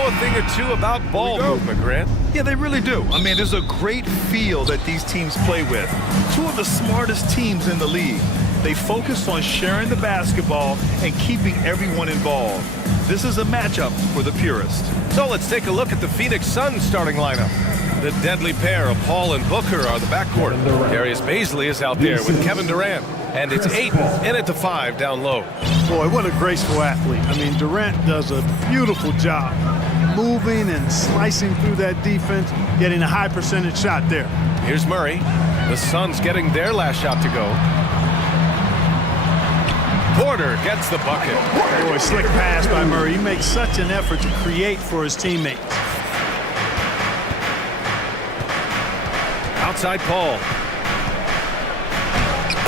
know a thing or two about ball movement, Grant. Yeah, they really do. I mean, there's a great feel that these teams play with. Two of the smartest teams in the league. They focus on sharing the basketball and keeping everyone involved. This is a matchup for the purist. So let's take a look at the Phoenix Suns starting lineup. The deadly pair of Paul and Booker are the backcourt. Darius Bazley is out there with Kevin Durant. And it's Ayton in at the 5 down low. Boy, what a graceful athlete. I mean, Durant does a beautiful job moving and slicing through that defense, getting a high percentage shot there. Here's Murray. The Suns getting their last shot to go. Porter gets the bucket. Boy, slick pass by Murray. He makes such an effort to create for his teammates. Outside Paul.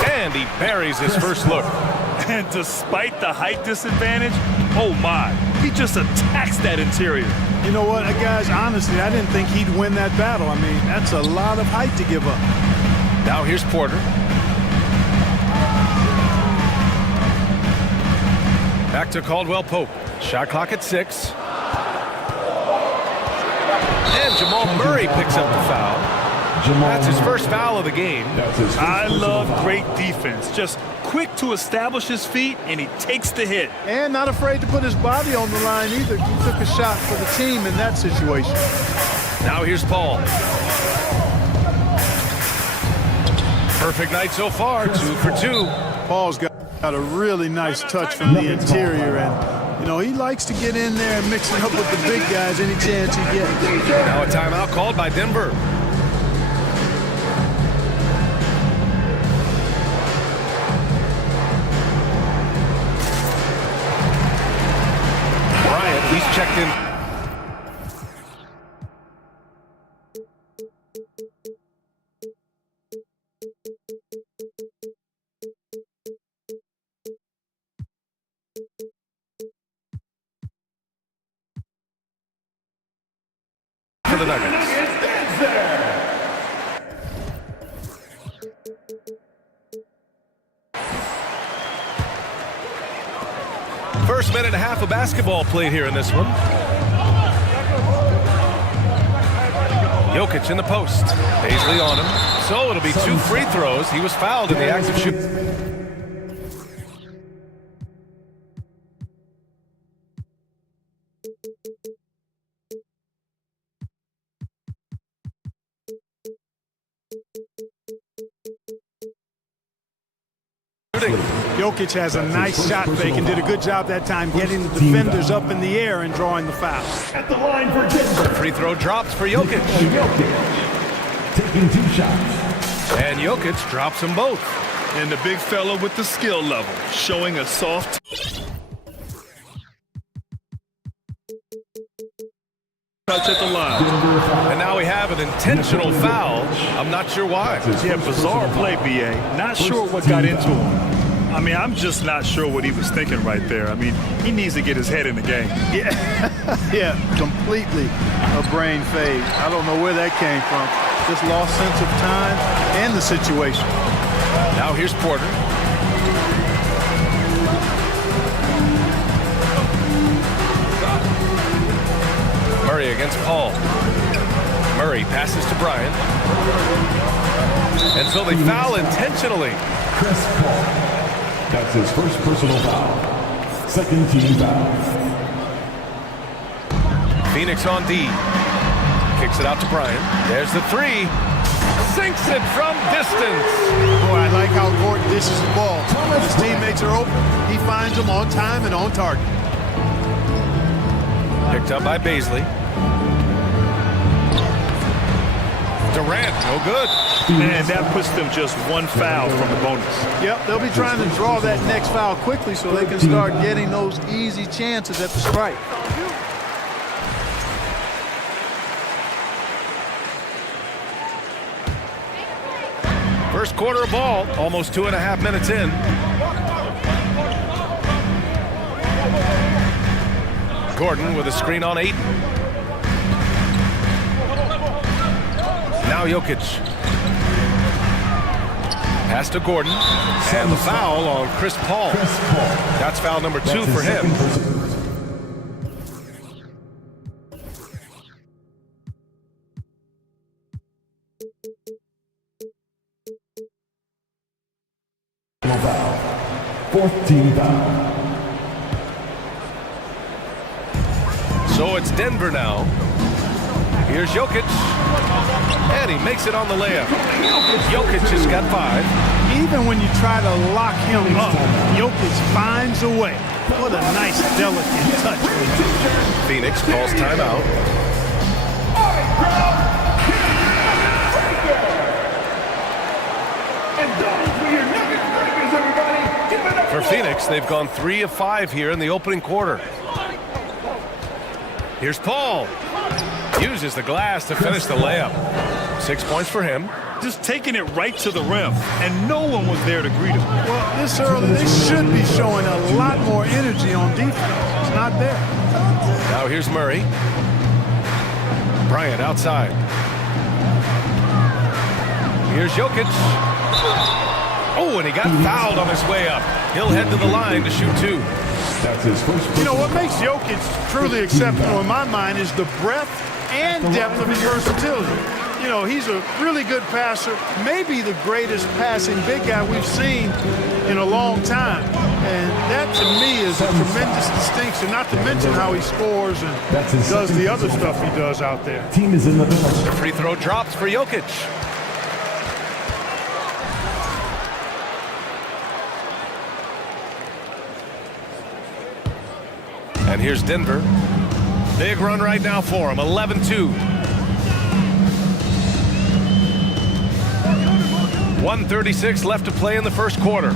And he buries his first look. And despite the height disadvantage, oh my, he just attacks that interior. You know what, guys, honestly, I didn't think he'd win that battle. I mean, that's a lot of height to give up. Now here's Porter. Back to Caldwell Pope. Shot clock at 6. And Jamal Murray picks up the foul. That's his first foul of the game. I love great defense. Just quick to establish his feet, and he takes the hit. And not afraid to put his body on the line either. He took a shot for the team in that situation. Now here's Paul. Perfect night so far, 2 for 2. Paul's got a really nice touch from the interior, and you know, he likes to get in there and mix it up with the big guys any chance he gets. Now a timeout called by Denver. Bryant, he's checked in. For the Nuggets. First minute and a half of basketball played here in this one. Jokic in the post. Bazley on him. So it'll be 2 free throws. He was fouled in the act of shooting. Jokic has a nice shot fake and did a good job that time getting the defenders up in the air and drawing the foul. At the line for Denver. Free throw drops for Jokic. Taking 2 shots. And Jokic drops them both. And the big fella with the skill level, showing a soft touch at the line. And now we have an intentional foul. I'm not sure why. Yeah, bizarre play, BA. Not sure what got into him. I mean, I'm just not sure what he was thinking right there. I mean, he needs to get his head in the game. Yeah, completely a brain fade. I don't know where that came from. Just lost sense of time and the situation. Now here's Porter. Murray against Paul. Murray passes to Bryant. And so they foul intentionally. Chris Paul. That's his first personal foul. Second team foul. Phoenix on D. Kicks it out to Bryant. There's the 3. Sinks it from distance. Boy, I like how Gordon dishes the ball. His teammates are open. He finds them on time and on target. Picked up by Bazley. Durant, no good. Man, that puts them just 1 foul from the bonus. Yep, they'll be trying to draw that next foul quickly so they can start getting those easy chances at the strike. First quarter of ball, almost 2.5 minutes in. Gordon with a screen on 8. Now Jokic. Pass to Gordon. And the foul on Chris Paul. That's foul number 2 for him. personal foul. Fourth team foul. So it's Denver now. Here's Jokic. And he makes it on the layup. Jokic has got 5. Even when you try to lock him up, Jokic finds a way. What a nice, delicate touch. Phoenix calls timeout. For Phoenix, they've gone 3 of 5 here in the opening quarter. Here's Paul. Uses the glass to finish the layup. 6 points for him. Just taking it right to the rim, and no one was there to greet him. Well, this early, they should be showing a lot more energy on defense. It's not there. Now here's Murray. Bryant outside. Here's Jokic. Oh, and he got fouled on his way up. He'll head to the line to shoot 2. That's his first. You know, what makes Jokic truly exceptional in my mind is the breadth and depth of his versatility. You know, he's a really good passer, maybe the greatest passing big guy we've seen in a long time. And that, to me, is a tremendous distinction, not to mention how he scores and does the other stuff he does out there. Team is in the middle. The free throw drops for Jokic. And here's Denver. Big run right now for him, 11-2. 1:36 left to play in the first quarter.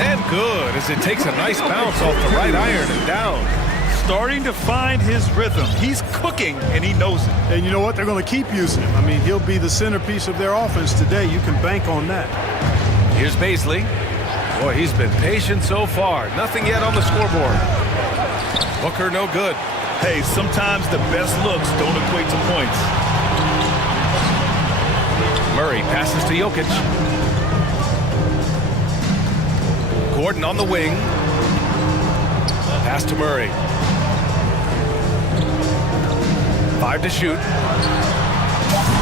And good, as it takes a nice bounce off the right iron and down. Starting to find his rhythm. He's cooking, and he knows it. And you know what? They're going to keep using him. I mean, he'll be the centerpiece of their offense today. You can bank on that. Here's Baisley. Boy, he's been patient so far. Nothing yet on the scoreboard. Booker, no good. Hey, sometimes the best looks don't equate to points. Murray passes to Jokic. Gordon on the wing. Pass to Murray. 5 to shoot.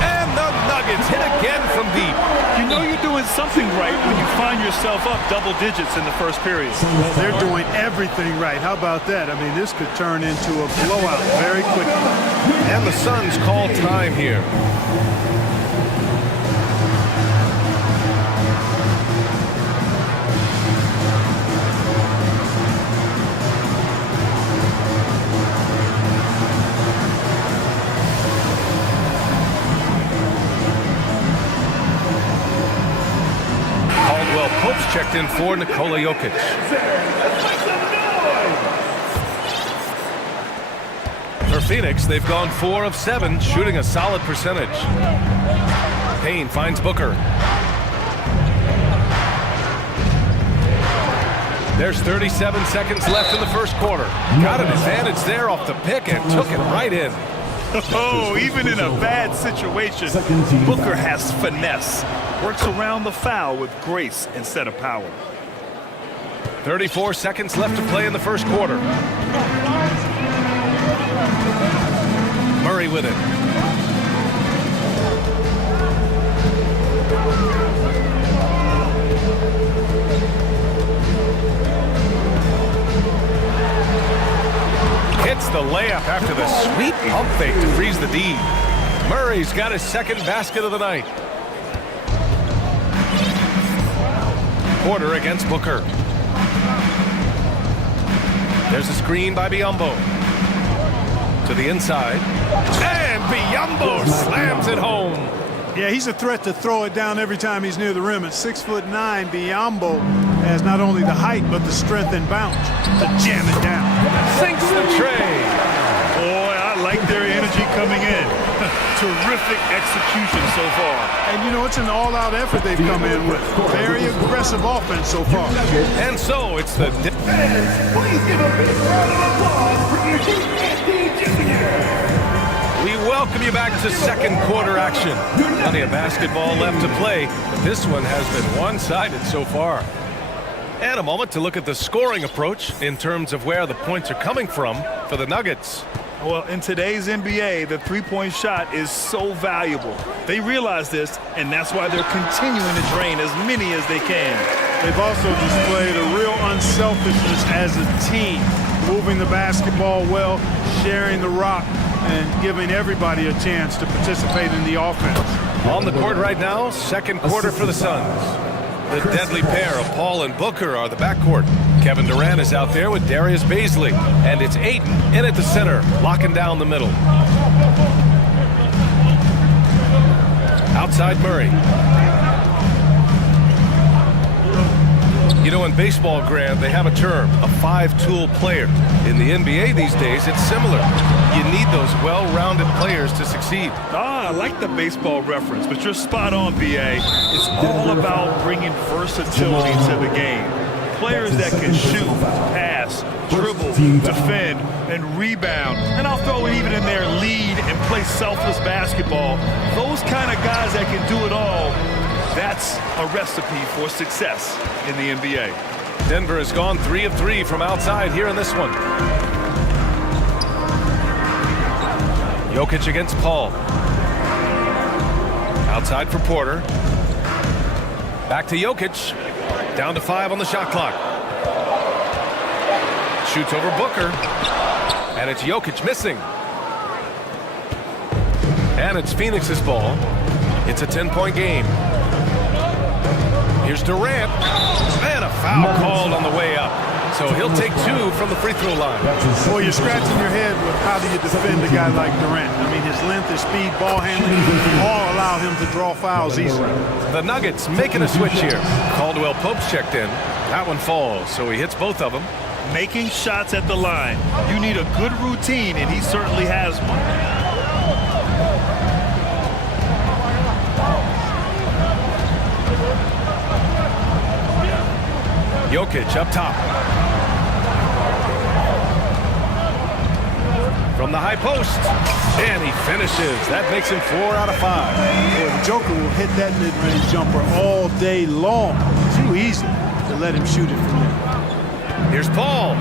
And the Nuggets hit again from deep. You know you're doing something right when you find yourself up double digits in the first period. Well, they're doing everything right. How about that? I mean, this could turn into a blowout very quickly. And the Suns call time here. Checked in for Nikola Jokic. For Phoenix, they've gone 4 of 7, shooting a solid percentage. Payne finds Booker. There's 37 seconds left in the first quarter. Got an advantage there off the pick and took it right in. Oh, even in a bad situation, Booker has finesse. Works around the foul with grace instead of power. 34 seconds left to play in the first quarter. Murray with it. Hits the layup after the sweet pump fake to freeze the D. Murray's got his second basket of the night. Porter against Booker. There's a screen by Biyombo. To the inside. And Biyombo slams it home. Yeah, he's a threat to throw it down every time he's near the rim. At 6'9", Biyombo has not only the height, but the strength and bounce to jam it down. Sinks the tray. Boy, I like their energy coming in. Terrific execution so far. And you know, it's an all-out effort they've come in with. Very aggressive offense so far. And so it's the... Please give a big round of applause for Eugene Jr. We welcome you back to second quarter action. Plenty of basketball left to play, but this one has been one-sided so far. And a moment to look at the scoring approach in terms of where the points are coming from for the Nuggets. Well, in today's NBA, the three-point shot is so valuable. They realize this, and that's why they're continuing to drain as many as they can. They've also displayed a real unselfishness as a team, moving the basketball well, sharing the rock, and giving everybody a chance to participate in the offense. On the court right now, second quarter for the Suns. The deadly pair of Paul and Booker are the backcourt. Kevin Durant is out there with Darius Bazley, and it's Ayton in at the center, locking down the middle. Outside Murray. You know, in baseball, Grant, they have a term, a five-tool player. In the NBA these days, it's similar. You need those well-rounded players to succeed. I like the baseball reference, but you're spot on, BA. It's all about bringing versatility to the game. Players that can shoot, pass, dribble, defend, and rebound. And I'll throw it even in there, lead and play selfless basketball. Those kind of guys that can do it all, that's a recipe for success in the NBA. Denver has gone 3 of 3 from outside here in this one. Jokic against Paul. Outside for Porter. Back to Jokic. Down to 5 on the shot clock. Shoots over Booker. And it's Jokic missing. And it's Phoenix's ball. It's a 10-point game. Here's Durant. And a foul called on the way up. So he'll take 2 from the free throw line. Well, you're scratching your head with how do you defend a guy like Durant. I mean, his length, his speed, ball handling, all allow him to draw fouls easily. The Nuggets making a switch here. Caldwell Pope's checked in. That one falls, so he hits both of them. Making shots at the line. You need a good routine, and he certainly has one. Jokic up top. From the high post. And he finishes. That makes him 4 out of 5. Boy, the Joker will hit that mid-range jumper all day long. Too easy to let him shoot it from there. Here's Paul.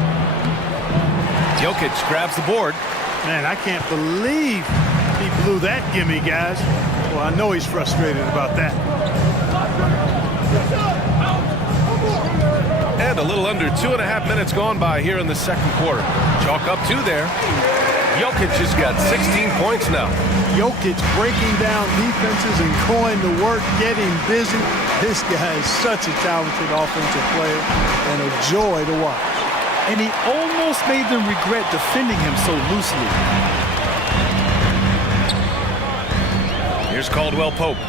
Jokic grabs the board. Man, I can't believe he blew that gimme, guys. Well, I know he's frustrated about that. And a little under 2.5 minutes gone by here in the second quarter. Chalk up 2 there. Jokic has got 16 points now. Jokic breaking down defenses and going to work, getting busy. This guy is such a talented offensive player and a joy to watch. And he almost made them regret defending him so loosely. Here's Caldwell Pope.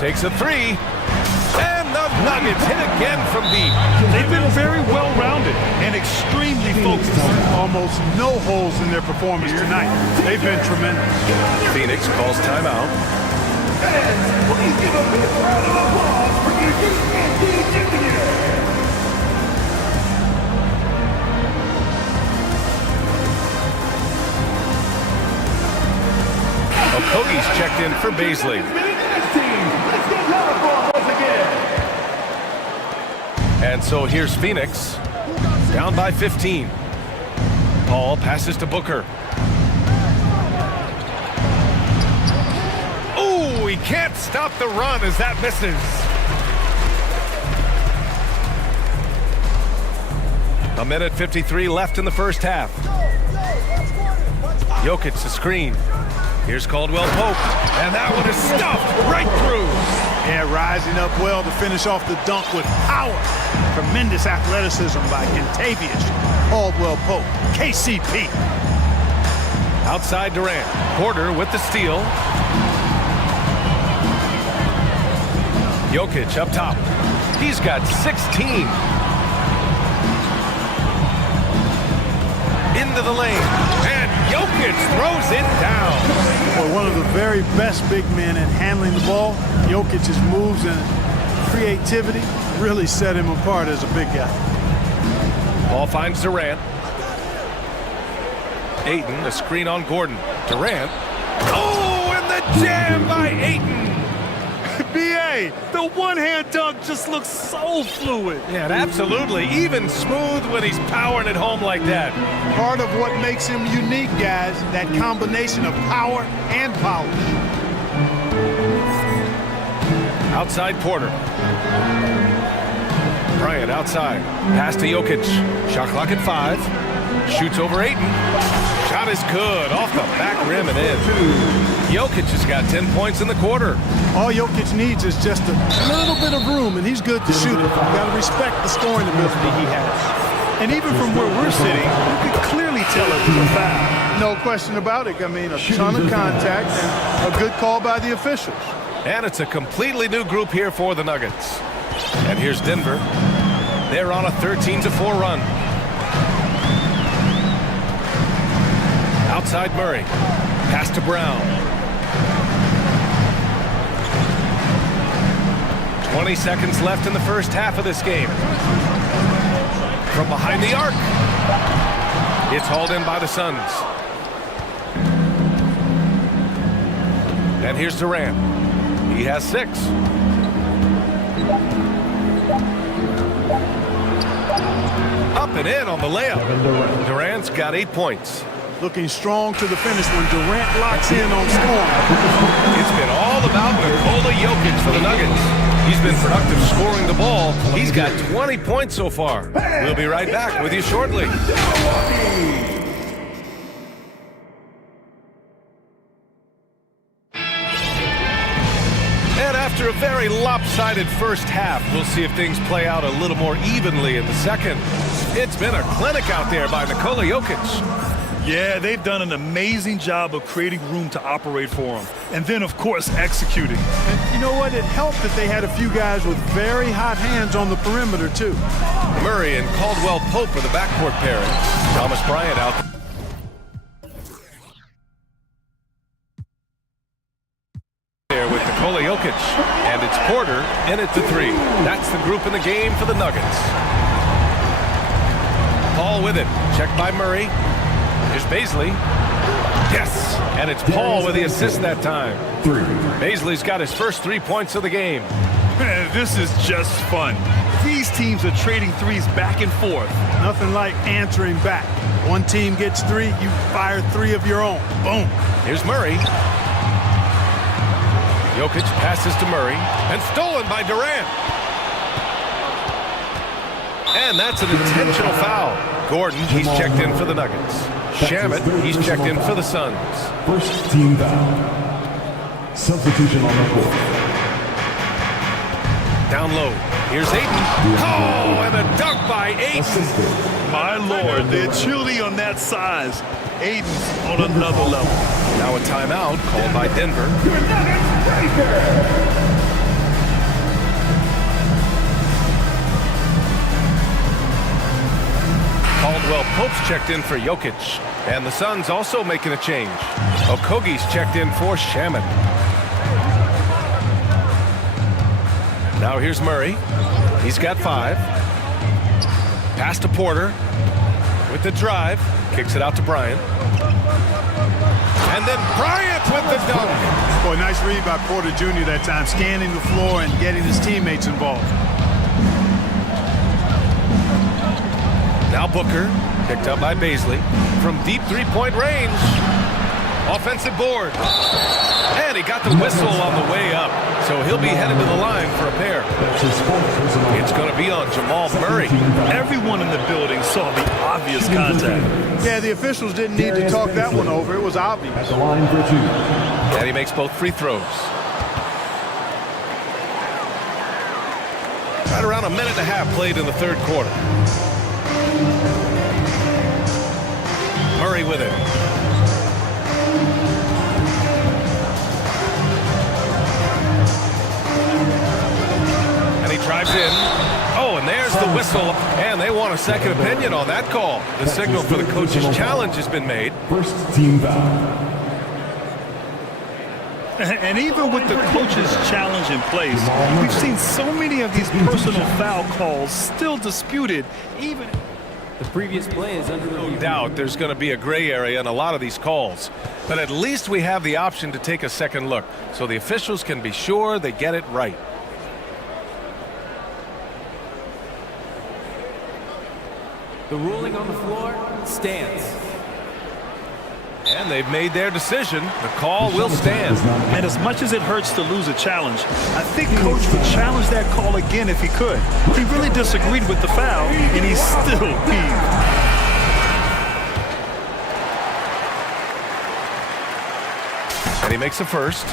Takes a 3. And the Nuggets hit again from deep. They've been very well-rounded and extremely focused. Almost no holes in their performance tonight. They've been tremendous. Phoenix calls timeout. And please give a big round of applause for ESportsBattle Junior. Okogie's checked in for Bazley. And so here's Phoenix, down by 15. Paul passes to Booker. Oh, he can't stop the run as that misses. A minute 53 left in the first half. Jokic the screen. Here's Caldwell Pope, and that one is stuffed right through. Yeah, rising up well to finish off the dunk with power. Tremendous athleticism by Kentavious Caldwell Pope, KCP. Outside Durant. Porter with the steal. Jokic up top. He's got 16. Into the lane. And Jokic throws it down. Well, one of the very best big men in handling the ball. Jokic's moves and creativity really set him apart as a big guy. Ball finds Durant. Ayton, a screen on Gordon. Durant. Oh, and the jam by Ayton. BA, the one-hand dunk just looks so fluid. Yeah, absolutely. Even smooth when he's powering it home like that. Part of what makes him unique, guys, that combination of power and polish. Outside Porter. Bryant outside. Pass to Jokic. Shot clock at 5. Shoots over Ayton. Shot is good. Off the back rim and in. Jokic has got 10 points in the quarter. All Jokic needs is just a little bit of room, and he's good to shoot it. You got to respect the scoring ability he has. And even from where we're sitting, you can clearly tell it was a foul. No question about it. I mean, a ton of contact and a good call by the officials. And it's a completely new group here for the Nuggets. And here's Denver. They're on a 13-4 run. Outside Murray. Pass to Brown. 20 seconds left in the first half of this game. From behind the arc. It's hauled in by the Suns. And here's Durant. He has 6. Up and in on the layup. Durant's got 8 points. Looking strong to the finish when Durant locks in on scoring. It's been all about Nikola Jokic for the Nuggets. He's been productive scoring the ball. He's got 20 points so far. We'll be right back with you shortly. And after a very lopsided first half, we'll see if things play out a little more evenly in the second. It's been a clinic out there by Nikola Jokic. Yeah, they've done an amazing job of creating room to operate for him. And then, of course, executing. And you know what? It helped that they had a few guys with very hot hands on the perimeter, too. Murray and Caldwell Pope are the backcourt pairing. Thomas Bryant out there with Nikola Jokic. And it's Porter in at the 3. That's the group in the game for the Nuggets. Paul with it. Checked by Murray. Here's Bazley. Yes! And it's Paul with the assist that time. 3. Bazley's got his first 3 points of the game. Man, this is just fun. These teams are trading threes back and forth. Nothing like answering back. One team gets 3, you fire 3 of your own. Boom. Here's Murray. Jokic passes to Murray. And stolen by Durant. And that's an intentional foul. Gordon, he's checked in for the Nuggets. Shamet, he's checked in for the Suns. First team foul. Substitution on the court. Down low. Here's Ayton. Oh, and a dunk by Ayton. My Lord, the agility on that size. Ayton's on another level. Now a timeout called by Denver. Your Nuggets Raiders. Caldwell Pope's checked in for Jokic. And the Suns also making a change. Okogie's checked in for Shamet. Now here's Murray. He's got 5. Pass to Porter. With the drive. Kicks it out to Bryant. And then Bryant with the dunk. Boy, nice read by Porter Jr. that time, scanning the floor and getting his teammates involved. Now Booker, picked up by Bazley. From deep three-point range. Offensive board. And he got the whistle on the way up. So he'll be headed to the line for a pair. It's going to be on Jamal Murray. Everyone in the building saw the obvious contact. Yeah, the officials didn't need to talk that one over. It was obvious. At the line for 2. And he makes both free throws. Right around a minute and a half played in the third quarter. Murray with it. And he drives in. Oh, and there's the whistle. And they want a second opinion on that call. The signal for the coach's challenge has been made. First team foul. And even with the coach's challenge in place, we've seen so many of these personal foul calls still disputed, even... The previous play is under review. No doubt there's going to be a gray area in a lot of these calls. But at least we have the option to take a second look, so the officials can be sure they get it right. The ruling on the floor stands. And they've made their decision. The call will stand. And as much as it hurts to lose a challenge, I think Coach would challenge that call again if he could. He really disagreed with the foul, and he's still peeved. And he makes the first.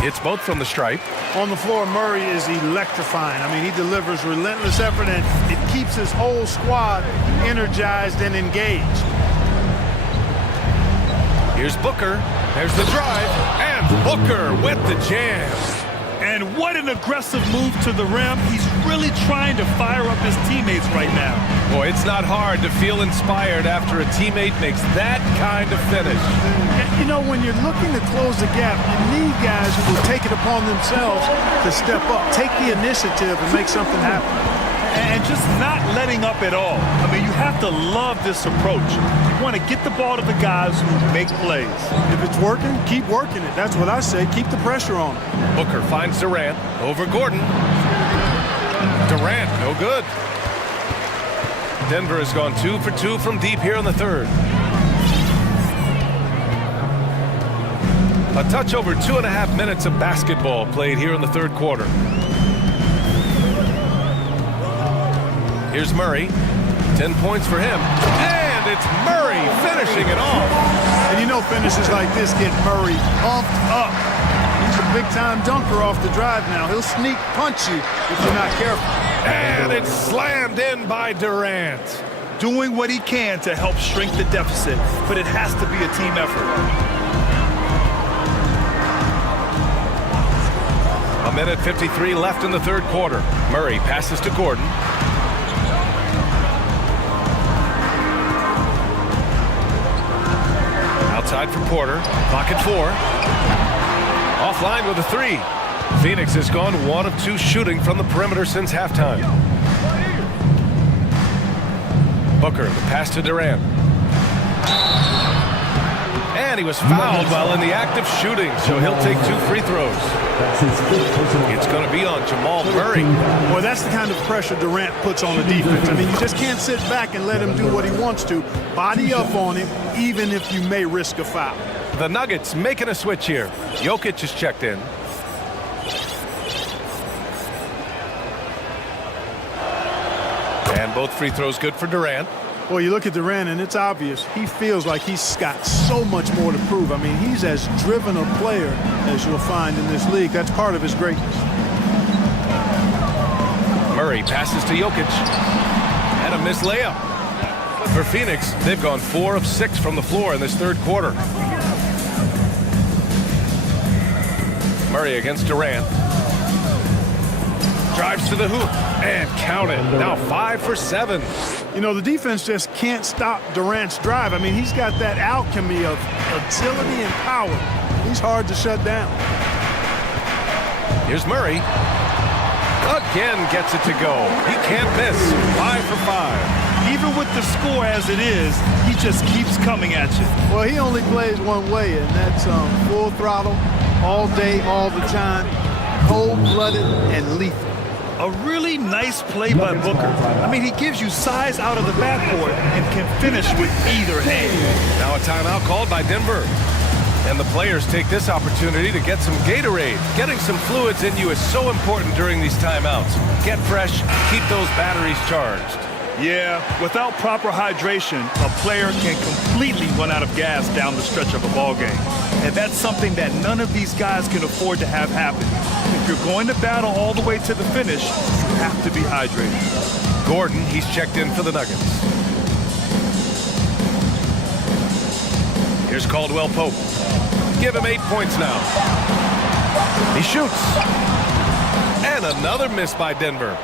It's both from the stripe. On the floor, Murray is electrifying. I mean, he delivers relentless effort, and it keeps his whole squad energized and engaged. Here's Booker. There's the drive. And Booker with the jam. And what an aggressive move to the rim. He's really trying to fire up his teammates right now. Boy, it's not hard to feel inspired after a teammate makes that kind of finish. You know, when you're looking to close the gap, you need guys who will take it upon themselves to step up, take the initiative, and make something happen. And just not letting up at all. I mean, you have to love this approach. You want to get the ball to the guys who make plays. If it's working, keep working it. That's what I say. Keep the pressure on him. Booker finds Durant over Gordon. Durant, no good. Denver has gone 2 for 2 from deep here in the third. A touch over 2.5 minutes of basketball played here in the third quarter. Here's Murray. 10 points for him. And it's Murray finishing it off. And you know finishes like this get Murray pumped up. He's a big-time dunker off the drive now. He'll sneak punch you if you're not careful. And it's slammed in by Durant. Doing what he can to help shrink the deficit, but it has to be a team effort. A minute 53 left in the third quarter. Murray passes to Gordon. Outside for Porter. Clock at 4. Offline with a 3. Phoenix has gone 1 of 2 shooting from the perimeter since halftime. Booker, the pass to Durant. And he was fouled while in the act of shooting, so he'll take 2 free throws. It's going to be on Jamal Murray. Well, that's the kind of pressure Durant puts on the defense. I mean, you just can't sit back and let him do what he wants to. Body up on him, even if you may risk a foul. The Nuggets making a switch here. Jokic is checked in. And both free throws good for Durant. Well, you look at Durant, and it's obvious. He feels like he's got so much more to prove. I mean, he's as driven a player as you'll find in this league. That's part of his greatness. Murray passes to Jokic. And a missed layup. For Phoenix, they've gone 4 of 6 from the floor in this third quarter. Murray against Durant. Drives to the hoop and count it. Now 5 for 7. You know, the defense just can't stop Durant's drive. I mean, he's got that alchemy of agility and power. He's hard to shut down. Here's Murray. Again gets it to go. He can't miss. 5 for 5. Even with the score as it is, he just keeps coming at you. Well, he only plays one way, and that's full throttle, all day, all the time, cold-blooded and lethal. A really nice play by Booker. I mean, he gives you size out of the backcourt and can finish with either hand. Now a timeout called by Denver. And the players take this opportunity to get some Gatorade. Getting some fluids in you is so important during these timeouts. Get fresh, keep those batteries charged. Yeah, without proper hydration, a player can completely run out of gas down the stretch of a ball game. And that's something that none of these guys can afford to have happen. If you're going to battle all the way to the finish, you have to be hydrated. Gordon, he's checked in for the Nuggets. Here's Caldwell Pope. Give him 8 points now. He shoots. And another miss by Denver.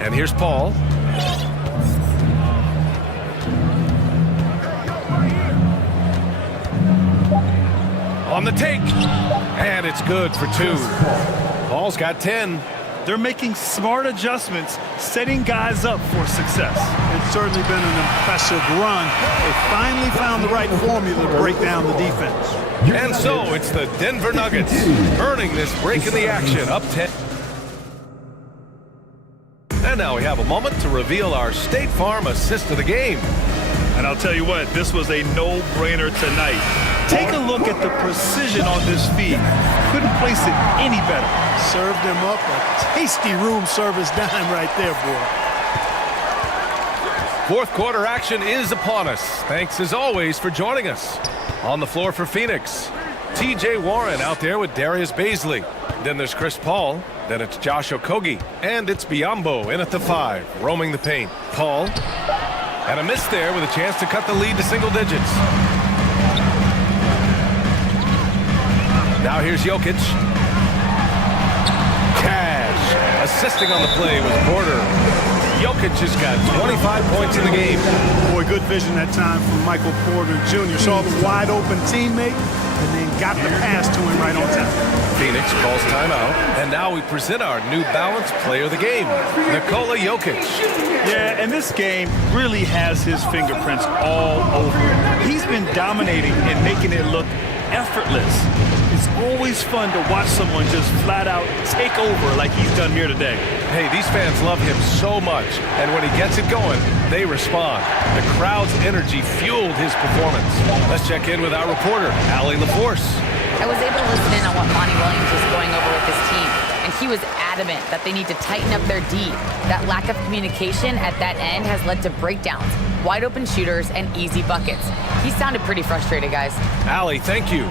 And here's Paul. On the take. And And it's good for 2. Paul's got 10. They're making smart adjustments, setting guys up for success. It's certainly been an impressive run. They finally found the right formula to break down the defense. And so it's the Denver Nuggets earning this break in the action, up 10. And now we have a moment to reveal our State Farm assist of the game. And I'll tell you what, this was a no-brainer tonight. Take a look at the precision on this feed. Couldn't place it any better. Served him up a tasty room service dime right there, boy. Fourth quarter action is upon us. Thanks as always for joining us. On the floor for Phoenix, TJ Warren out there with Darius Baisley. Then there's Chris Paul. Then it's Josh Okogie. And it's Biyombo in at the 5, roaming the paint. Paul. And a miss there with a chance to cut the lead to single digits. Now here's Jokic. Cash. Assisting on the play with Porter. Jokic has got 25 points in the game. Boy, good vision that time from Michael Porter Jr. Saw the wide open teammate and then got the pass to him right on time. Phoenix calls timeout. And now we present our New Balance player of the game, Nikola Jokic. Yeah, and this game really has his fingerprints all over it. He's been dominating and making it look effortless. It's always fun to watch someone just flat out take over like he's done here today. Hey, these fans love him so much, and when he gets it going, they respond. The crowd's energy fueled his performance. Let's check in with our reporter, Allie LaForce. I was able to listen in on what Monty Williams was going over with his team, and he was adamant that they need to tighten up their D. That lack of communication at that end has led to breakdowns, wide open shooters, and easy buckets. He sounded pretty frustrated, guys. Allie, thank you.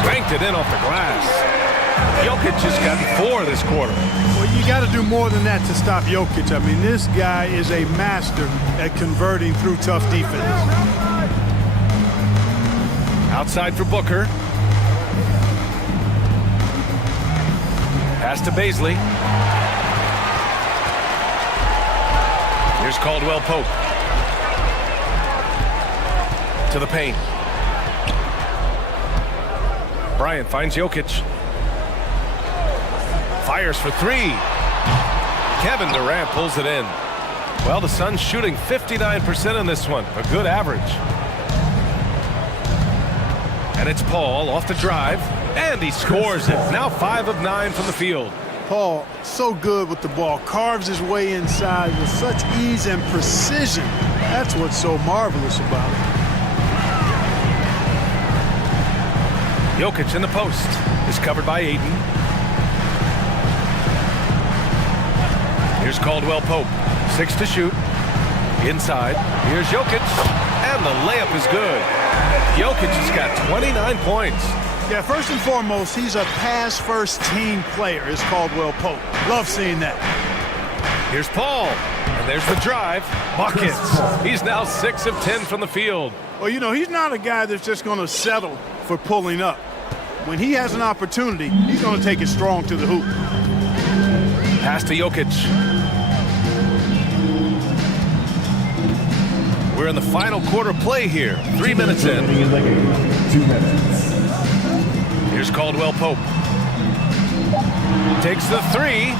Banked it in off the glass. Jokic has gotten 4 this quarter. Well, you got to do more than that to stop Jokic. I mean, this guy is a master at converting through tough defense. Outside for Booker. Pass to Baisley. Here's Caldwell Pope. To the paint. Bryant finds Jokic. Fires for 3. Kevin Durant pulls it in. Well, the Suns shooting 59% in this one. A good average. And it's Paul off the drive. And he scores it. Now 5 of 9 from the field. Paul, so good with the ball. Carves his way inside with such ease and precision. That's what's so marvelous about it. Jokic in the post is covered by Aiden. Here's Caldwell Pope. 6 to shoot. Inside. Here's Jokic. And the layup is good. Jokic has got 29 points. Yeah, first and foremost, he's a pass-first team player, is Caldwell Pope. Love seeing that. Here's Paul. And there's the drive. Buckets. He's now 6 of 10 from the field. Well, you know, he's not a guy that's just going to settle for pulling up. When he has an opportunity, he's going to take it strong to the hoop. Pass to Jokic. We're in the final quarter play here. 3 minutes in. 2 minutes. Here's Caldwell Pope. Takes the 3.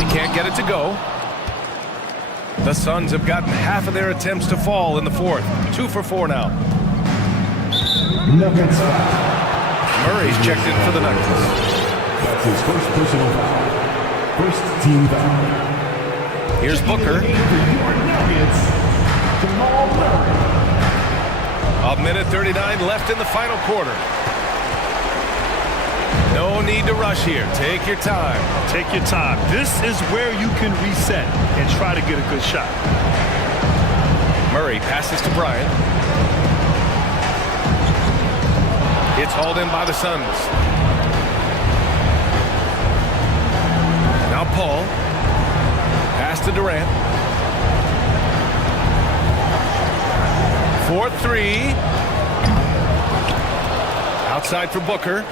He can't get it to go. The Suns have gotten half of their attempts to fall in the fourth. 2 for 4 now. Nuggets foul. Murray's checked in for the Nuggets. That's his first personal foul. First team foul. Here's Booker. A minute 39 left in the final quarter. No need to rush here. Take your time. Take your time. This is where you can reset and try to get a good shot. Murray passes to Bryant. It's hauled in by the Suns. Now Paul. Pass to Durant. 4-3. Outside for Booker.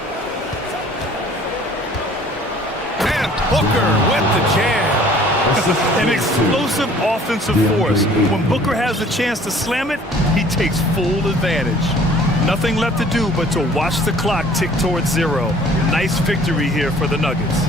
And Booker with the jam. An explosive offensive force. When Booker has a chance to slam it, he takes full advantage. Nothing left to do but to watch the clock tick towards zero. Nice victory here for the Nuggets.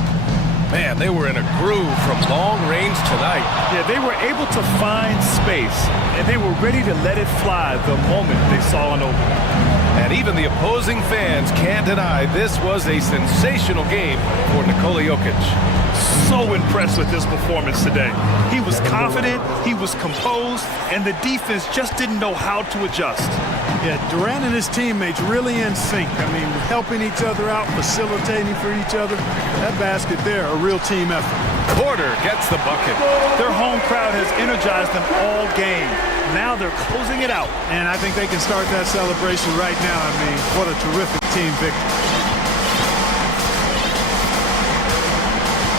Man, they were in a groove from long range tonight. Yeah, they were able to find space, and they were ready to let it fly the moment they saw an opening. And even the opposing fans can't deny this was a sensational game for Nikola Jokic. So impressed with his performance today. He was confident, he was composed, and the defense just didn't know how to adjust. Yeah, Durant and his teammates really in sync. I mean, helping each other out, facilitating for each other. That basket there, a real team effort. Porter gets the bucket. Their home crowd has energized them all game. Now they're closing it out. And I think they can start that celebration right now. I mean, what a terrific team victory.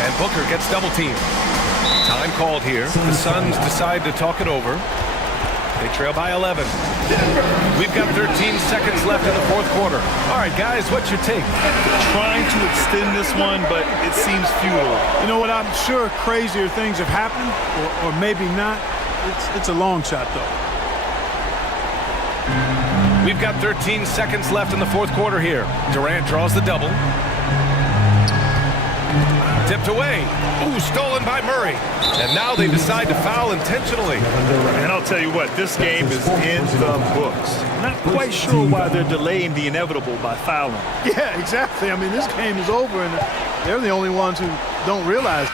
And Booker gets double teamed. Time called here. The Suns decide to talk it over. They trail by 11. We've got 13 seconds left in the fourth quarter. All right, guys, what's your take? Trying to extend this one, but it seems futile. You know what? I'm sure crazier things have happened, or maybe not. It's a long shot, though. We've got 13 seconds left in the fourth quarter here. Durant draws the double. Tipped away. Ooh, stolen by Murray. And now they decide to foul intentionally. And I'll tell you what, this game is in the books. Not quite sure why they're delaying the inevitable by fouling. Yeah, exactly. I mean, this game is over, and they're the only ones who don't realize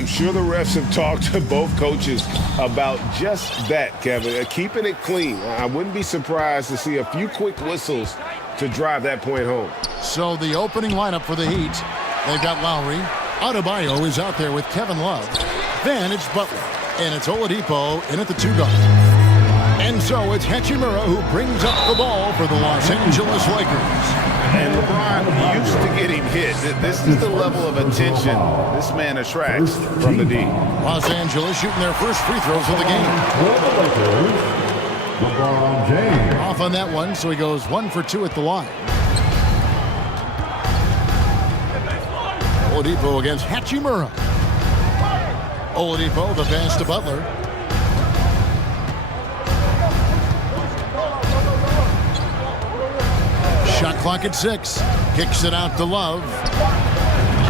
I'm sure the refs have talked to both coaches about just that, Kevin, keeping it clean. I wouldn't be surprised to see a few quick whistles to drive that point home. So the opening lineup for the Heat, they've got Lowry. Adebayo is out there with Kevin Love. Then it's Butler, and it's Oladipo in at the 2 guard. And so it's Hachimura who brings up the ball for the Los Angeles Lakers. And LeBron used to getting hit. This is the level of attention this man attracts from the D. Los Angeles shooting their first free throws of the game. LeBron James. Off on that one, so he goes 1 for 2 at the line. Oladipo against Hachimura. Oladipo, the pass to Butler. Shot clock at 6. Kicks it out to Love.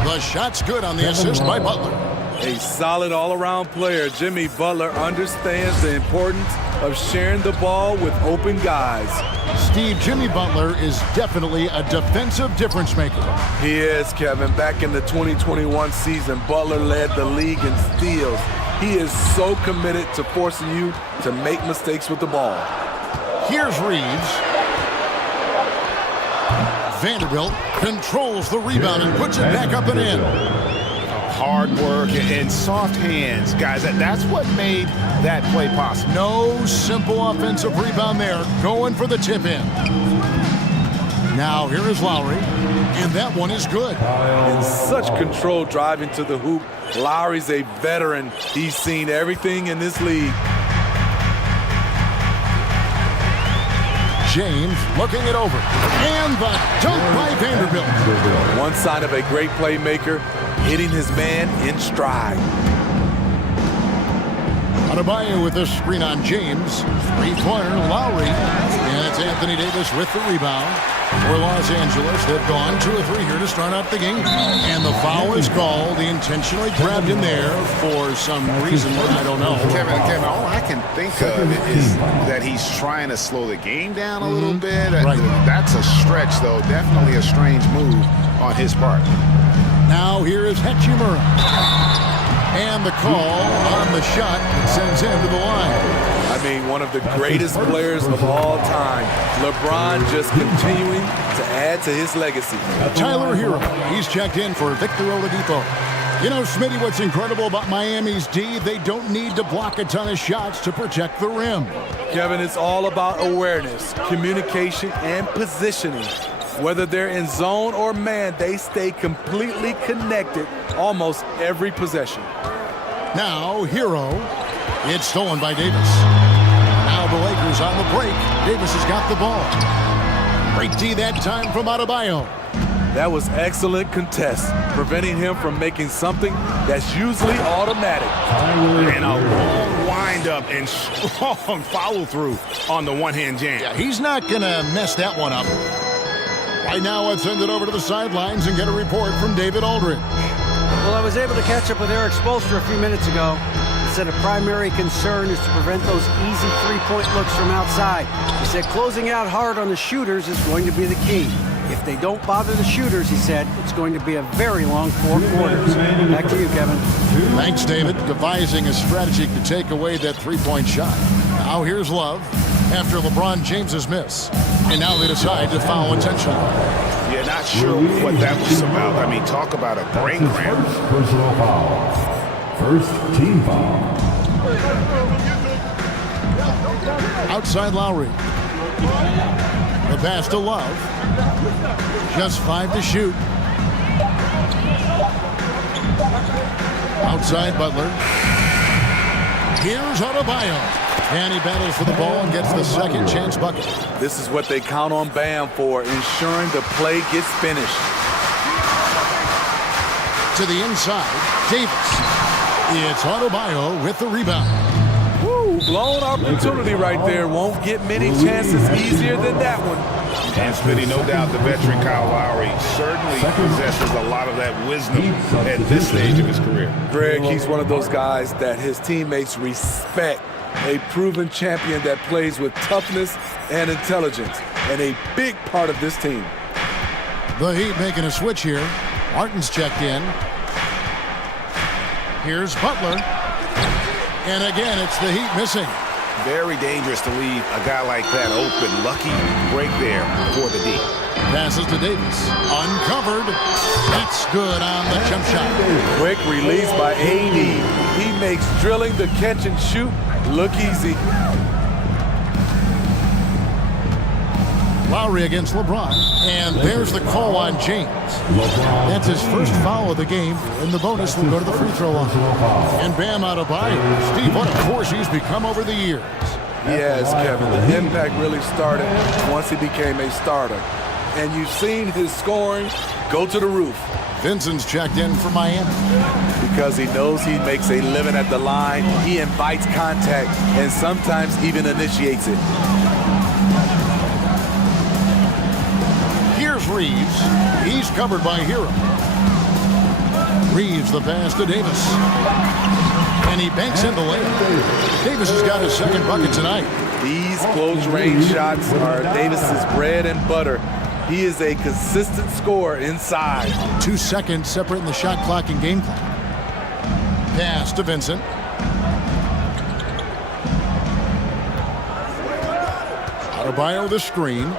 The shot's good on the assist by Butler. A solid all-around player, Jimmy Butler understands the importance of sharing the ball with open guys. Steve, Jimmy Butler is definitely a defensive difference maker. He is, Kevin. Back in the 2021 season, Butler led the league in steals. He is so committed to forcing you to make mistakes with the ball. Here's Reeves. Vanderbilt controls the rebound and puts it back up and in. Hard work and soft hands, guys. That's what made that play possible. No simple offensive rebound there. Going for the tip in. Now here is Lowry, and that one is good. In such control driving to the hoop, Lowry's a veteran. He's seen everything in this league. James looking it over. And the dunk by Vanderbilt. One sign of a great playmaker, hitting his man in stride. Adebayo with the screen on James. Three-pointer, Lowry. And it's Anthony Davis with the rebound. For Los Angeles, they've gone 2 or 3 here to start out the game. And the foul is called. He intentionally grabbed him there for some reason that I don't know. Kevin, all I can think of is that he's trying to slow the game down a little bit. Right. That's a stretch, though. Definitely a strange move on his part. Now here is Hachimura. And the call on the shot that sends him to the line. I mean, one of the greatest players of all time. LeBron just continuing to add to his legacy. Tyler Hero, he's checked in for Victor Oladipo. You know, Smitty, what's incredible about Miami's D, they don't need to block a ton of shots to protect the rim. Kevin, it's all about awareness, communication, and positioning. Whether they're in zone or man, they stay completely connected almost every possession. Now, Hero. It's stolen by Davis. Now the Lakers on the break. Davis has got the ball. Great D that time from Adebayo. That was excellent contest, preventing him from making something that's usually automatic. And a long wind-up and strong follow-through on the one-hand jam. Yeah, he's not going to mess that one up. Right now, let's send it over to the sidelines and get a report from David Aldridge. Well, I was able to catch up with Eric Spoelstra a few minutes ago. He said a primary concern is to prevent those easy three-point looks from outside. He said closing out hard on the shooters is going to be the key. If they don't bother the shooters, he said, it's going to be a very long 4 quarters. Back to you, Kevin. Thanks, David. Devising a strategy to take away that three-point shot. Now here's Love after LeBron James's miss. And now they decide to foul intentionally. Yeah, not sure what that was about. I mean, talk about a brain cramp. First personal foul. First team foul. Outside Lowry. The pass to Love. Just 5 to shoot. Outside Butler. Here's Adebayo. And he battles for the ball and gets the second chance bucket. This is what they count on Bam for, ensuring the play gets finished. To the inside, Davis. It's Adebayo with the rebound. Woo, blown opportunity right there. Won't get many chances easier than that one. And Smitty, no doubt the veteran Kyle Lowry certainly possesses a lot of that wisdom at this stage of his career. Greg, he's one of those guys that his teammates respect. A proven champion that plays with toughness and intelligence, and a big part of this team. The Heat making a switch here. Martin's checked in. Here's Butler. And again, it's the Heat missing. Very dangerous to leave a guy like that open. Lucky break there for the D. Passes to Davis. Uncovered. That's good on the jump shot. Quick release by AD. He makes drilling the catch and shoot look easy. Lowry against LeBron. And there's the call on James. That's his first foul of the game, and the bonus will go to the free throw line. And Bam Adebayo. Steve, what a force he's become over the years. Yes, Kevin. The impact really started once he became a starter. And you've seen his scoring go to the roof. Vincent's checked in for Miami. Because he knows he makes a living at the line, he invites contact and sometimes even initiates it. Here's Reeves. He's covered by Hero. Reeves the pass to Davis. And he banks in the layup. Davis has got his second bucket tonight. These close-range shots are Davis's bread and butter. He is a consistent scorer inside. 2 seconds separating the shot clock and game clock. Pass to Vincent. Adebayo the screen.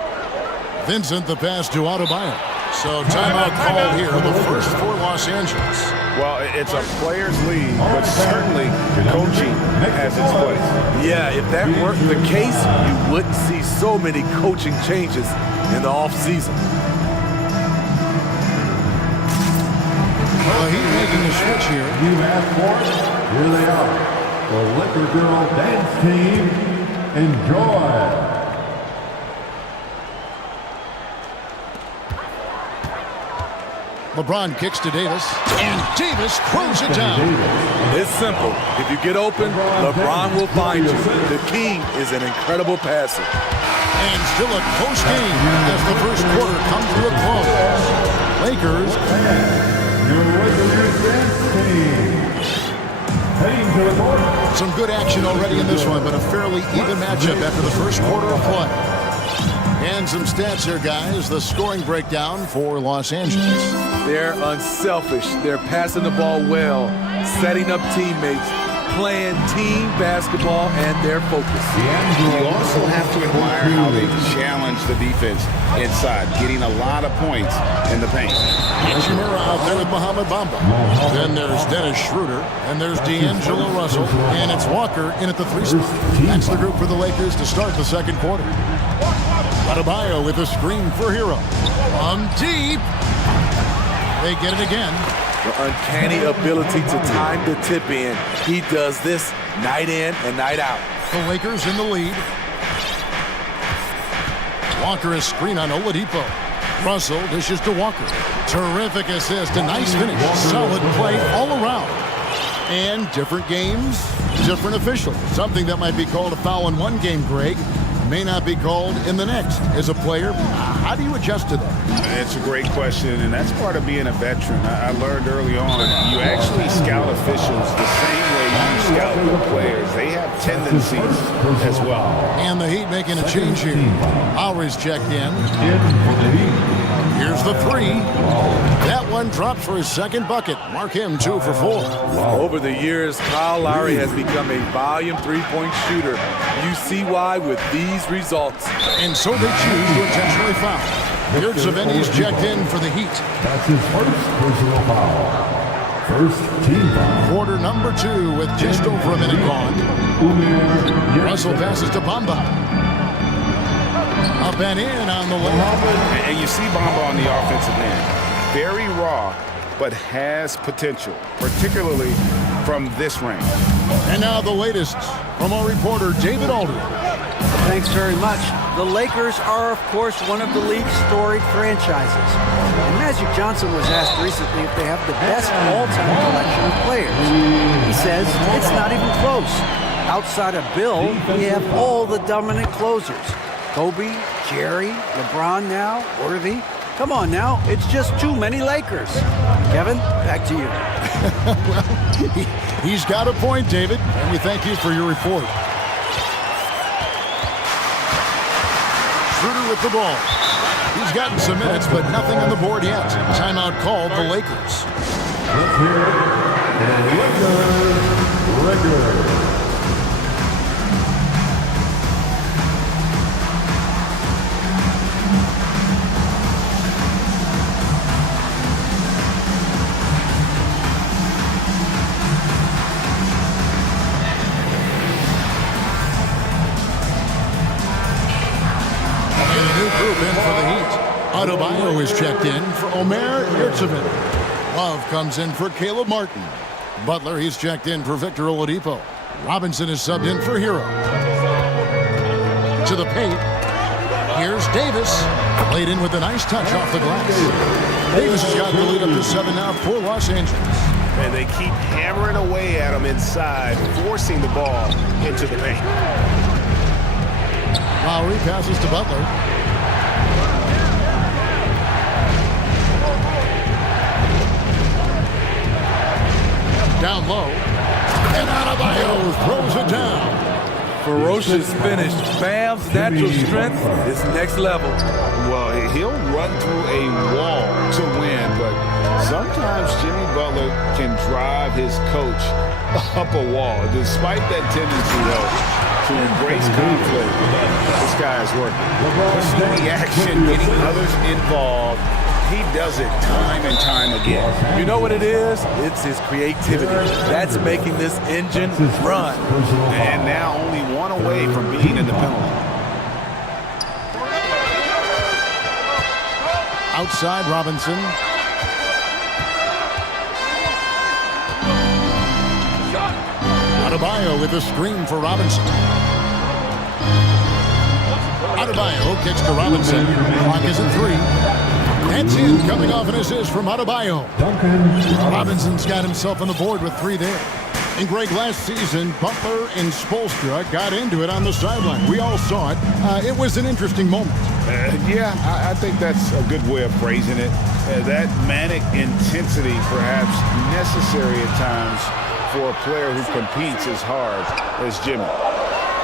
Vincent the pass to Adebayo. So timeout called here, the first for Los Angeles. Well, it's a players' league, but certainly coaching has its place. Yeah, if that weren't the case, you wouldn't see so many coaching changes in the offseason. Well, he's making the switch here. You asked for it. Here they are. The Liquor Girl Dance Team. Enjoy. LeBron kicks to Davis, and Davis throws it down. It's simple. If you get open, LeBron will find you. The king is an incredible passer. And still a close game as the first quarter comes to a close. Lakers. Your Lakers Dance Team. Heading to the court. Some good action already in this one, but a fairly even matchup after the first quarter of play. And some stats here, guys. The scoring breakdown for Los Angeles. They're unselfish. They're passing the ball well, setting up teammates, playing team basketball, and their focus. You also have to admire how they challenge the defense inside, getting a lot of points in the paint. Ishimura out there with Mohamed Bamba. Then there's Dennis Schroeder, and there's D'Angelo Russell, and it's Walker in at the 3 spot. That's the group for the Lakers to start the second quarter. Adebayo with a screen for Hero. On deep. They get it again. The uncanny ability to time the tip in. He does this night in and night out. The Lakers in the lead. Walker is screen on Oladipo. Russell dishes to Walker. Terrific assist, a nice finish. Solid play all around. And different games, different officials. Something that might be called a foul in one game, Greg, may not be called in the next. As a player, how do you adjust to that? It's a great question, and that's part of being a veteran. I learned early on, you actually scout officials the same way you scout the players. They have tendencies as well. And the Heat making a change here. Lowry's checked in. Here's the 3. That one drops for his second bucket. Mark him 2 for 4. Over the years, Kyle Lowry has become a volume three-point shooter. You see why with these results. And so they choose to intentionally foul. Here's Savini's checked in for the Heat. That's his first personal foul. First team foul. Quarter number 2 with just over a minute gone. Russell passes to Bamba. Up and in on the left. And you see Bamba on the offensive end. Very raw, but has potential, particularly from this range. And now the latest from our reporter, David Aldridge. Thanks very much. The Lakers are, of course, one of the league's storied franchises. And Magic Johnson was asked recently if they have the best all-time collection of players. He says it's not even close. Outside of Bill, we have all the dominant closers. Kobe, Jerry, LeBron now, Worthy. Come on now, it's just too many Lakers. Kevin, back to you. Well, he's got a point, David, and we thank you for your report. Schroeder with the ball. He's gotten some minutes, but nothing on the board yet. Timeout called the Lakers. Let's hear Regular. Group in for the Heat. Adebayo is checked in for Omer Yurtseven. Love comes in for Caleb Martin. Butler, he's checked in for Victor Oladipo. Robinson is subbed in for Hero. To the paint. Here's Davis. Played in with a nice touch off the glass. Davis has got the lead up to 7 now for Los Angeles. And they keep hammering away at him inside, forcing the ball into the paint. Lowry passes to Butler. Down low. And Adebayo throws it down. Ferocious finish. Bam's natural strength is next level. Well, he'll run through a wall to win, but sometimes Jimmy Butler can drive his coach up a wall. Despite that tendency, though, to embrace conflict, this guy is working. Pushing the action, getting others involved. He does it time and time again. You know what it is? It's his creativity. That's making this engine run. And now only one away from being in the penalty. Outside Robinson. Adebayo with a screen for Robinson. Adebayo kicks to Robinson. Clock is at 3. That's in, coming off an assist from Adebayo. Robinson's got himself on the board with 3 there. And Greg, last season, Butler and Spoelstra got into it on the sideline. We all saw it. It was an interesting moment. Yeah, I think that's a good way of phrasing it. That manic intensity, perhaps necessary at times for a player who competes as hard as Jimmy.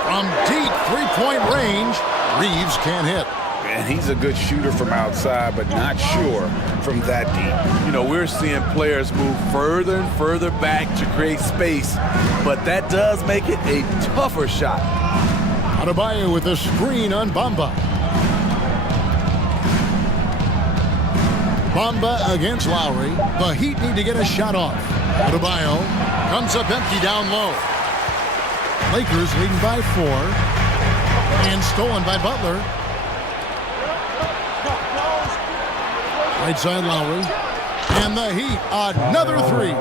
From deep three-point range, Reeves can't hit. And he's a good shooter from outside, but not sure from that deep. You know, we're seeing players move further and further back to create space, but that does make it a tougher shot. Adebayo with a screen on Bamba. Bamba against Lowry. The Heat need to get a shot off. Adebayo comes up empty down low. Lakers leading by 4. And stolen by Butler. Right side Lowry. And the Heat, another 3.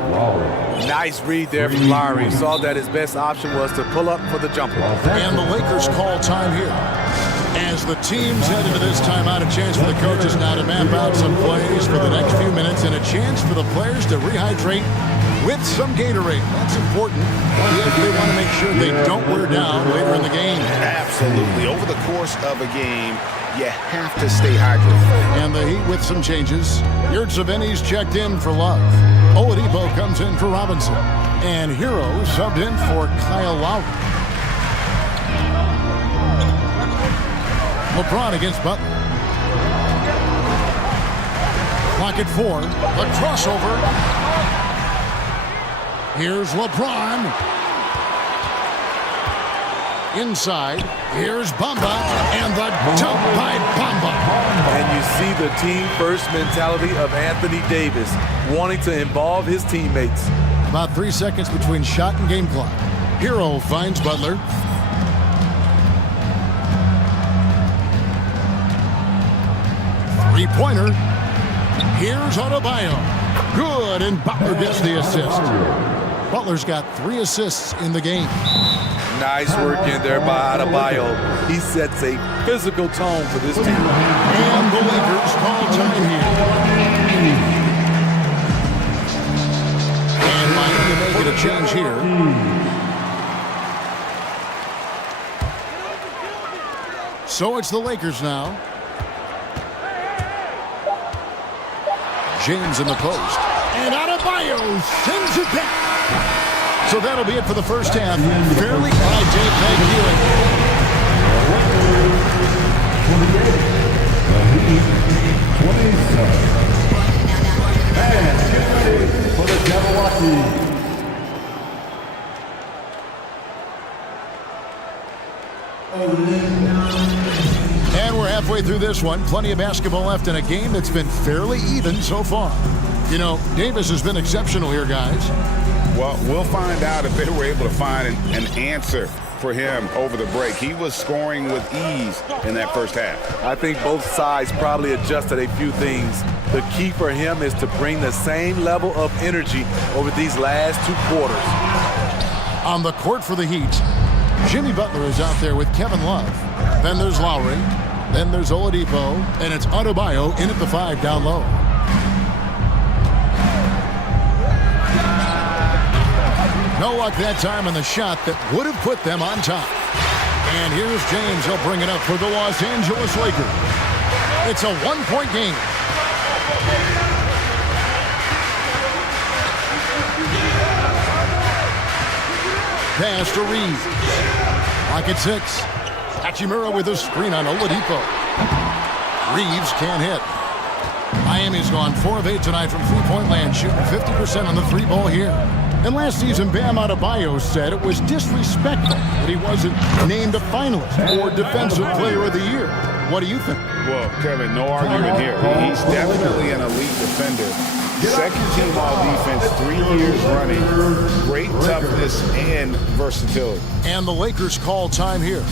Nice read there from Lowry. Saw that his best option was to pull up for the jumper. And the Lakers call time here. As the teams head into this timeout, a chance for the coaches now to map out some plays for the next few minutes and a chance for the players to rehydrate with some Gatorade. That's important if they want to make sure they don't wear down later in the game. Absolutely. Over the course of a game, you have to stay hydrated. And the Heat with some changes. Yurtseven's checked in for Love. Oladipo comes in for Robinson. And Hero subbed in for Kyle Lowry. LeBron against Butler. Clock at 4. The crossover. Here's LeBron. Inside. Here's Bamba. And the dunk by Bamba. And you see the team-first mentality of Anthony Davis, wanting to involve his teammates. About 3 seconds between shot and game clock. Hero finds Butler. Three-pointer. Here's Adebayo. Good, and Butler gets the assist. Butler's got 3 assists in the game. Nice work in there by Adebayo. He sets a physical tone for this team. And the Lakers call time here. And Miami making a change here. So it's the Lakers now. James in the post. And Adebayo sends it back. So that'll be it for the first half. Fairly high day. Thank And for the Jabberwocky Midway through this one, plenty of basketball left in a game that's been fairly even so far. You know, Davis has been exceptional here, guys. Well, we'll find out if they were able to find an answer for him over the break. He was scoring with ease in that first half. I think both sides probably adjusted a few things. The key for him is to bring the same level of energy over these last 2 quarters. On the court for the Heat, Jimmy Butler is out there with Kevin Love. Then there's Lowry. Then there's Oladipo. And it's Adebayo in at the 5 down low. No luck that time on the shot that would have put them on top. And here's James. He'll bring it up for the Los Angeles Lakers. It's a 1-point game. Pass to Reeves. Lock at 6. Hachimura with a screen on Oladipo. Reeves can't hit. Miami's gone 4 of 8 tonight from three-point land, shooting 50% on the 3-ball here. And last season, Bam Adebayo said it was disrespectful that he wasn't named a finalist or Defensive Player of the Year. What do you think? Well, Kevin, no argument here. He's definitely an elite defender. Second team all-defense, 3 years running. Great toughness and versatility. And the Lakers call time here.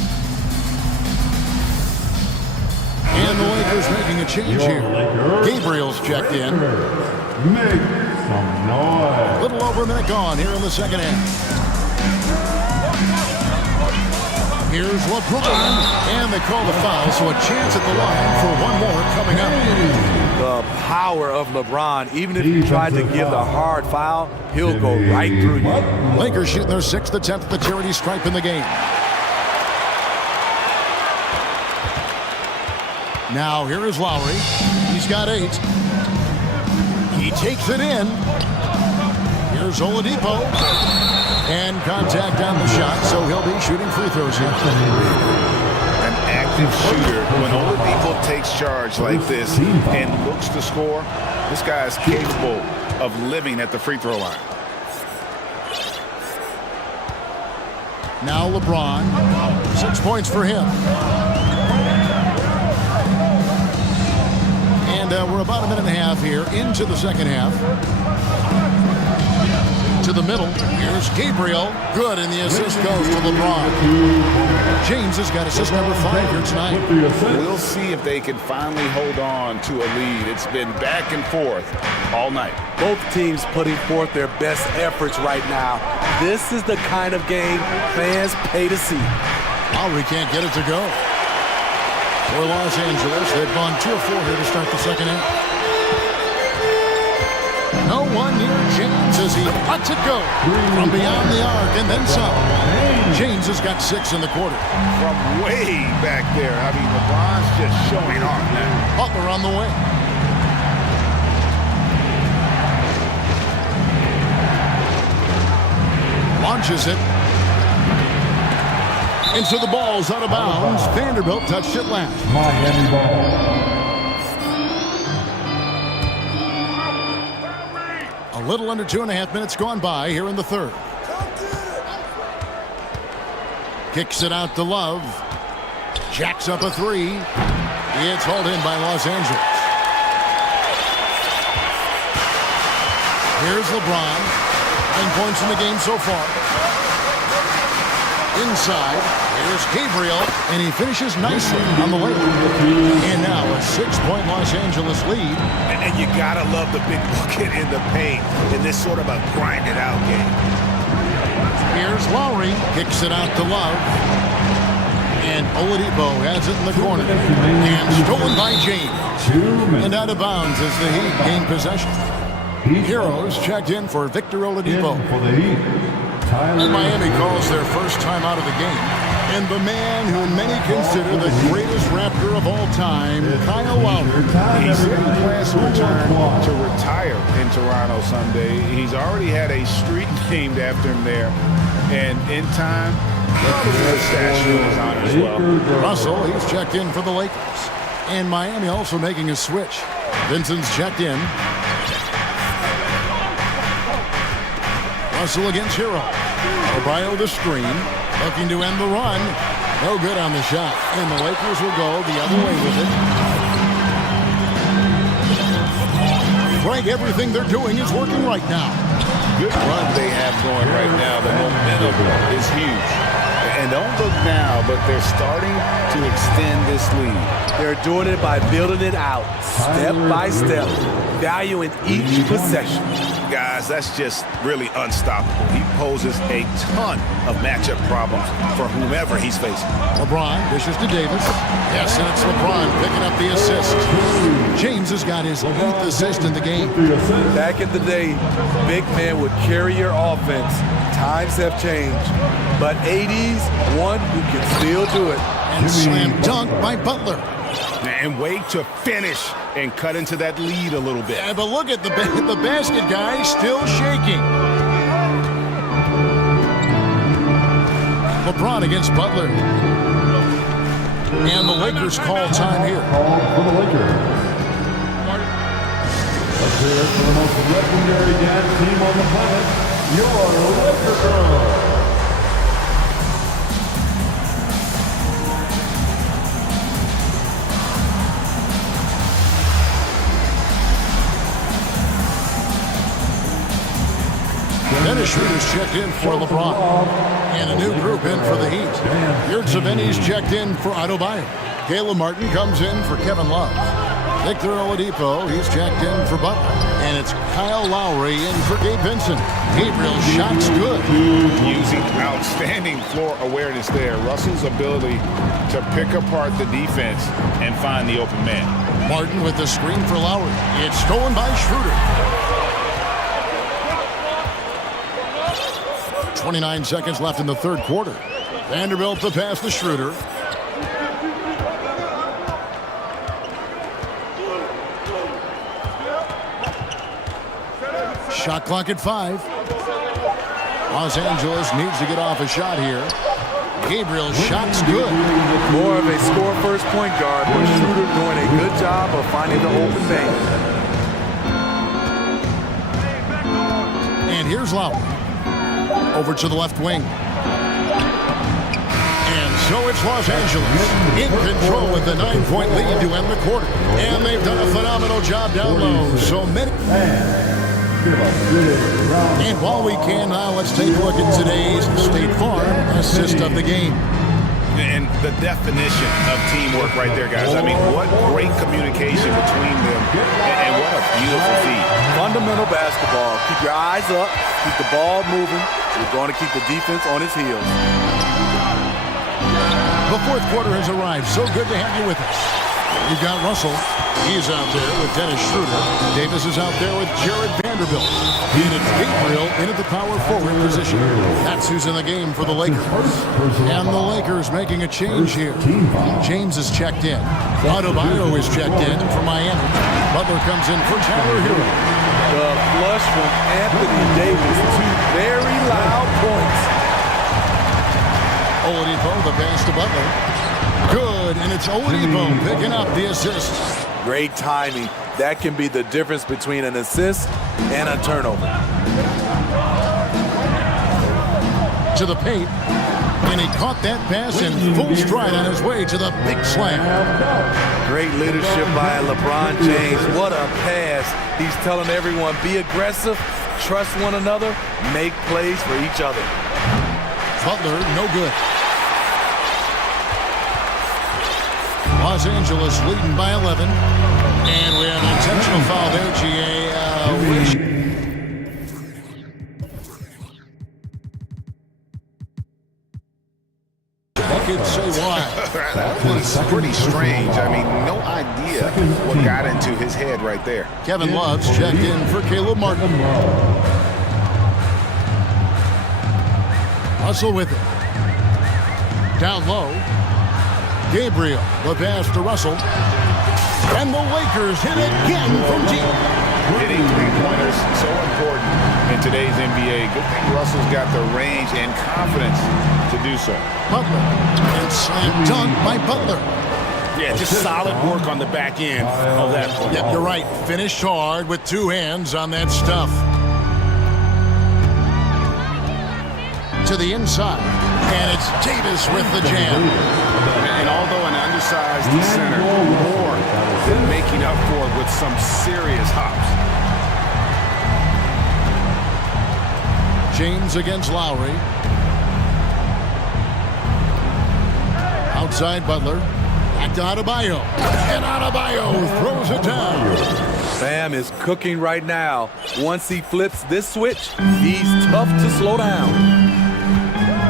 And the Lakers making a change here. Gabriel's checked in. Make some noise. A little over a minute gone here in the second half. Here's LeBron. And they call the foul, so a chance at the line for one more coming up. The power of LeBron, even if he tried to give the hard foul, he'll go right through you. Lakers shooting their 6th attempt at the charity stripe in the game. Now here is Lowry. He's got 8. He takes it in. Here's Oladipo. And contact on the shot, so he'll be shooting free throws here. An active shooter. When Oladipo takes charge like this and looks to score, this guy is capable of living at the free throw line. Now LeBron. 6 points for him. And we're about a minute and a half here into the second half. To the middle. Here's Gabriel. Good, and the assist goes to LeBron. James has got assist number 5 here tonight. We'll see if they can finally hold on to a lead. It's been back and forth all night. Both teams putting forth their best efforts right now. This is the kind of game fans pay to see. Lowry can't get it to go. For Los Angeles, they've gone 2 of 4 here to start the second half. No one near James as he lets it go from beyond the arc and then some. James has got 6 in the quarter. From way back there. I mean, LeBron's just showing off now. Butler on the way. Launches it. And so the ball's out of bounds. Vanderbilt touched it last. Miami ball. A little under 2.5 minutes gone by here in the third. Kicks it out to Love. Jacks up a 3. It's hauled in by Los Angeles. Here's LeBron. 9 points in the game so far. Inside, here's Gabriel, and he finishes nicely on the layup. And now a 6-point Los Angeles lead. And you gotta love the big bucket in the paint in this sort of a grind-it-out game. Here's Lowry, kicks it out to Love. And Oladipo has it in the corner. And stolen by James. And out of bounds as the Heat gain possession. Heroes checked in for Victor Oladipo. For the Heat. And Miami calls their first time out of the game. And the man who many consider the greatest Raptor of all time, Kyle Lowry. He said he plans to return to retire in Toronto Sunday. He's already had a street named after him there. And in time, the statue is on as well. Russell, he's checked in for the Lakers. And Miami also making a switch. Vincent's checked in. Russell against Hero. Adebayo the screen. Looking to end the run. No good on the shot. And the Lakers will go the other way with it. Frank, everything they're doing is working right now. Good run they have going right now. The momentum is huge. And don't look now, but they're starting to extend this lead. They're doing it by building it out, step by step, valuing each possession. Guys, that's just really unstoppable. He poses a ton of matchup problems for whomever he's facing. LeBron dishes to Davis. Yes, and it's LeBron picking up the assist. James has got his 8th assist in the game. Back in the day, big man would carry your offense. Times have changed. But 80s, one who can still do it. And slam dunk by Butler. And wait to finish and cut into that lead a little bit. Yeah, but look at the basket guy still shaking. LeBron against Butler. And the Lakers call time here. Call for the Lakers. Let's hear it for the most legendary dance team on the planet, your Laker Girls. Dennis Schroeder's checked in for LeBron. And a new group in for the Heat. Yurtseven's checked in for Adebayo. Caleb Martin comes in for Kevin Love. Victor Oladipo, he's checked in for Butler. And it's Kyle Lowry in for Gabe Vincent. Gabriel shot's good. Using outstanding floor awareness there. Russell's ability to pick apart the defense and find the open man. Martin with the screen for Lowry. It's stolen by Schroeder. 29 seconds left in the third quarter. Vanderbilt the pass to Schroeder. Shot clock at 5. Los Angeles needs to get off a shot here. Gabriel's shot's good. More of a score-first point guard, but Schroeder doing a good job of finding the open bank. And here's Lowry. Over to the left wing. And so it's Los Angeles in control with the 9-point lead to end the quarter. And they've done a phenomenal job down low. So many. And while we can, now let's take a look at today's State Farm assist of the game. And the definition of teamwork right there, guys. I mean, what great communication between them, and what a beautiful feed. Fundamental basketball. Keep your eyes up, keep the ball moving. You're going to keep the defense on its heels. The fourth quarter has arrived. So good to have you with us. You've got Russell. He's out there with Dennis Schroeder. Davis is out there with Jared Vanderbilt. And it's Gabriel in at the power forward position. That's who's in the game for the Lakers. And the Lakers making a change here. James is checked in. Adebayo is checked in for Miami. Butler comes in for Tyler Hero. The flush from Anthony Davis. 2 very loud points. Oladipo, the pass to Butler. Good, and it's Oladipo picking up the assist. Great timing. That can be the difference between an assist and a turnover. To the paint, and he caught that pass in full stride on his way to the big slam. Great leadership by LeBron James. What a pass. He's telling everyone, be aggressive, trust one another, make plays for each other. Butler, no good. Los Angeles leading by 11. And we have an intentional foul there, GA. Could say why. That was pretty strange. I mean, no idea what got into his head right there. Kevin Love's checked in for Caleb Martin. Russell with it. Down low. Gabriel, the pass to Russell. And the Lakers hit again from deep. Hitting three-pointers, so important in today's NBA. Good thing Russell's got the range and confidence to do so. Butler, and slam dunk by Butler. Yeah, just solid work on the back end of that play. Yep, you're right. Finished hard with 2 hands on that stuff. To the inside. And it's Davis with the jam. And although an undersized center, more than making up for it with some serious hops. James against Lowry. Outside Butler. Back to Adebayo. And Adebayo throws it down. Bam is cooking right now. Once he flips this switch, he's tough to slow down.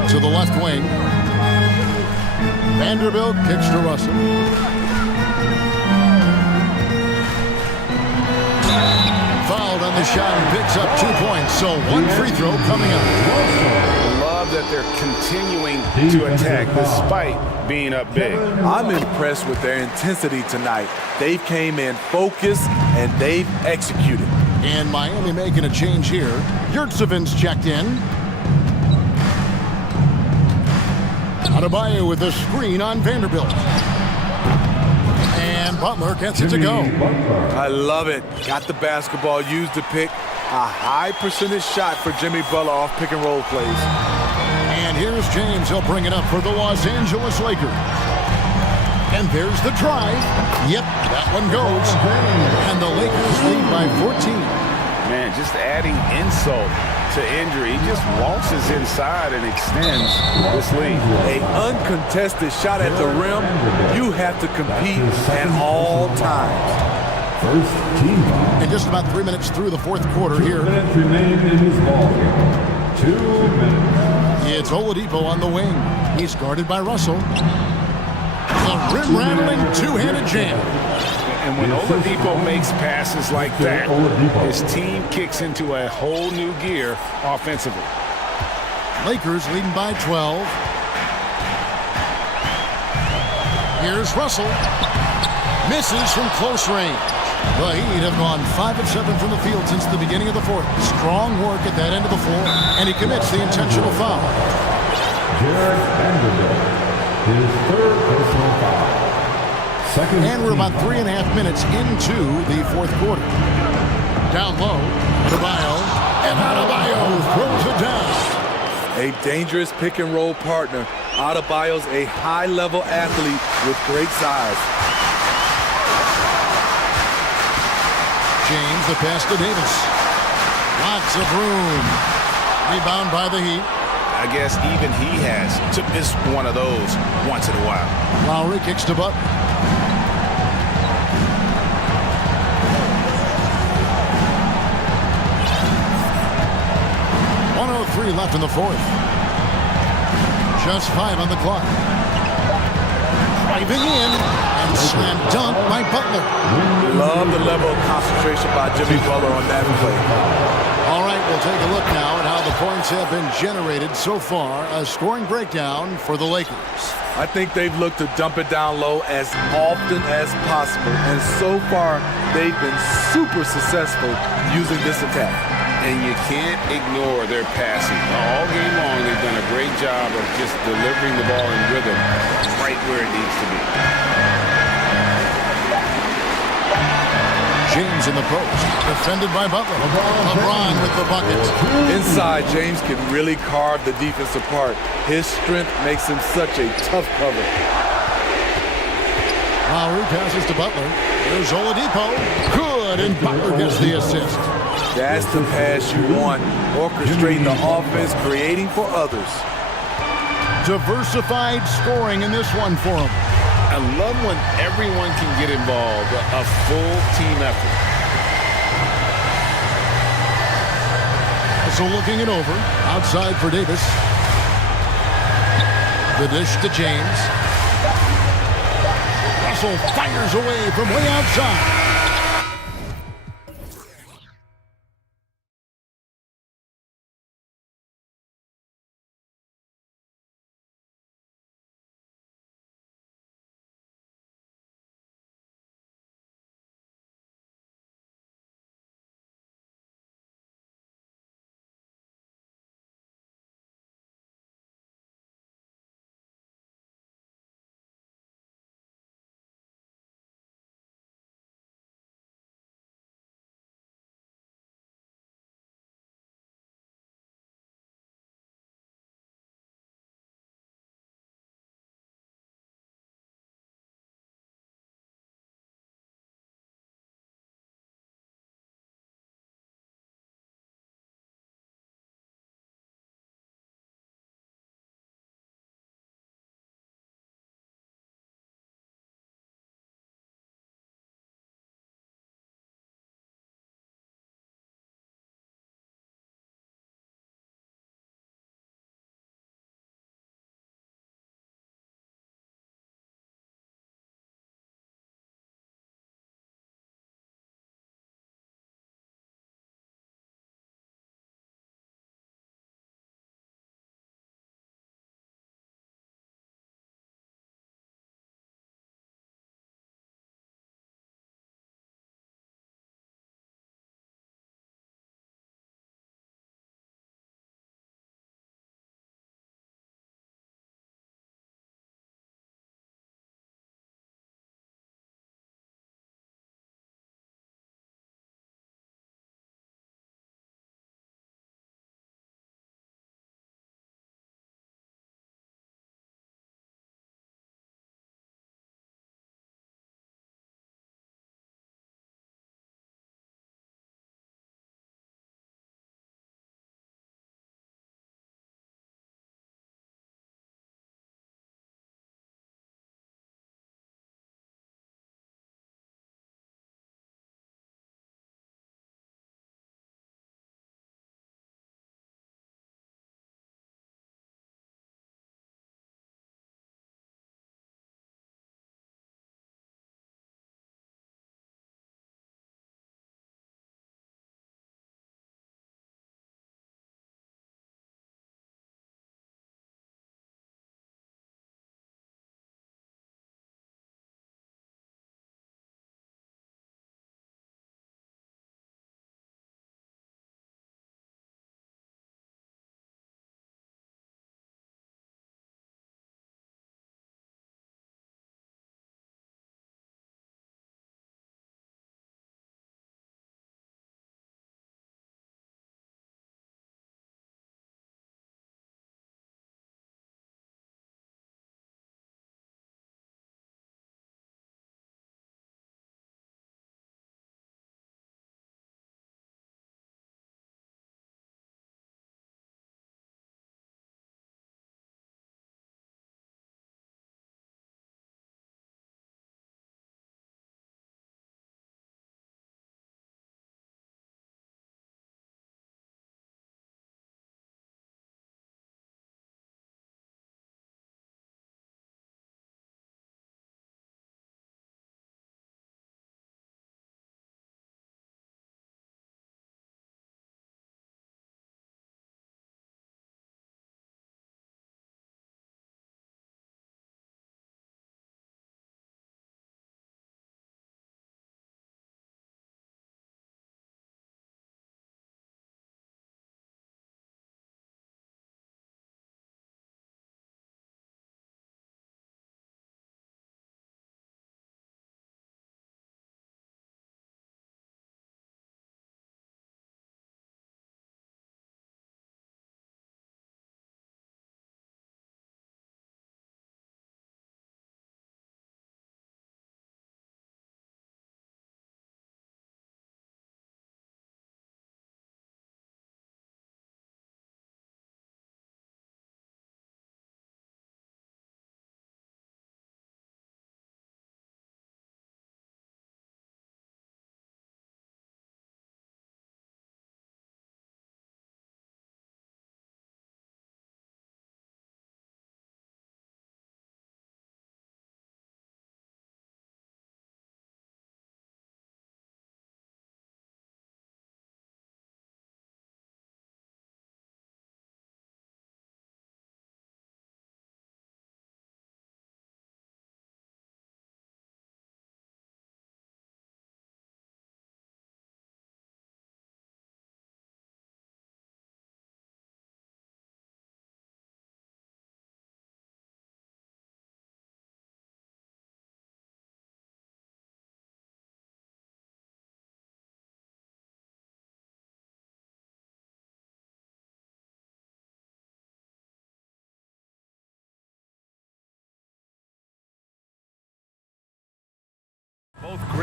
To the left wing. Vanderbilt kicks to Russell. Fouled on the shot and picks up 2 points. So one free throw coming up. I love that they're continuing to attack despite being up big. I'm impressed with their intensity tonight. They came in focused and they've executed. And Miami making a change here. Yurtsevic's checked in. Adebayo with a screen on Vanderbilt. And Butler gets it to go. I love it. Got the basketball, used to pick a high percentage shot for Jimmy Butler off pick and roll plays. And here's James. He'll bring it up for the Los Angeles Lakers. And there's the drive. Yep, that one goes. And the Lakers lead by 14. Man, just adding insult to injury. He just waltzes inside and extends this lead. A uncontested shot at the rim. You have to compete at all times. First team foul. And just about 3 minutes through the fourth quarter here. 2 minutes remain in this ballgame. 2 minutes. It's Oladipo on the wing. He's guarded by Russell. The rim-rattling two-handed jam. And when Oladipo makes passes like that, his team kicks into a whole new gear offensively. Lakers leading by 12. Here's Russell. Misses from close range. The Heat have gone 5 of 7 from the field since the beginning of the fourth. Strong work at that end of the floor, and he commits the intentional foul. Jared Vanderbilt, his third personal foul. Second and we're about 3.5 minutes into the fourth quarter. Down low, Adebayo, and Adebayo throws it down. A dangerous pick and roll partner. Adebayo's a high-level athlete with great size. James, the pass to Davis. Lots of room. Rebound by the Heat. I guess even he has to miss one of those once in a while. Lowry kicks to Butler. .103 left in the fourth. Just 5 on the clock. Driving in and slam dunk by Butler. Love the level of concentration by Jimmy Butler on that play. All right, we'll take a look now at how the points have been generated so far. A scoring breakdown for the Lakers. I think they've looked to dump it down low as often as possible, and so far they've been super successful using this attack. And you can't ignore their passing. All game long, they've done a great job of just delivering the ball in rhythm right where it needs to be. James in the post, defended by Butler. LeBron with the bucket. Inside, James can really carve the defense apart. His strength makes him such a tough cover. Lowry passes to Butler. There's Oladipo. Good, and Butler gets the assist. That's the pass you want. Orchestrating the offense, creating for others. Diversified scoring in this one for him. I love when everyone can get involved, a full team effort. So looking it over, outside for Davis. The dish to James. Russell fires away from way outside.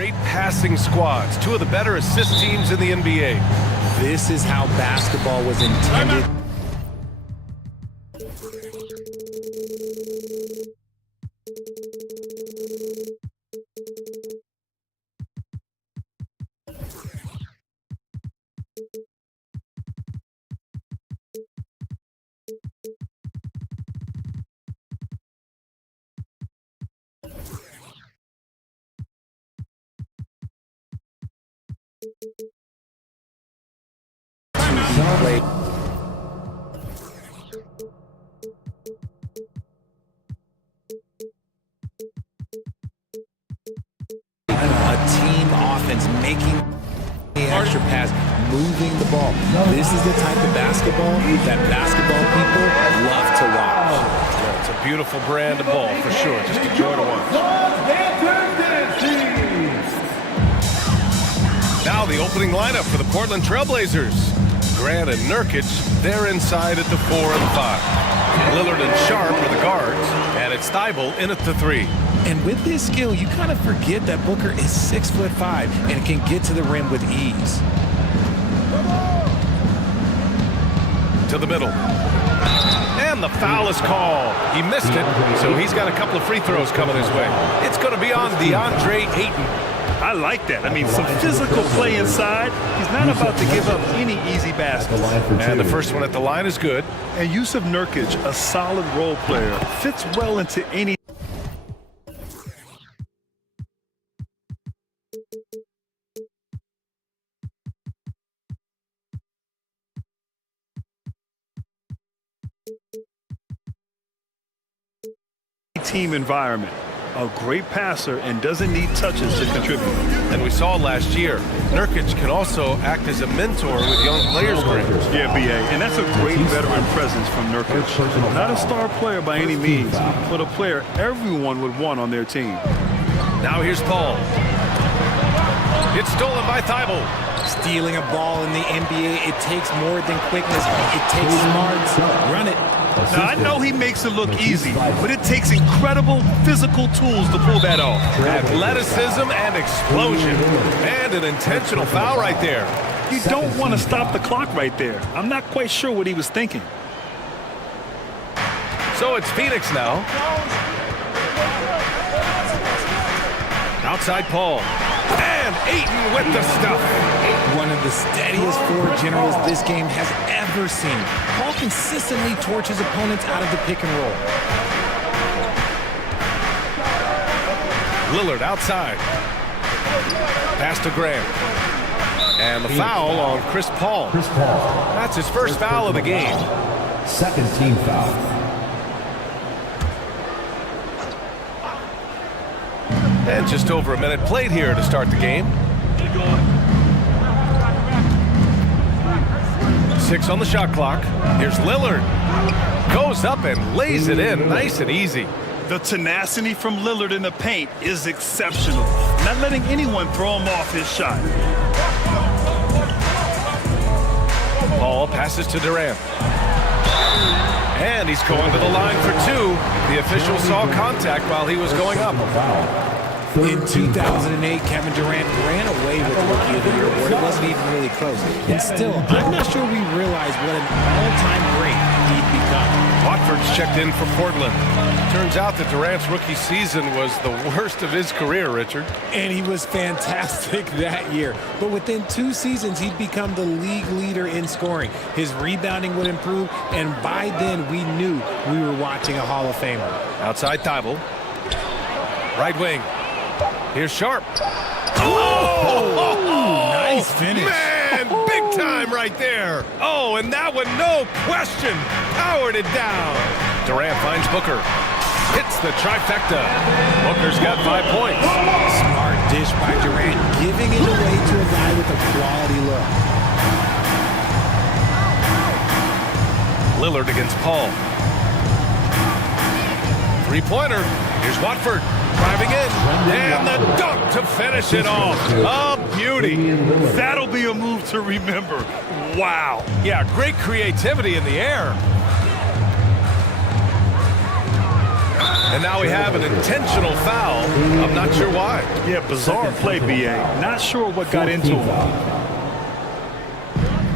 great passing squads, two of the better assist teams in the NBA. This is how basketball was intended. A team offense making the extra pass, moving the ball. This is the type of basketball that basketball people love to watch. Yeah, it's a beautiful brand of ball, for sure. Just a joy to watch. Now the opening lineup for the Portland Trailblazers. Grant and Nurkic, they're inside at the 4 and 5. Lillard and Sharp are the guards, and it's Thibault in at the 3. And with his skill, you kind of forget that Booker is 6'5" and can get to the rim with ease. To the middle. And the foul is called. He missed it, so he's got a couple of free throws coming his way. It's going to be on DeAndre Ayton. I like that. I mean, some physical play inside. He's not about to give up any easy baskets. And the first one at the line is good. And Yusuf Nurkic, a solid role player, fits well into any team environment. A great passer and doesn't need touches to contribute. And we saw last year, Nurkic can also act as a mentor with young players. Yeah, B.A., and that's a great veteran presence from Nurkic. Not a star player by any means, but a player everyone would want on their team. Now here's Paul. It's stolen by Thibault. Stealing a ball in the NBA, it takes more than quickness. It takes smarts. Run it. Now, I know he makes it look easy, but it takes incredible physical tools to pull that off. Athleticism and explosion. And an intentional foul right there. You don't want to stop the clock right there. I'm not quite sure what he was thinking. So it's Phoenix now. Outside Paul. And Ayton with the stuff. One of the steadiest forward generals this game has ever seen. Paul consistently torches opponents out of the pick and roll. Lillard outside. Pass to Grant. And the foul on Chris Paul. That's his first foul of the game. Second team foul. And just over a minute played here to start the game. 6 on the shot clock. Here's Lillard. Goes up and lays it in nice and easy. The tenacity from Lillard in the paint is exceptional. Not letting anyone throw him off his shot. Paul passes to Durant. And he's going to the line for 2. The official saw contact while he was going up. In 2008, Kevin Durant ran away with the Rookie of the Year award. It wasn't even really close. And still, I'm not sure we realize what an all-time great he'd become. Watford's checked in for Portland. Turns out that Durant's rookie season was the worst of his career, Richard. And he was fantastic that year. But within 2 seasons, he'd become the league leader in scoring. His rebounding would improve, and by then, we knew we were watching a Hall of Famer. Outside Thibault. Right wing. Here's Sharp. Oh! Nice finish. Man, big time right there. Oh, and that one, no question, powered it down. Durant finds Booker. Hits the trifecta. Booker's got 5 points. Smart dish by Durant, giving it away to a guy with a quality look. Lillard against Paul. 3-pointer. Here's Watford. Driving in, and the dunk to finish it off. A beauty. That'll be a move to remember. Wow. Yeah, great creativity in the air. And now we have an intentional foul. I'm not sure why. Yeah, bizarre play, BA. Not sure what got into him.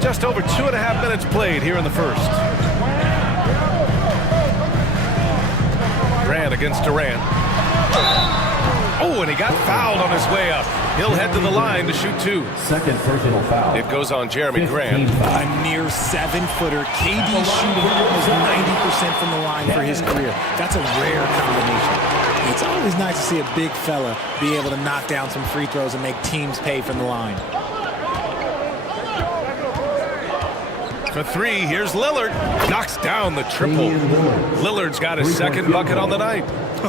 Just over 2.5 minutes played here in the first. Grant against Durant. Oh, and he got fouled on his way up. He'll head to the line to shoot 2. Second personal foul. It goes on Jeremy Grant. A near 7-footer. KD shooting almost 90% from the line for his career. That's a rare combination. It's always nice to see a big fella be able to knock down some free throws and make teams pay from the line. For 3, here's Lillard. Knocks down the triple. Lillard's got his second bucket on the night.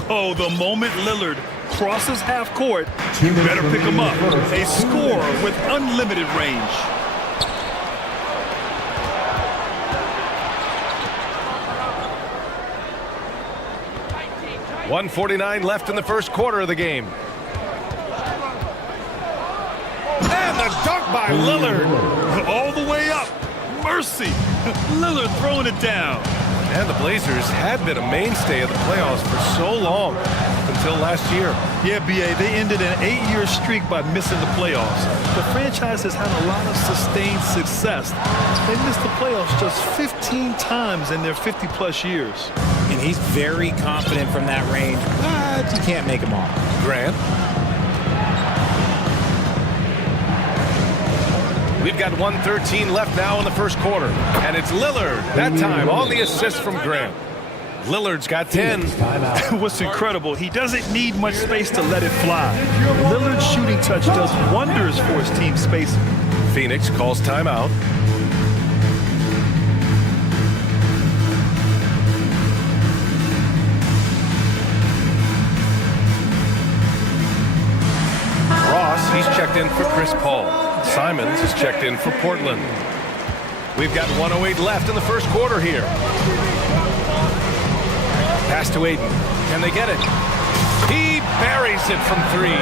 Oh, the moment Lillard crosses half court, you better pick him up. A scorer with unlimited range. .149 left in the first quarter of the game. And the dunk by Lillard. All the way up. Mercy. Lillard throwing it down. And the Blazers had been a mainstay of the playoffs for so long, until last year. Yeah, BA, they ended an 8-year streak by missing the playoffs. The franchise has had a lot of sustained success. They missed the playoffs just 15 times in their 50-plus years. And he's very confident from that range, but you can't make him all. Grant. We've got 1:13 left now in the first quarter. And it's Lillard, that time on the assist from Grant. Lillard's got 10. What's incredible, he doesn't need much space to let it fly. Lillard's shooting touch does wonders for his team's spacing. Phoenix calls timeout. Ross, he's checked in for Chris Paul. Simons is checked in for Portland. We've got 1:08 left in the first quarter here. Pass to Aiden. Can they get it? He buries it from 3.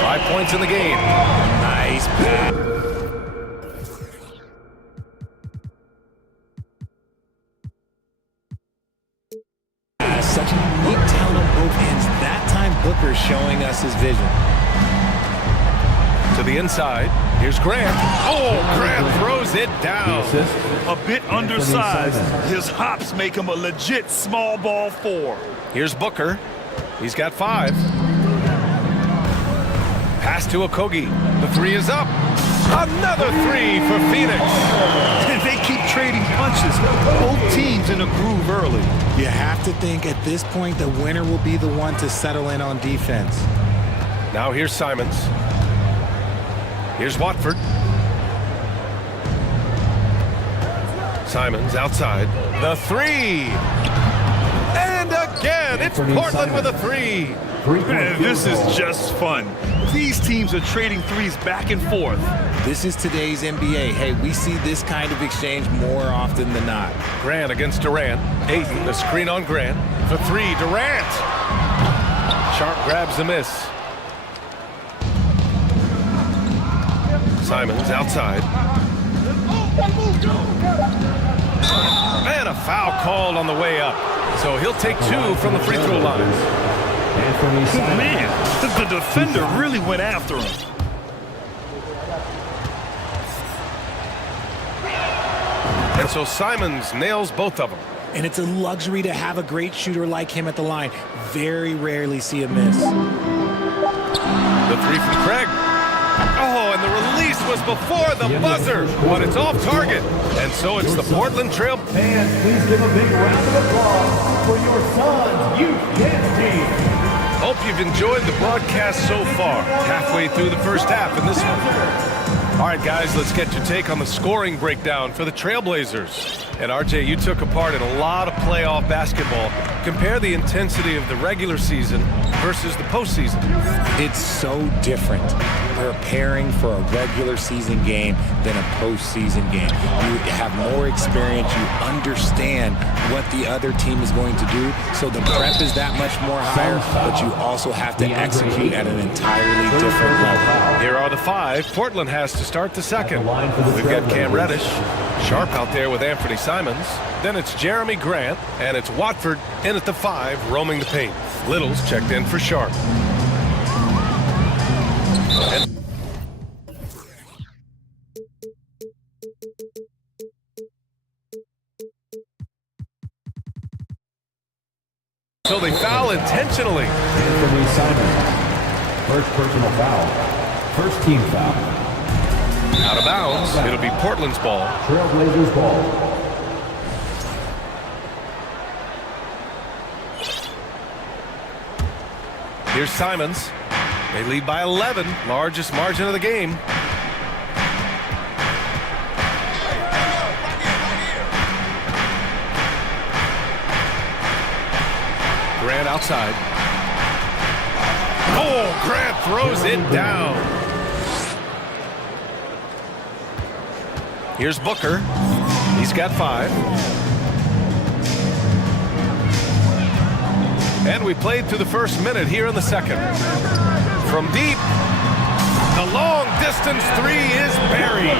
5 points in the game. Nice pass. Such a unique talent on both ends. That time Booker showing us his vision. To the inside. Here's Grant. Oh, Grant throws it down. A bit undersized. His hops make him a legit small ball 4. Here's Booker. He's got 5. Pass to Okogie. The 3 is up. Another 3 for Phoenix. They keep trading punches. Both teams in a groove early. You have to think at this point the winner will be the one to settle in on defense. Now here's Simons. Here's Watford. Simons outside. The 3. And again, it's Portland with a 3. Man, this is just fun. These teams are trading threes back and forth. This is today's NBA. Hey, we see this kind of exchange more often than not. Grant against Durant. Aiden, the screen on Grant. For 3, Durant. Sharp grabs the miss. Simons outside. And a foul called on the way up. So he'll take 2 from the free throw line. Man, the defender really went after him. And so Simons nails both of them. And it's a luxury to have a great shooter like him at the line. Very rarely see a miss. The 3 from Craig. Oh, and the release was before the buzzer, but it's off target. And so it's the Portland Trail. Fans, please give a big round of applause for your Suns youth dance team. Hope you've enjoyed the broadcast so far. Halfway through the first half in this one. All right, guys, let's get your take on the scoring breakdown for the Trailblazers. And RJ, you took a part in a lot of playoff basketball. Compare the intensity of the regular season versus the postseason. It's so different preparing for a regular season game than a postseason game. You have more experience. You understand what the other team is going to do. So the prep is that much more higher, but you also have to execute at an entirely different level. Here are the 5 Portland has to start the second. We've got Cam Reddish. Sharp out there with Anthony Simons. Then it's Jeremy Grant, and it's Watford in at the 5, roaming the paint. Little's checked in for Sharp. So they foul intentionally. Anthony Simon. First personal foul. First team foul. Out of bounds. It'll be Portland's ball. Trailblazers ball. Here's Simons. They lead by 11. Largest margin of the game. Grant outside. Oh, Grant throws it down. Here's Booker. He's got 5. And we played through the first minute here in the second. From deep, the long distance 3 is buried.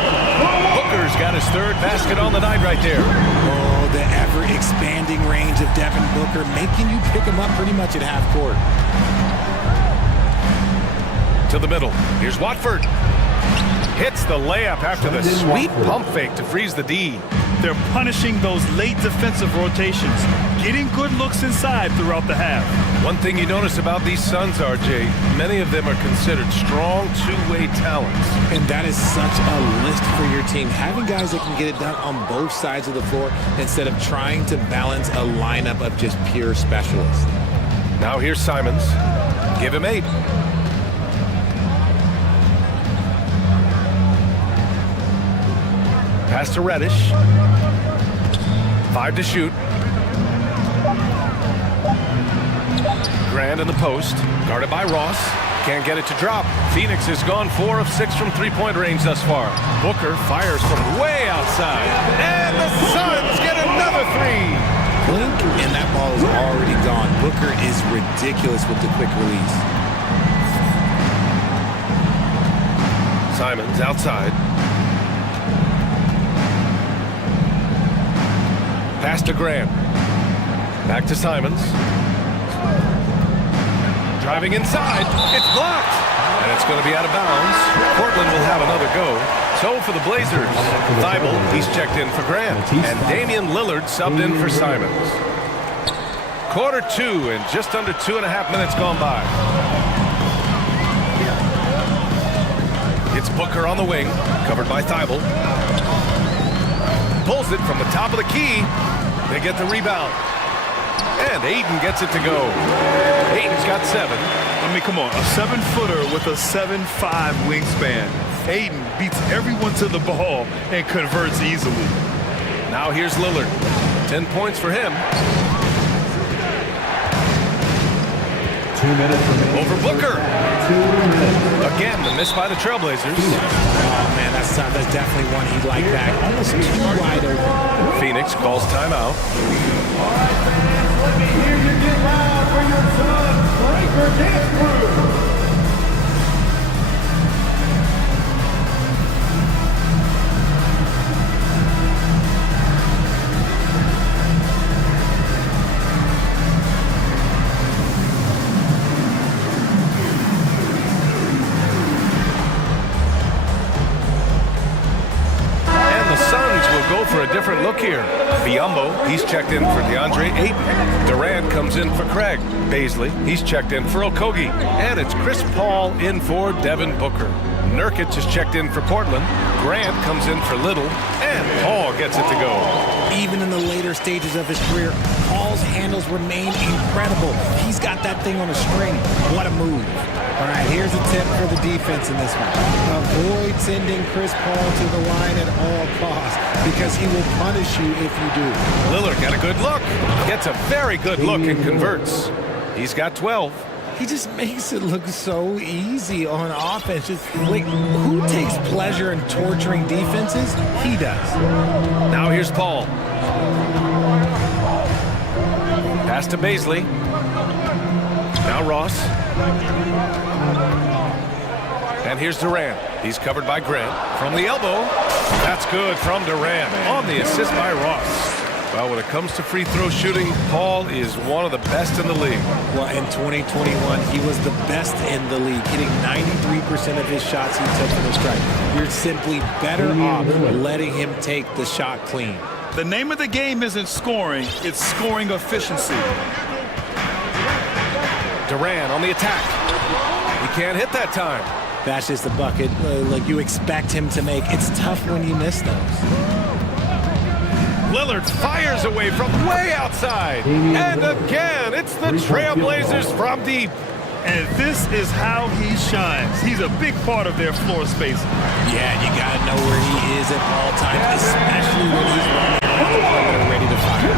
Booker's got his 3rd basket on the night right there. Oh, the ever-expanding range of Devin Booker, making you pick him up pretty much at half court. To the middle. Here's Watford. Hits the layup after the sweet pump fake to freeze the D. They're punishing those late defensive rotations, getting good looks inside throughout the half. One thing you notice about these Suns, RJ, many of them are considered strong two-way talents. And that is such a list for your team. Having guys that can get it done on both sides of the floor instead of trying to balance a lineup of just pure specialists. Now here's Simons. Give him 8. Pass to Reddish. 5 to shoot. Grant in the post. Guarded by Ross. Can't get it to drop. Phoenix has gone 4 of 6 from three-point range thus far. Booker fires from way outside. And the Suns get another 3. Blink, and that ball is already gone. Booker is ridiculous with the quick release. Simons outside. Pass to Grant. Back to Simons. Driving inside. It's blocked. And it's going to be out of bounds. Portland will have another go. So for the Blazers, Thibault, he's checked in for Grant. And Damian Lillard subbed in for Simons. Quarter 2 and just under 2.5 minutes gone by. It's Booker on the wing, covered by Thibault. Pulls it from the top of the key. They get the rebound. And Ayton gets it to go. Ayton's got 7. I mean, come on, a 7-footer with a 7'5" wingspan. Ayton beats everyone to the ball and converts easily. Now here's Lillard. 10 points for him. 2 minutes remaining. Over Booker. 2 minutes. Again, the miss by the Trailblazers. Oh, man, that's definitely one he'd like back. Almost too wide open. Phoenix calls timeout. All right, fans, let me hear you get loud for your Suns Breaker Dance Crew. Go for a different look here. Biyombo, he's checked in for DeAndre Ayton. Durant comes in for Craig. Baisley, he's checked in for Okogie. And it's Chris Paul in for Devin Booker. Nurkic is checked in for Portland. Grant comes in for Little. And Paul gets it to go. Even in the later stages of his career, Paul's handles remain incredible. He's got that thing on a string. What a move. All right, here's a tip for the defense in this one. Avoid sending Chris Paul to the line at all costs because he will punish you if you do. Lillard got a good look. Gets a very good look and converts. He's got 12. He just makes it look so easy on offense. Like, who takes pleasure in torturing defenses? He does. Now here's Paul. Pass to Baisley. Now Ross. And here's Durant. He's covered by Grant. From the elbow. That's good from Durant. On the assist by Ross. Well, when it comes to free throw shooting, Paul is one of the best in the league. Well, in 2021, he was the best in the league, hitting 93% of his shots he took from the strike. You're simply better off letting him take the shot clean. The name of the game isn't scoring, it's scoring efficiency. Durant on the attack. He can't hit that time. That's just the bucket like you expect him to make. It's tough when you miss those. Lillard fires away from way outside. And again, it's the Trailblazers from deep. And this is how he shines. He's a big part of their floor space. Yeah, you got to know where he is at all times, especially when he's running around the perimeter ready to fire.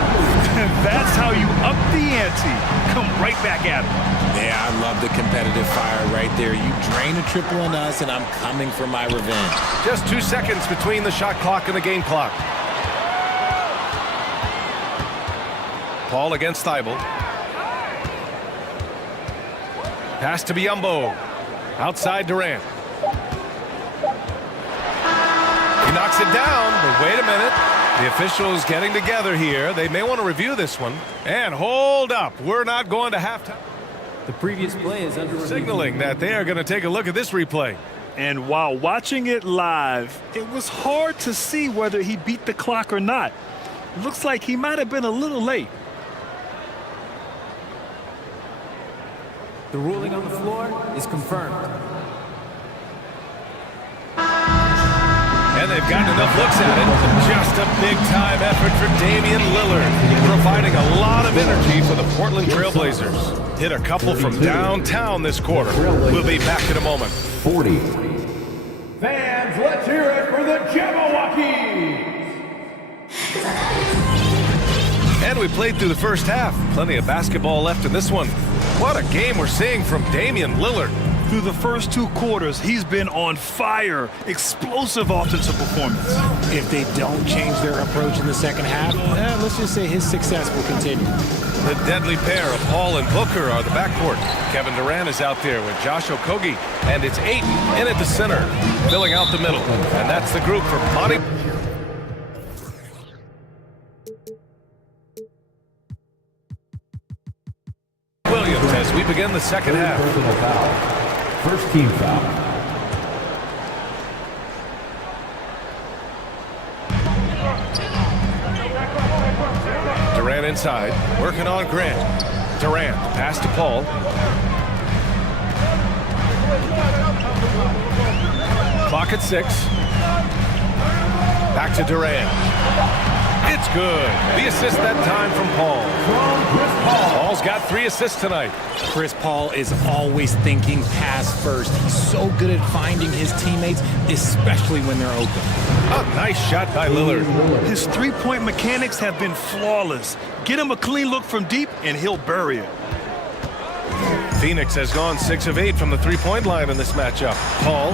And that's how you up the ante. Come right back at him. Yeah, I love the competitive fire right there. You drain a triple on us, and I'm coming for my revenge. Just 2 seconds between the shot clock and the game clock. Paul against Thibault. Pass to Biyombo. Outside Durant. He knocks it down, but wait a minute. The officials getting together here. They may want to review this one. And hold up. We're not going to halftime. The previous play is under Signaling that they are going to take a look at this replay. And while watching it live, it was hard to see whether he beat the clock or not. Looks like he might have been a little late. The ruling on the floor is confirmed. And they've gotten enough looks at it. Just a big-time effort for Damian Lillard, providing a lot of energy for the Portland Trailblazers. Hit a couple from downtown this quarter. We'll be back in a moment. 40. Fans, let's hear it for the Jabberwockies! And we played through the first half. Plenty of basketball left in this one. What a game we're seeing from Damian Lillard. Through the first 2 quarters, he's been on fire. Explosive offensive performance. If they don't change their approach in the second half, let's just say his success will continue. The deadly pair of Paul and Booker are the backcourt. Kevin Durant is out there with Josh Okogie, and it's Ayton in at the center, filling out the middle. And that's the group for Monty. Williams as we begin the second half. First team foul. Durant inside, working on Grant. Durant, pass to Paul. Clock at 6. Back to Durant. It's good. The assist that time from Paul. Paul's got 3 assists tonight. Chris Paul is always thinking pass first. He's so good at finding his teammates, especially when they're open. A nice shot by Lillard. His three-point mechanics have been flawless. Get him a clean look from deep, and he'll bury it. Phoenix has gone 6 of 8 from the three-point line in this matchup. Paul.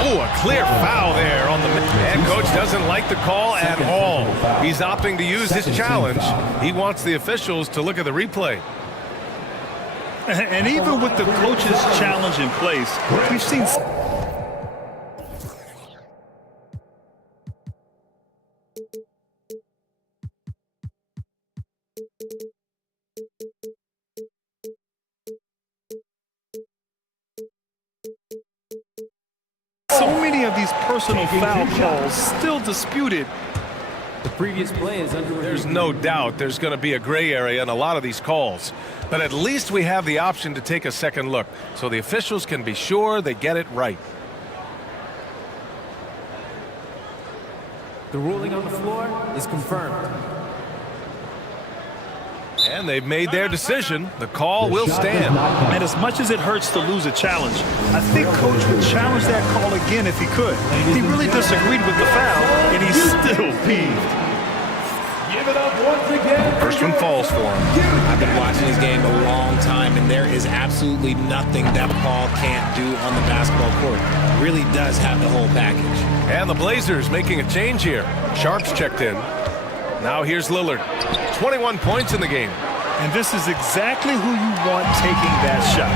Oh, a clear foul there on the... And coach doesn't like the call at all. He's opting to use his challenge. He wants the officials to look at the replay. And even with the coach's challenge in place, we've seen... So many of these personal foul calls still disputed. The previous play is under review. There's no doubt there's going to be a gray area in a lot of these calls. But at least we have the option to take a second look, so the officials can be sure they get it right. The ruling on the floor is confirmed. And they've made their decision. The call will stand. And as much as it hurts to lose a challenge, I think Coach would challenge that call again if he could. He really disagreed with the foul, and he's still peeved. Give it up once again. First one falls for him. I've been watching this game a long time, and there is absolutely nothing that Paul can't do on the basketball court. Really does have the whole package. And the Blazers making a change here. Sharp's checked in. Now here's Lillard. 21 points in the game. And this is exactly who you want taking that shot.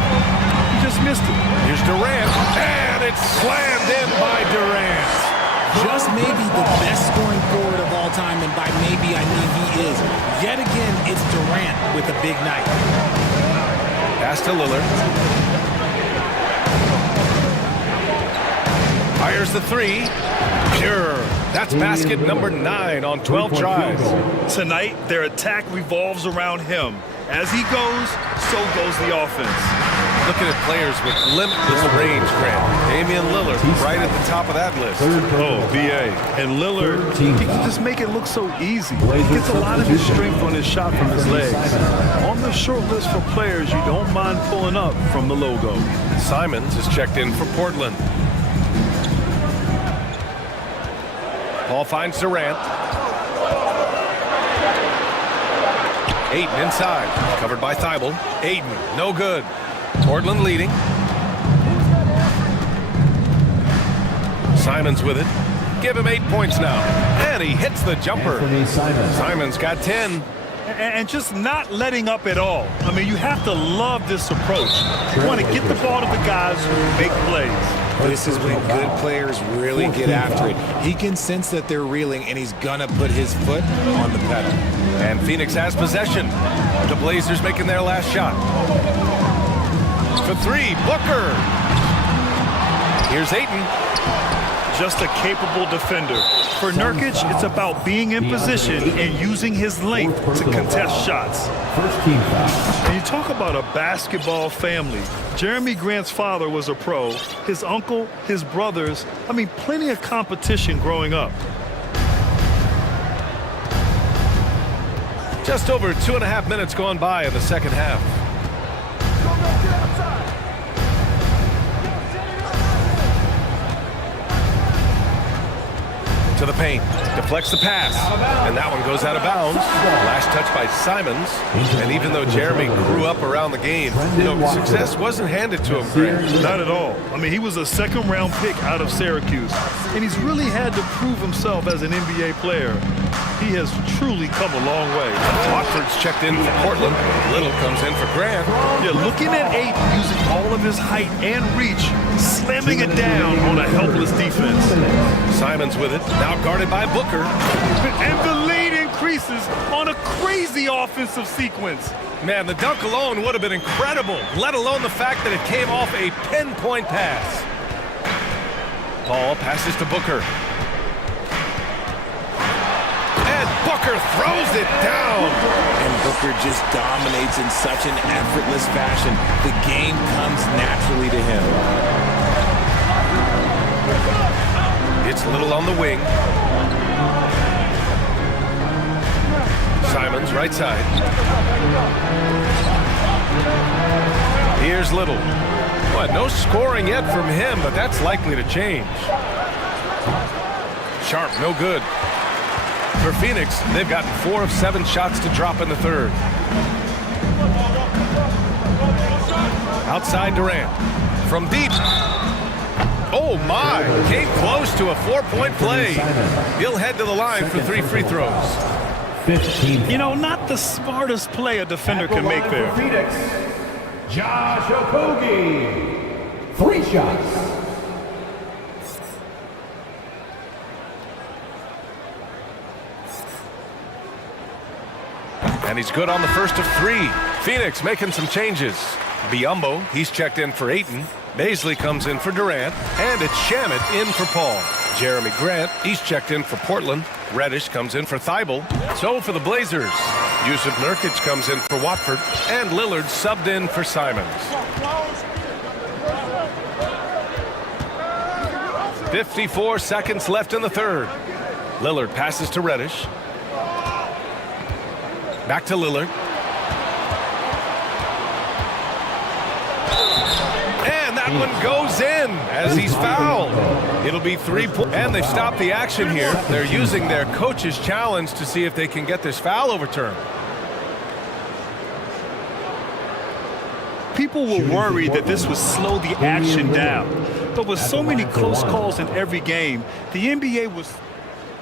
He just missed it. Here's Durant, and it's slammed in by Durant. just maybe the best scoring forward of all time, and by maybe I mean he is. Yet again, it's Durant with a big night. Pass to Lillard. Fires the three. Pure. That's basket number 9 on 12 tries. Tonight, their attack revolves around him. As he goes, so goes the offense. Looking at players with limitless range, Grant. Damian Lillard right at the top of that list. Oh, BA. And Lillard, he can just make it look so easy. He gets a lot of his strength on his shot from his legs. On the short list for players you don't mind pulling up from the logo. Simons is checked in for Portland. Ball finds Durant. Ayton inside, covered by Thibault. Ayton, no good. Portland leading. Simons with it. Give him 8 points now. And he hits the jumper. Simons got 10. And just not letting up at all. I mean, you have to love this approach. You want to get the ball to the guys who make plays. This is when good players really get after it. He can sense that they're reeling, and he's gonna put his foot on the pedal. And Phoenix has possession. The Blazers making their last shot. For 3, Booker. Here's Ayton. Just a capable defender. For Nurkic, it's about being in position and using his length to contest shots. And you talk about a basketball family. Jeremy Grant's father was a pro. His uncle, his brothers, I mean, plenty of competition growing up. Just over 2.5 minutes gone by in the second half. To the paint, deflects the pass, and that one goes out of bounds. Last touch by Simons, and even though Jeremy grew up around the game, success wasn't handed to him, Grant. Not at all. I mean, he was a second-round pick out of Syracuse, and he's really had to prove himself as an NBA player. He has truly come a long way. Watford's checked in for Portland. Little comes in for Grant. Yeah, looking at Ayton using all of his height and reach, slamming it down on a helpless defense. Simons with it, now guarded by Booker. And the lead increases on a crazy offensive sequence. Man, the dunk alone would have been incredible, let alone the fact that it came off a pinpoint pass. Paul passes to Booker. Booker throws it down. And Booker just dominates in such an effortless fashion. The game comes naturally to him. It's Little on the wing. Simons, right side. Here's Little. What, no scoring yet from him, but that's likely to change. Sharp, no good. For Phoenix, they've gotten 4 of 7 shots to drop in the third. Outside Durant. From deep. Oh my, came close to a 4-point play. He'll head to the line for 3 free throws. You know, not the smartest play a defender can make there. Phoenix, Josh Okogie. 3 shots. And he's good on the first of 3. Phoenix making some changes. Biyombo, he's checked in for Ayton. Baisley comes in for Durant. And it's Shamet in for Paul. Jeremy Grant, he's checked in for Portland. Reddish comes in for Thibault. So for the Blazers, Yusuf Nurkic comes in for Watford. And Lillard subbed in for Simons. 54 seconds left in the third. Lillard passes to Reddish. Back to Lillard. And that one goes in as he's fouled. It'll be 3 points. And they've stopped the action here. They're using their coach's challenge to see if they can get this foul overturned. People were worried that this would slow the action down. But with so many close calls in every game, the NBA was...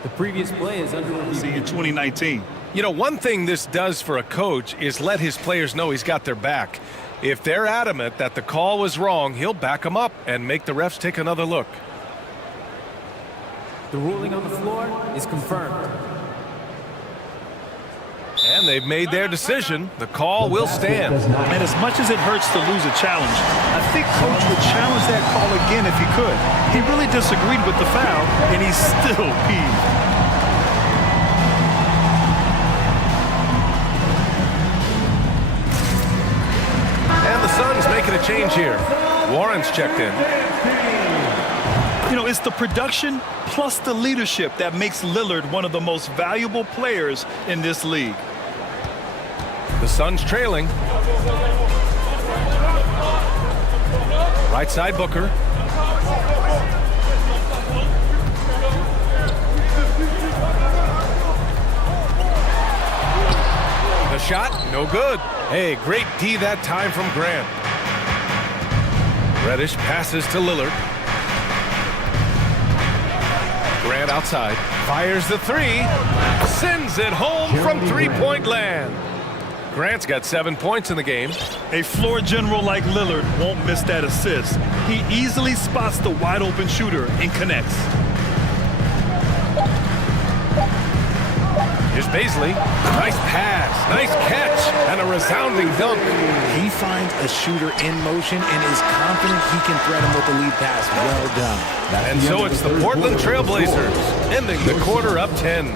The previous play is under review. In 2019. You know, one thing this does for a coach is let his players know he's got their back. If they're adamant that the call was wrong, he'll back them up and make the refs take another look. The ruling on the floor is confirmed. And they've made their decision. The call will stand. And as much as it hurts to lose a challenge, I think Coach would challenge that call again if he could. He really disagreed with the foul, and he's still peeved. And the Suns making a change here. Warren's checked in. You know, it's the production plus the leadership that makes Lillard one of the most valuable players in this league. The Suns trailing. Right side Booker. The shot, no good. Hey, great D that time from Grant. Reddish passes to Lillard. Grant outside, fires the three, sends it home from three-point land. Grant's got 7 points in the game. A floor general like Lillard won't miss that assist. He easily spots the wide-open shooter and connects. Here's Baisley. Nice pass, nice catch, and a resounding dunk. He finds a shooter in motion and is confident he can thread him with the lead pass. Well done. And so it's the Portland Trailblazers ending the quarter up 10.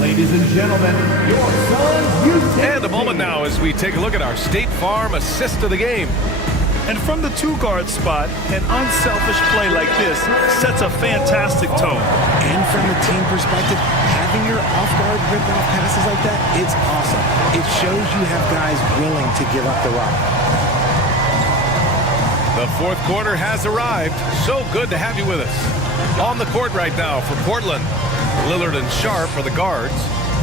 Ladies and gentlemen, your Suns Houston. And a moment now as we take a look at our State Farm assist of the game. And from the two-guard spot, an unselfish play like this sets a fantastic tone. And from the team perspective, having your off-guard rip-off passes like that, it's awesome. It shows you have guys willing to give up the rock. The fourth quarter has arrived. So good to have you with us. On the court right now for Portland, Lillard and Sharp are the guards.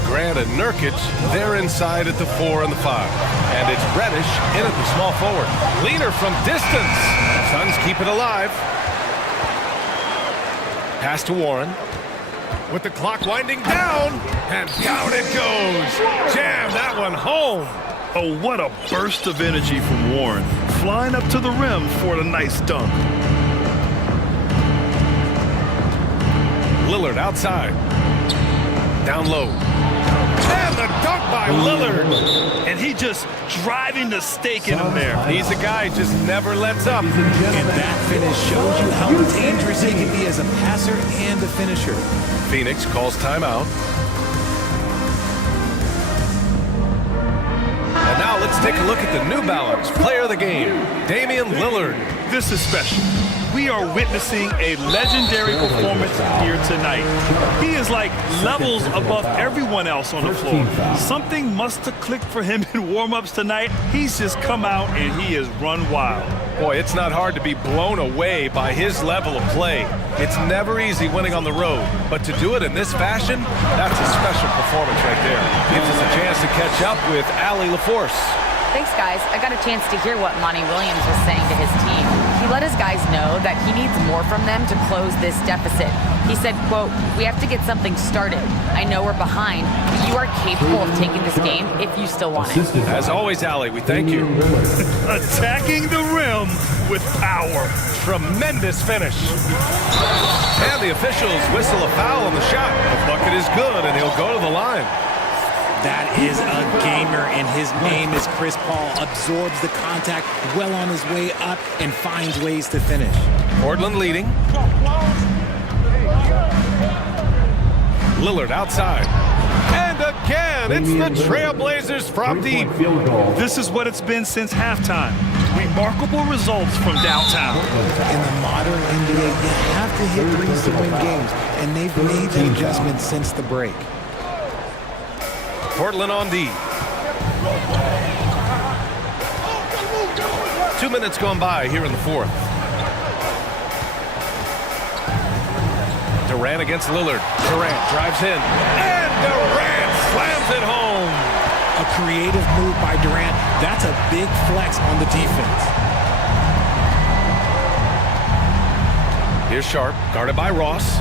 Grant and Nurkic, they're inside at the 4 and the 5. And it's Reddish in at the small forward. Leaner from distance. Suns keep it alive. Pass to Warren. With the clock winding down. And down it goes. Jam that one home. Oh, what a burst of energy from Warren. Flying up to the rim for a nice dunk. Lillard outside. Down low. And the dunk by Lillard. And he just driving the stake in him there. He's a guy who just never lets up. And that finish shows you how dangerous he can be as a passer and a finisher. Phoenix calls timeout. And now let's take a look at the New Balance player of the game, Damian Lillard. This is special. We are witnessing a legendary performance here tonight. He is like levels above everyone else on the floor. Something must have clicked for him in warm-ups tonight. He's just come out and he has run wild. Boy, it's not hard to be blown away by his level of play. It's never easy winning on the road, but to do it in this fashion, that's a special performance right there. Gives us a chance to catch up with Allie LaForce. Thanks, guys. I got a chance to hear what Monty Williams was saying to his team. He let his guys know that he needs more from them to close this deficit. He said, quote, "We have to get something started. I know we're behind, but you are capable of taking this game if you still want it." As always, Allie, we thank you. Attacking the rim with power. Tremendous finish. And the officials whistle a foul on the shot. The bucket is good, and he'll go to the line. That is a gamer, and his name is Chris Paul. Absorbs the contact, well on his way up, and finds ways to finish. Portland leading. Lillard outside. And again, it's the Trailblazers from deep. This is what it's been since halftime. Remarkable results from downtown. In the modern NBA, you have to hit threes to win games, and they've made that adjustment since the break. Portland on D. 2 minutes gone by here in the fourth. Durant against Lillard. Durant drives in. And Durant slams it home. A creative move by Durant. That's a big flex on the defense. Here's Sharp, guarded by Ross.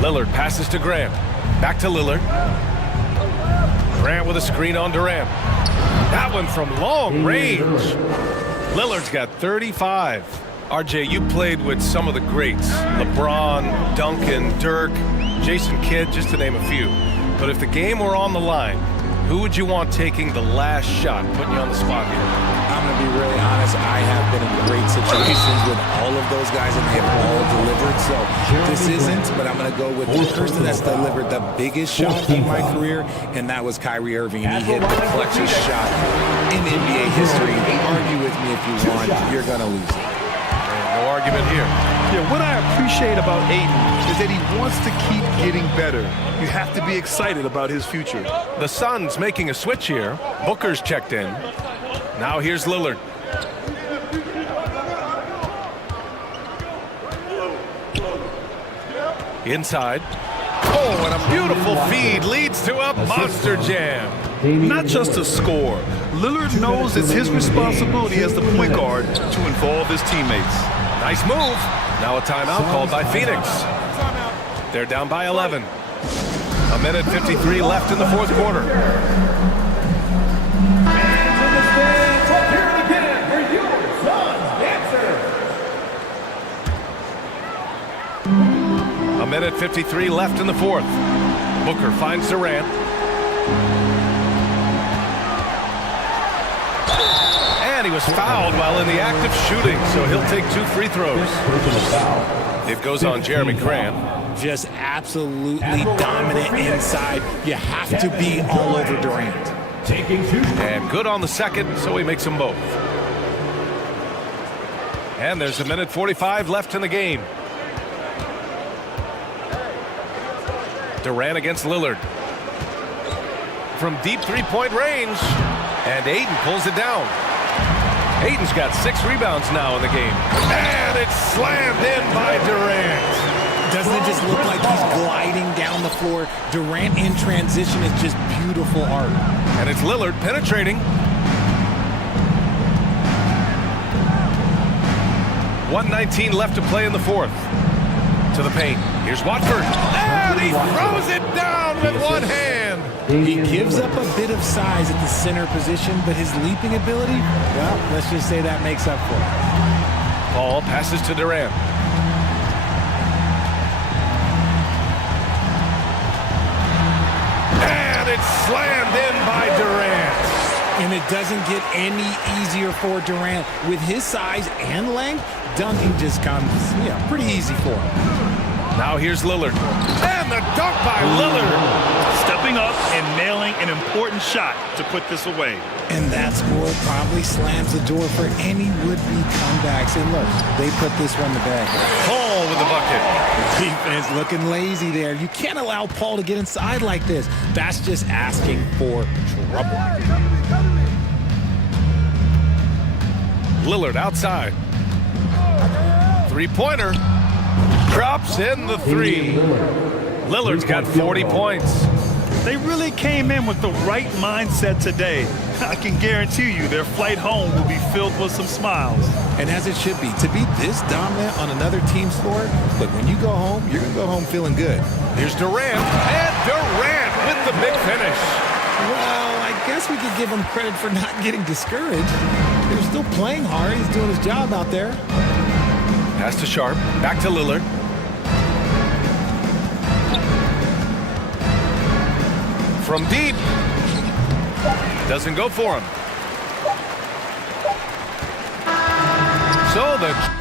Lillard passes to Grant. Back to Lillard. Grant with a screen on Durant. That one from long range. Lillard's got 35. RJ, you played with some of the greats. LeBron, Duncan, Dirk, Jason Kidd, just to name a few. But if the game were on the line, who would you want taking the last shot? Putting you on the spot here. I'm going to be really honest. I have been in great situations with all of those guys, and they have all delivered. So this isn't, but I'm going to go with the person that's delivered the biggest shot in my career, and that was Kyrie Irving. And he hit the clutchest shot in NBA history. Argue with me if you want. You're going to lose it. No argument here. Yeah, what I appreciate about Aiden is that he wants to keep getting better. You have to be excited about his future. The Suns making a switch here. Booker's checked in. Now here's Lillard. Inside. Oh, and a beautiful feed leads to a monster jam. Not just a score. Lillard knows it's his responsibility as the point guard to involve his teammates. Nice move. Now a timeout called by Phoenix. They're down by 11. A minute 53 left in the fourth quarter. A minute 53 left in the fourth. Booker finds Durant. And he was fouled while in the act of shooting, so he'll take 2 free throws. It goes on Jeremy Grant. Just absolutely dominant inside. You have to be all over Durant. And good on the second, so he makes them both. And there's a minute 45 left in the game. Durant against Lillard. From deep three-point range. And Aiden pulls it down. Aiden's got 6 rebounds now in the game. And it's slammed in by Durant. Doesn't it just look like he's gliding down the floor? Durant in transition is just beautiful art. And it's Lillard penetrating. 1:19 left to play in the fourth. To the paint. Here's Watford. And he throws it down with one hand. He gives up a bit of size at the center position, but his leaping ability, well, let's just say that makes up for it. Paul passes to Durant. And it's slammed in by Durant. And it doesn't get any easier for Durant. With his size and length, dunking just comes, pretty easy for him. Now here's Lillard. And the dunk by Lillard. Stepping up and nailing an important shot to put this away. And that score probably slams the door for any would-be comebacks. And look, they put this one to bed. Paul with the bucket. The defense looking lazy there. You can't allow Paul to get inside like this. That's just asking for trouble. Lillard outside. Three-pointer. Drops in the 3. Lillard's got 40 points. They really came in with the right mindset today. I can guarantee you their flight home will be filled with some smiles. And as it should be. To be this dominant on another team's floor, look, when you go home, you're going to go home feeling good. Here's Durant. And Durant with the big finish. Well, I guess we could give him credit for not getting discouraged. He was still playing hard. He's doing his job out there. Pass to Sharp. Back to Lillard. From deep. Doesn't go for him. So the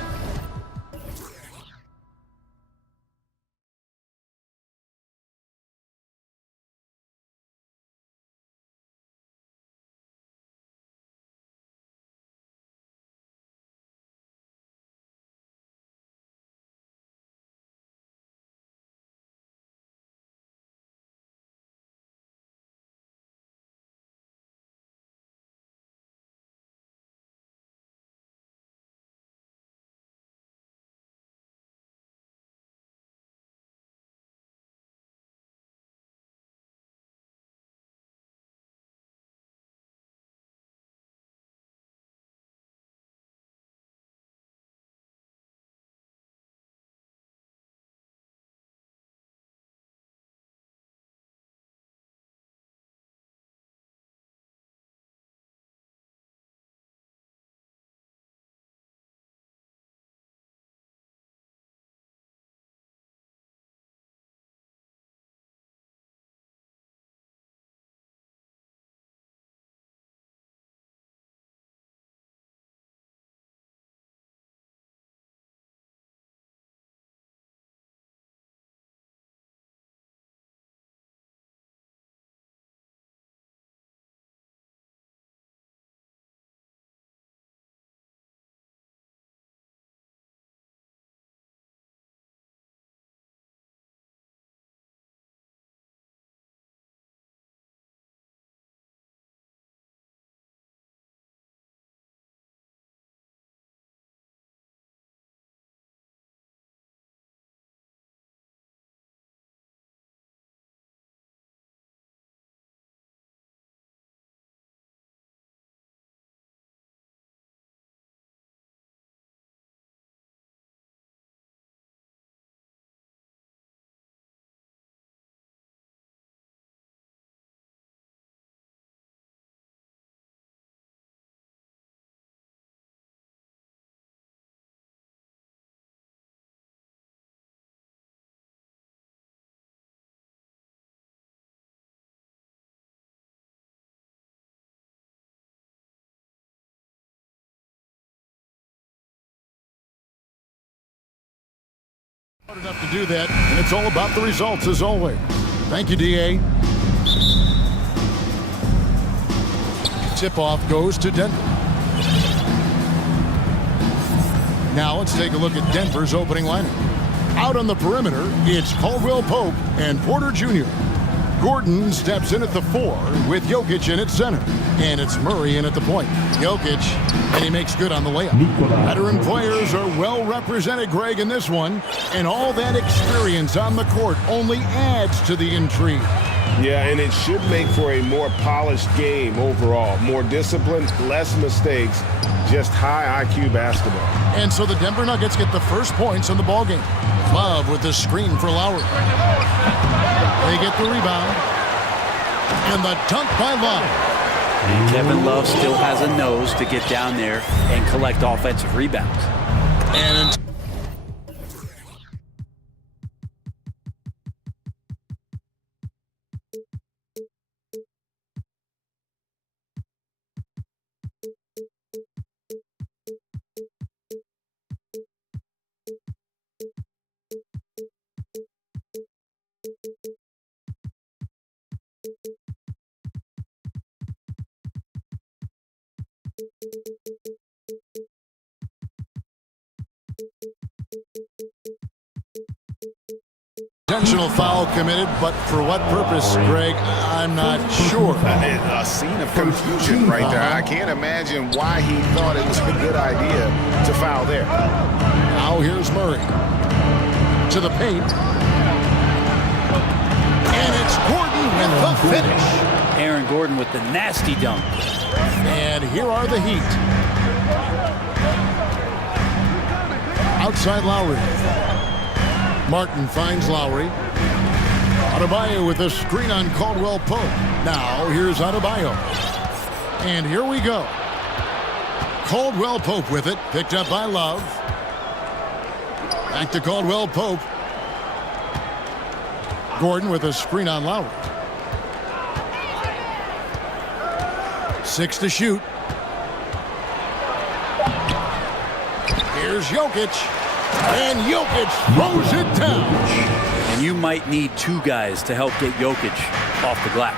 Hard enough to do that, and it's all about the results as always. Thank you, DA. Tip-off goes to Denver. Now let's take a look at Denver's opening lineup. Out on the perimeter, it's Caldwell Pope and Porter Jr. Gordon steps in at the 4 with Jokic in at center. And it's Murray in at the point. Jokic, and he makes good on the layup. Veteran players are well represented, Greg, in this one. And all that experience on the court only adds to the intrigue. Yeah, and it should make for a more polished game overall. More disciplined, less mistakes, just high IQ basketball. And so the Denver Nuggets get the first points in the ballgame. Love with the screen for Lowry. They get the rebound. And the dunk by Love. And Kevin Love still has a nose to get down there and collect offensive rebounds. And intentional foul committed, but for what purpose, Greg? I'm not sure. A scene of confusion right there. I can't imagine why he thought it was a good idea to foul there. Now here's Murray to the paint. And it's Gordon with the finish. Aaron Gordon with the nasty dunk. And here are the Heat. Outside Lowry. Martin finds Lowry. Adebayo with a screen on Caldwell Pope. Now here's Adebayo. And here we go. Caldwell Pope with it. Picked up by Love. Back to Caldwell Pope. Gordon with a screen on Lowry. 6 to shoot. Here's Jokic. And Jokic throws it down. And you might need 2 guys to help get Jokic off the glass.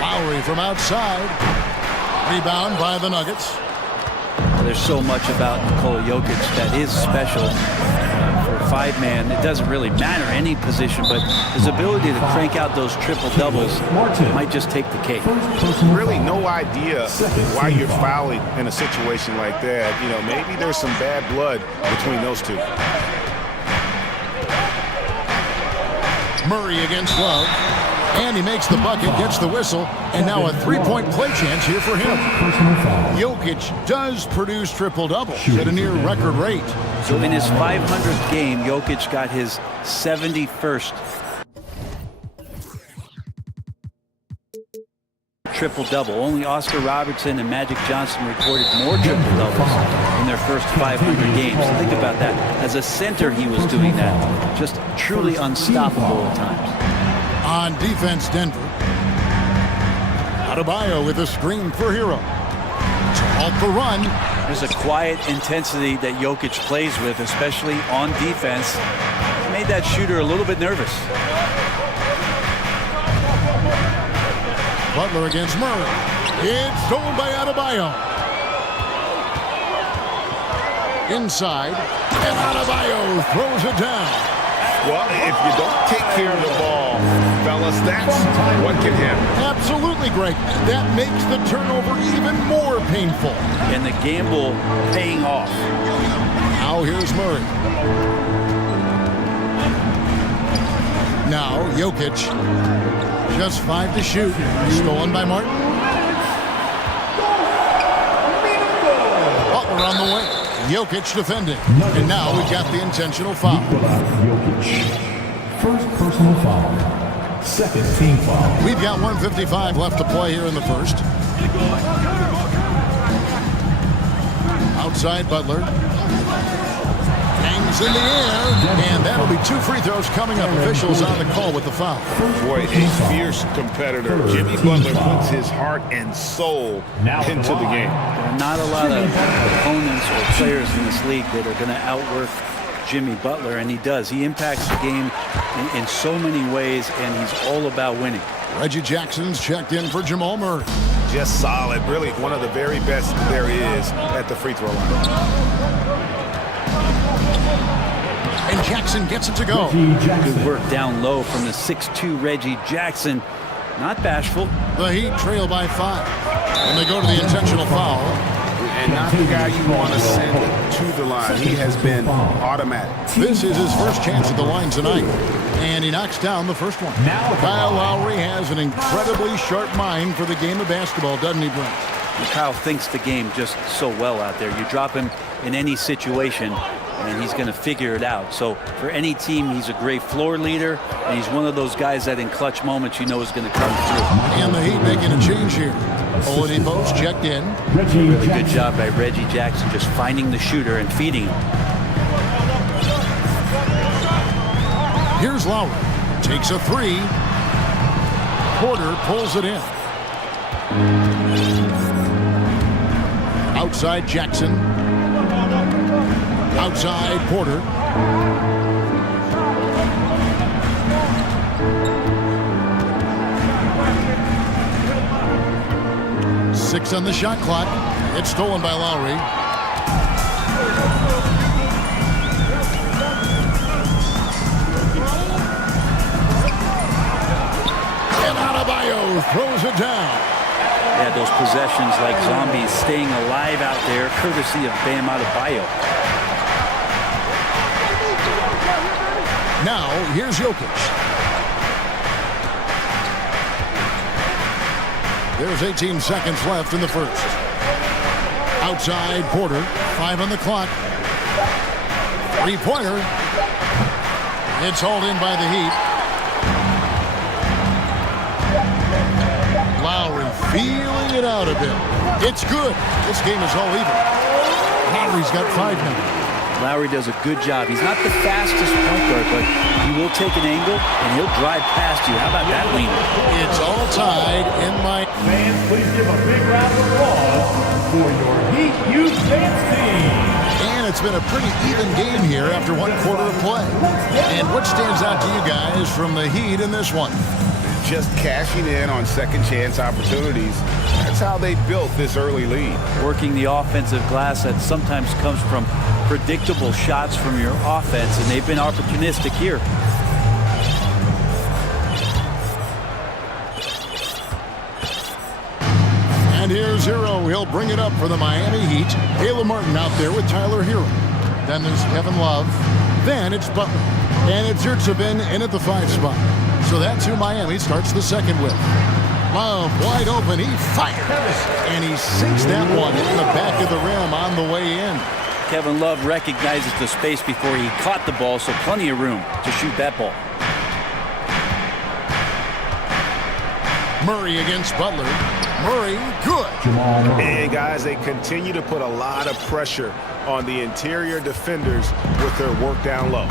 Lowry from outside. Rebound by the Nuggets. There's so much about Nikola Jokic that is special. For a 5-man, it doesn't really matter any position, but his ability to crank out those triple-doubles might just take the cake. Really no idea why you're fouling in a situation like that. You know, maybe there's some bad blood between those two. Murray against Love. And he makes the bucket, gets the whistle, and now a 3-point play chance here for him. Jokic does produce triple-doubles at a near record rate. So in his 500th game, Jokic got his 71st triple-double. Only Oscar Robertson and Magic Johnson recorded more triple-doubles in their first 500 games. So think about that. As a center, he was doing that. Just truly unstoppable at times. On defense, Denver. Adebayo with a screen for Hero. To halt the run. There's a quiet intensity that Jokic plays with, especially on defense. It made that shooter a little bit nervous. Butler against Murray. It's stolen by Adebayo. Inside. And Adebayo throws it down. Well, if you don't take care of the ball, fellas, that's what can happen. Absolutely, Greg. That makes the turnover even more painful. And the gamble paying off. Now here's Murray. Now Jokic. Just 5 to shoot. Stolen by Martin. Butler on the way. Jokic defending. And now we've got the intentional foul. Jokic. First personal foul. Second team foul. We've got 1:55 left to play here in the first. Outside Butler. Hangs in the air. And that'll be 2 free throws coming up. Officials on the call with the foul. Boy, a fierce competitor. Jimmy Butler puts his heart and soul into the game. There are not a lot of opponents or players in this league that are going to outwork Jimmy Butler, and he does. He impacts the game in so many ways, and he's all about winning. Reggie Jackson's checked in for Jamal Murray. Just solid. Really one of the very best there is at the free throw line. And Jackson gets it to go. Good work down low from the 6'2" Reggie Jackson. Not bashful. The Heat trail by 5. And they go to the intentional foul. And not the guy you want to send to the line. He has been automatic. This is his first chance at the line tonight. And he knocks down the first one. Kyle Lowry has an incredibly sharp mind for the game of basketball, doesn't he, Brent? Kyle thinks the game just so well out there. You drop him in any situation, and he's going to figure it out. So for any team, he's a great floor leader, and he's one of those guys that in clutch moments you know is going to come through. And the Heat making a change here. Oladipo's checked in. Really good job by Reggie Jackson just finding the shooter and feeding him. Here's Lowry. Takes a 3. Porter pulls it in. Outside Jackson. Outside Porter. Six on the shot clock. It's stolen by Lowry. And Adebayo throws it down. Yeah, those possessions like zombies staying alive out there, courtesy of Bam Adebayo. Now, here's Jokic. There's 18 seconds left in the first. Outside Porter. 5 on the clock. 3-pointer. It's hauled in by the Heat. Lowry feeling it out a bit. It's good. This game is all even. Lowry's got 5 now. Lowry does a good job. He's not the fastest point guard, but he will take an angle and he'll drive past you. How about that lean? It's all tied in my... Fans, please give a big round of applause for your Heat Youth Dance Team. And it's been a pretty even game here after 1 quarter of play. And what stands out to you guys from the Heat in this one? Just cashing in on second chance opportunities. That's how they built this early lead. Working the offensive glass that sometimes comes from predictable shots from your offense, and they've been opportunistic here. And here's Hero. He'll bring it up for the Miami Heat. Caleb Martin out there with Tyler Hero. Then there's Kevin Love. Then it's Butler. And it's Yurtsevin in at the 5 spot. So that's who Miami starts the second with. Love wide open. He fires. And he sinks that one in the back of the rim on the way in. Kevin Love recognizes the space before he caught the ball, so plenty of room to shoot that ball. Murray against Butler. Murray, good. And guys, they continue to put a lot of pressure on the interior defenders with their work down low.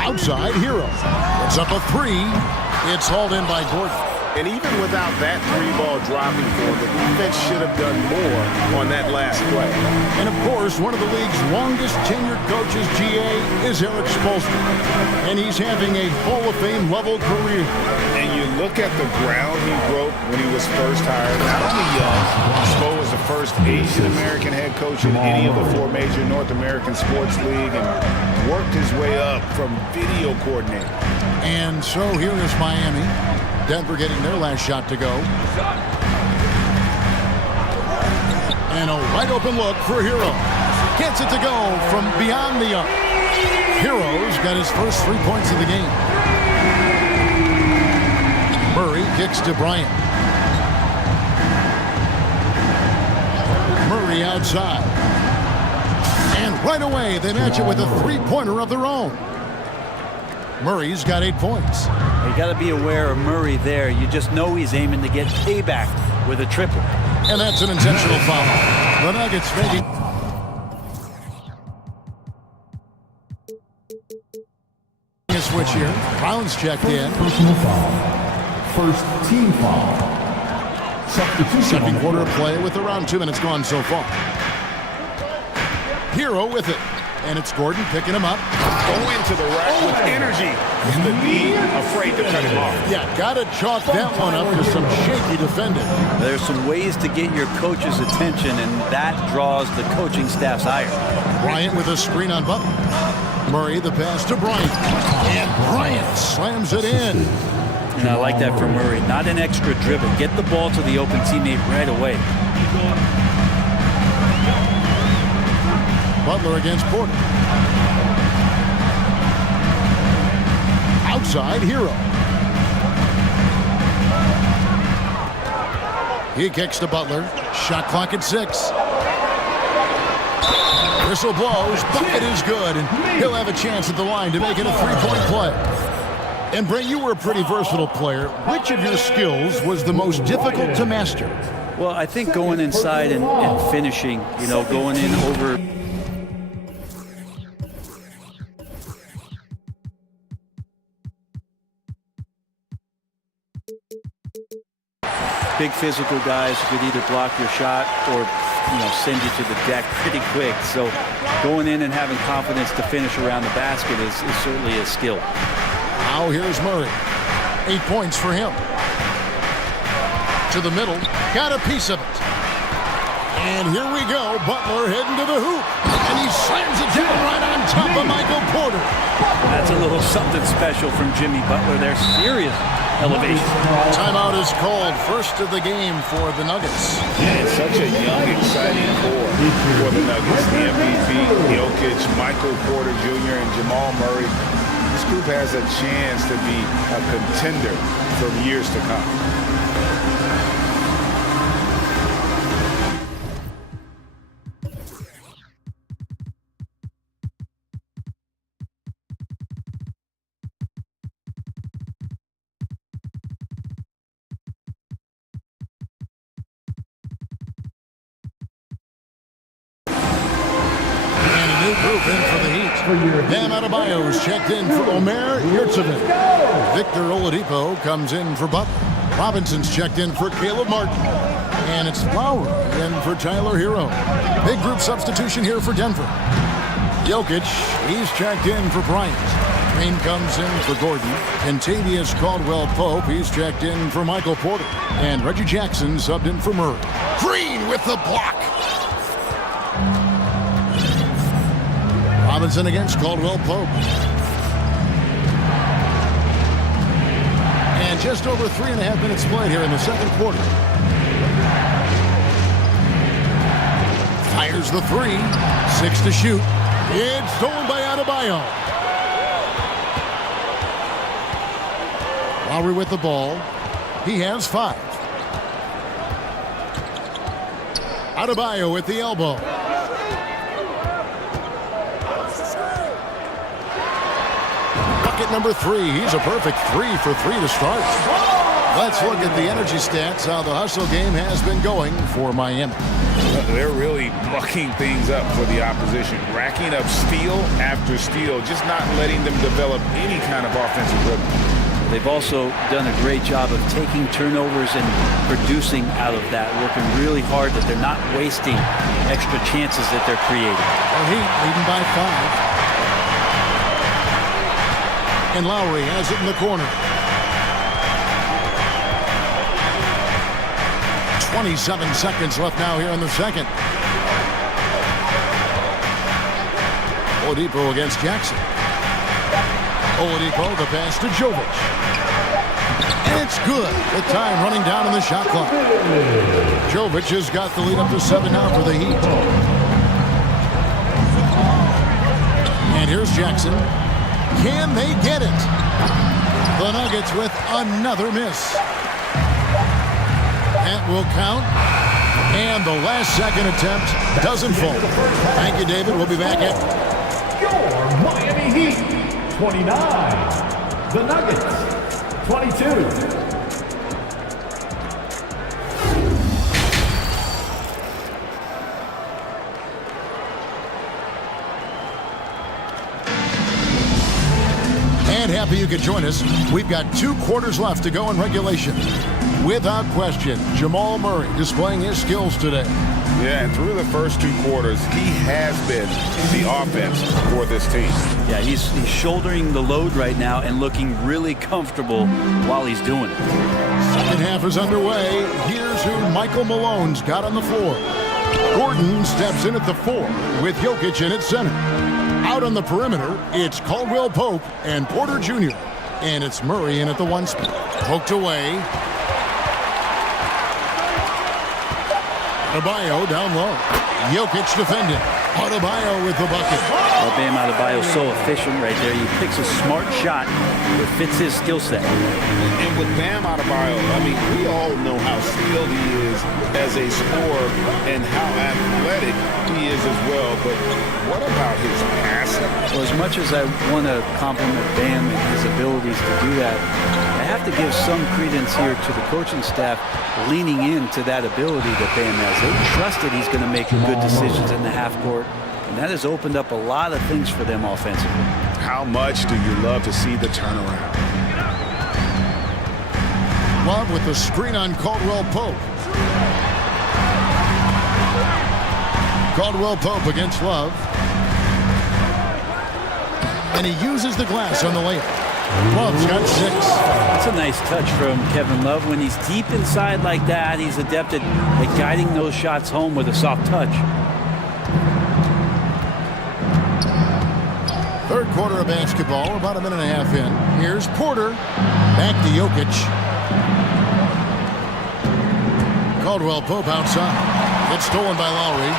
Outside Hero. It's up a 3. It's hauled in by Gordon. And even without that 3-ball dropping for the defense should have done more on that last play. And of course, one of the league's longest tenured coaches, GA, is Eric Spoelstra. And he's having a Hall of Fame level career. And you look at the ground he broke when he was first hired. Not only young, Spo was the first Asian American head coach in any of the 4 major North American sports league and worked his way up from video coordinator. And so here is Miami. Denver getting their last shot to go. And a wide open look for Hero. Gets it to go from beyond the arc. Hero's got his first 3 points of the game. Murray kicks to Bryant. Murray outside. And right away they match it with a 3-pointer of their own. Murray's got 8 points. You got to be aware of Murray there. You just know he's aiming to get payback with a triple. And that's an intentional foul. The Nuggets making... switch here. Brown's checked in. Personal foul. First team foul. Substitution. Second quarter of play with around 2 minutes gone so far. Hero with it. And it's Gordon picking him up. Go into the rack with energy. And the D afraid to cut him off. Yeah, got to chalk that one up to some shaky defending. There's some ways to get your coach's attention, and that draws the coaching staff's ire. Bryant with a screen on Butler. Murray the pass to Bryant. And Bryant slams it in. And I like that from Murray. Not an extra dribble. Get the ball to the open teammate right away. Butler against Porter. Outside, Hero. He kicks to Butler. Shot clock at 6. Whistle blows. Bucket is good, and he'll have a chance at the line to make it a three-point play. And Brent, you were a pretty versatile player. Which of your skills was the most difficult to master? Well, I think going inside and finishing, going in over... Big physical guys who could either block your shot or, send you to the deck pretty quick. So going in and having confidence to finish around the basket is certainly a skill. Now here's Murray. 8 points for him. To the middle. Got a piece of it. And here we go. Butler heading to the hoop. And he slams it down right on top of Michael Porter. That's a little something special from Jimmy Butler. They're serious elevation. Timeout is called. First of the game for the Nuggets. And such a young, exciting core for the Nuggets. The MVP, Jokic, Michael Porter Jr., and Jamal Murray. This group has a chance to be a contender for years to come. Group in for the Heat. Bam Adebayo's checked in for Omer Yurtseven. Victor Oladipo comes in for Butler. Robinson's checked in for Caleb Martin. And it's Lowry in for Tyler Hero. Big group substitution here for Denver. Jokic, he's checked in for Bryant. Green comes in for Gordon. Kentavious Caldwell-Pope, he's checked in for Michael Porter. And Reggie Jackson subbed in for Murray. Green with the block. Robinson against Caldwell-Pope. And just over 3.5 minutes played here in the second quarter. Fires the three. 6 to shoot. It's stolen by Adebayo. Lowry with the ball. He has 5. Adebayo with the elbow. Number 3. He's a perfect 3 for 3 to start. Let's look at the energy stats, how the hustle game has been going for Miami. They're really mucking things up for the opposition, racking up steal after steal, just not letting them develop any kind of offensive rhythm. They've also done a great job of taking turnovers and producing out of that, working really hard that they're not wasting extra chances that they're creating. The Heat leading by 5. And Lowry has it in the corner. 27 seconds left now here in the second. Oladipo against Jackson. Oladipo, the pass to Jovic. And it's good. The time running down in the shot clock. Jovic has got the lead up to 7 now for the Heat. And here's Jackson. Can they get it? The Nuggets with another miss. That will count. And the last second attempt doesn't fall. Thank you, David. We'll be back at Your Miami Heat, 29. The Nuggets, 22. And happy you could join us. We've got 2 quarters left to go in regulation. Without question, Jamal Murray displaying his skills today. Yeah, and through the first 2 quarters, he has been the offense for this team. Yeah, he's shouldering the load right now and looking really comfortable while he's doing it. Second half is underway. Here's who Michael Malone's got on the floor. Gordon steps in at the 4 with Jokic in at center. Out on the perimeter, it's Caldwell Pope and Porter Jr. And it's Murray in at the 1 spot. Poked away. Adebayo down low. Jokic defending. Adebayo with the bucket. Well, Bam Adebayo's so efficient right there. He picks a smart shot that fits his skill set. And with Bam Adebayo, I mean, we all know how skilled he is as a scorer and how athletic he is as well. But what about his passing? Well, as much as I want to compliment Bam and his abilities to do that, I have to give some credence here to the coaching staff leaning into that ability that Bam has. They trust that he's going to make good decisions in the half court, and that has opened up a lot of things for them offensively. How much do you love to see the turnaround? Love with the screen on Caldwell Pope. Caldwell Pope against Love. And he uses the glass on the layup. Love's got 6. That's a nice touch from Kevin Love. When he's deep inside like that, he's adept at guiding those shots home with a soft touch. Third quarter of basketball, about a minute and a half in. Here's Porter. Back to Jokic. Caldwell Pope outside. It's stolen by Lowry.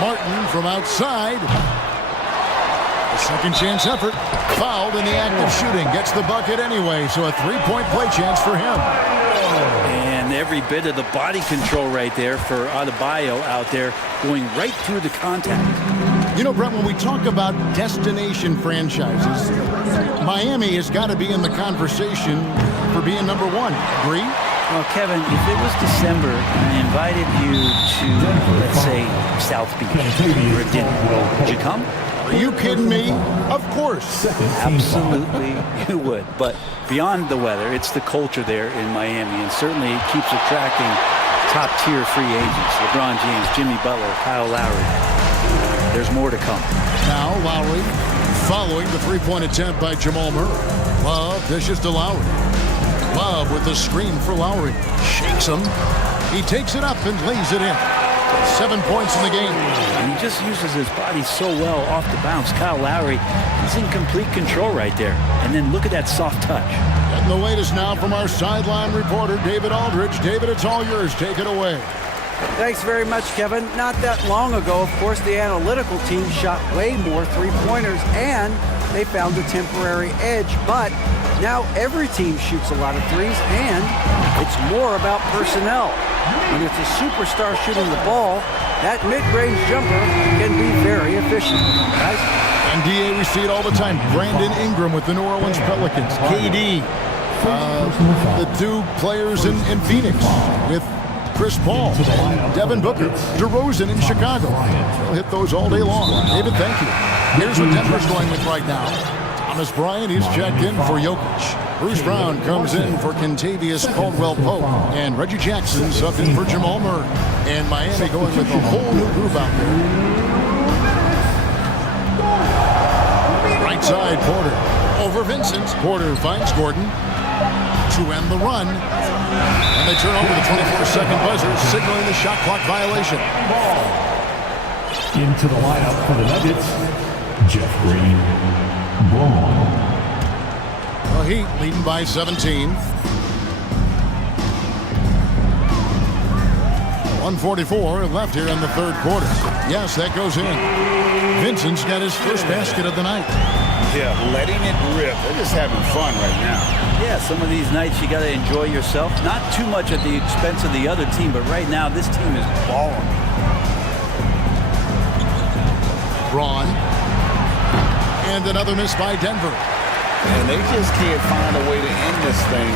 Martin from outside. A second chance effort. Fouled in the act of shooting. Gets the bucket anyway, so a 3-point play chance for him. And every bit of the body control right there for Adebayo out there, going right through the contact. You know, Brett, when we talk about destination franchises, Miami has got to be in the conversation for being number 1. Agree? Well, Kevin, if it was December and I invited you to, let's say, South Beach for a dinner, would you come? Are you kidding me? Of course. Absolutely, you would. But beyond the weather, it's the culture there in Miami, and certainly it keeps attracting top-tier free agents. LeBron James, Jimmy Butler, Kyle Lowry. There's more to come. Now Lowry following the 3-point attempt by Jamal Murray. Love dishes to Lowry. Love with the screen for Lowry. Shakes him. He takes it up and lays it in. 7 points in the game. And he just uses his body so well off the bounce. Kyle Lowry, he's in complete control right there. And then look at that soft touch. And the latest now from our sideline reporter, David Aldridge. David, it's all yours. Take it away. Thanks very much, Kevin. Not that long ago, of course, the analytical team shot way more 3-pointers, and they found a temporary edge. But now every team shoots a lot of threes, and it's more about personnel. When it's a superstar shooting the ball, that mid-range jumper can be very efficient. Guys? And DA, we see it all the time. Brandon Ingram with the New Orleans Pelicans. KD. The 2 players in Phoenix with Chris Paul, Devin Booker, DeRozan in Chicago. We'll hit those all day long. David, thank you. Here's what Denver's going with right now. Thomas Bryant, he's checked in for Jokic. Bruce Brown comes in for Kentavious Caldwell-Pope. And Reggie Jackson subbed in for Jamal Murray. And Miami going with a whole new group out there. Right side, Porter. Over Vincent. Porter finds Gordon to end the run. And they turn over the 24-second buzzer, signaling the shot clock violation. Into the lineup for the Nuggets, Jeff Green, Braun. The Heat leading by 17. 1:44 left here in the third quarter. Yes, that goes in. Vincent's got his first basket of the night. Yeah, letting it rip. They're just having fun right now. Yeah, some of these nights you got to enjoy yourself. Not too much at the expense of the other team, but right now this team is balling. Braun. And another miss by Denver. And they just can't find a way to end this thing.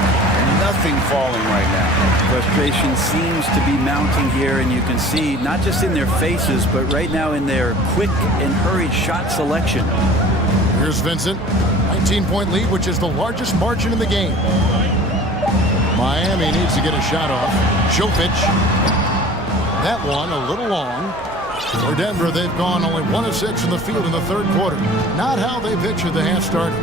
Nothing falling right now. Frustration seems to be mounting here, and you can see not just in their faces, but right now in their quick and hurried shot selection. Here's Vincent. 19-point lead, which is the largest margin in the game. Miami needs to get a shot off. Jovic. That one a little long. For Denver, they've gone only 1 of 6 from the field in the third quarter. Not how they pictured the half started.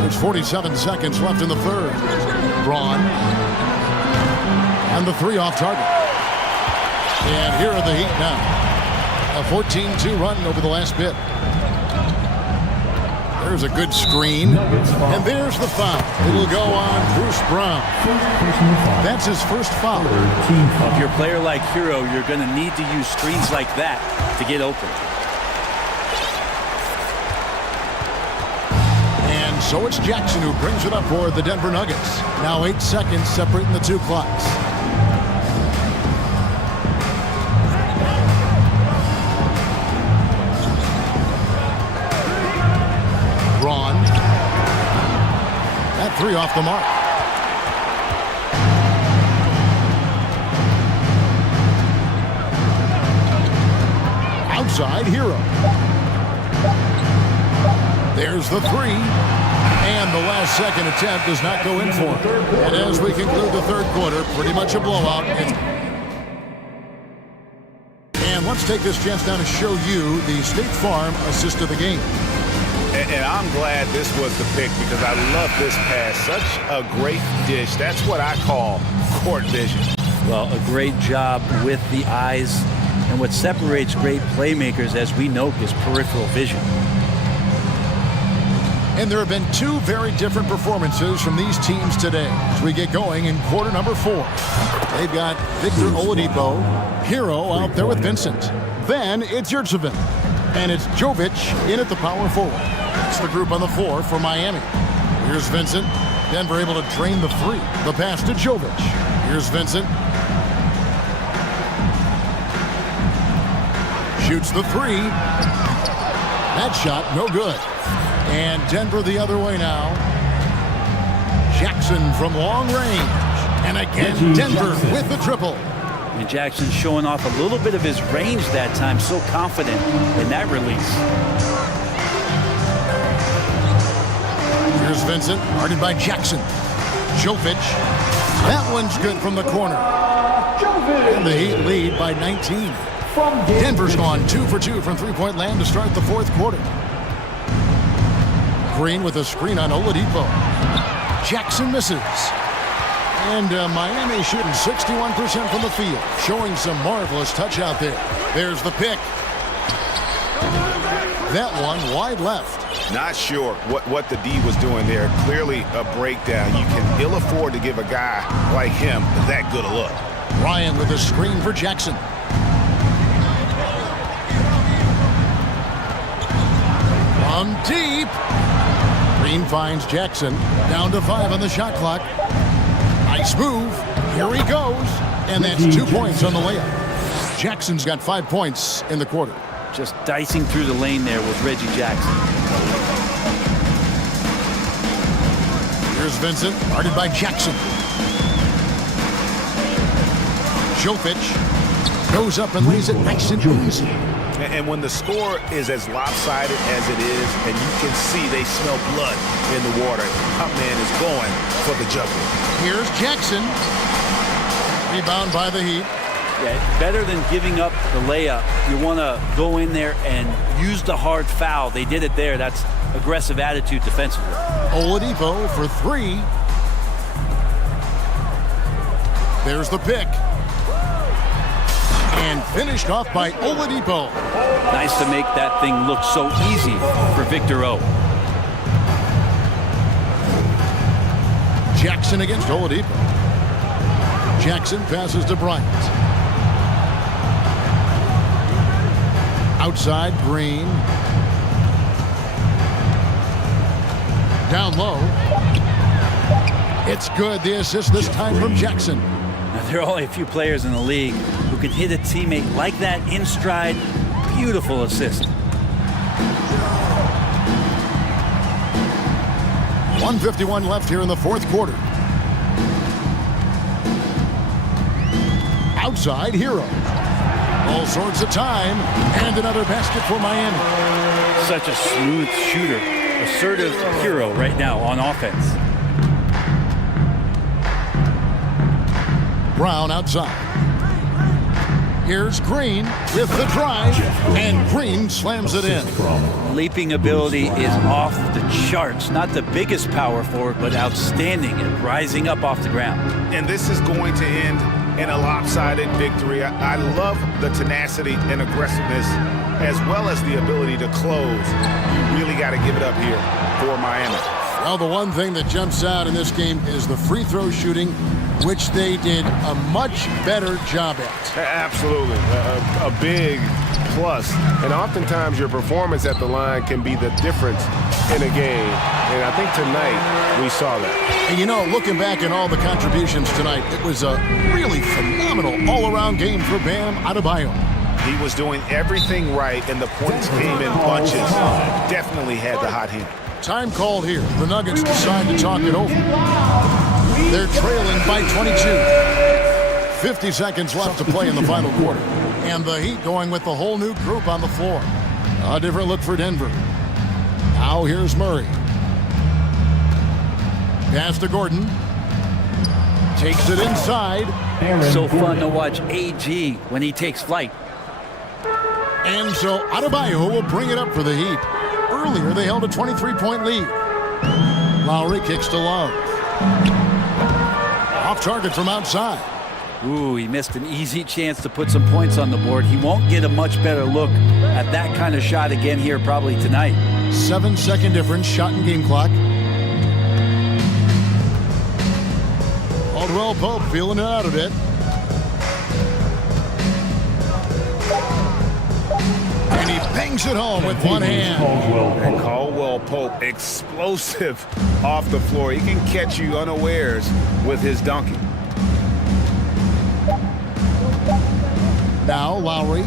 There's 47 seconds left in the third. Braun. And the three off target. And here are the Heat now. A 14-2 run over the last bit. There's a good screen. And there's the foul. It'll go on Bruce Brown. That's his first foul. If you're a player like Hero, you're going to need to use screens like that to get open. And so it's Jackson who brings it up for the Denver Nuggets. Now 8 seconds separating the two clocks. Braun. That three off the mark. Outside Hero. There's the three. And the last second attempt does not go in for him. And as we conclude the third quarter, pretty much a blowout. And let's take this chance now to show you the State Farm assist of the game. And I'm glad this was the pick because I love this pass. Such a great dish. That's what I call court vision. Well, a great job with the eyes. And what separates great playmakers, as we know, is peripheral vision. And there have been two very different performances from these teams today as we get going in quarter number 4. They've got Victor Oladipo, Hero out there with Vincent. Then it's Yurtsevin. And it's Jovic in at the power forward. It's the group on the floor for Miami. Here's Vincent. Denver able to drain the three. The pass to Jovic. Here's Vincent. Shoots the three. That shot no good. And Denver the other way now. Jackson from long range. And again, Denver with the triple. And Jackson showing off a little bit of his range that time. So confident in that release. Here's Vincent, guarded by Jackson. Jovic. That one's good from the corner. And the Heat lead by 19. Denver's gone 2 for 2 from three-point land to start the fourth quarter. Green with a screen on Oladipo. Jackson misses. And Miami shooting 61% from the field, showing some marvelous touch out there. There's the pick. That one wide left. Not sure what the D was doing there. Clearly a breakdown. You can ill afford to give a guy like him that good a look. Ryan with a screen for Jackson. From deep. Green finds Jackson. Down to 5 on the shot clock. Nice move. Here he goes. And that's 2 points on the layup. Jackson's got 5 points in the quarter. Just dicing through the lane there was Reggie Jackson. Here's Vincent, guarded by Jackson. Jovic goes up and lays it nice and easy. And when the score is as lopsided as it is, and you can see they smell blood in the water, Top Man is going for the jugular. Here's Jackson. Rebound by the Heat. Yeah, better than giving up the layup. You want to go in there and use the hard foul. They did it there. That's aggressive attitude defensively. Oladipo for 3. There's the pick. And finished off by Oladipo. Nice to make that thing look so easy for Victor O. Jackson against Oladipo. Jackson passes to Bryant. Outside, Green. Down low. It's good. The assist this time from Jackson. Now, there are only a few players in the league who can hit a teammate like that in stride. Beautiful assist. 1:51 left here in the fourth quarter. Outside, Hero. All sorts of time, and another basket for Miami. Such a smooth shooter. Assertive hero right now on offense. Brown outside. Here's Green with the drive, and Green slams it in. Leaping ability is off the charts. Not the biggest power forward, but outstanding at rising up off the ground. And this is going to end in a lopsided victory. I love the tenacity and aggressiveness as well as the ability to close. You really got to give it up here for Miami. Well, the one thing that jumps out in this game is the free throw shooting, which they did a much better job at. Absolutely. A big plus. And oftentimes your performance at the line can be the difference in a game. And I think tonight we saw that. And you know, looking back at all the contributions tonight, it was a really phenomenal all-around game for Bam Adebayo. He was doing everything right, and the points came in bunches. Definitely had the hot hand. Time called here. The Nuggets decide to talk it over. They're trailing by 22. 50 seconds left to play in the final quarter. And the Heat going with the whole new group on the floor. A different look for Denver. Now here's Murray. Pass to Gordon. Takes it inside. So fun to watch AG when he takes flight. And so Adebayo will bring it up for the Heat. Earlier, they held a 23-point lead. Lowry kicks to Love. Off target from outside. Ooh, he missed an easy chance to put some points on the board. He won't get a much better look at that kind of shot again here probably tonight. 7-second difference, shot and game clock. Caldwell Pope feeling it out a bit. And he bangs it home with one hand. And Caldwell Pope, explosive off the floor. He can catch you unawares with his dunking. Now Lowry.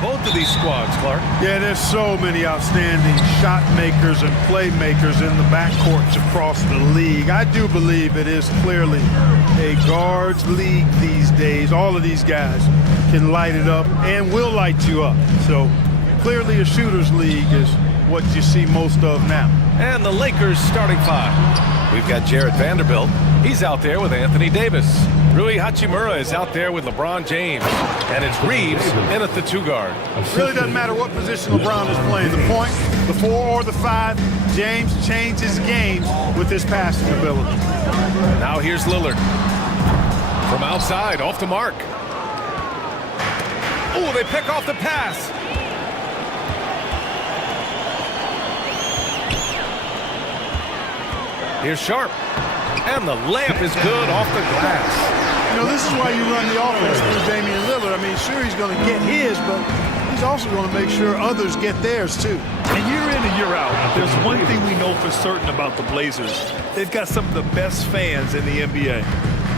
both of these squads, Clark. Yeah, there's so many outstanding shot makers and playmakers in the backcourts across the league. I do believe it is clearly a guards league these days. All of these guys can light it up and will light you up. So clearly a shooters league is what you see most of now. And the Lakers starting five. We've got Jared Vanderbilt. He's out there with Anthony Davis. Rui Hachimura is out there with LeBron James. And it's Reeves in at the 2-guard. Really doesn't matter what position LeBron is playing. The point, the 4 or the 5, James changes games with his passing ability. Now here's Lillard. From outside, off the mark. Oh, they pick off the pass. Here's Sharp. And the layup is good off the glass. You know, this is why you run the offense through Damian Lillard. I mean, sure, he's going to get his, but he's also going to make sure others get theirs, too. And year in and year out, there's one thing we know for certain about the Blazers. They've got some of the best fans in the NBA.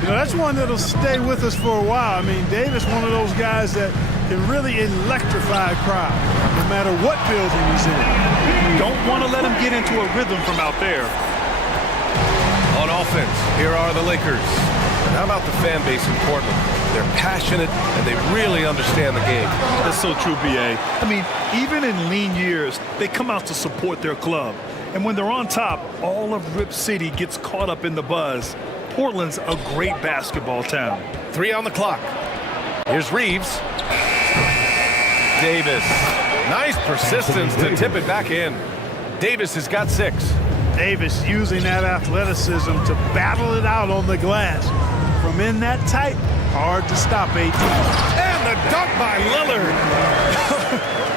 You know, that's one that'll stay with us for a while. I mean, Davis, one of those guys that can really electrify a crowd, no matter what building he's in. Don't want to let him get into a rhythm from out there. On offense, here are the Lakers. And how about the fan base in Portland? They're passionate, and they really understand the game. That's so true, B.A. I mean, even in lean years, they come out to support their club. And when they're on top, all of Rip City gets caught up in the buzz. Portland's a great basketball town. 3 on the clock. Here's Reeves. Davis. Nice persistence to tip it back in. Davis has got 6. Davis using that athleticism to battle it out on the glass. From in that tight, hard to stop, AD. And the dunk by Lillard.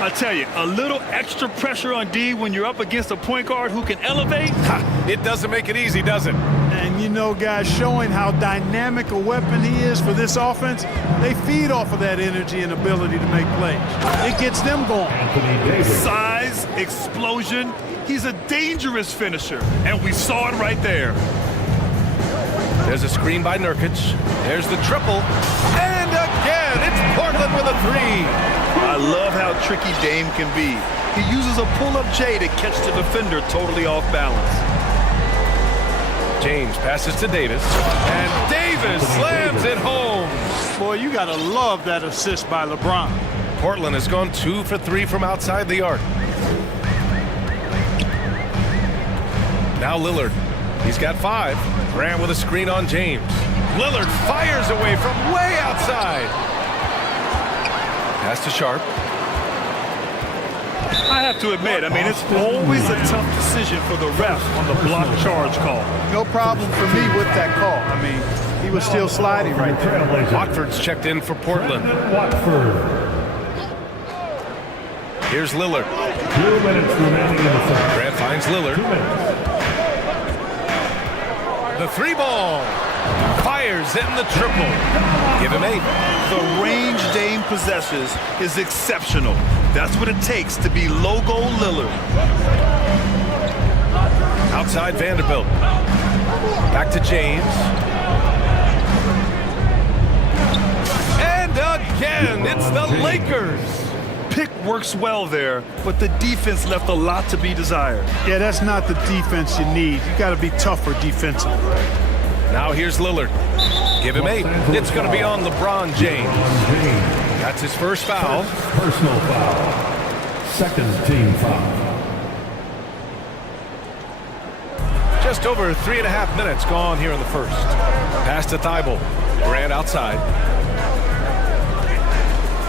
I tell you, a little extra pressure on D when you're up against a point guard who can elevate. It doesn't make it easy, does it? And you know, guys, showing how dynamic a weapon he is for this offense, they feed off of that energy and ability to make plays. It gets them going. Size, explosion. He's a dangerous finisher, and we saw it right there. There's a screen by Nurkic. There's the triple. And again, it's Portland with a 3. I love how tricky Dame can be. He uses a pull-up J to catch the defender totally off balance. James passes to Davis. And Davis slams it home. Boy, you got to love that assist by LeBron. Portland has gone 2 for 3 from outside the arc. Now Lillard. He's got 5. Grant with a screen on James. Lillard fires away from way outside. Pass to Sharp. I have to admit, I mean, it's always a tough decision for the ref on the block charge call. No problem for me with that call. I mean, he was still sliding right there. Watford's checked in for Portland. Here's Lillard. 2 minutes remaining in the second. Grant finds Lillard. The 3-ball. Fires in the triple. Give him 8. The range Dame possesses is exceptional. That's what it takes to be logo Lillard. Outside Vanderbilt. Back to James. And again, it's the Lakers. Pick works well there, but the defense left a lot to be desired. Yeah, that's not the defense you need. You got to be tougher defensively. Now here's Lillard. Give him 8. It's going to be on LeBron James. That's his first foul. Personal foul. Second team foul. Just over 3.5 minutes gone here in the first. Pass to Thibault. Grant outside.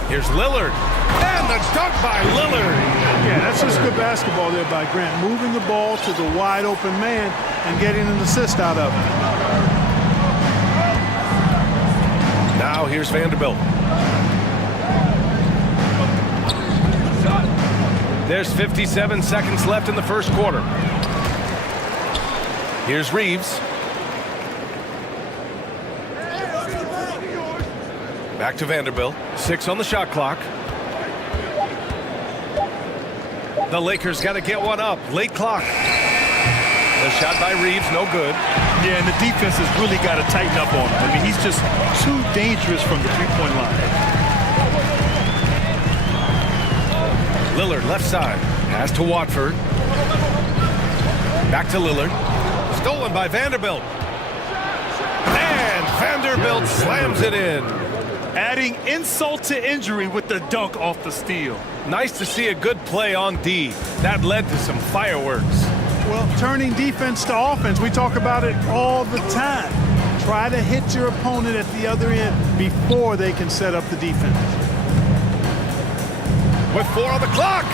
Here's Lillard. And the dunk by Lillard. Yeah, that's just good basketball there by Grant. Moving the ball to the wide open man and getting an assist out of it. Now here's Vanderbilt. There's 57 seconds left in the first quarter. Here's Reeves. Back to Vanderbilt. 6 on the shot clock. The Lakers got to get one up. Late clock. The shot by Reeves, no good. Yeah, and the defense has really got to tighten up on him. I mean, he's just too dangerous from the three-point line. Lillard left side. Pass to Watford. Back to Lillard. Stolen by Vanderbilt. And Vanderbilt slams it in. Adding insult to injury with the dunk off the steal. Nice to see a good play on D. That led to some fireworks. Well, turning defense to offense, we talk about it all the time. Try to hit your opponent at the other end before they can set up the defense. With 4 on the clock.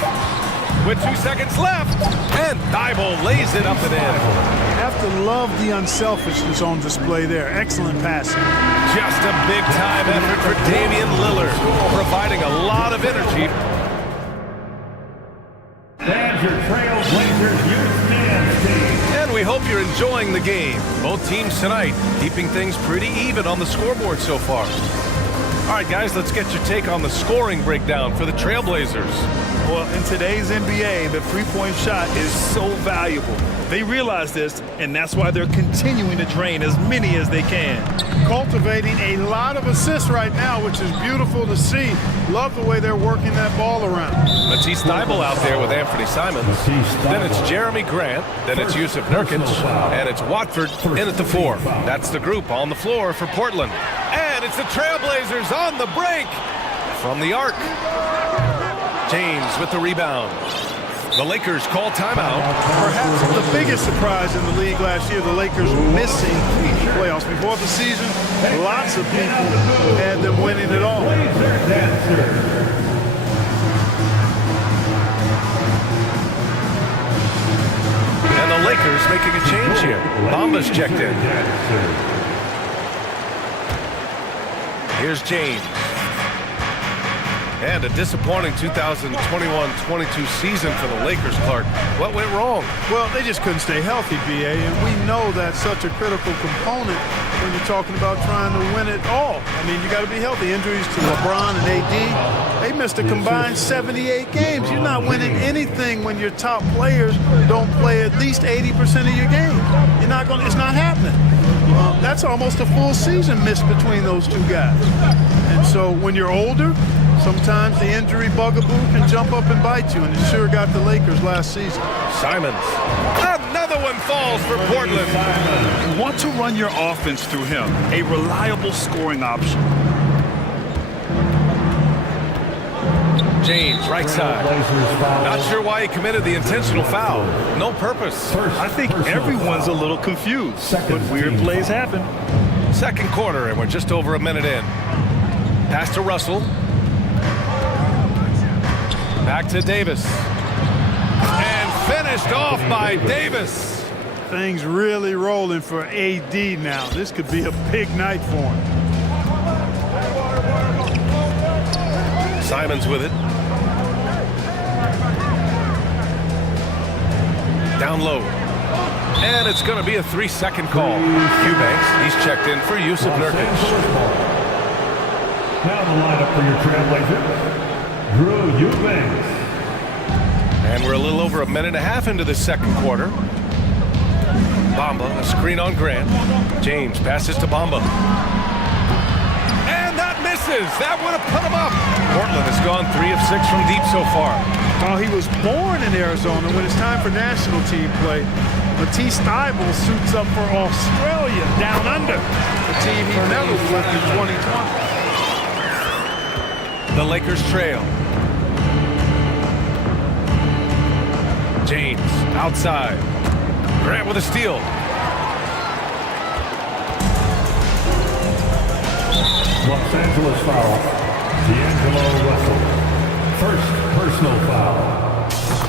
With 2 seconds left. And Thibault lays it up and in. You have to love the unselfishness on display there. Excellent passing. Just a big-time effort for Damian Lillard, providing a lot of energy. There's your Trailblazers youth men's team. And we hope you're enjoying the game. Both teams tonight keeping things pretty even on the scoreboard so far. All right, guys, let's get your take on the scoring breakdown for the Trailblazers. Well, in today's NBA, the three-point shot is so valuable. They realize this, and that's why they're continuing to drain as many as they can. Cultivating a lot of assists right now, which is beautiful to see. Love the way they're working that ball around. Matisse Thybulle out there with Anthony Simons. Then it's Jeremy Grant. Then it's Yusuf Nurkic. And it's Watford in at the 4. That's the group on the floor for Portland. And it's the Trailblazers on the break from the arc. James with the rebound. The Lakers call timeout. Perhaps the biggest surprise in the league last year, the Lakers missing the playoffs. Before the season, lots of people had them winning it all. And the Lakers making a change here. Bamba's checked in. Here's James. And a disappointing 2021-22 season for the Lakers, Clark. What went wrong? Well, they just couldn't stay healthy, BA, and we know that's such a critical component when you're talking about trying to win it all. I mean, you got to be healthy. Injuries to LeBron and AD, they missed a combined 78 games. You're not winning anything when your top players don't play at least 80% of your games. You're not going. It's not happening. That's almost a full season missed between those two guys. And so when you're older, sometimes the injury bugaboo can jump up and bite you, and it sure got the Lakers last season. Simons. Another one falls for Portland. You want to run your offense through him, a reliable scoring option. James, right side. Not sure why he committed the intentional foul. No purpose. I think everyone's a little confused, but weird plays happen. Second quarter, and we're just over a minute in. Pass to Russell. Back to Davis. And finished off by Davis. Things really rolling for AD now. This could be a big night for him. Simons with it. Down low. And it's going to be a 3-second call. Eubanks, he's checked in for Yusuf Nurkic. Now the lineup for your Trailblazers, Drew Eubanks. And we're a little over a minute and a half into the second quarter. Bamba, a screen on Grant. James passes to Bamba. And that misses. That would have put him up. Portland has gone 3 of 6 from deep so far. Well, he was born in Arizona. When it's time for national team play, Matisse Thybulle suits up for Australia down under, the team he never left in 2020. The Lakers trail. James outside. Grant with a steal. Los Angeles foul. D'Angelo Russell. First personal foul.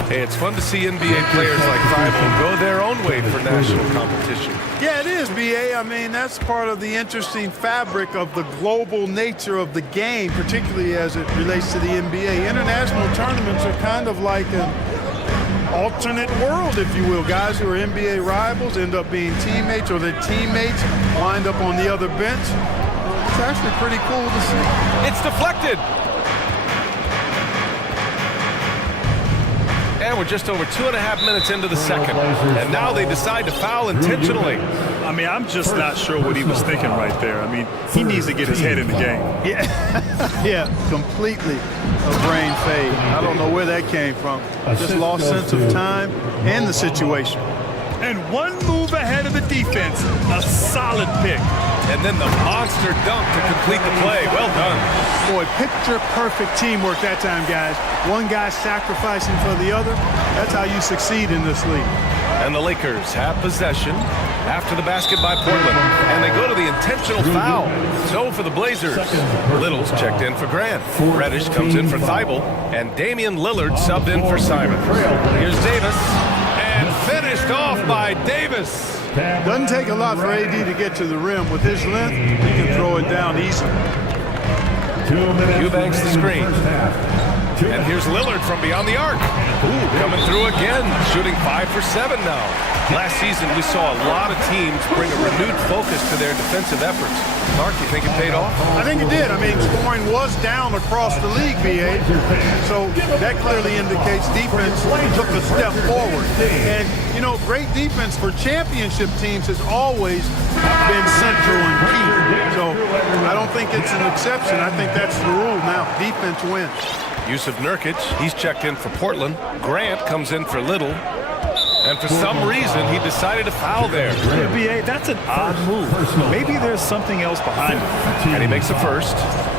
Hey, it's fun to see NBA players like Thybulle go their own way for national competition. Yeah, it is, BA. I mean, that's part of the interesting fabric of the global nature of the game, particularly as it relates to the NBA. International tournaments are kind of like an alternate world, if you will. Guys who are NBA rivals end up being teammates, or their teammates wind up on the other bench. It's actually pretty cool to see. It's deflected. And we're just over 2.5 minutes into the second. And now they decide to foul intentionally. I mean, I'm just not sure what he was thinking right there. I mean, he needs to get his head in the game. Yeah, yeah, completely a brain fade. I don't know where that came from. Just lost sense of time and the situation. And one move ahead of the defense, a solid pick. And then the monster dunk to complete the play. Well done. Boy, picture-perfect teamwork that time, guys. One guy sacrificing for the other. That's how you succeed in this league. And the Lakers have possession after the basket by Portland. And they go to the intentional foul. So for the Blazers, Little's checked in for Grant. Reddish comes in for Thibault. And Damian Lillard subbed in for Simon. Here's Davis. And finished off by Davis. Doesn't take a lot for AD to get to the rim. With his length, he can throw it down easily. Eubanks the screen. And here's Lillard from beyond the arc. Ooh, coming through again, shooting 5 for 7 now. Last season, we saw a lot of teams bring a renewed focus to their defensive efforts. Clark, you think it paid off? I think it did. I mean, scoring was down across the league, BA. So that clearly indicates defense took a step forward. And, you know, great defense for championship teams has always been central and key. So I don't think it's an exception. I think that's the rule now. Defense wins. Yusuf Nurkic, he's checked in for Portland. Grant comes in for Little. And for some reason, he decided to foul there. BA, that's an odd move. Maybe there's something else behind it. And he makes the first.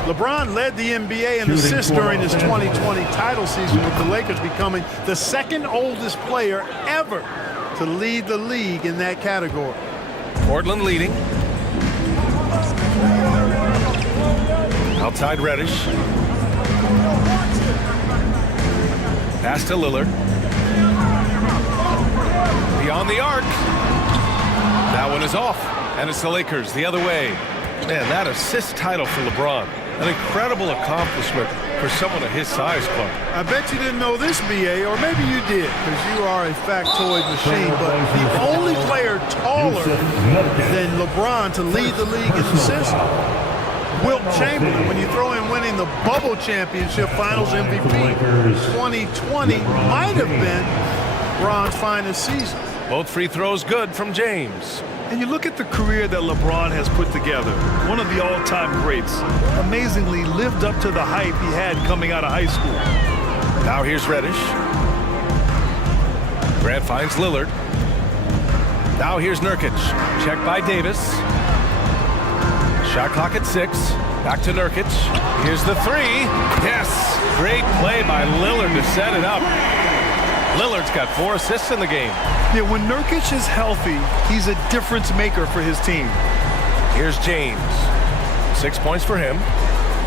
LeBron led the NBA in assists during his 2020 title season, with the Lakers becoming the second oldest player ever to lead the league in that category. Portland leading. Outside Reddish. Pass to Lillard. Beyond the arc. That one is off. And it's the Lakers the other way. Man, that assist title for LeBron. An incredible accomplishment for someone of his size, Clark. I bet you didn't know this, BA, or maybe you did, because you are a factoid machine, but the only player taller than LeBron to lead the league in assists, Wilt Chamberlain, when you throw in winning the Bubble Championship Finals MVP, 2020 might have been LeBron's finest season. Both free throws good from James. And you look at the career that LeBron has put together, one of the all-time greats, amazingly lived up to the hype he had coming out of high school. Now here's Reddish. Grant finds Lillard. Now here's Nurkic. Checked by Davis. Shot clock at 6. Back to Nurkic. Here's the three. Yes! Great play by Lillard to set it up. Lillard's got 4 assists in the game. Yeah, when Nurkic is healthy, he's a difference maker for his team. Here's James. 6 points for him.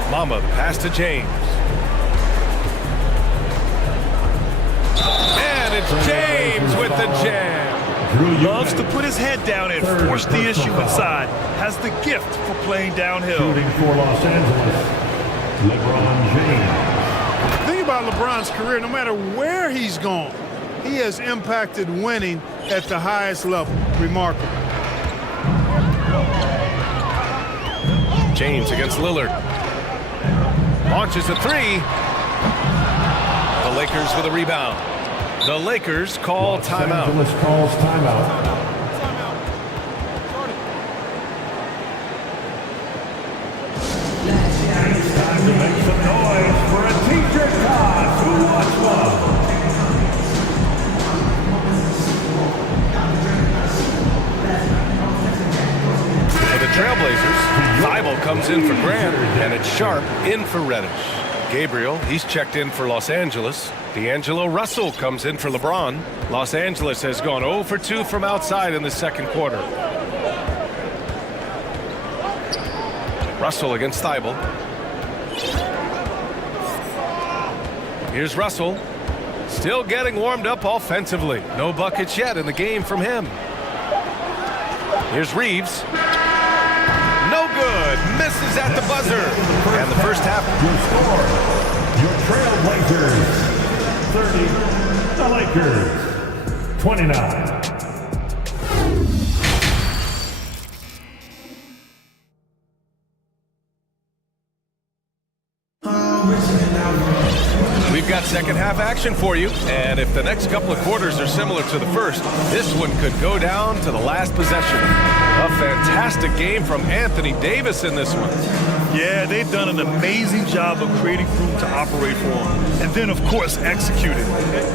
Mama, the pass to James. And it's James with the jam. Loves to put his head down and force the issue inside. Has the gift for playing downhill. Shooting for Los Angeles, LeBron James. Think about LeBron's career, no matter where he's gone, he has impacted winning at the highest level. Remarkable. James against Lillard. Launches a three. The Lakers with a rebound. The Lakers call timeout. Los Angeles calls timeout. It's time to make some noise for a teacher class who wants one. For the Trailblazers, Thibault comes in for Grant, and it's Sharp in for Reddish. Gabriel, he's checked in for Los Angeles. D'Angelo Russell comes in for LeBron. Los Angeles has gone 0 for 2 from outside in the second quarter. Russell against Thibault. Here's Russell. Still getting warmed up offensively. No buckets yet in the game from him. Here's Reeves. No good. Misses at the buzzer. And the first half. Your score, your Trailblazers 30, the Lakers 29. We've got Second half action for you. And if the next couple of quarters are similar to the first, this one could go down to the last possession. A fantastic game from Anthony Davis in this one. Yeah, they've done an amazing job of creating room to operate for him. And then, of course, executing.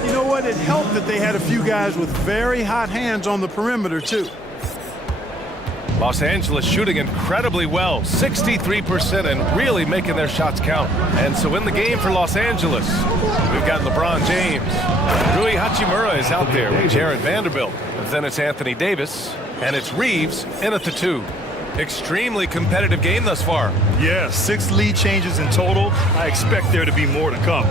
You know what? It helped that they had a few guys with very hot hands on the perimeter, too. Los Angeles shooting incredibly well, 63%, and really making their shots count. And so in the game for Los Angeles, we've got LeBron James. Rui Hachimura is out there with Jared Vanderbilt. Then it's Anthony Davis, and it's Reeves in at the 2. Extremely competitive game thus far. Yeah, 6 lead changes in total. I expect there to be more to come.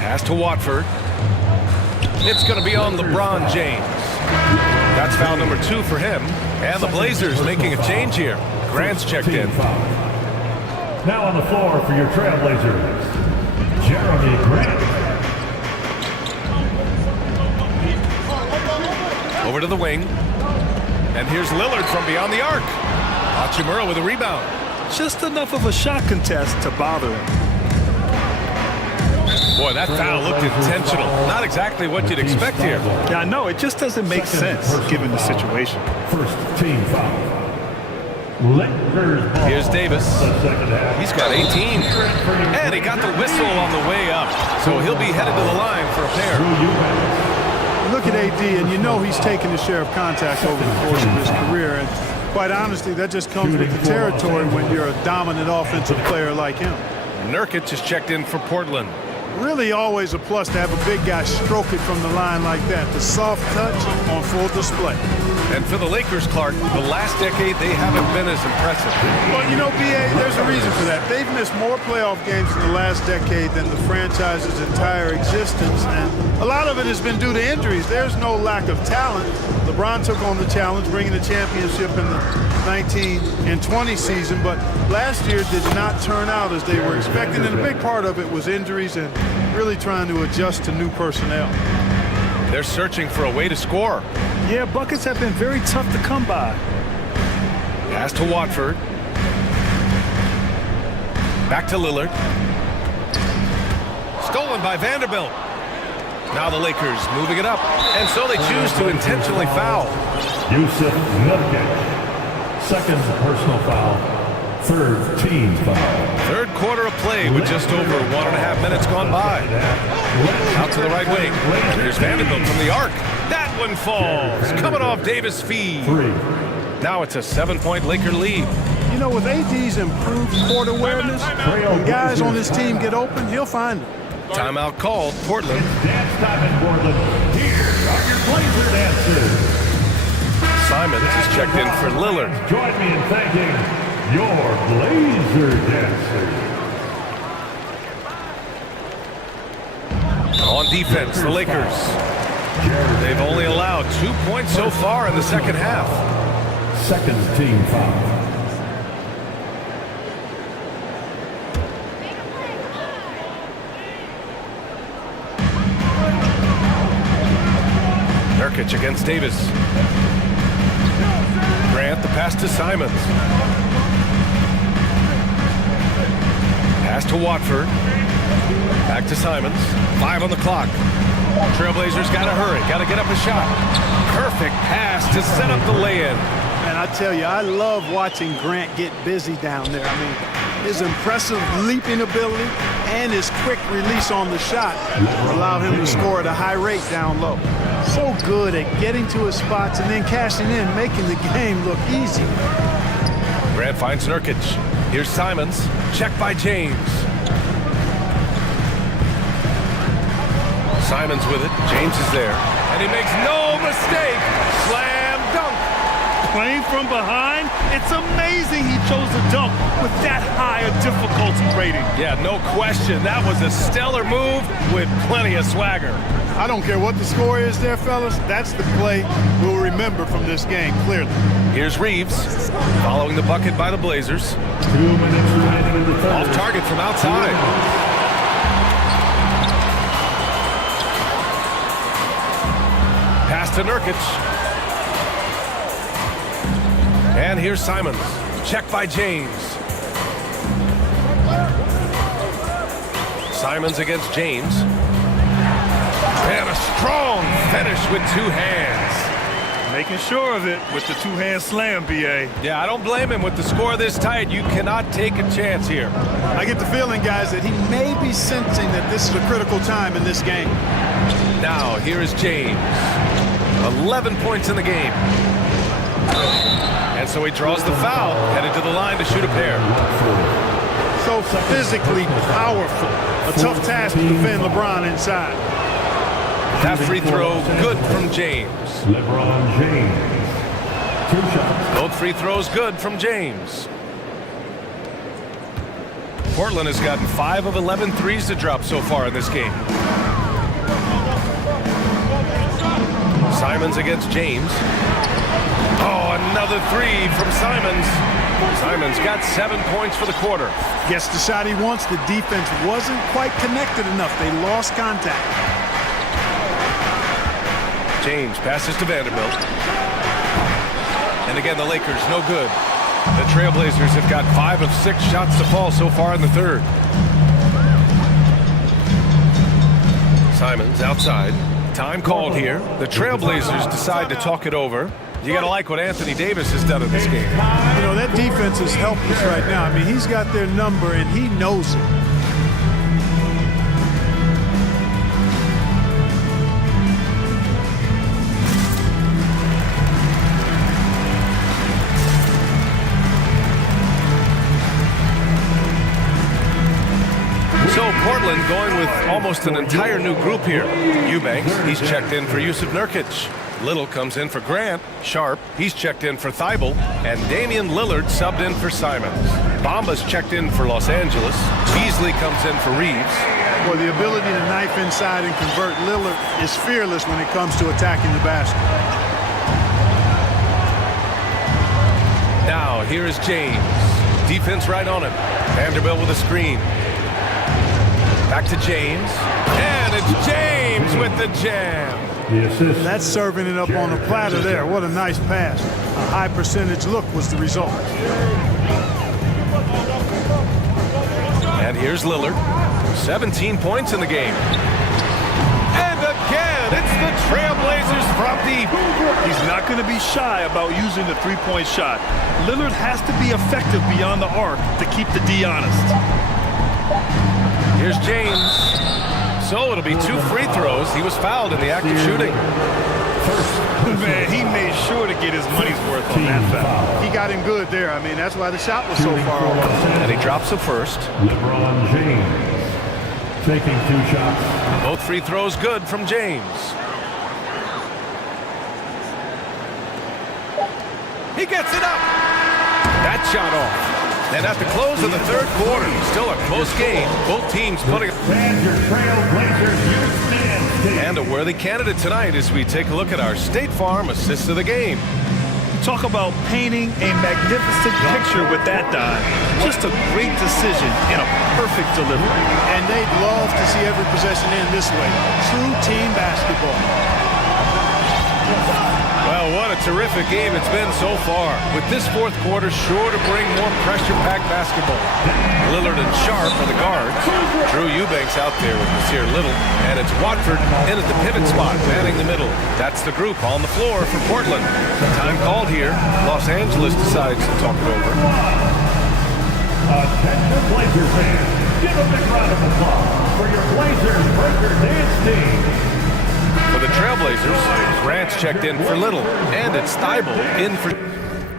Pass to Watford. It's going to be on LeBron James. That's foul number 2 for him. And the Blazers making a change here. Grant's checked in. Now on the floor for your Trailblazers, Jeremy Grant. Over to the wing. And here's Lillard from beyond the arc. Hachimura with a rebound. Just enough of a shot contest to bother him. Boy, that foul looked intentional. Not exactly what you'd expect here. Yeah, I know. It just doesn't make sense given the situation. First team foul. Here's Davis. He's got 18. And he got the whistle on the way up. So he'll be headed to the line for a pair. Look at AD, and you know he's taken his share of contact over the course of his career. And quite honestly, that just comes with the territory when you're a dominant offensive player like him. Nurkic is checked in for Portland. Really always a plus to have a big guy stroke it from the line like that. The soft touch on full display. And for the Lakers, Clark, the last decade, they haven't been as impressive. Well, you know, B.A., there's a reason for that. They've missed more playoff games in the last decade than the franchise's entire existence. And a lot of it has been due to injuries. There's no lack of talent. LeBron took on the challenge, bringing the championship in the 19 and 20 season. But last year did not turn out as they were expecting. And a big part of it was injuries and really trying to adjust to new personnel. They're searching for a way to score. Yeah, buckets have been very tough to come by. Pass to Watford. Back to Lillard. Stolen by Vanderbilt. Now the Lakers moving it up. And so they choose to intentionally foul. Yusuf Nurkic. Second personal foul. Third team foul. Third quarter of play with just over 1.5 minutes gone by. Out to the right wing. Here's Vanderbilt from the arc. That one falls. Coming off Davis' feed. Now it's a 7-point Laker lead. You know, with AD's improved court awareness, when guys on his team get open, he'll find them. Timeout called. Portland. Dance time in Portland. Here are your Blazer dancers. Simons is checked in for Lillard. Join me in thanking your Blazer dancers. On defense, the Lakers. They've only allowed 2 points so far in the second half. Second team foul. Nurkic against Davis. Grant, the pass to Simons. Pass to Watford. Back to Simons. 5 on the clock. Trailblazers got to hurry. Got to get up a shot. Perfect pass to set up the lay-in. And I tell you, I love watching Grant get busy down there. I mean, his impressive leaping ability and his quick release on the shot allow him to score at a high rate down low. So good at getting to his spots and then cashing in, making the game look easy. Grant finds Nurkic. Here's Simons. Check by James. Simons with it. James is there. And he makes no mistake. Slam dunk. Playing from behind, it's amazing he chose to dunk with that high a difficulty rating. Yeah, no question. That was a stellar move with plenty of swagger. I don't care what the score is there, fellas. That's the play we'll remember from this game, clearly. Here's Reeves, following the bucket by the Blazers. 2 minutes remaining in the third. Off target from outside. Pass to Nurkic. And here's Simons. Check by James. Simons against James. And a strong finish with two hands. Making sure of it with the two-hand slam, B.A. Yeah, I don't blame him. With the score this tight, you cannot take a chance here. I get the feeling, guys, that he may be sensing that this is a critical time in this game. Now, here is James. 11 points in the game. And so he draws the foul, headed to the line to shoot a pair. So physically powerful. A tough task to defend LeBron inside. That free throw, good from James. LeBron James. 2 shots. Both free throws good from James. Portland has gotten 5 of 11 threes to drop so far in this game. Simons against James. Oh, another three from Simons. Simons got 7 points for the quarter. Gets the shot he wants. The defense wasn't quite connected enough. They lost contact. James passes to Vanderbilt. And again, the Lakers, no good. The Trailblazers have got 5 of 6 shots to fall so far in the third. Simons outside. Time called here. The Trailblazers decide to talk it over. You got to like what Anthony Davis has done in this game. You know, that defense is helpless right now. I mean, he's got their number, and he knows it. So Portland going with almost an entire new group here. Eubanks, he's checked in for Yusuf Nurkic. Little comes in for Grant. Sharp, he's checked in for Thibault. And Damian Lillard subbed in for Simons. Bamba's checked in for Los Angeles. Beasley comes in for Reeves. Well, the ability to knife inside and convert Lillard is fearless when it comes to attacking the basket. Now, here is James. Defense right on him. Vanderbilt with a screen. Back to James. And it's James with the jam. That's serving it up on a platter there. What a nice pass. A high percentage look was the result. And here's Lillard. 17 points in the game. And again, it's the Trailblazers from deep. He's not going to be shy about using the three-point shot. Lillard has to be effective beyond the arc to keep the D honest. Here's James. So it'll be 2 free throws. He was fouled in the act of shooting. Man, he made sure to get his money's worth on that foul. He got him good there. I mean, that's why the shot was so far away. And he drops the first. LeBron James taking 2 shots. Both free throws good from James. He gets it up. That shot off. And at the close of the third quarter, still a close game. Both teams putting... And a worthy candidate tonight as we take a look at our State Farm assist of the game. Talk about painting a magnificent picture with that dive. Just a great decision and a perfect delivery. And they'd love to see every possession end this way. True team basketball. Well, what a terrific game it's been so far. With this fourth quarter sure to bring more pressure-packed basketball. Lillard and Sharp are the guards. Drew Eubanks out there with Nasir Little. And it's Watford in at the pivot spot, manning the middle. That's the group on the floor for Portland. Time called here. Los Angeles decides to talk it over. Attention Blazers fans. Give a big round of applause for your Blazers breaker dance team. For the Trailblazers, Grant's checked in for Little. And it's Thibault in for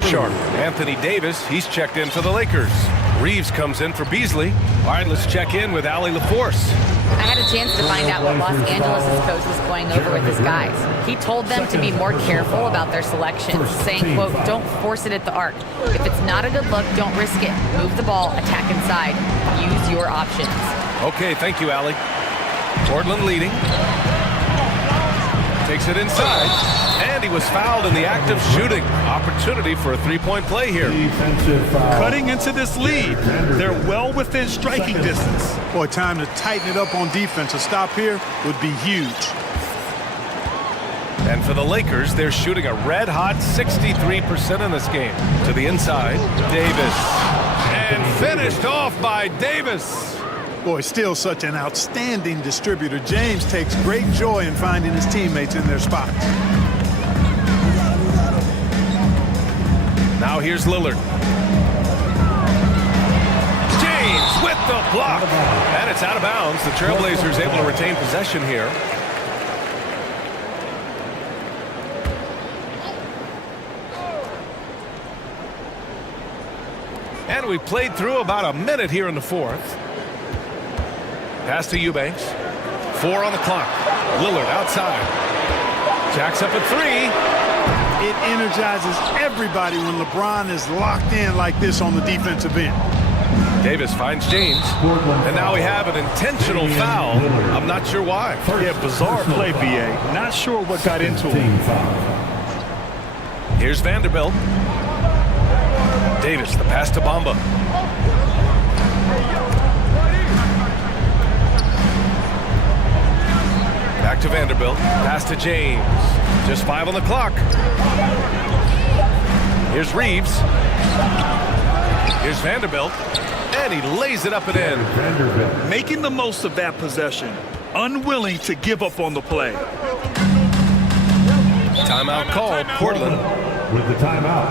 Sharp. Anthony Davis, he's checked in for the Lakers. Reeves comes in for Beasley. All right, let's check in with Allie LaForce. I had a chance to find out what Los Angeles' coach was going over with his guys. He told them to be more careful about their selections, saying, quote, don't force it at the arc. If it's not a good look, don't risk it. Move the ball, attack inside. Use your options. Okay, thank you, Allie. Portland leading. Takes it inside, and he was fouled in the act of shooting. Opportunity for a three-point play here. Cutting into this lead. They're well within striking distance. Boy, time to tighten it up on defense. A stop here would be huge. And for the Lakers, they're shooting a red-hot 63% in this game. To the inside, Davis. And finished off by Davis. Boy, still such an outstanding distributor. James takes great joy in finding his teammates in their spots. Now here's Lillard. James with the block. And it's out of bounds. The Trailblazers able to retain possession here. And we played through about a minute here in the fourth. Pass to Eubanks. 4 on the clock. Lillard outside. Jacks up a 3. It energizes everybody when LeBron is locked in like this on the defensive end. Davis finds James. And now we have an intentional foul. I'm not sure why. Yeah, bizarre play, B.A. Not sure what got into him. Here's Vanderbilt. Davis, the pass to Bamba. Back to Vanderbilt. Pass to James. Just 5 on the clock. Here's Reeves. Here's Vanderbilt. And he lays it up and in. Making the most of that possession. Unwilling to give up on the play. Timeout called. Portland with the timeout.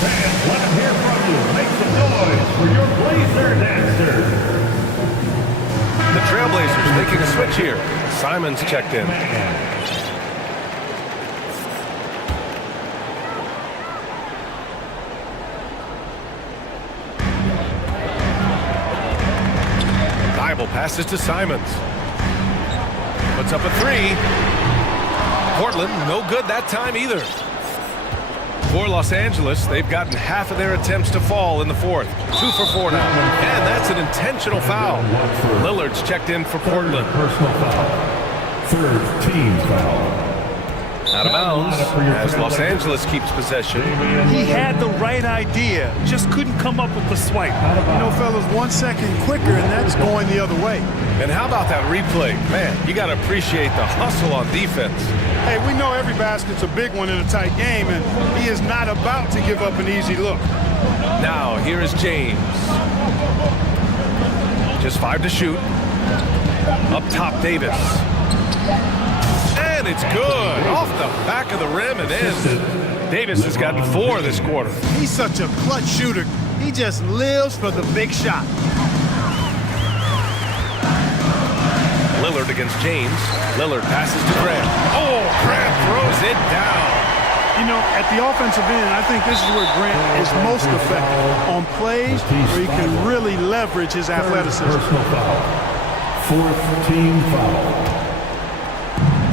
Fans, let them hear from you. Make some noise for your Blazer Dancer. The Trailblazers making a switch here. Simons checked in. Bible passes to Simons. Puts up a 3. Portland, no good that time either. For Los Angeles, they've gotten half of their attempts to fall in the fourth. 2 for 4 now. And that's an intentional foul. Lillard's checked in for Portland. Personal foul. Third team foul. Out of bounds as Los Angeles keeps possession. He had the right idea, just couldn't come up with the swipe. You know, fellas, 1 second quicker, and that's going the other way. And how about that replay? Man, you got to appreciate the hustle on defense. Hey, we know every basket's a big one in a tight game, and he is not about to give up an easy look. Now, here is James. Just 5 to shoot. Up top, Davis. And it's good. Off the back of the rim and in. Davis has gotten 4 this quarter. He's such a clutch shooter. He just lives for the big shot. Lillard against James. Lillard passes to Grant. Oh, Grant throws it down. You know, at the offensive end, I think this is where Grant is most effective. On plays where he can really leverage his athleticism. Personal foul. Fourth team foul.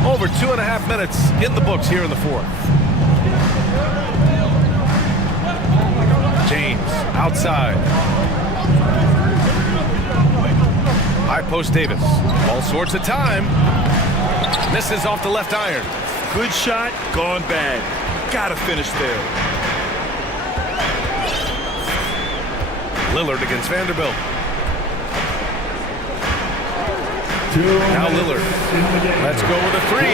Over 2.5 minutes in the books here in the fourth. James outside. High post Davis. All sorts of time. Misses off the left iron. Good shot, gone bad. Gotta finish there. Lillard against Vanderbilt. Now Lillard. Let's go with a 3.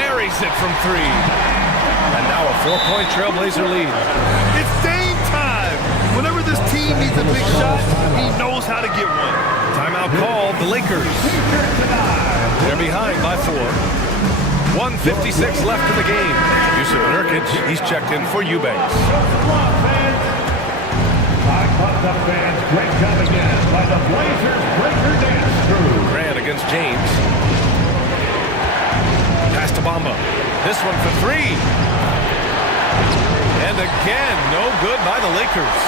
Buries it from 3. And now a 4-point Trailblazer lead. It's Dame time. Whenever this team needs a big shot, he knows how to get one. Timeout called. The Lakers. They're behind by 4. 1:56 left in the game. Yusuf Nurkic, he's checked in for Eubanks. Fans, great job again by the Blazers Breaker Dance Crew. Grant against James. Pass to Bamba. This one for 3. And again, no good by the Lakers.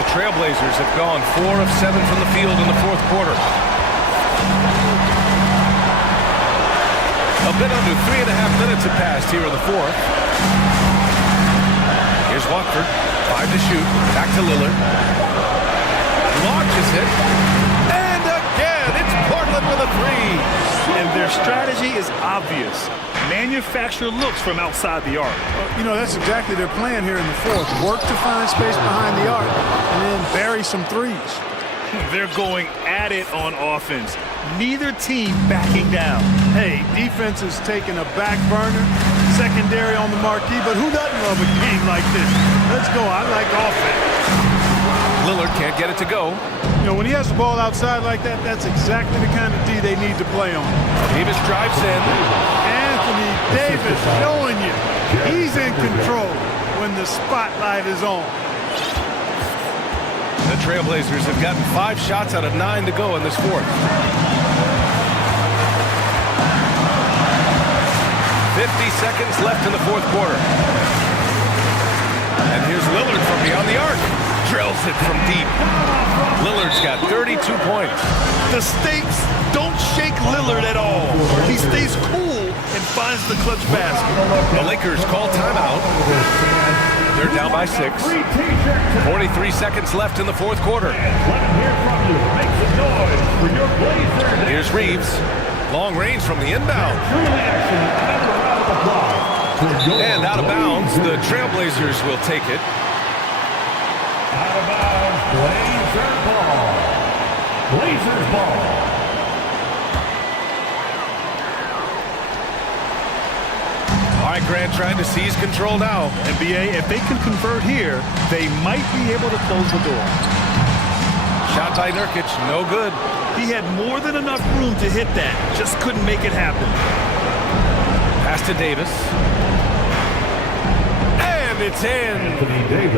The Trailblazers have gone 4 of 7 from the field in the fourth quarter. A bit under 3.5 minutes have passed here in the fourth. Here's Watford. 5 to shoot. Back to Lillard. Launches it. And again, it's Portland with a 3. And their strategy is obvious. Manufacture looks from outside the arc. You know, that's exactly their plan here in the fourth. Work to find space behind the arc and then bury some threes. They're going at it on offense. Neither team backing down. Hey, defense is taking a back burner. secondary on the marquee, but who doesn't love a game like this? Let's go. I like offense. Lillard can't get it to go. You know, when he has the ball outside like that, that's exactly the kind of D they need to play on. Davis drives in. Anthony Davis showing you he's in control when the spotlight is on. The Trailblazers have gotten 5 shots out of 9 to go in this fourth. 50 seconds left in the fourth quarter. And here's Lillard from beyond the arc. Drills it from deep. Lillard's got 32 points. The stakes don't shake Lillard at all. He stays cool and finds the clutch basket. The Lakers call timeout. They're down by 6. 43 seconds left in the fourth quarter. Here's Reeves. Long range from the inbound. And out of bounds, the Trailblazers will take it. Out of bounds, Blazer ball. Blazers ball. All right, Grant trying to seize control now. NBA, if they can convert here, they might be able to close the door. Shot by Nurkic, no good. He had more than enough room to hit that, just couldn't make it happen. Pass to Davis. And it's in.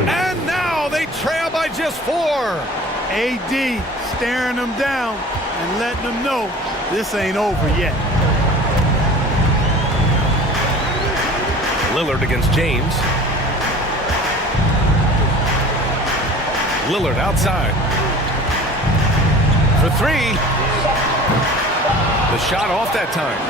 And now they trail by just 4. AD staring them down and letting them know this ain't over yet. Lillard against James. Lillard outside. For 3. The shot off that time.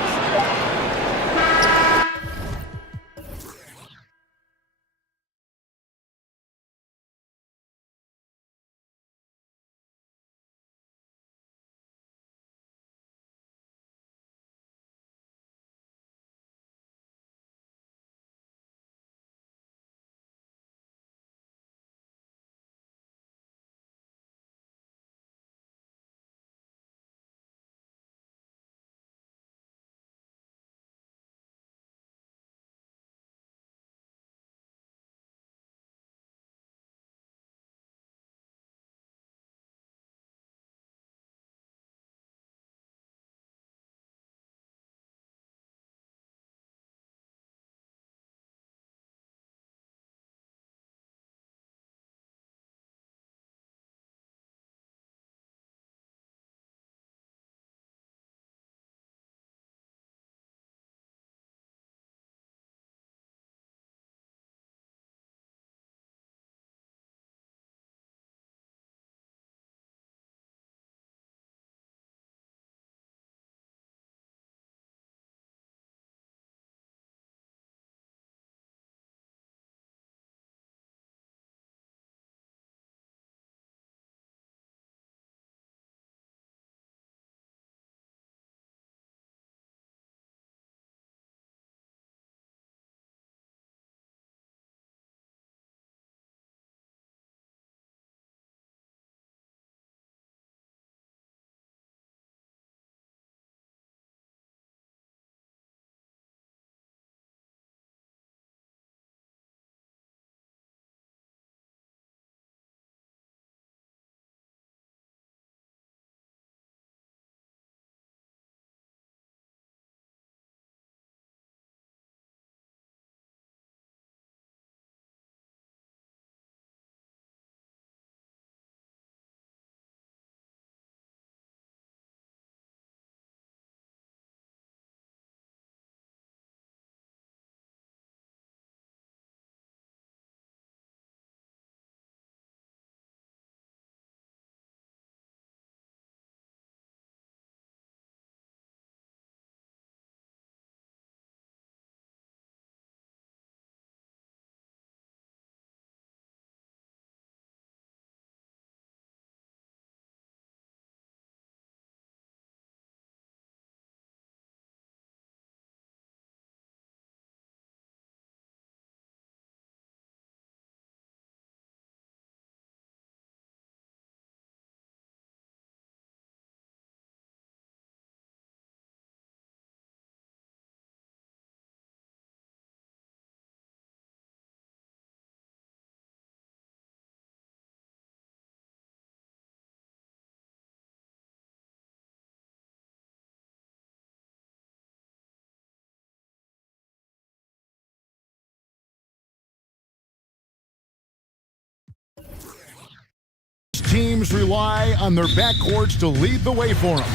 teams rely on their backcourts to lead the way for them.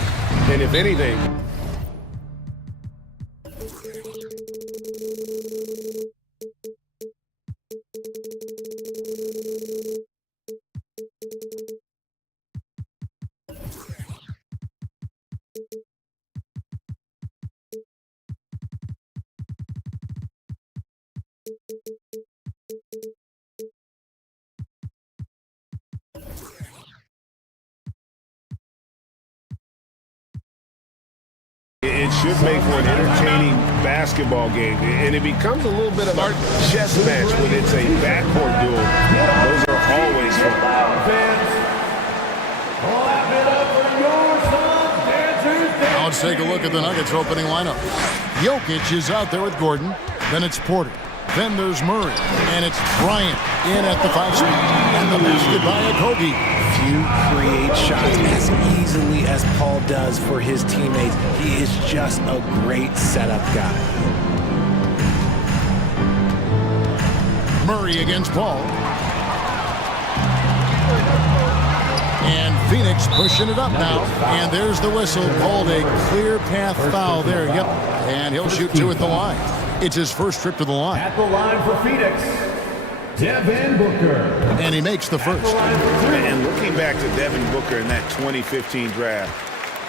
And if anything, it should make for an entertaining basketball game. And it becomes a little bit of a chess match when it's a backcourt duel. Those are always fun. Now let's take a look at the Nuggets opening lineup. Jokic is out there with Gordon. Then it's Porter. Then there's Murray. And it's Bryant in at the 5 spot. And the basket by Kobe. Few create shots as easily as Paul does for his teammates. He is just a great setup guy. Murray against Paul. And Phoenix pushing it up now. And there's the whistle. Called a clear path foul there. Yep. And he'll shoot 2 at the line. It's his first trip to the line. At the line for Phoenix, Devin Booker. And he makes the first. And looking back to Devin Booker in that 2015 draft,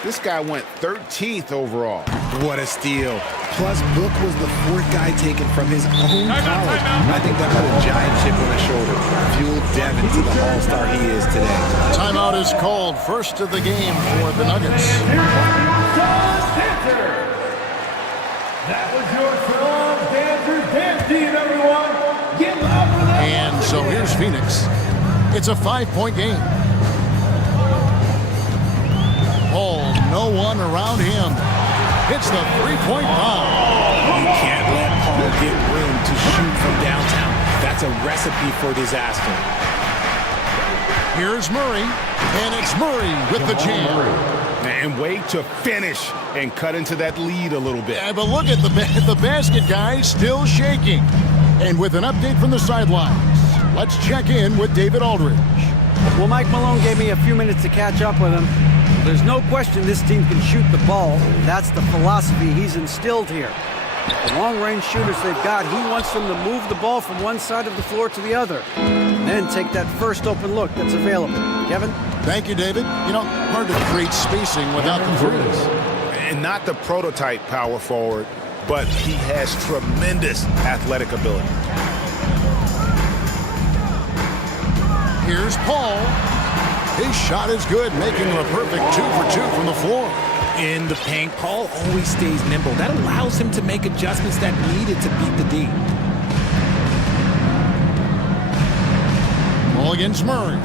this guy went 13th overall. What a steal. Plus, Book was the 4th guy taken from his own college. I think that put a giant chip on his shoulder. Fueled Devin to the all-star he is today. Timeout is called. First of the game for the Nuggets. That was your song, Dancers Dance Team, everyone. Get loud for that. And so here's Phoenix. It's a 5-point game. Paul, no one around him. Hits the 3-point bomb. You can't let Paul get room to shoot from downtown. That's a recipe for disaster. Here's Murray, and it's Murray with the jam. And way to finish and cut into that lead a little bit. Yeah, but look at the basket guy still shaking. And with an update from the sidelines, let's check in with David Aldridge. Well, Mike Malone gave me a few minutes to catch up with him. There's no question this team can shoot the ball. That's the philosophy he's instilled here. The long-range shooters they've got, he wants them to move the ball from one side of the floor to the other. And then take that first open look that's available. Kevin? Thank you, David. You know, hard to create spacing without the threes. And not the prototype power forward, but he has tremendous athletic ability. Here's Paul. His shot is good, making him a perfect 2 for 2 from the floor. In the paint, Paul always stays nimble. That allows him to make adjustments that needed to beat the D. Ball against Murray.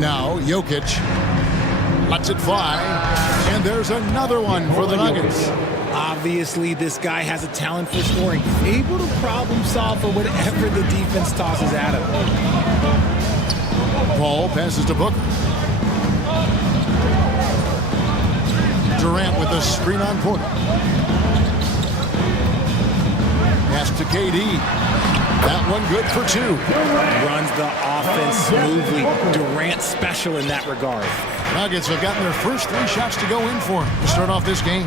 Now Jokic lets it fly, and there's another one for the Nuggets. Obviously, this guy has a talent for scoring, able to problem solve for whatever the defense tosses at him. Paul passes to Booker. Durant with a screen on Porter. Pass to KD. That one good for 2. Runs the offense smoothly. Durant special in that regard. Nuggets have gotten their first 3 shots to go in for him to start off this game.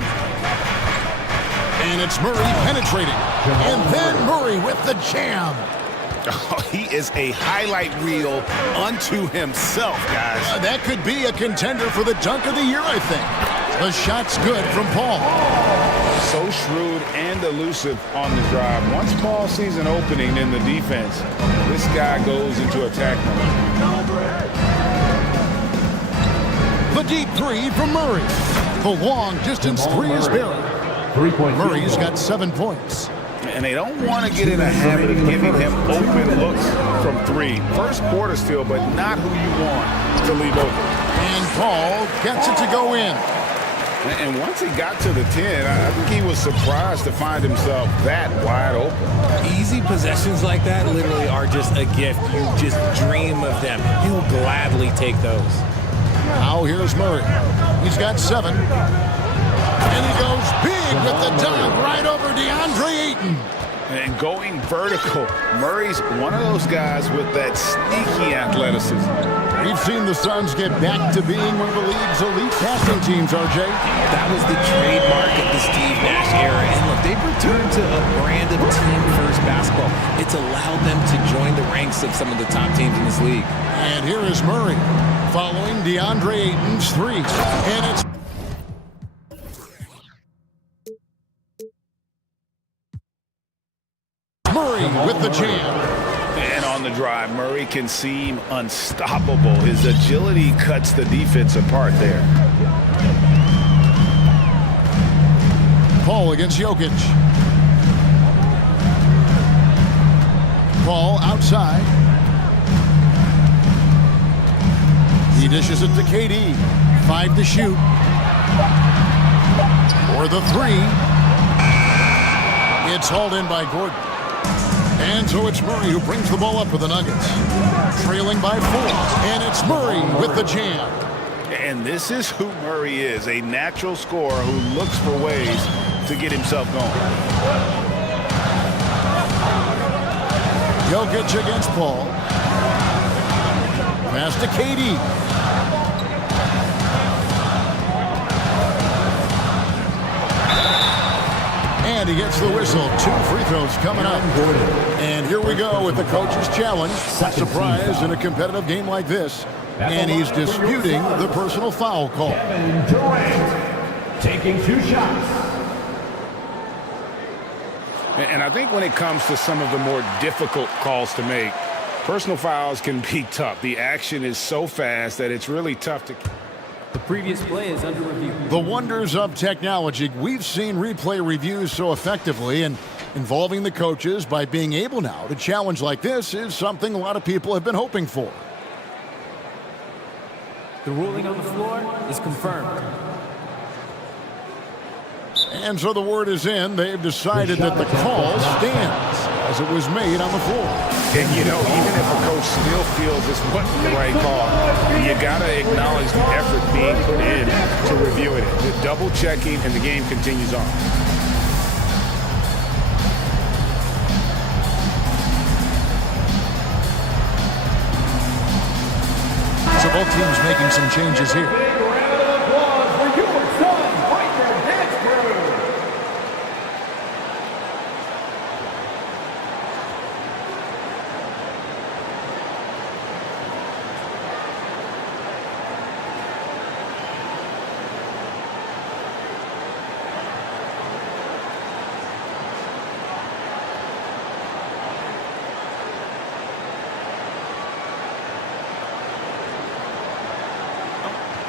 And it's Murray penetrating. And then Murray with the jam. Oh, he is a highlight reel unto himself, guys. That could be a contender for the dunk of the year, I think. The shot's good from Paul. So shrewd and elusive on the drive. Once Paul sees an opening in the defense, this guy goes into attack mode. The deep 3 from Murray. The long distance 3 is buried. Murray's got 7 points. And they don't want to get in a habit of giving him open looks from 3. First quarter still, but not who you want to leave open. And Paul gets it to go in. And once he got to the 10, I think he was surprised to find himself that wide open. Easy possessions like that literally are just a gift. You just dream of them. He'll gladly take those. Now here's Murray. He's got 7. And he goes big with the dunk right over DeAndre Ayton. And going vertical, Murray's one of those guys with that sneaky athleticism. We've seen the Suns get back to being one of the league's elite passing teams, RJ. That was the trademark of the Steve Nash era. And look, they've returned to a brand of team-first basketball. It's allowed them to join the ranks of some of the top teams in this league. And here is Murray following DeAndre Ayton's three. And it's Murray with the jam. And on the drive, Murray can seem unstoppable. His agility cuts the defense apart there. Paul against Jokic. Paul outside. He dishes it to KD. 5 to shoot. For the three. It's hauled in by Gordon. And so it's Murray who brings the ball up for the Nuggets. Trailing by 4. And it's Murray with the jam. And this is who Murray is, a natural scorer who looks for ways to get himself going. Jokic against Paul. Pass to KD. And he gets the whistle. 2 free throws coming up. And here we go with the coach's challenge. A surprise in a competitive game like this. And he's disputing the personal foul call. Kevin Durant taking 2 shots. And I think when it comes to some of the more difficult calls to make, personal fouls can be tough. The action is so fast that it's really tough to... The previous play is under review. The wonders of technology. We've seen replay reviews so effectively, and involving the coaches by being able now to challenge like this is something a lot of people have been hoping for. The ruling on the floor is confirmed. And so the word is in. They've decided that the call stands as it was made on the floor. And, you know, even if a coach still feels this wasn't the right call, you got to acknowledge the effort being put in to reviewing it. The double checking, and the game continues on. So both teams making some changes here. Big round of applause for your son, Breaker Dance Crew.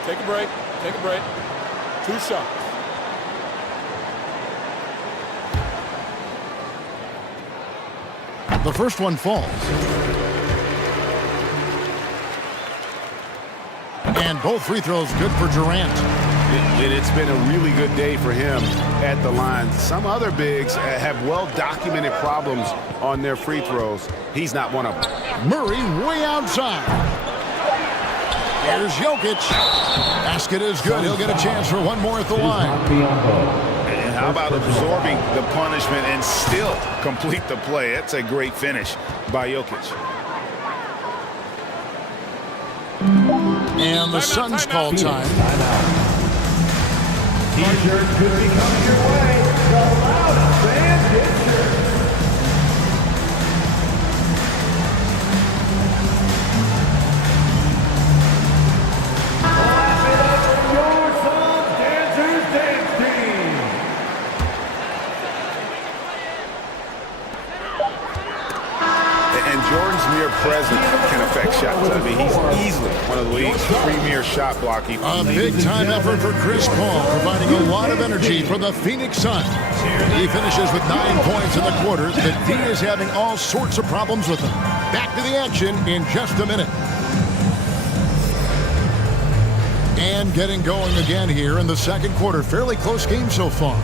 Take a break. Take a break. 2 shots. The first one falls. And both free throws good for Durant. It's been a really good day for him at the line. Some other bigs have well-documented problems on their free throws. He's not one of them. Murray way outside. Here's Jokic. Basket is good. He'll get a chance for one more at the line. And how about absorbing the punishment and still complete the play? That's a great finish by Jokic. And the Suns call time. T-shirt could be coming your way. The loudest fan get shirt. Clap it up for your son, Dancers Dance Team. And Jordan's mere presence can affect shots. I mean, he's easily one of the league's premier shot blocking. A big-time effort for Chris Paul, providing a lot of energy for the Phoenix Suns. He finishes with 9 points in the quarter. The D is having all sorts of problems with him. Back to the action in just a minute. And getting going again here in the second quarter. Fairly close game so far.